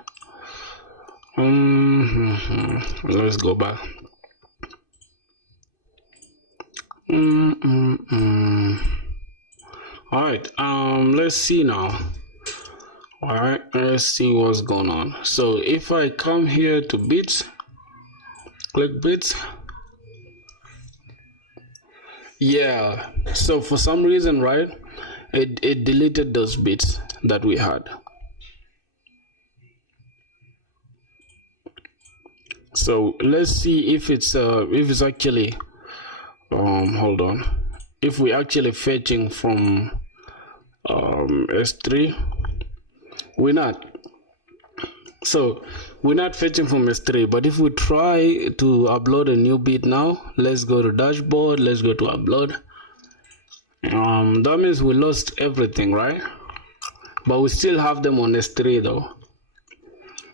Let's go back. Alright, let's see now. Alright, let's see what's going on. So if I come here to bits, click bits. Yeah, so for some reason, right, it deleted those bits that we had. So let's see if it's actually hold on, if we actually fetching from S3. We're not. So we're not fetching from S3, but if we try to upload a new bit now, let's go to dashboard, let's go to upload. That means we lost everything, right? But we still have them on S3 though.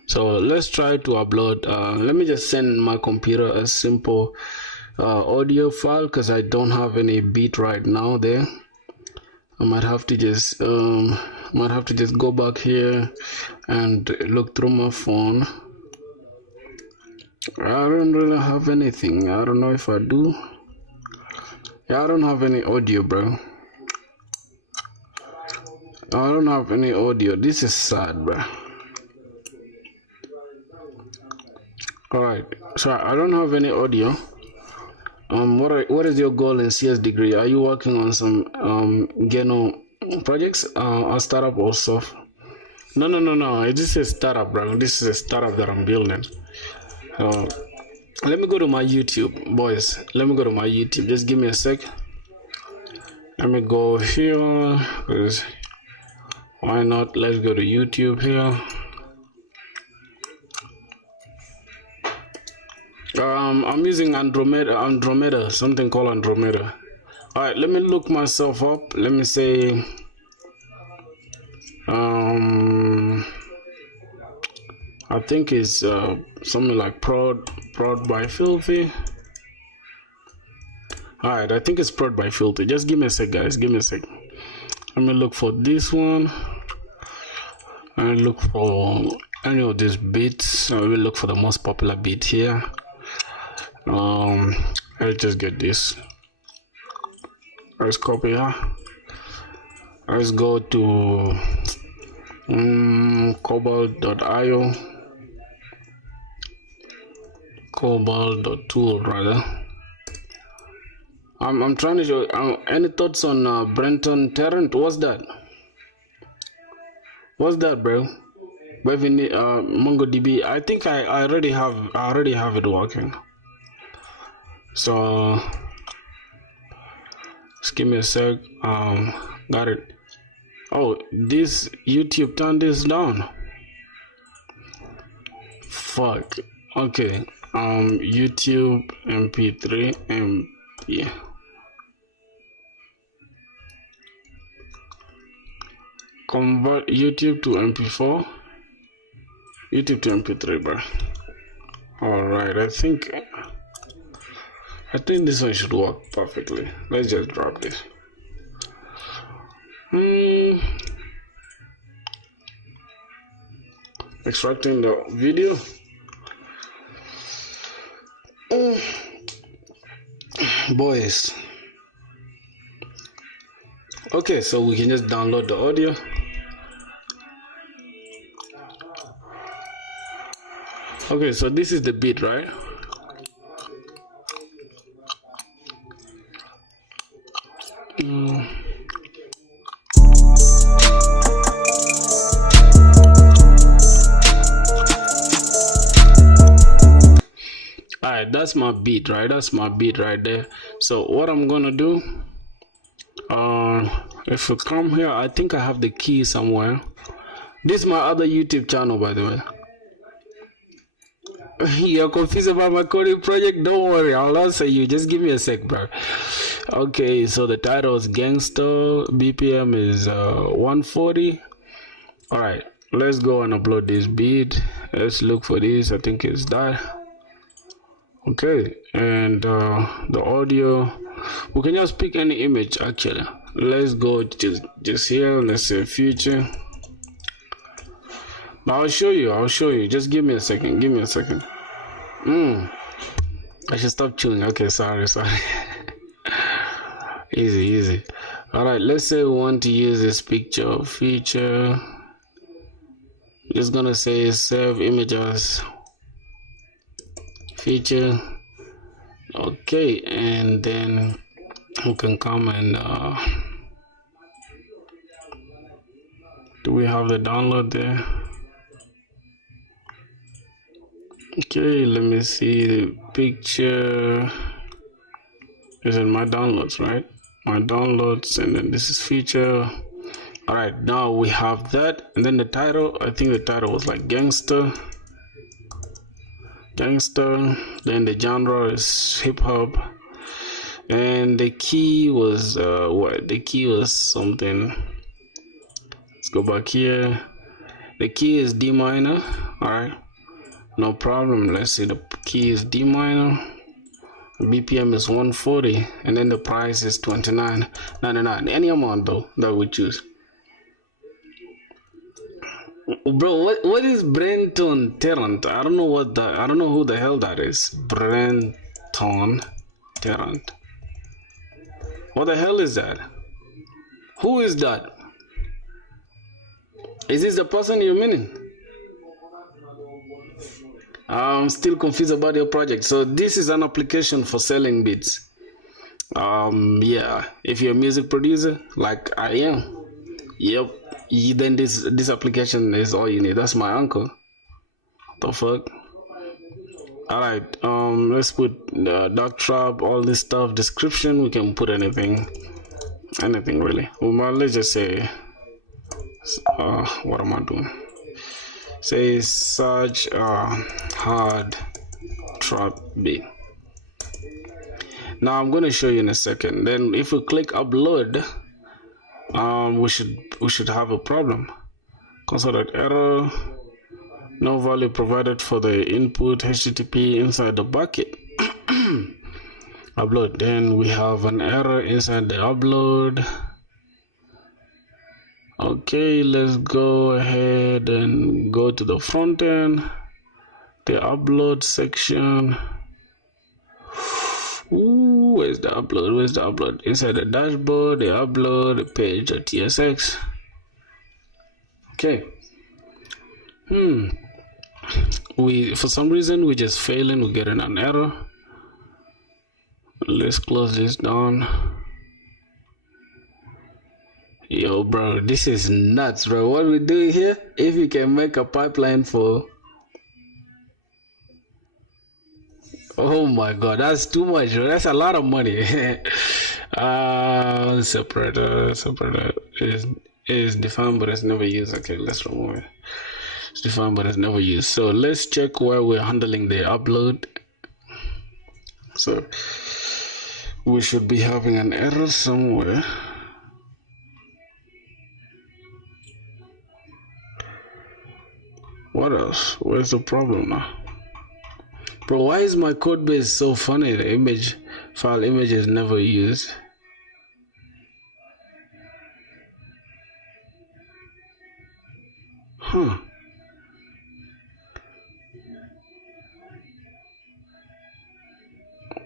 So let's try to upload. Let me just send my computer a simple audio file because I don't have any beat right now there. I might have to just go back here and look through my phone. I don't really have anything. I don't know if I do. Yeah, I don't have any audio, bro. I don't have any audio. This is sad, bro. Alright, so I don't have any audio. What is your goal in CS degree? Are you working on some Geno projects, a startup or soft? No. This is a startup, bro. This is a startup that I'm building. Let me go to my YouTube, boys. Let me go to my YouTube. Just give me a sec. Let me go here. Cause why not? Let's go to YouTube here. I'm using Andromeda, something called Andromeda. All right, let me look myself up. Let me say, I think it's something like prod by Filthy. All right, I think it's prod by Filthy. Just give me a sec, guys. Give me a sec. Let me look for this one. I look for any of these beats. I will look for the most popular beat here. I'll just get this. Let's copy here. Let's go to cobalt.io, cobalt.tool rather. I'm trying to show. Any thoughts on Brenton Tarrant? What's that? What's that, bro? MongoDB. I think I already have it working. So just give me a sec. Got it. Oh, this YouTube turned this down. Fuck. Okay. YouTube MP3 MP. Convert YouTube to MP4. YouTube to MP3, bro. All right. I think this one should work perfectly. Let's just drop this. Extracting the video. Boys. Okay, so we can just download the audio. Okay, so this is the beat, right? Alright, that's my beat, right? That's my beat right there. So what I'm gonna do, if you come here, I think I have the key somewhere. This is my other YouTube channel, by the way. You're confused about my coding project? Don't worry, I'll answer you. Just give me a sec, bro. Okay, so the title is Gangster. BPM is 140. All right, let's go and upload this beat. Let's look for this. I think it's that. Okay, and the audio, we can just pick any image actually. Let's go just here. Let's say future. I'll show you. Just give me a second. Give me a second. I should stop chewing. Okay, sorry. Easy. All right, let's say we want to use this picture feature. Just gonna say save images feature. Okay, and then we can come and do we have the download there? Okay, let me see the picture. Is in my downloads, right? My downloads, and then this is feature. All right, now we have that, and then the title. I think the title was like gangster. Then the genre is hip hop, and the key was what? The key was something. Let's go back here. The key is D minor. All right. No problem. Let's see, the key is D minor, BPM is 140, and then the price is $29.99. Any amount though that we choose. Bro, what is Brenton Tarrant? I don't know who the hell that is. Brenton Tarrant. What the hell is that? Who is that? Is this the person you're meaning? I'm still confused about your project. So this is an application for selling beats. Yeah, if you're a music producer like I am, yep, then this application is all you need. That's my uncle. The fuck. All right, let's put dark trap, all this stuff, description. We can put anything really. Well, let's just say what am I doing? Say search hard trap beat. Now I'm going to show you in a second. Then if we click upload, we should have a problem. Console.error, no value provided for the input HTTP inside the bucket. Upload. Then we have an error inside the upload. Okay, let's go ahead and go to the front end, the upload section. Ooh, where's the upload? Where's the upload? Inside the dashboard, the upload, the page.tsx. Okay. For some reason we're just failing. We're getting an error. Let's close this down. Yo, bro, this is nuts, bro. What we doing here? If you can make a pipeline for, oh my god, that's too much, bro. That's a lot of money. Separator is defined but it's never used. Okay, let's remove it. It's defined but it's never used. So let's check where we're handling the upload. So we should be having an error somewhere. What else? Where's the problem now? Bro, why is my code base so funny? The file image is never used. Huh.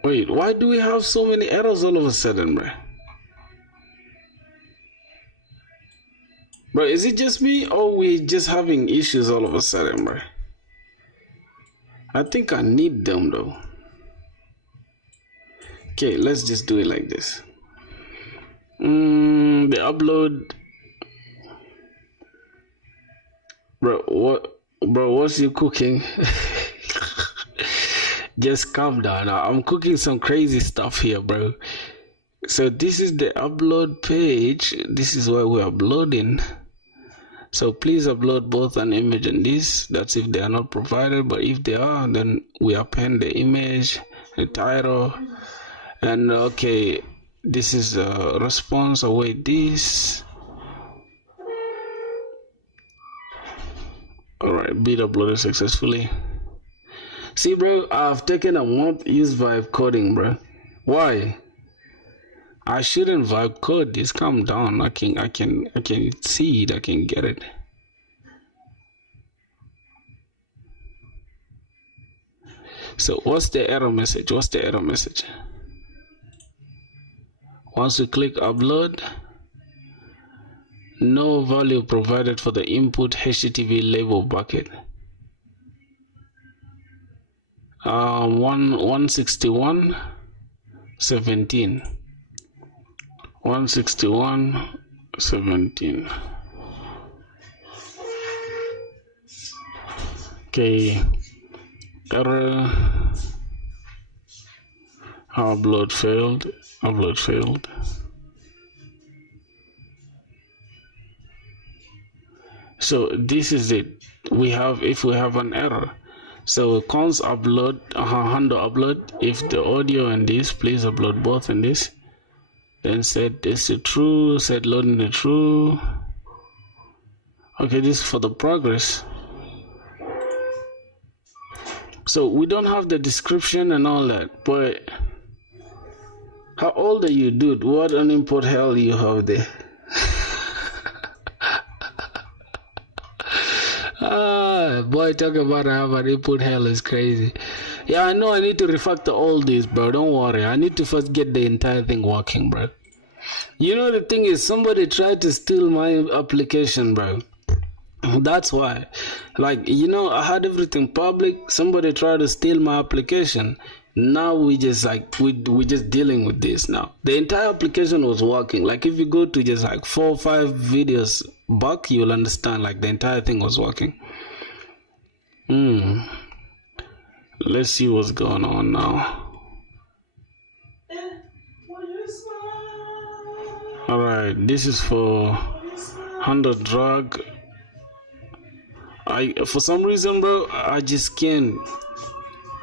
Wait, why do we have so many errors all of a sudden, bro? Bro, is it just me or we just having issues all of a sudden, bro? I think I need them though. Okay, let's just do it like this. The upload. Bro, what's you cooking? Just calm down. I'm cooking some crazy stuff here, bro. So this is the upload page. This is where we're uploading. So please upload both an image and this. That's if they are not provided, but if they are, then we append the image, the title, and okay, this is a response. Await this. Alright, beat uploaded successfully. See, bro, I've taken a month use vibe coding, bro. Why? I shouldn't vibe code this. Calm down. I can see it. I can get it. So what's the error message? What's the error message? Once you click upload, no value provided for the input HTTP label bucket. 161.17. 161.17. Okay, error. Upload failed. Upload failed. So this is it. If we have an error. So const upload, handle upload. If the audio and this, please upload both in this. Then set this to true, set loading to true. Okay, this is for the progress. So we don't have the description and all that, but how old are you, dude? What an input hell you have there. Boy, talk about have an input hell is crazy. Yeah, I know I need to refactor all this, bro. Don't worry. I need to first get the entire thing working, bro. You know the thing is, somebody tried to steal my application, bro. That's why, like, you know, I had everything public. Somebody tried to steal my application. Now we just like we just dealing with this now. The entire application was working. Like if you go to just like 4 or 5 videos back, you'll understand like the entire thing was working. Let's see what's going on now. Alright, this is for 100 drug. For some reason, bro, I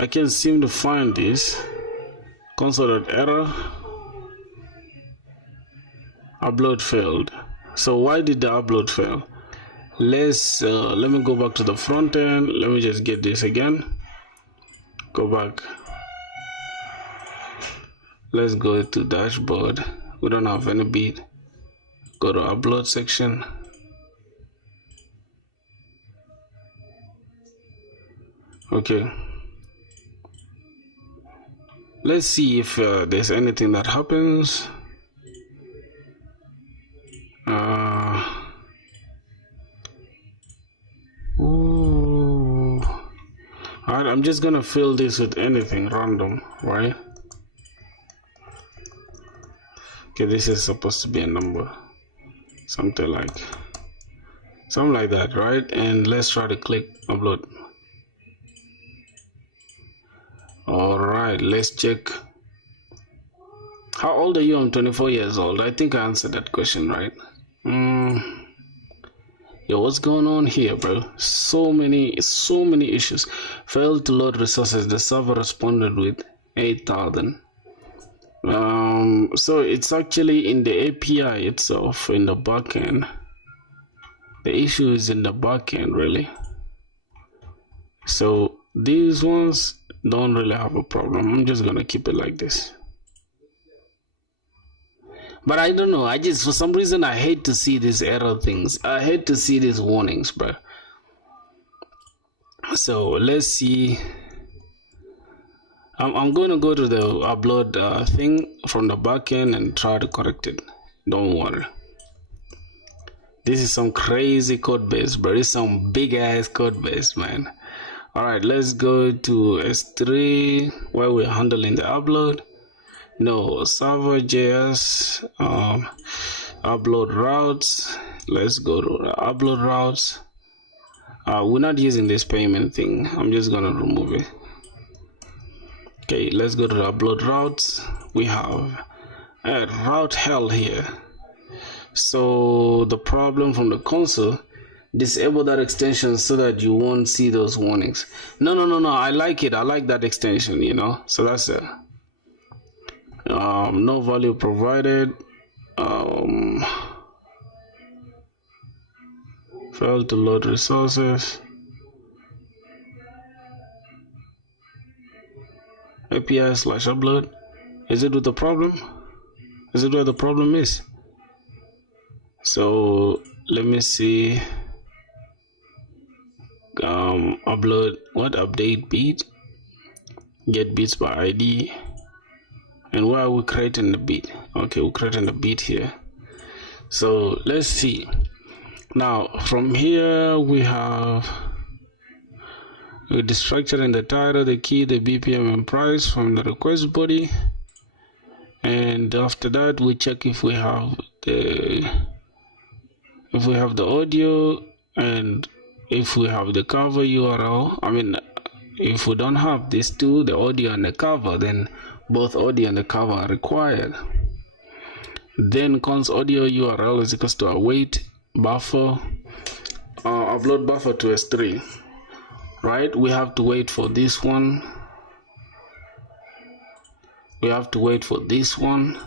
can't seem to find this. Console.error. Upload failed. So why did the upload fail? Let me go back to the front end. Let me just get this again. Go back. Let's go to dashboard. We don't have any beat. Go to upload section. Okay. Let's see if there's anything that happens. Alright, I'm just gonna fill this with anything random, right? Okay, this is supposed to be a number, something like that, right? And let's try to click upload. All right, let's check. How old are you? I'm 24 years old. I think I answered that question, right? Yo, what's going on here, bro? So many issues. Failed to load resources. The server responded with 8,000. So it's actually in the API itself, in the backend. The issue is in the backend, really. So these ones don't really have a problem. I'm just gonna keep it like this. But I don't know, I just, for some reason, I hate to see these error things. I hate to see these warnings, bro. So let's see. I'm going to go to the upload thing from the backend and try to correct it. Don't worry. This is some crazy code base, bro. It's some big ass code base, man. All right, let's go to S3 where we're handling the upload. No, server.js, upload routes. Let's go to the upload routes. We're not using this payment thing. I'm just gonna remove it. Okay, let's go to the upload routes. We have a route hell here. So the problem from the console, disable that extension so that you won't see those warnings. No, I like it. I like that extension, you know. So that's it. No value provided. Failed to load resources. API/upload. Is it with the problem? Is it where the problem is? So let me see. Upload what? Update beat. Get beats by ID. And where are we creating the beat? Okay, we're creating the beat here. So let's see. Now from here we destructuring the title, the key, the BPM and price from the request body. And after that we check if we have the audio and if we have the cover URL. I mean, if we don't have these two, the audio and the cover, then both audio and the cover are required. Then cons audio URL is equals to await buffer, upload buffer to S3, right? We have to wait for this one. We have to wait for this one,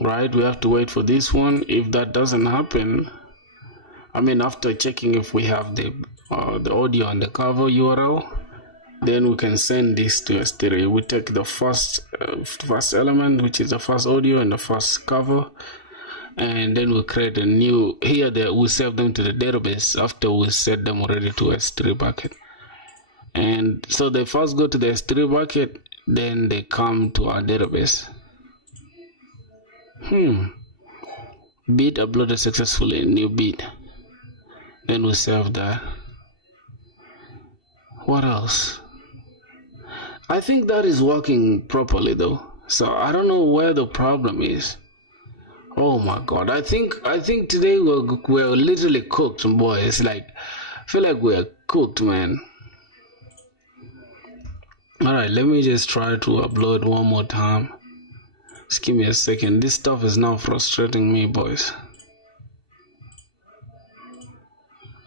right? We have to wait for this one. If that doesn't happen, I mean, after checking if we have the audio and the cover URL, then we can send this to S3. We take the first element, which is the first audio and the first cover, and then we create a new here. We save them to the database after we set them already to S3 bucket. And so they first go to the S3 bucket, then they come to our database. Beat uploaded successfully. New beat. Then we save that. What else? I think that is working properly though. So I don't know where the problem is. Oh my god. I think today we're literally cooked, boys. Like I feel like we're cooked, man. Alright, let me just try to upload one more time. Just give me a second. This stuff is now frustrating me, boys.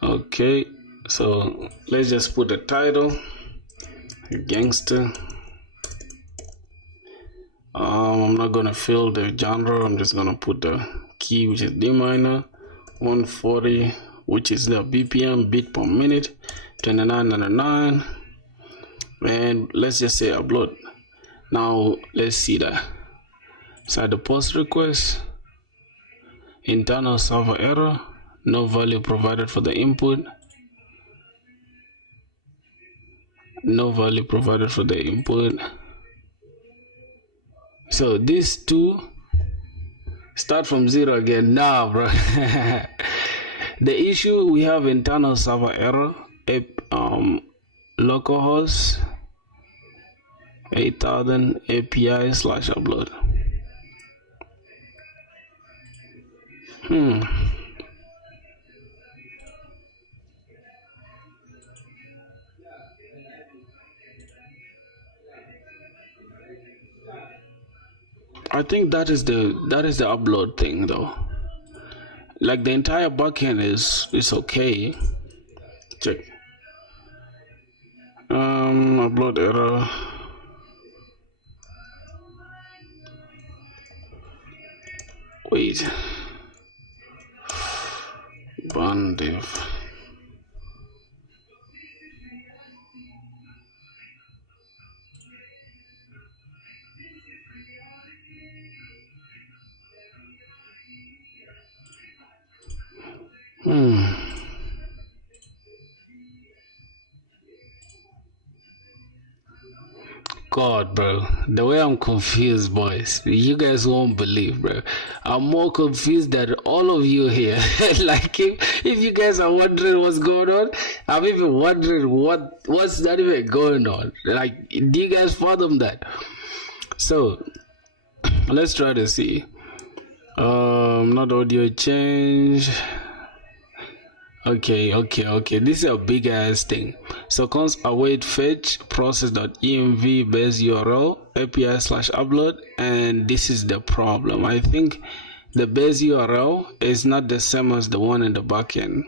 Okay, so let's just put the title, gangster. I'm not gonna fill the genre. I'm just gonna put the key, which is D minor, 140, which is the BPM, bit per minute, 29.99, and let's just say upload. Now let's see that. Inside the post request, internal server error, no value provided for the input, no value provided for the input. So these two start from 0 again. Nah, bro. The issue, we have internal server error, localhost 8000 API/upload. I think that is the upload thing though. Like the entire backend is okay. Check. Upload error. Wait. Bandiv. God, bro, the way I'm confused, boys, you guys won't believe, bro. I'm more confused than all of you here. Like, if you guys are wondering what's going on, I'm even wondering what's that even going on. Like, do you guys fathom that? So, let's try to see. Not audio change. Okay. This is a big ass thing. So const await fetch process.env base URL API/upload, and this is the problem. I think the base URL is not the same as the one in the backend.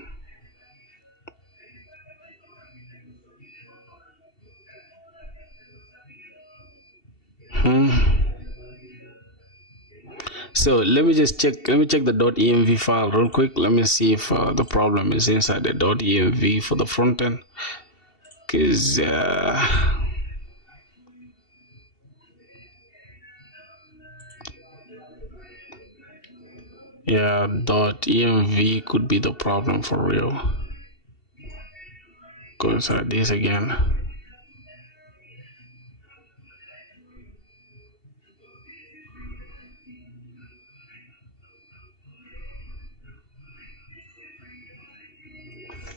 So let me check the .env file real quick. Let me see if the problem is inside the .env for the front end, because yeah, .env could be the problem for real. Go inside this again.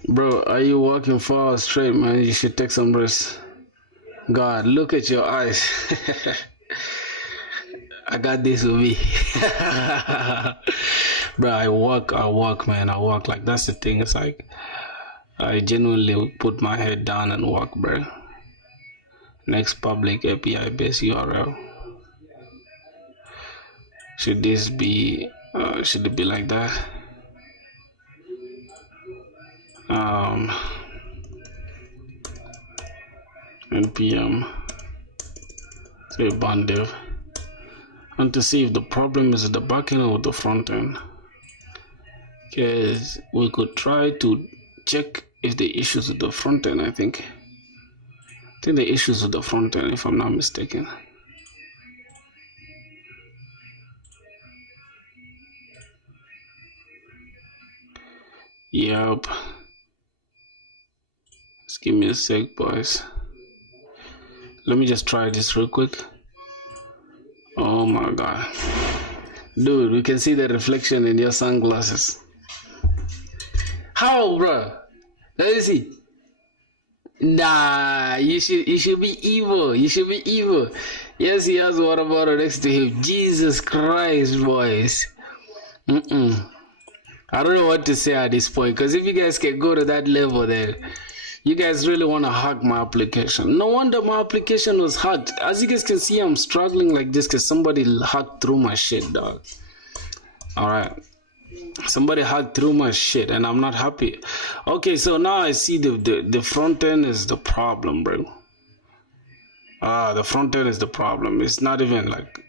Bro, are you walking 4 hours straight, man? You should take some rest. God, look at your eyes. I got this with me. Bro, I walk, man. I walk. Like, that's the thing. It's like, I genuinely put my head down and walk, bro. Next public API based URL. Should this be, should it be like that? npm say bandiv, and to see if the problem is at the backend or the front end, because we could try to check if the issues with the front end. I think the issues with the front end, if I'm not mistaken. Yep. Just give me a sec, boys. Let me just try this real quick. Oh my god. Dude, we can see the reflection in your sunglasses. How, bro? Let me see. Nah, you should be evil. You should be evil. Yes, he has a water bottle next to him. Jesus Christ, boys. I don't know what to say at this point, because if you guys can go to that level, then you guys really want to hack my application. No wonder my application was hacked. As you guys can see, I'm struggling like this because somebody hacked through my shit, dog. Alright. Somebody hacked through my shit and I'm not happy. Okay, so now I see the front end is the problem, bro. The front end is the problem. It's not even like...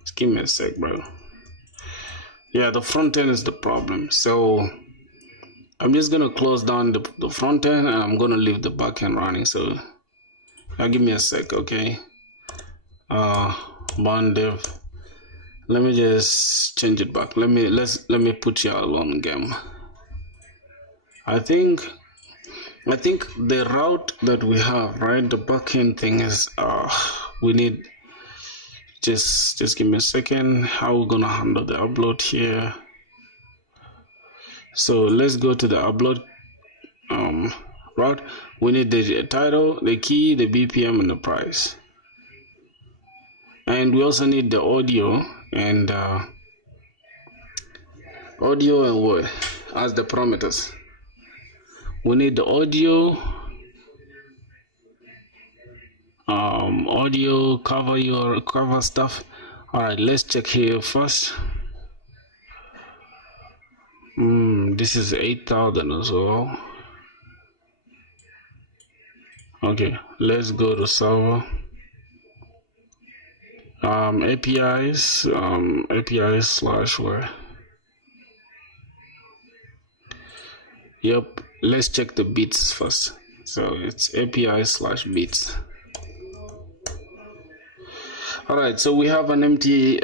Just give me a sec, bro. Yeah, the front end is the problem. So I'm just gonna close down the front end and I'm gonna leave the back end running. So give me a sec, okay? Bond dev. Let me just change it back. Let me put y'all on game. I think the route that we have, right? The backend thing is we need just give me a second. How we're gonna handle the upload here? So let's go to the upload route. We need the title, the key, the BPM, and the price. And we also need the audio and what as the parameters. We need the audio, cover stuff. All right, let's check here first. This is 8,000 as well. Okay, let's go to server. APIs / where. Yep, let's check the bits first. So it's API / bits. All right, so we have an empty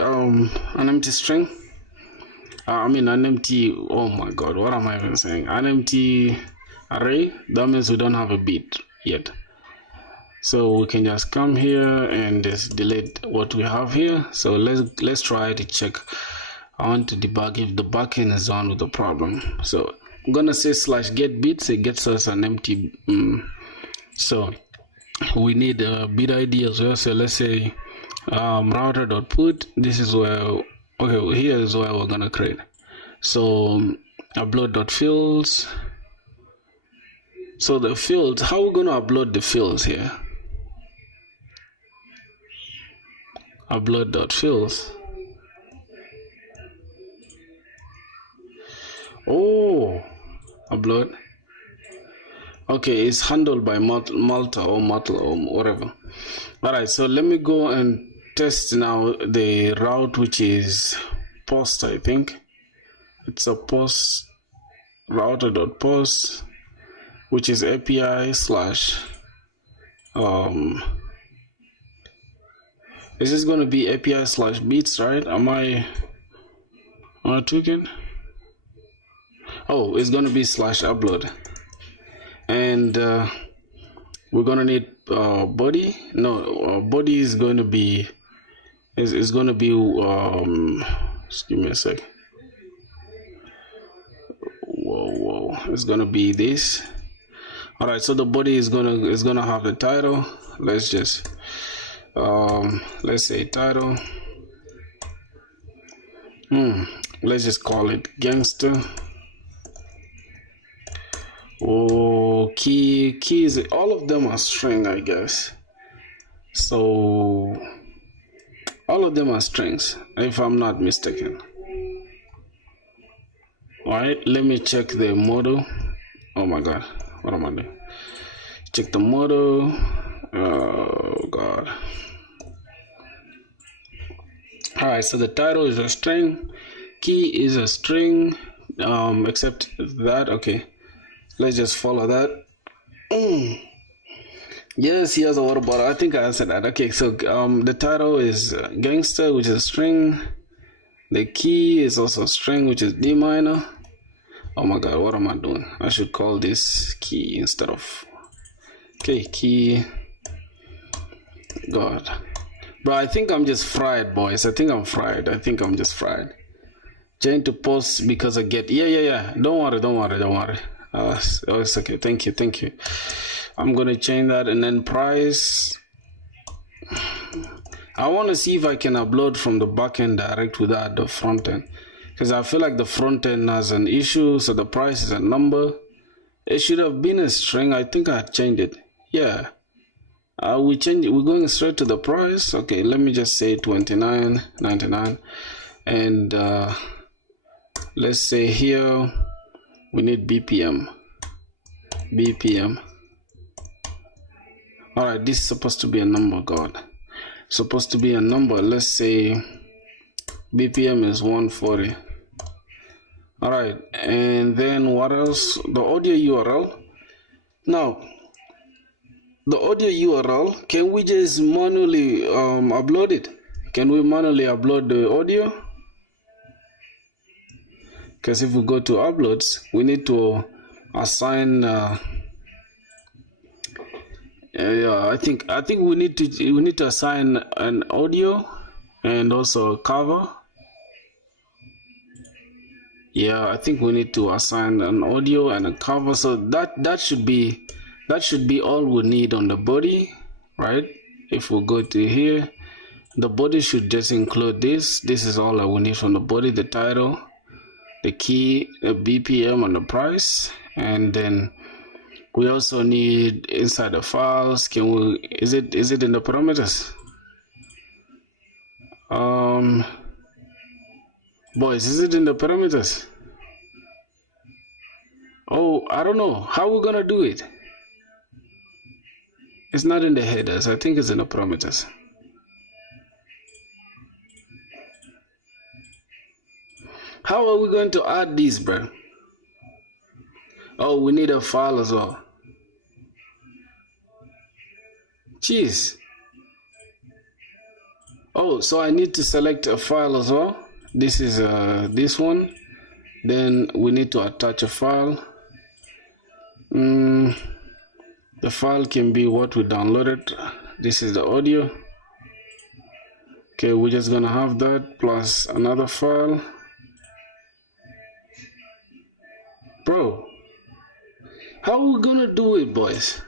string. An empty. Oh my God, what am I even saying? An empty array. That means we don't have a bit yet. So we can just come here and just delete what we have here. So let's try to check. I want to debug if the backend is on with the problem. So I'm gonna say /get bits. It gets us an empty. So we need a bit ID as well. So let's say router.put. This is where here is where we're gonna create. So upload.fields. So the fields. How are we gonna upload the fields here? Upload.fields. Oh, upload. Okay, it's handled by Malta or whatever. All right, so let me go and test now the route, which is post. I think it's a post, router.post, which is API / Is this going to be API / bits, right? Am I tweaking? Oh, it's going to be /upload. And we're going to need body. No, body is going to be just give me a sec. Whoa, it's going to be this. All right, so the body is going to have the title. Let's just let's say title. Let's just call it gangster. Oh, keys, all of them are string, I guess. So all of them are strings, if I'm not mistaken. All right, let me check the model. Oh my God, what am I doing? Check the model. Oh God. All right, so the title is a string, key is a string, except that. Okay, let's just follow that. Yes, he has a water bottle. I think I answered that. Okay, so the title is gangster, which is a string. The key is also a string, which is D minor. Oh my God, what am I doing? I should call this key instead of... Okay, key. God. Bro, I think I'm just fried, boys. I think I'm fried. I think I'm just fried. Change to post because I get, yeah. Don't worry. It's okay. Thank you. I'm gonna change that, and then price. I want to see if I can upload from the backend direct without the front end, because I feel like the front end has an issue. So the price is a number. It should have been a string. I think I changed it. Yeah. We change it. We're going straight to the price. Okay, let me just say $29.99, and let's say here we need BPM. All right, this is supposed to be a number. God, supposed to be a number. Let's say BPM is 140. All right, and then what else? The audio URL. Now, the audio URL, can we just manually upload it? Can we manually upload the audio? Because if we go to uploads, we need to assign. Yeah, I think we need to assign an audio and also a cover. Yeah, I think we need to assign an audio and a cover. So that should be all we need on the body, right? If we go to here, the body should just include this. This is all that we need from the body: the title, the key, the BPM, and the price. And then we also need inside the files. Can we? Is it in the parameters? Boys, is it in the parameters? Oh, I don't know how we're gonna do it. It's not in the headers. I think it's in the parameters. How are we going to add these, bro? Oh, we need a file as well. Jeez. Oh, so I need to select a file as well. This is this one. Then we need to attach a file. The file can be what we downloaded. This is the audio. Okay, we're just gonna have that plus another file. Bro, how are we gonna do it, boys?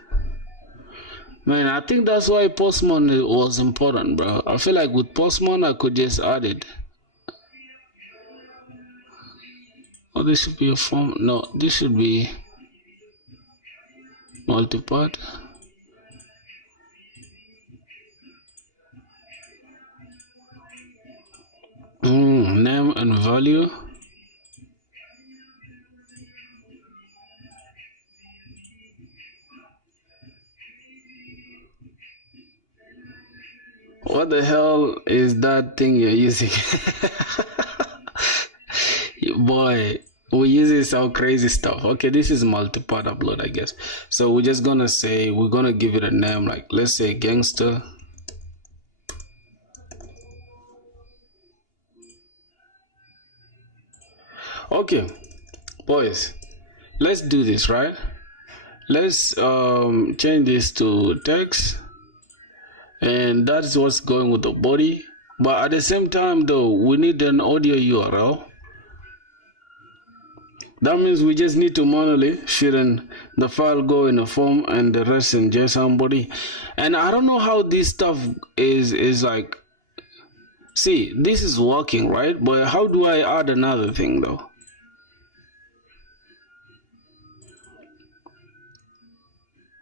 Man, I think that's why Postman was important, bro. I feel like with Postman I could just add it. Oh, this should be a form. No, this should be multipart. Name and value. What the hell is that thing you're using? Boy, we're using some crazy stuff. Okay, this is multi-part upload, I guess. So we're just gonna say, we're gonna give it a name, like let's say gangster. Okay, boys, let's do this, right? Let's change this to text, and that's what's going with the body. But at the same time though, we need an audio URL. That means we just need to manually shouldn't the file go in a form and the rest in JSON body. And I don't know how this stuff is like. See, this is working, right? But how do I add another thing though?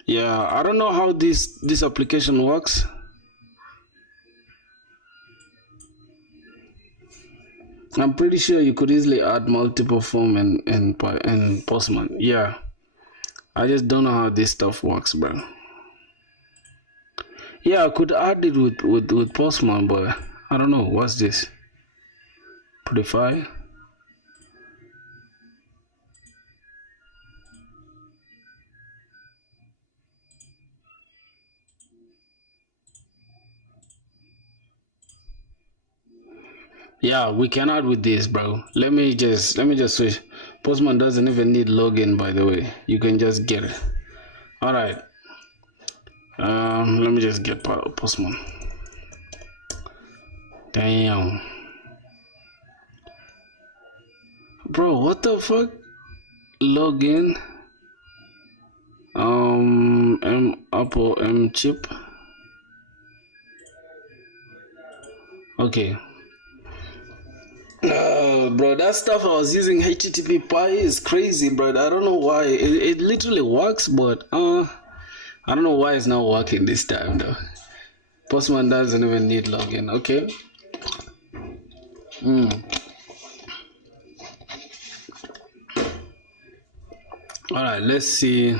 Yeah, I don't know how this application works. I'm pretty sure you could easily add multiple form and Postman. Yeah, I just don't know how this stuff works, bro. Yeah, I could add it with Postman, but I don't know. What's this? Modify. Yeah, we can add with this, bro. Let me just switch. Postman doesn't even need login, by the way. You can just get it. All right. Let me just get Postman. Damn. Bro, what the fuck? Login. Apple M chip. Okay. Bro, that stuff I was using HTTP Pi is crazy, bro. I don't know why. It literally works, but I don't know why it's not working this time though. Postman doesn't even need login. Okay. All right, let's see.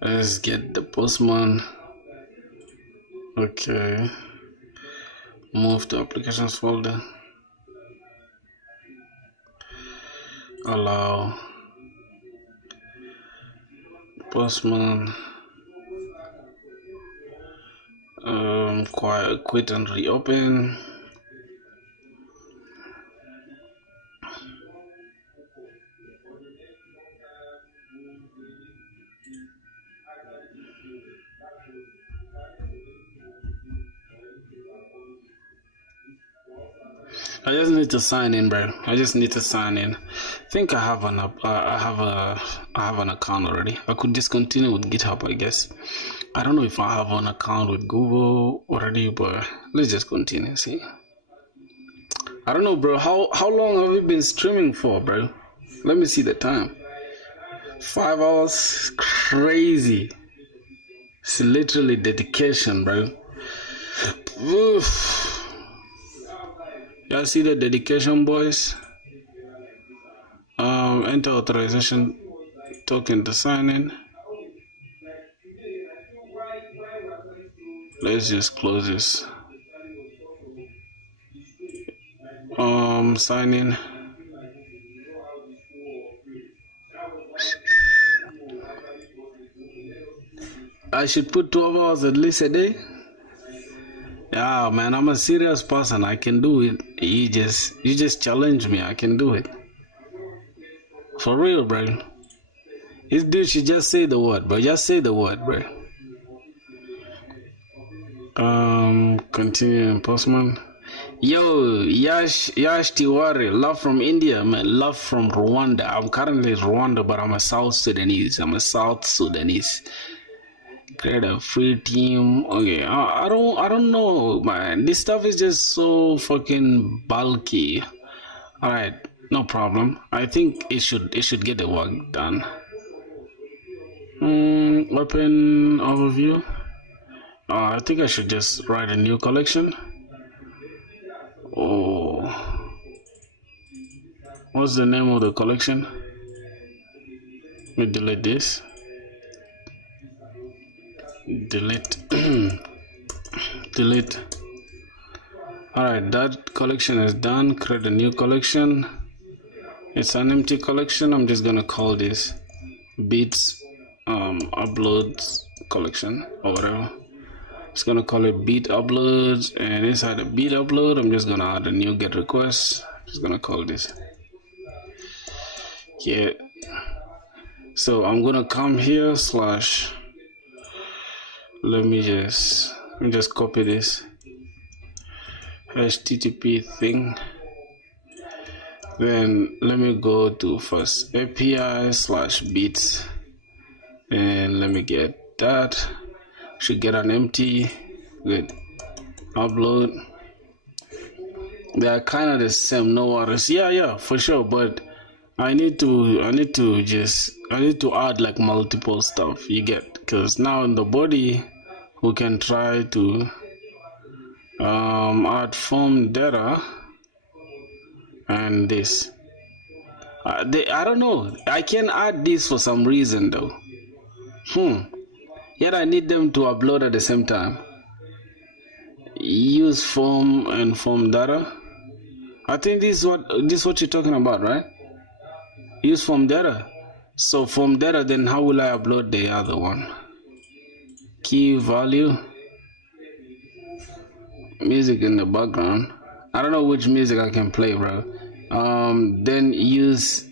Let's get the Postman. Okay. Move to applications folder. Allow Postman. Quit and reopen. I just need to sign in, bro. I just need to sign in. I think I have an I have an account already. I could just continue with GitHub, I guess. I don't know if I have an account with Google already, but let's just continue. See. I don't know, bro. How long have we been streaming for, bro? Let me see the time. 5 hours. Crazy. It's literally dedication, bro. Oof. Y'all see the dedication, boys? Enter authorization token to sign in. Let's just close this. Sign in. I should put 12 hours at least a day. Yeah, man, I'm a serious person. I can do it. You just challenge me. I can do it. For real, bro. This dude should just say the word, bro. Just say the word, bro. Continue in Postman. Yo, Yash Tiwari, love from India, man. Love from Rwanda. I'm currently in Rwanda, but I'm a South Sudanese. Create a free team. Okay, I don't know, man. This stuff is just so fucking bulky. All right, no problem. I think it should get the work done. Open overview. I think I should just write a new collection. Oh, what's the name of the collection? Let me delete this. Delete. Delete. Alright, that collection is done. Create a new collection. It's an empty collection. I'm just gonna call this beats uploads collection or whatever. It's gonna call it beat uploads, and inside the beat upload I'm just gonna add a new get request. Just gonna call this. Yeah, so I'm gonna come here slash, let me just copy this HTTP thing. Then let me go to first API slash beats, and let me get that. Should get an empty. Good. Upload. They are kind of the same, no worries. Yeah, for sure. But I need to add like multiple stuff. You get, because now in the body we can try to add form data and this. I don't know. I can add this for some reason though. Yet I need them to upload at the same time. Use form and form data. I think this is what you're talking about, right? Use form data. So form data, then how will I upload the other one? Key value. Music in the background. I don't know which music I can play, bro. Then use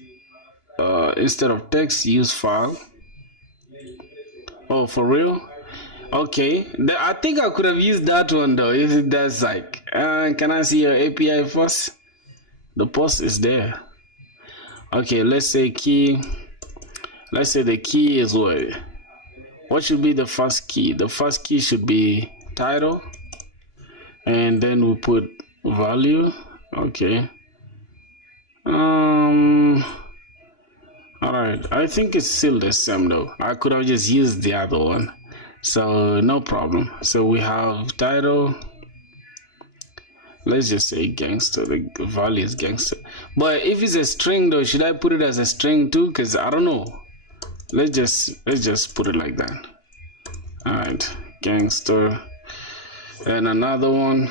instead of text, use file. Oh, for real? Okay, I think I could have used that one though. If it does like, can I see your API first? The post is there. Okay, let's say key. Let's say the key is what? What should be the first key? The first key should be title, and then we put value. Okay. All right. I think it's still the same though. I could have just used the other one, so no problem. So we have title. Let's just say gangster. The value is gangster. But if it's a string though, should I put it as a string too? Cause I don't know. Let's just put it like that. All right, gangster. And another one.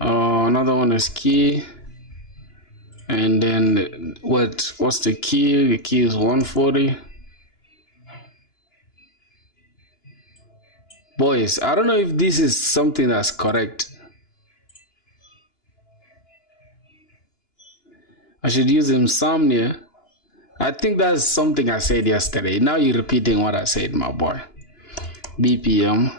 Another one is key. And then what's the key? The key is 140. Boys, I don't know if this is something that's correct. I should use insomnia. I think that's something I said yesterday. Now you're repeating what I said, my boy. BPM.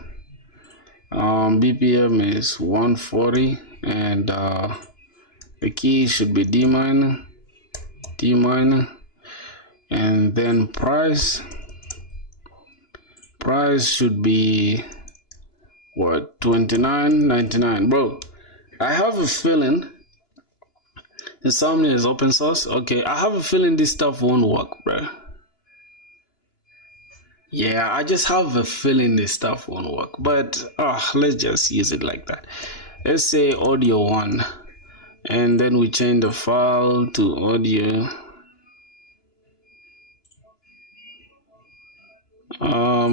BPM is 140, and the key should be D minor, and then price. Price should be what, 29.99, bro. I have a feeling Insomnia is open source. Okay, I have a feeling this stuff won't work, bro. Yeah, I just have a feeling this stuff won't work, but let's just use it like that. Let's say audio 1, and then we change the file to audio.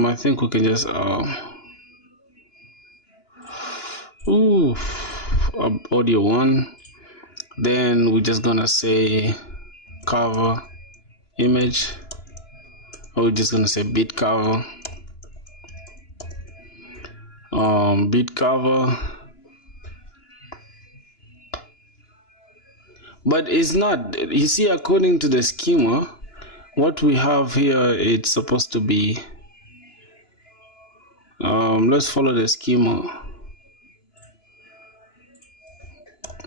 I think we can just audio 1. Then we're just gonna say cover image, or we're just gonna say bit cover, bit cover. But it's not, you see, according to the schema, what we have here, it's supposed to be, let's follow the schema.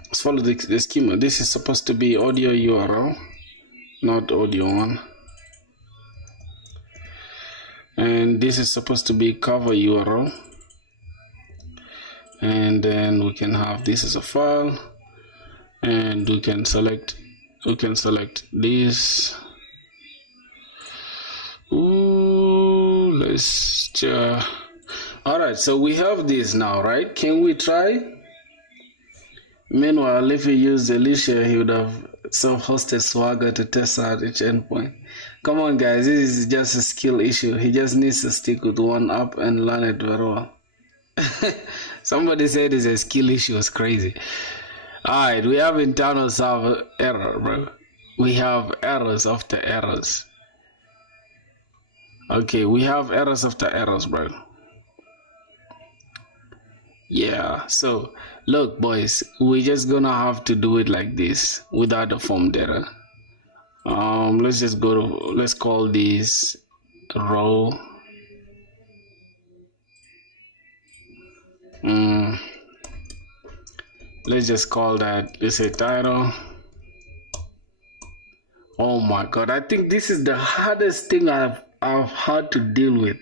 Let's follow the schema. This is supposed to be audio URL, not audio 1. And this is supposed to be cover URL. And then we can have this as a file, and we can select this. Let's just, all right, so we have this now, right? Can we try? Meanwhile, if we used Alicia, he would have self-hosted Swagger to test out each endpoint. Come on, guys, this is just a skill issue. He just needs to stick with one app and learn it very well. Somebody said it's a skill issue. It's crazy. All right, we have internal server error, bro. We have errors after errors. Okay, we have errors after errors, bro. Yeah, so look, boys, we're just gonna have to do it like this without the form data. Let's just go to, let's call this row. Let's just call that, let's say title. Oh my god, I think this is the hardest thing I've had to deal with.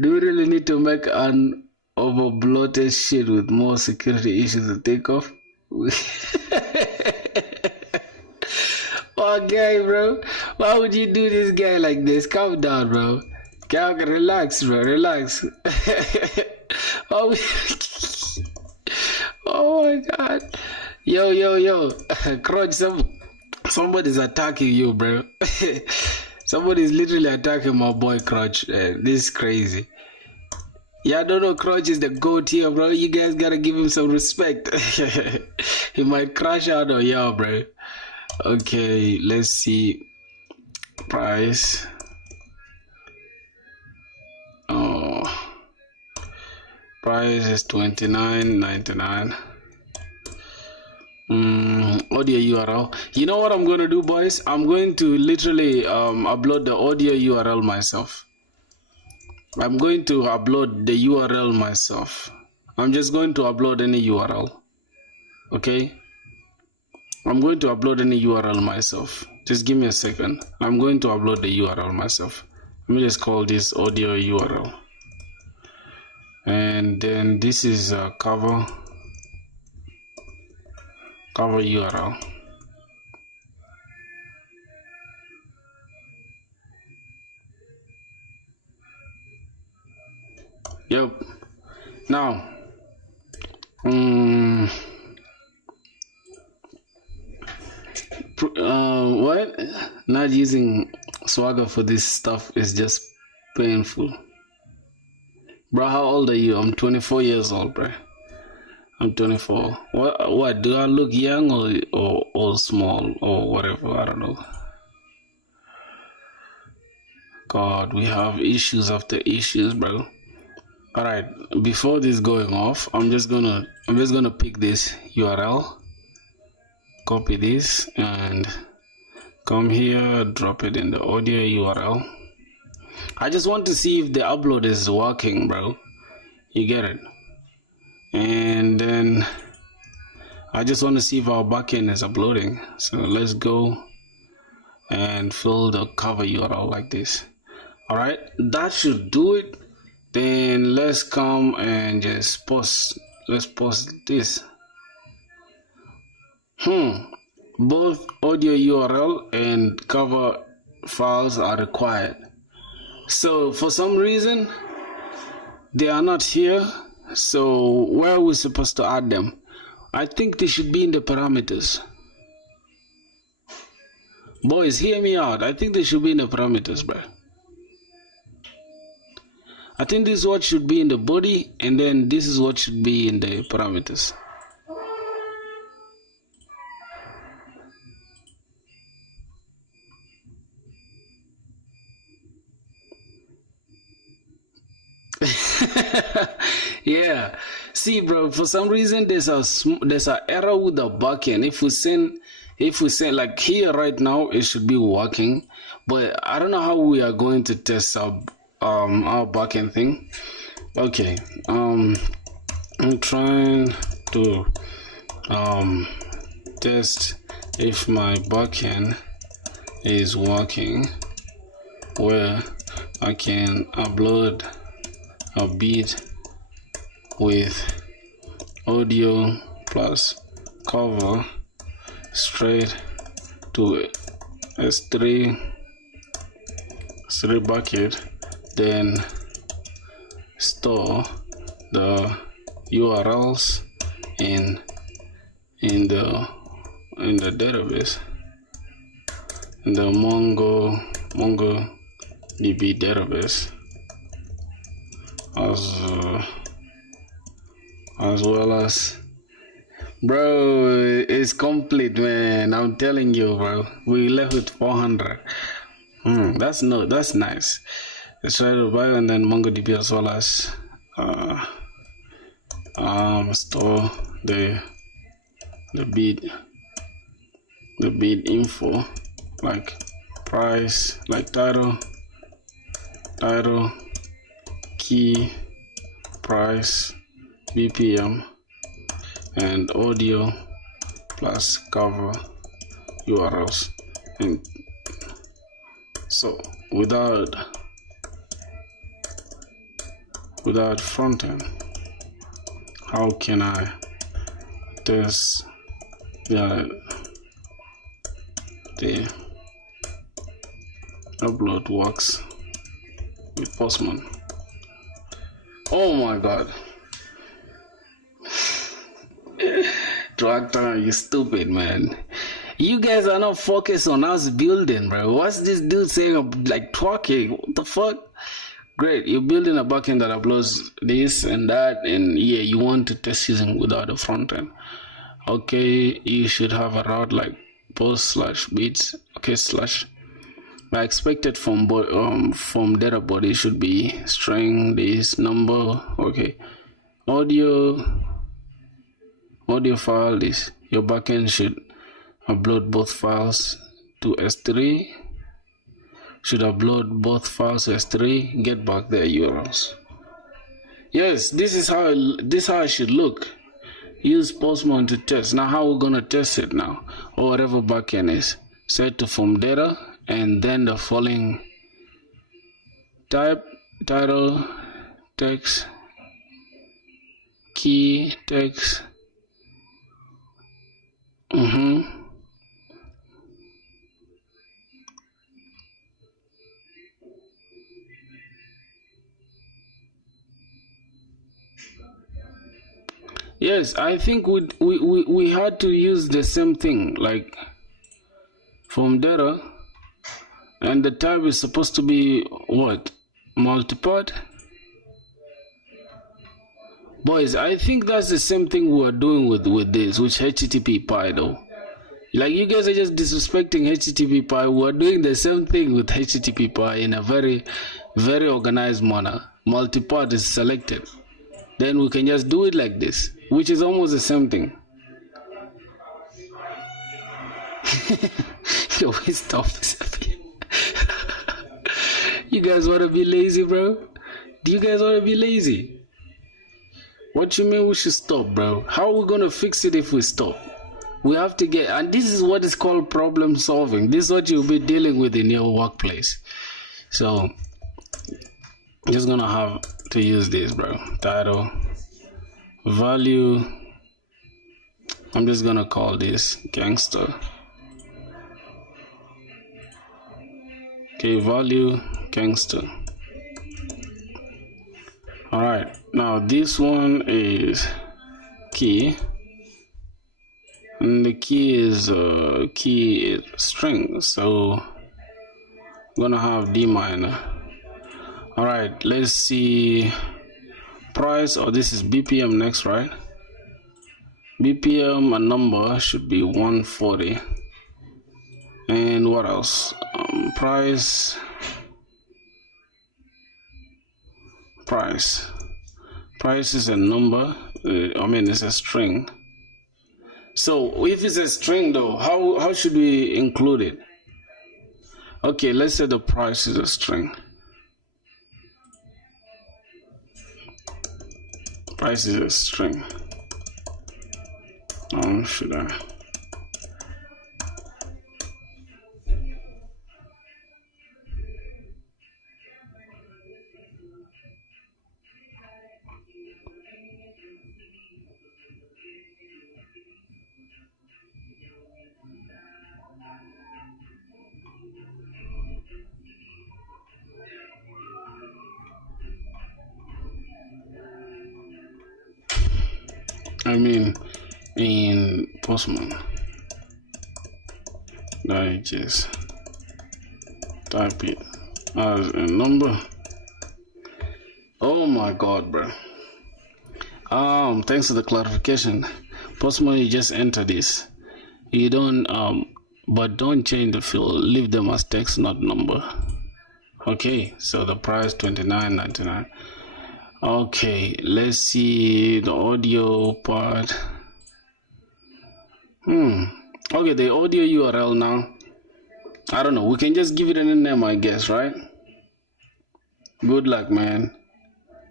Do we really need to make an over bloated shit with more security issues to take off? Oh, guy, bro, why would you do this guy like this? Calm down, bro. Relax, bro, relax. Oh, oh my god. Yo. Crotch, somebody's attacking you, bro. Somebody's literally attacking my boy Crotch. This is crazy. Yeah, I don't know, Crotch is the GOAT here, bro. You guys gotta give him some respect. He might crash out on y'all, bro. Okay, let's see. Price. Oh, price is $29.99. Audio URL. You know what I'm gonna do, boys? I'm going to literally upload the audio URL myself. I'm going to upload the URL myself. I'm just going to upload any URL. Okay, I'm going to upload any URL myself. Just give me a second. I'm going to upload the URL myself. Let me just call this audio URL, and then this is a cover URL. Yep. Now, what? Not using Swagger for this stuff is just painful. Bro, how old are you? I'm 24 years old, bro. I'm 24. What? Do I look young or small or whatever? I don't know. God, we have issues after issues, bro. All right. Before this going off, I'm just gonna pick this URL, copy this, and come here, drop it in the audio URL. I just want to see if the upload is working, bro. You get it? And then I just want to see if our backend is uploading. So let's go and fill the cover URL like this. All right, that should do it. Then let's come and just post. Let's post this. Both audio URL and cover files are required. So for some reason they are not here. So where are we supposed to add them? I think they should be in the parameters. Boys, hear me out. I think they should be in the parameters, bro. I think this is what should be in the body, and then this is what should be in the parameters. Yeah, see, bro, for some reason there's a error with the backend. If we send like here right now, it should be working, but I don't know how we are going to test our backend thing. Okay, I'm trying to test if my backend is working, where I can upload a beat with audio plus cover straight to S3 bucket, then store the URLs in the database, in the MongoDB database, as well as, bro, it's complete, man. I'm telling you, bro. We left with 400. That's nice. Let's try to buy, and then MongoDB as well as store the bid info, like price, like title, key, price, BPM, and audio plus cover URLs. And so without frontend, how can I test the upload works with Postman? Oh my god. Tractor, you stupid, man. You guys are not focused on us building, bro. What's this dude saying, like twerking? What the fuck? Great, you're building a backend that uploads this and that, and yeah, you want to test using without a front end. Okay, you should have a route like post/bits. Okay, slash. I expected from data body should be string this number. Okay, audio file this. Your backend should upload both files to S3 should upload both files to S3, get back their URLs. Yes, this is how it should look. Use Postman to test. Now how we're gonna test it now, or whatever backend is. Set to form data and then the following type, title, text, key, text. Yes, I think we had to use the same thing, like from data, and the type is supposed to be what? Multipart? Boys, I think that's the same thing we are doing with this, which HTTP though. Like, you guys are just disrespecting HTTP. We are doing the same thing with HTTP in a very, very organized manner. Multipart is selected. Then we can just do it like this, which is almost the same thing. Yo, stop this. You guys want to be lazy, bro? Do you guys want to be lazy? What you mean we should stop, bro? How are we going to fix it if we stop? We have to get, and this is what is called problem solving. This is what you'll be dealing with in your workplace. So, just going to have to use this, bro. Title, value, I'm just going to call this gangster. Okay, value, gangster. Alright, now this one is key, and the key is string, so I'm gonna have D minor. Alright, let's see price, or this is BPM next, right? BPM, a number should be 140. And what else? Price is a number. It's a string. So if it's a string though, how should we include it? Okay, let's say the price is a string. Price is a string. Should I? In Postman, I just type it as a number. Oh my god, bro. Thanks for the clarification. Postman, you just enter this. You don't but don't change the field. Leave them as text, not number. Okay, so the price $29.99. Okay, let's see the audio part. Okay, the audio URL now. I don't know. We can just give it a name, I guess, right? Good luck, man.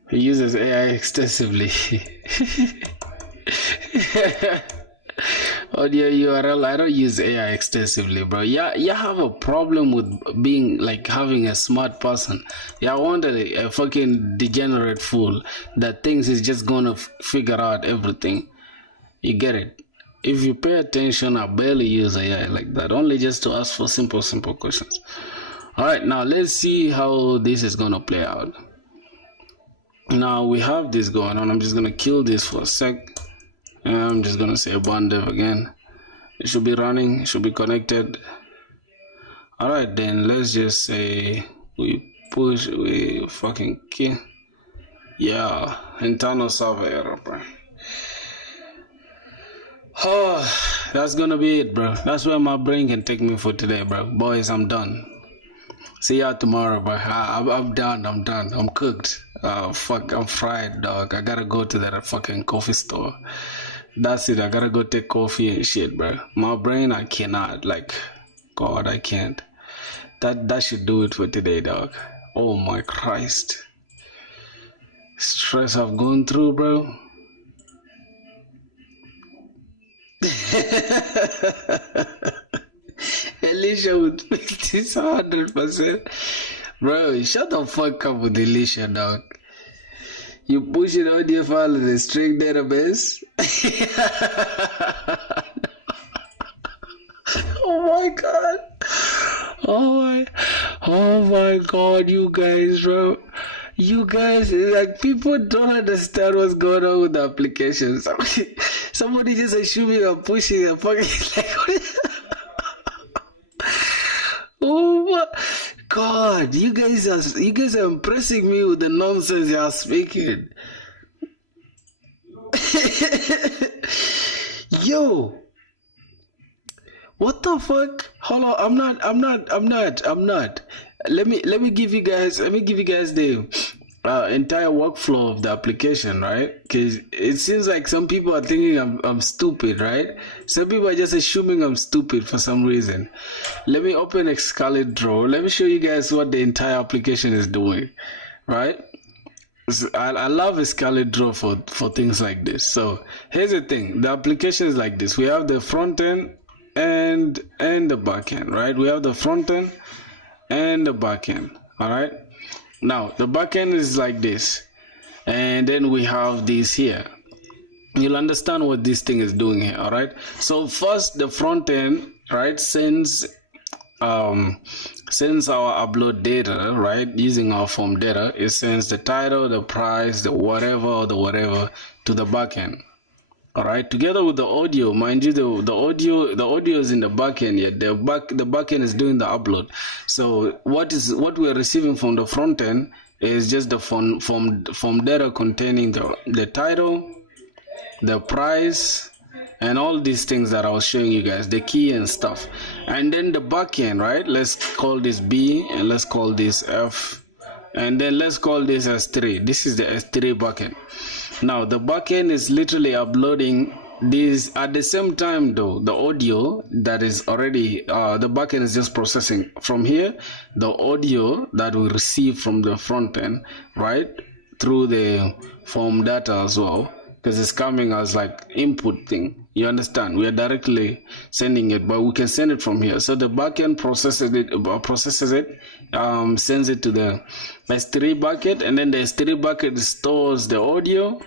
He uses AI extensively. Audio URL. I don't use AI extensively, bro. Yeah, you have a problem with being like having a smart person. Yeah, I want a fucking degenerate fool that thinks he's just gonna figure out everything. You get it? If you pay attention, I barely use AI like that. Only just to ask for simple questions. Alright, now let's see how this is gonna play out. Now we have this going on. I'm just gonna kill this for a sec. I'm just gonna say bandev again. It should be running, it should be connected. Alright, then let's just say we fucking key. Yeah, internal server error, bro. Oh, that's gonna be it, bro. That's where my brain can take me for today, bro. Boys, I'm done. See y'all tomorrow, bro. I'm done. I'm cooked. Fuck, I'm fried, dog. I gotta go to that fucking coffee store. That's it. I gotta go take coffee and shit, bro. My brain, I cannot. Like, God, I can't. That should do it for today, dog. Oh my Christ. Stress I've gone through, bro. Alicia would make this 100%. Bro, shut the fuck up with Alicia, dog. You push it audio file in the string database. Oh my god. Oh my god, you guys, bro. You guys, like, people don't understand what's going on with the application. Somebody just assuming I'm pushing a fucking like. Oh my god, you guys are impressing me with the nonsense you are speaking. Yo, what the fuck? Hold on, I'm not. Let me give you guys the entire workflow of the application, right? Because it seems like some people are thinking I'm stupid, right? Some people are just assuming I'm stupid for some reason. Let me open Xcalibur Draw. Let me show you guys what the entire application is doing, right? I love Xcalibur Draw for things like this. So here's the thing: the application is like this. We have the front end and the back end, right? We have the front end and the back end. All right. Now the back end is like this, and then we have this here. You'll understand what this thing is doing here. All right. So first, the front end, right, sends our upload data, right, using our form data. It sends the title, the price, the whatever to the backend. All right, together with the audio, mind you, the audio is in the backend yet. The backend is doing the upload. So what we are receiving from the front end is just the form data containing the title, the price, and all these things that I was showing you guys, the key and stuff. And then the backend, right? Let's call this B and let's call this F, and then let's call this S3. This is the S3 backend. Now the backend is literally uploading this at the same time, though the audio that is already the backend is just processing from here the audio that we receive from the front end, right, through the form data as well, because it's coming as like input thing. You understand? We are directly sending it, but we can send it from here. So the backend processes it, sends it to the S3 bucket, and then the S3 bucket stores the audio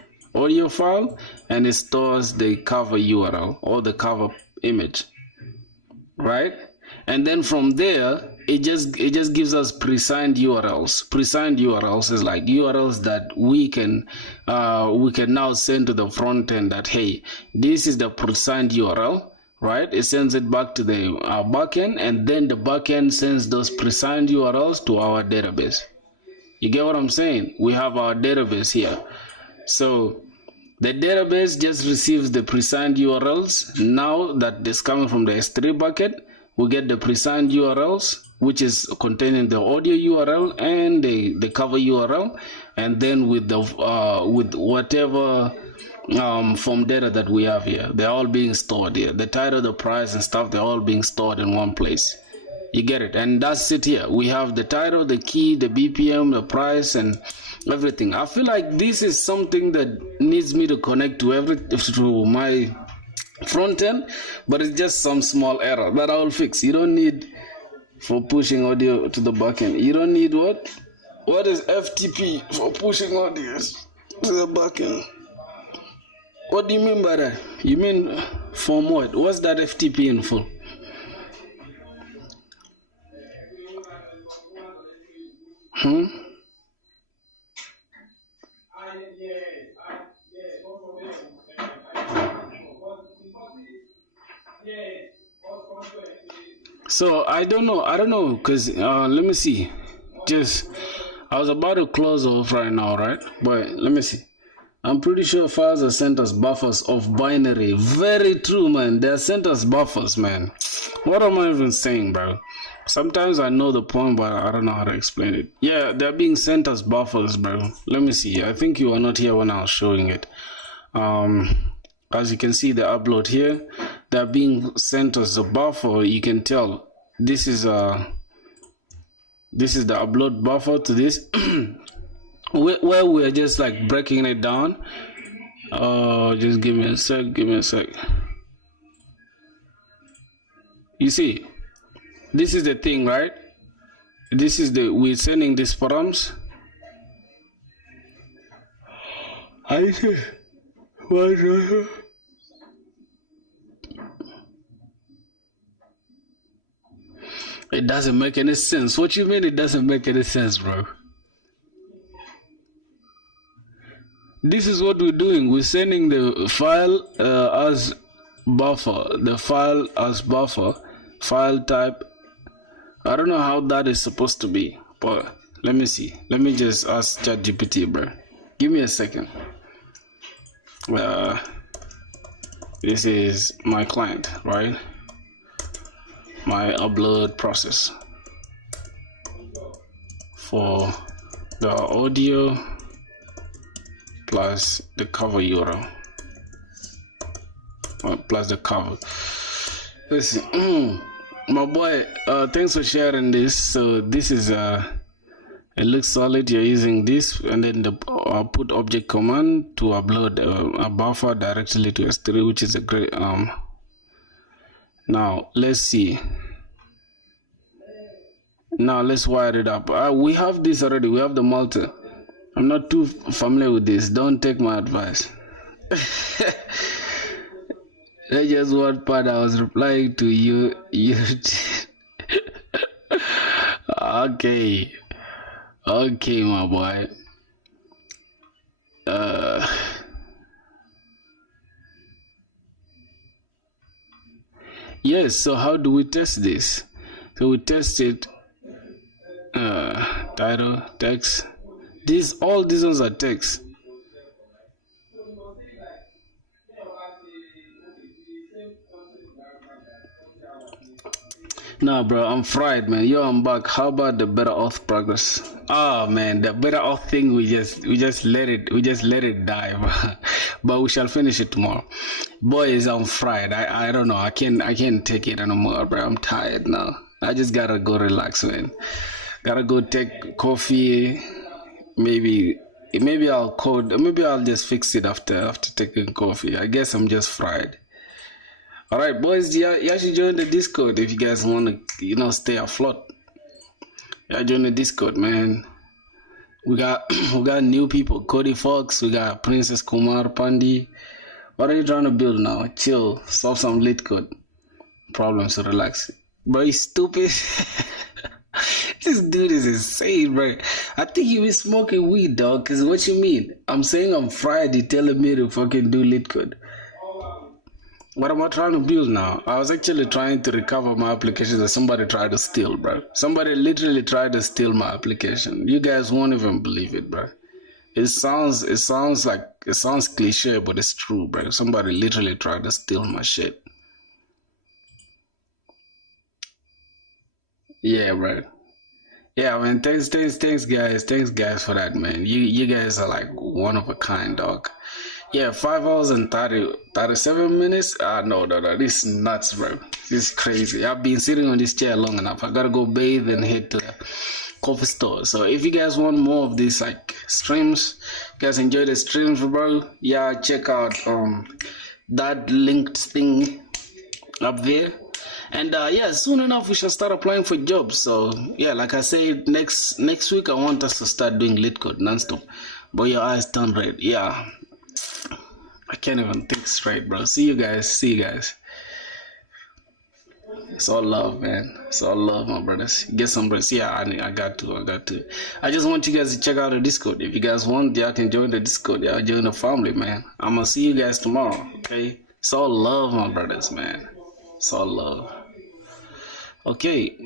file, and it stores the cover URL or the cover image, right? And then from there, it just gives us pre-signed URLs. Pre-signed URLs is like URLs that we can now send to the front end that, hey, this is the pre-signed URL, right? It sends it back to the backend, and then the backend sends those pre-signed URLs to our database. You get what I'm saying? We have our database here. So the database just receives the pre-signed URLs. Now that is coming from the S3 bucket, we get the pre-signed URLs, which is containing the audio URL and the cover URL, and then with the with whatever form data that we have here, they're all being stored here. The title, the price, and stuff, they're all being stored in one place. You get it? And that's it here. We have the title, the key, the BPM, the price, and everything. I feel like this is something that needs me to connect to my front end, but it's just some small error that I will fix. You don't need, for pushing audio to the backend, you don't need what? What is FTP for pushing audio to the backend? What do you mean by that? You mean from what? What's that FTP in full? So I don't know, because let me see. I was about to close off right now, right? But let me see. I'm pretty sure files are sent as buffers of binary. Very true, man. They are sent as buffers, man. What am I even saying, bro? Sometimes I know the point, but I don't know how to explain it. Yeah, they're being sent as buffers, bro. Let me see. I think you were not here when I was showing it. As you can see, the upload here, they're being sent as a buffer. You can tell this is a This is the upload buffer to this, where we're just like breaking it down. Just give me a sec. You see, this is the thing, right? This is we're sending these forums. I see. It doesn't make any sense. What you mean it doesn't make any sense, bro? This is what we're doing. We're sending the file as buffer. The file as buffer. File type. I don't know how that is supposed to be, but let me see. Let me just ask ChatGPT, bro. Give me a second. This is my client, right? My upload process for the audio plus the cover URL, plus the cover. Listen, my boy, thanks for sharing this. So this is it looks solid. You're using this, and then the put object command to upload a buffer directly to S3, which is a great Now let's see. Now let's wire it up. We have this already. We have the multi. I'm not too familiar with this. Don't take my advice. That's just one part I was replying to you. Okay. Okay, my boy. Yes, so how do we test this? So we test it, title, text. All these ones are text. Nah, bro, I'm fried, man. Yo, I'm back. How about the better auth progress? Oh man, the better auth thing we just let it die, bro. But we shall finish it tomorrow. Boys, I'm fried. I don't know. I can't take it anymore, bro. I'm tired now. I just gotta go relax, man. Gotta go take coffee. Maybe I'll code. Maybe I'll just fix it after taking coffee. I guess I'm just fried. All right, boys, you should join the Discord if you guys want to, stay afloat. Yeah, join the Discord, man. We got new people. Cody Fox. We got Princess Kumar Pandi. What are you trying to build now? Chill. Solve some lit code problems. So relax. Bro, you stupid. This dude is insane, bro. I think you be smoking weed, dog. Cause what you mean? I'm saying on Friday, telling me to fucking do lit code. What am I trying to build now? I was actually trying to recover my application that somebody tried to steal, bro. Somebody literally tried to steal my application. You guys won't even believe it, bro. It sounds cliche, but it's true, bro. Somebody literally tried to steal my shit. Yeah, bro. Yeah, man. Thanks, guys. Thanks, guys, for that, man. You guys are like one of a kind, dog. Yeah, 5 hours and 37 minutes. No. This is nuts, bro. This is crazy. I've been sitting on this chair long enough. I gotta go bathe and head to the coffee store. So if you guys want more of these like streams, you guys enjoy the streams, bro. Yeah, check out that linked thing up there. And yeah, soon enough we shall start applying for jobs. So yeah, like I said, next week I want us to start doing lit code nonstop. But your eyes turn red. Yeah. I can't even think straight, bro. See you guys. It's all love, man. It's all love, my brothers. Get some breaks. Yeah, I got to. I just want you guys to check out the Discord. If you guys want, y'all can join the Discord. Y'all join the family, man. I'm gonna see you guys tomorrow, okay? It's all love, my brothers, man. It's all love. Okay.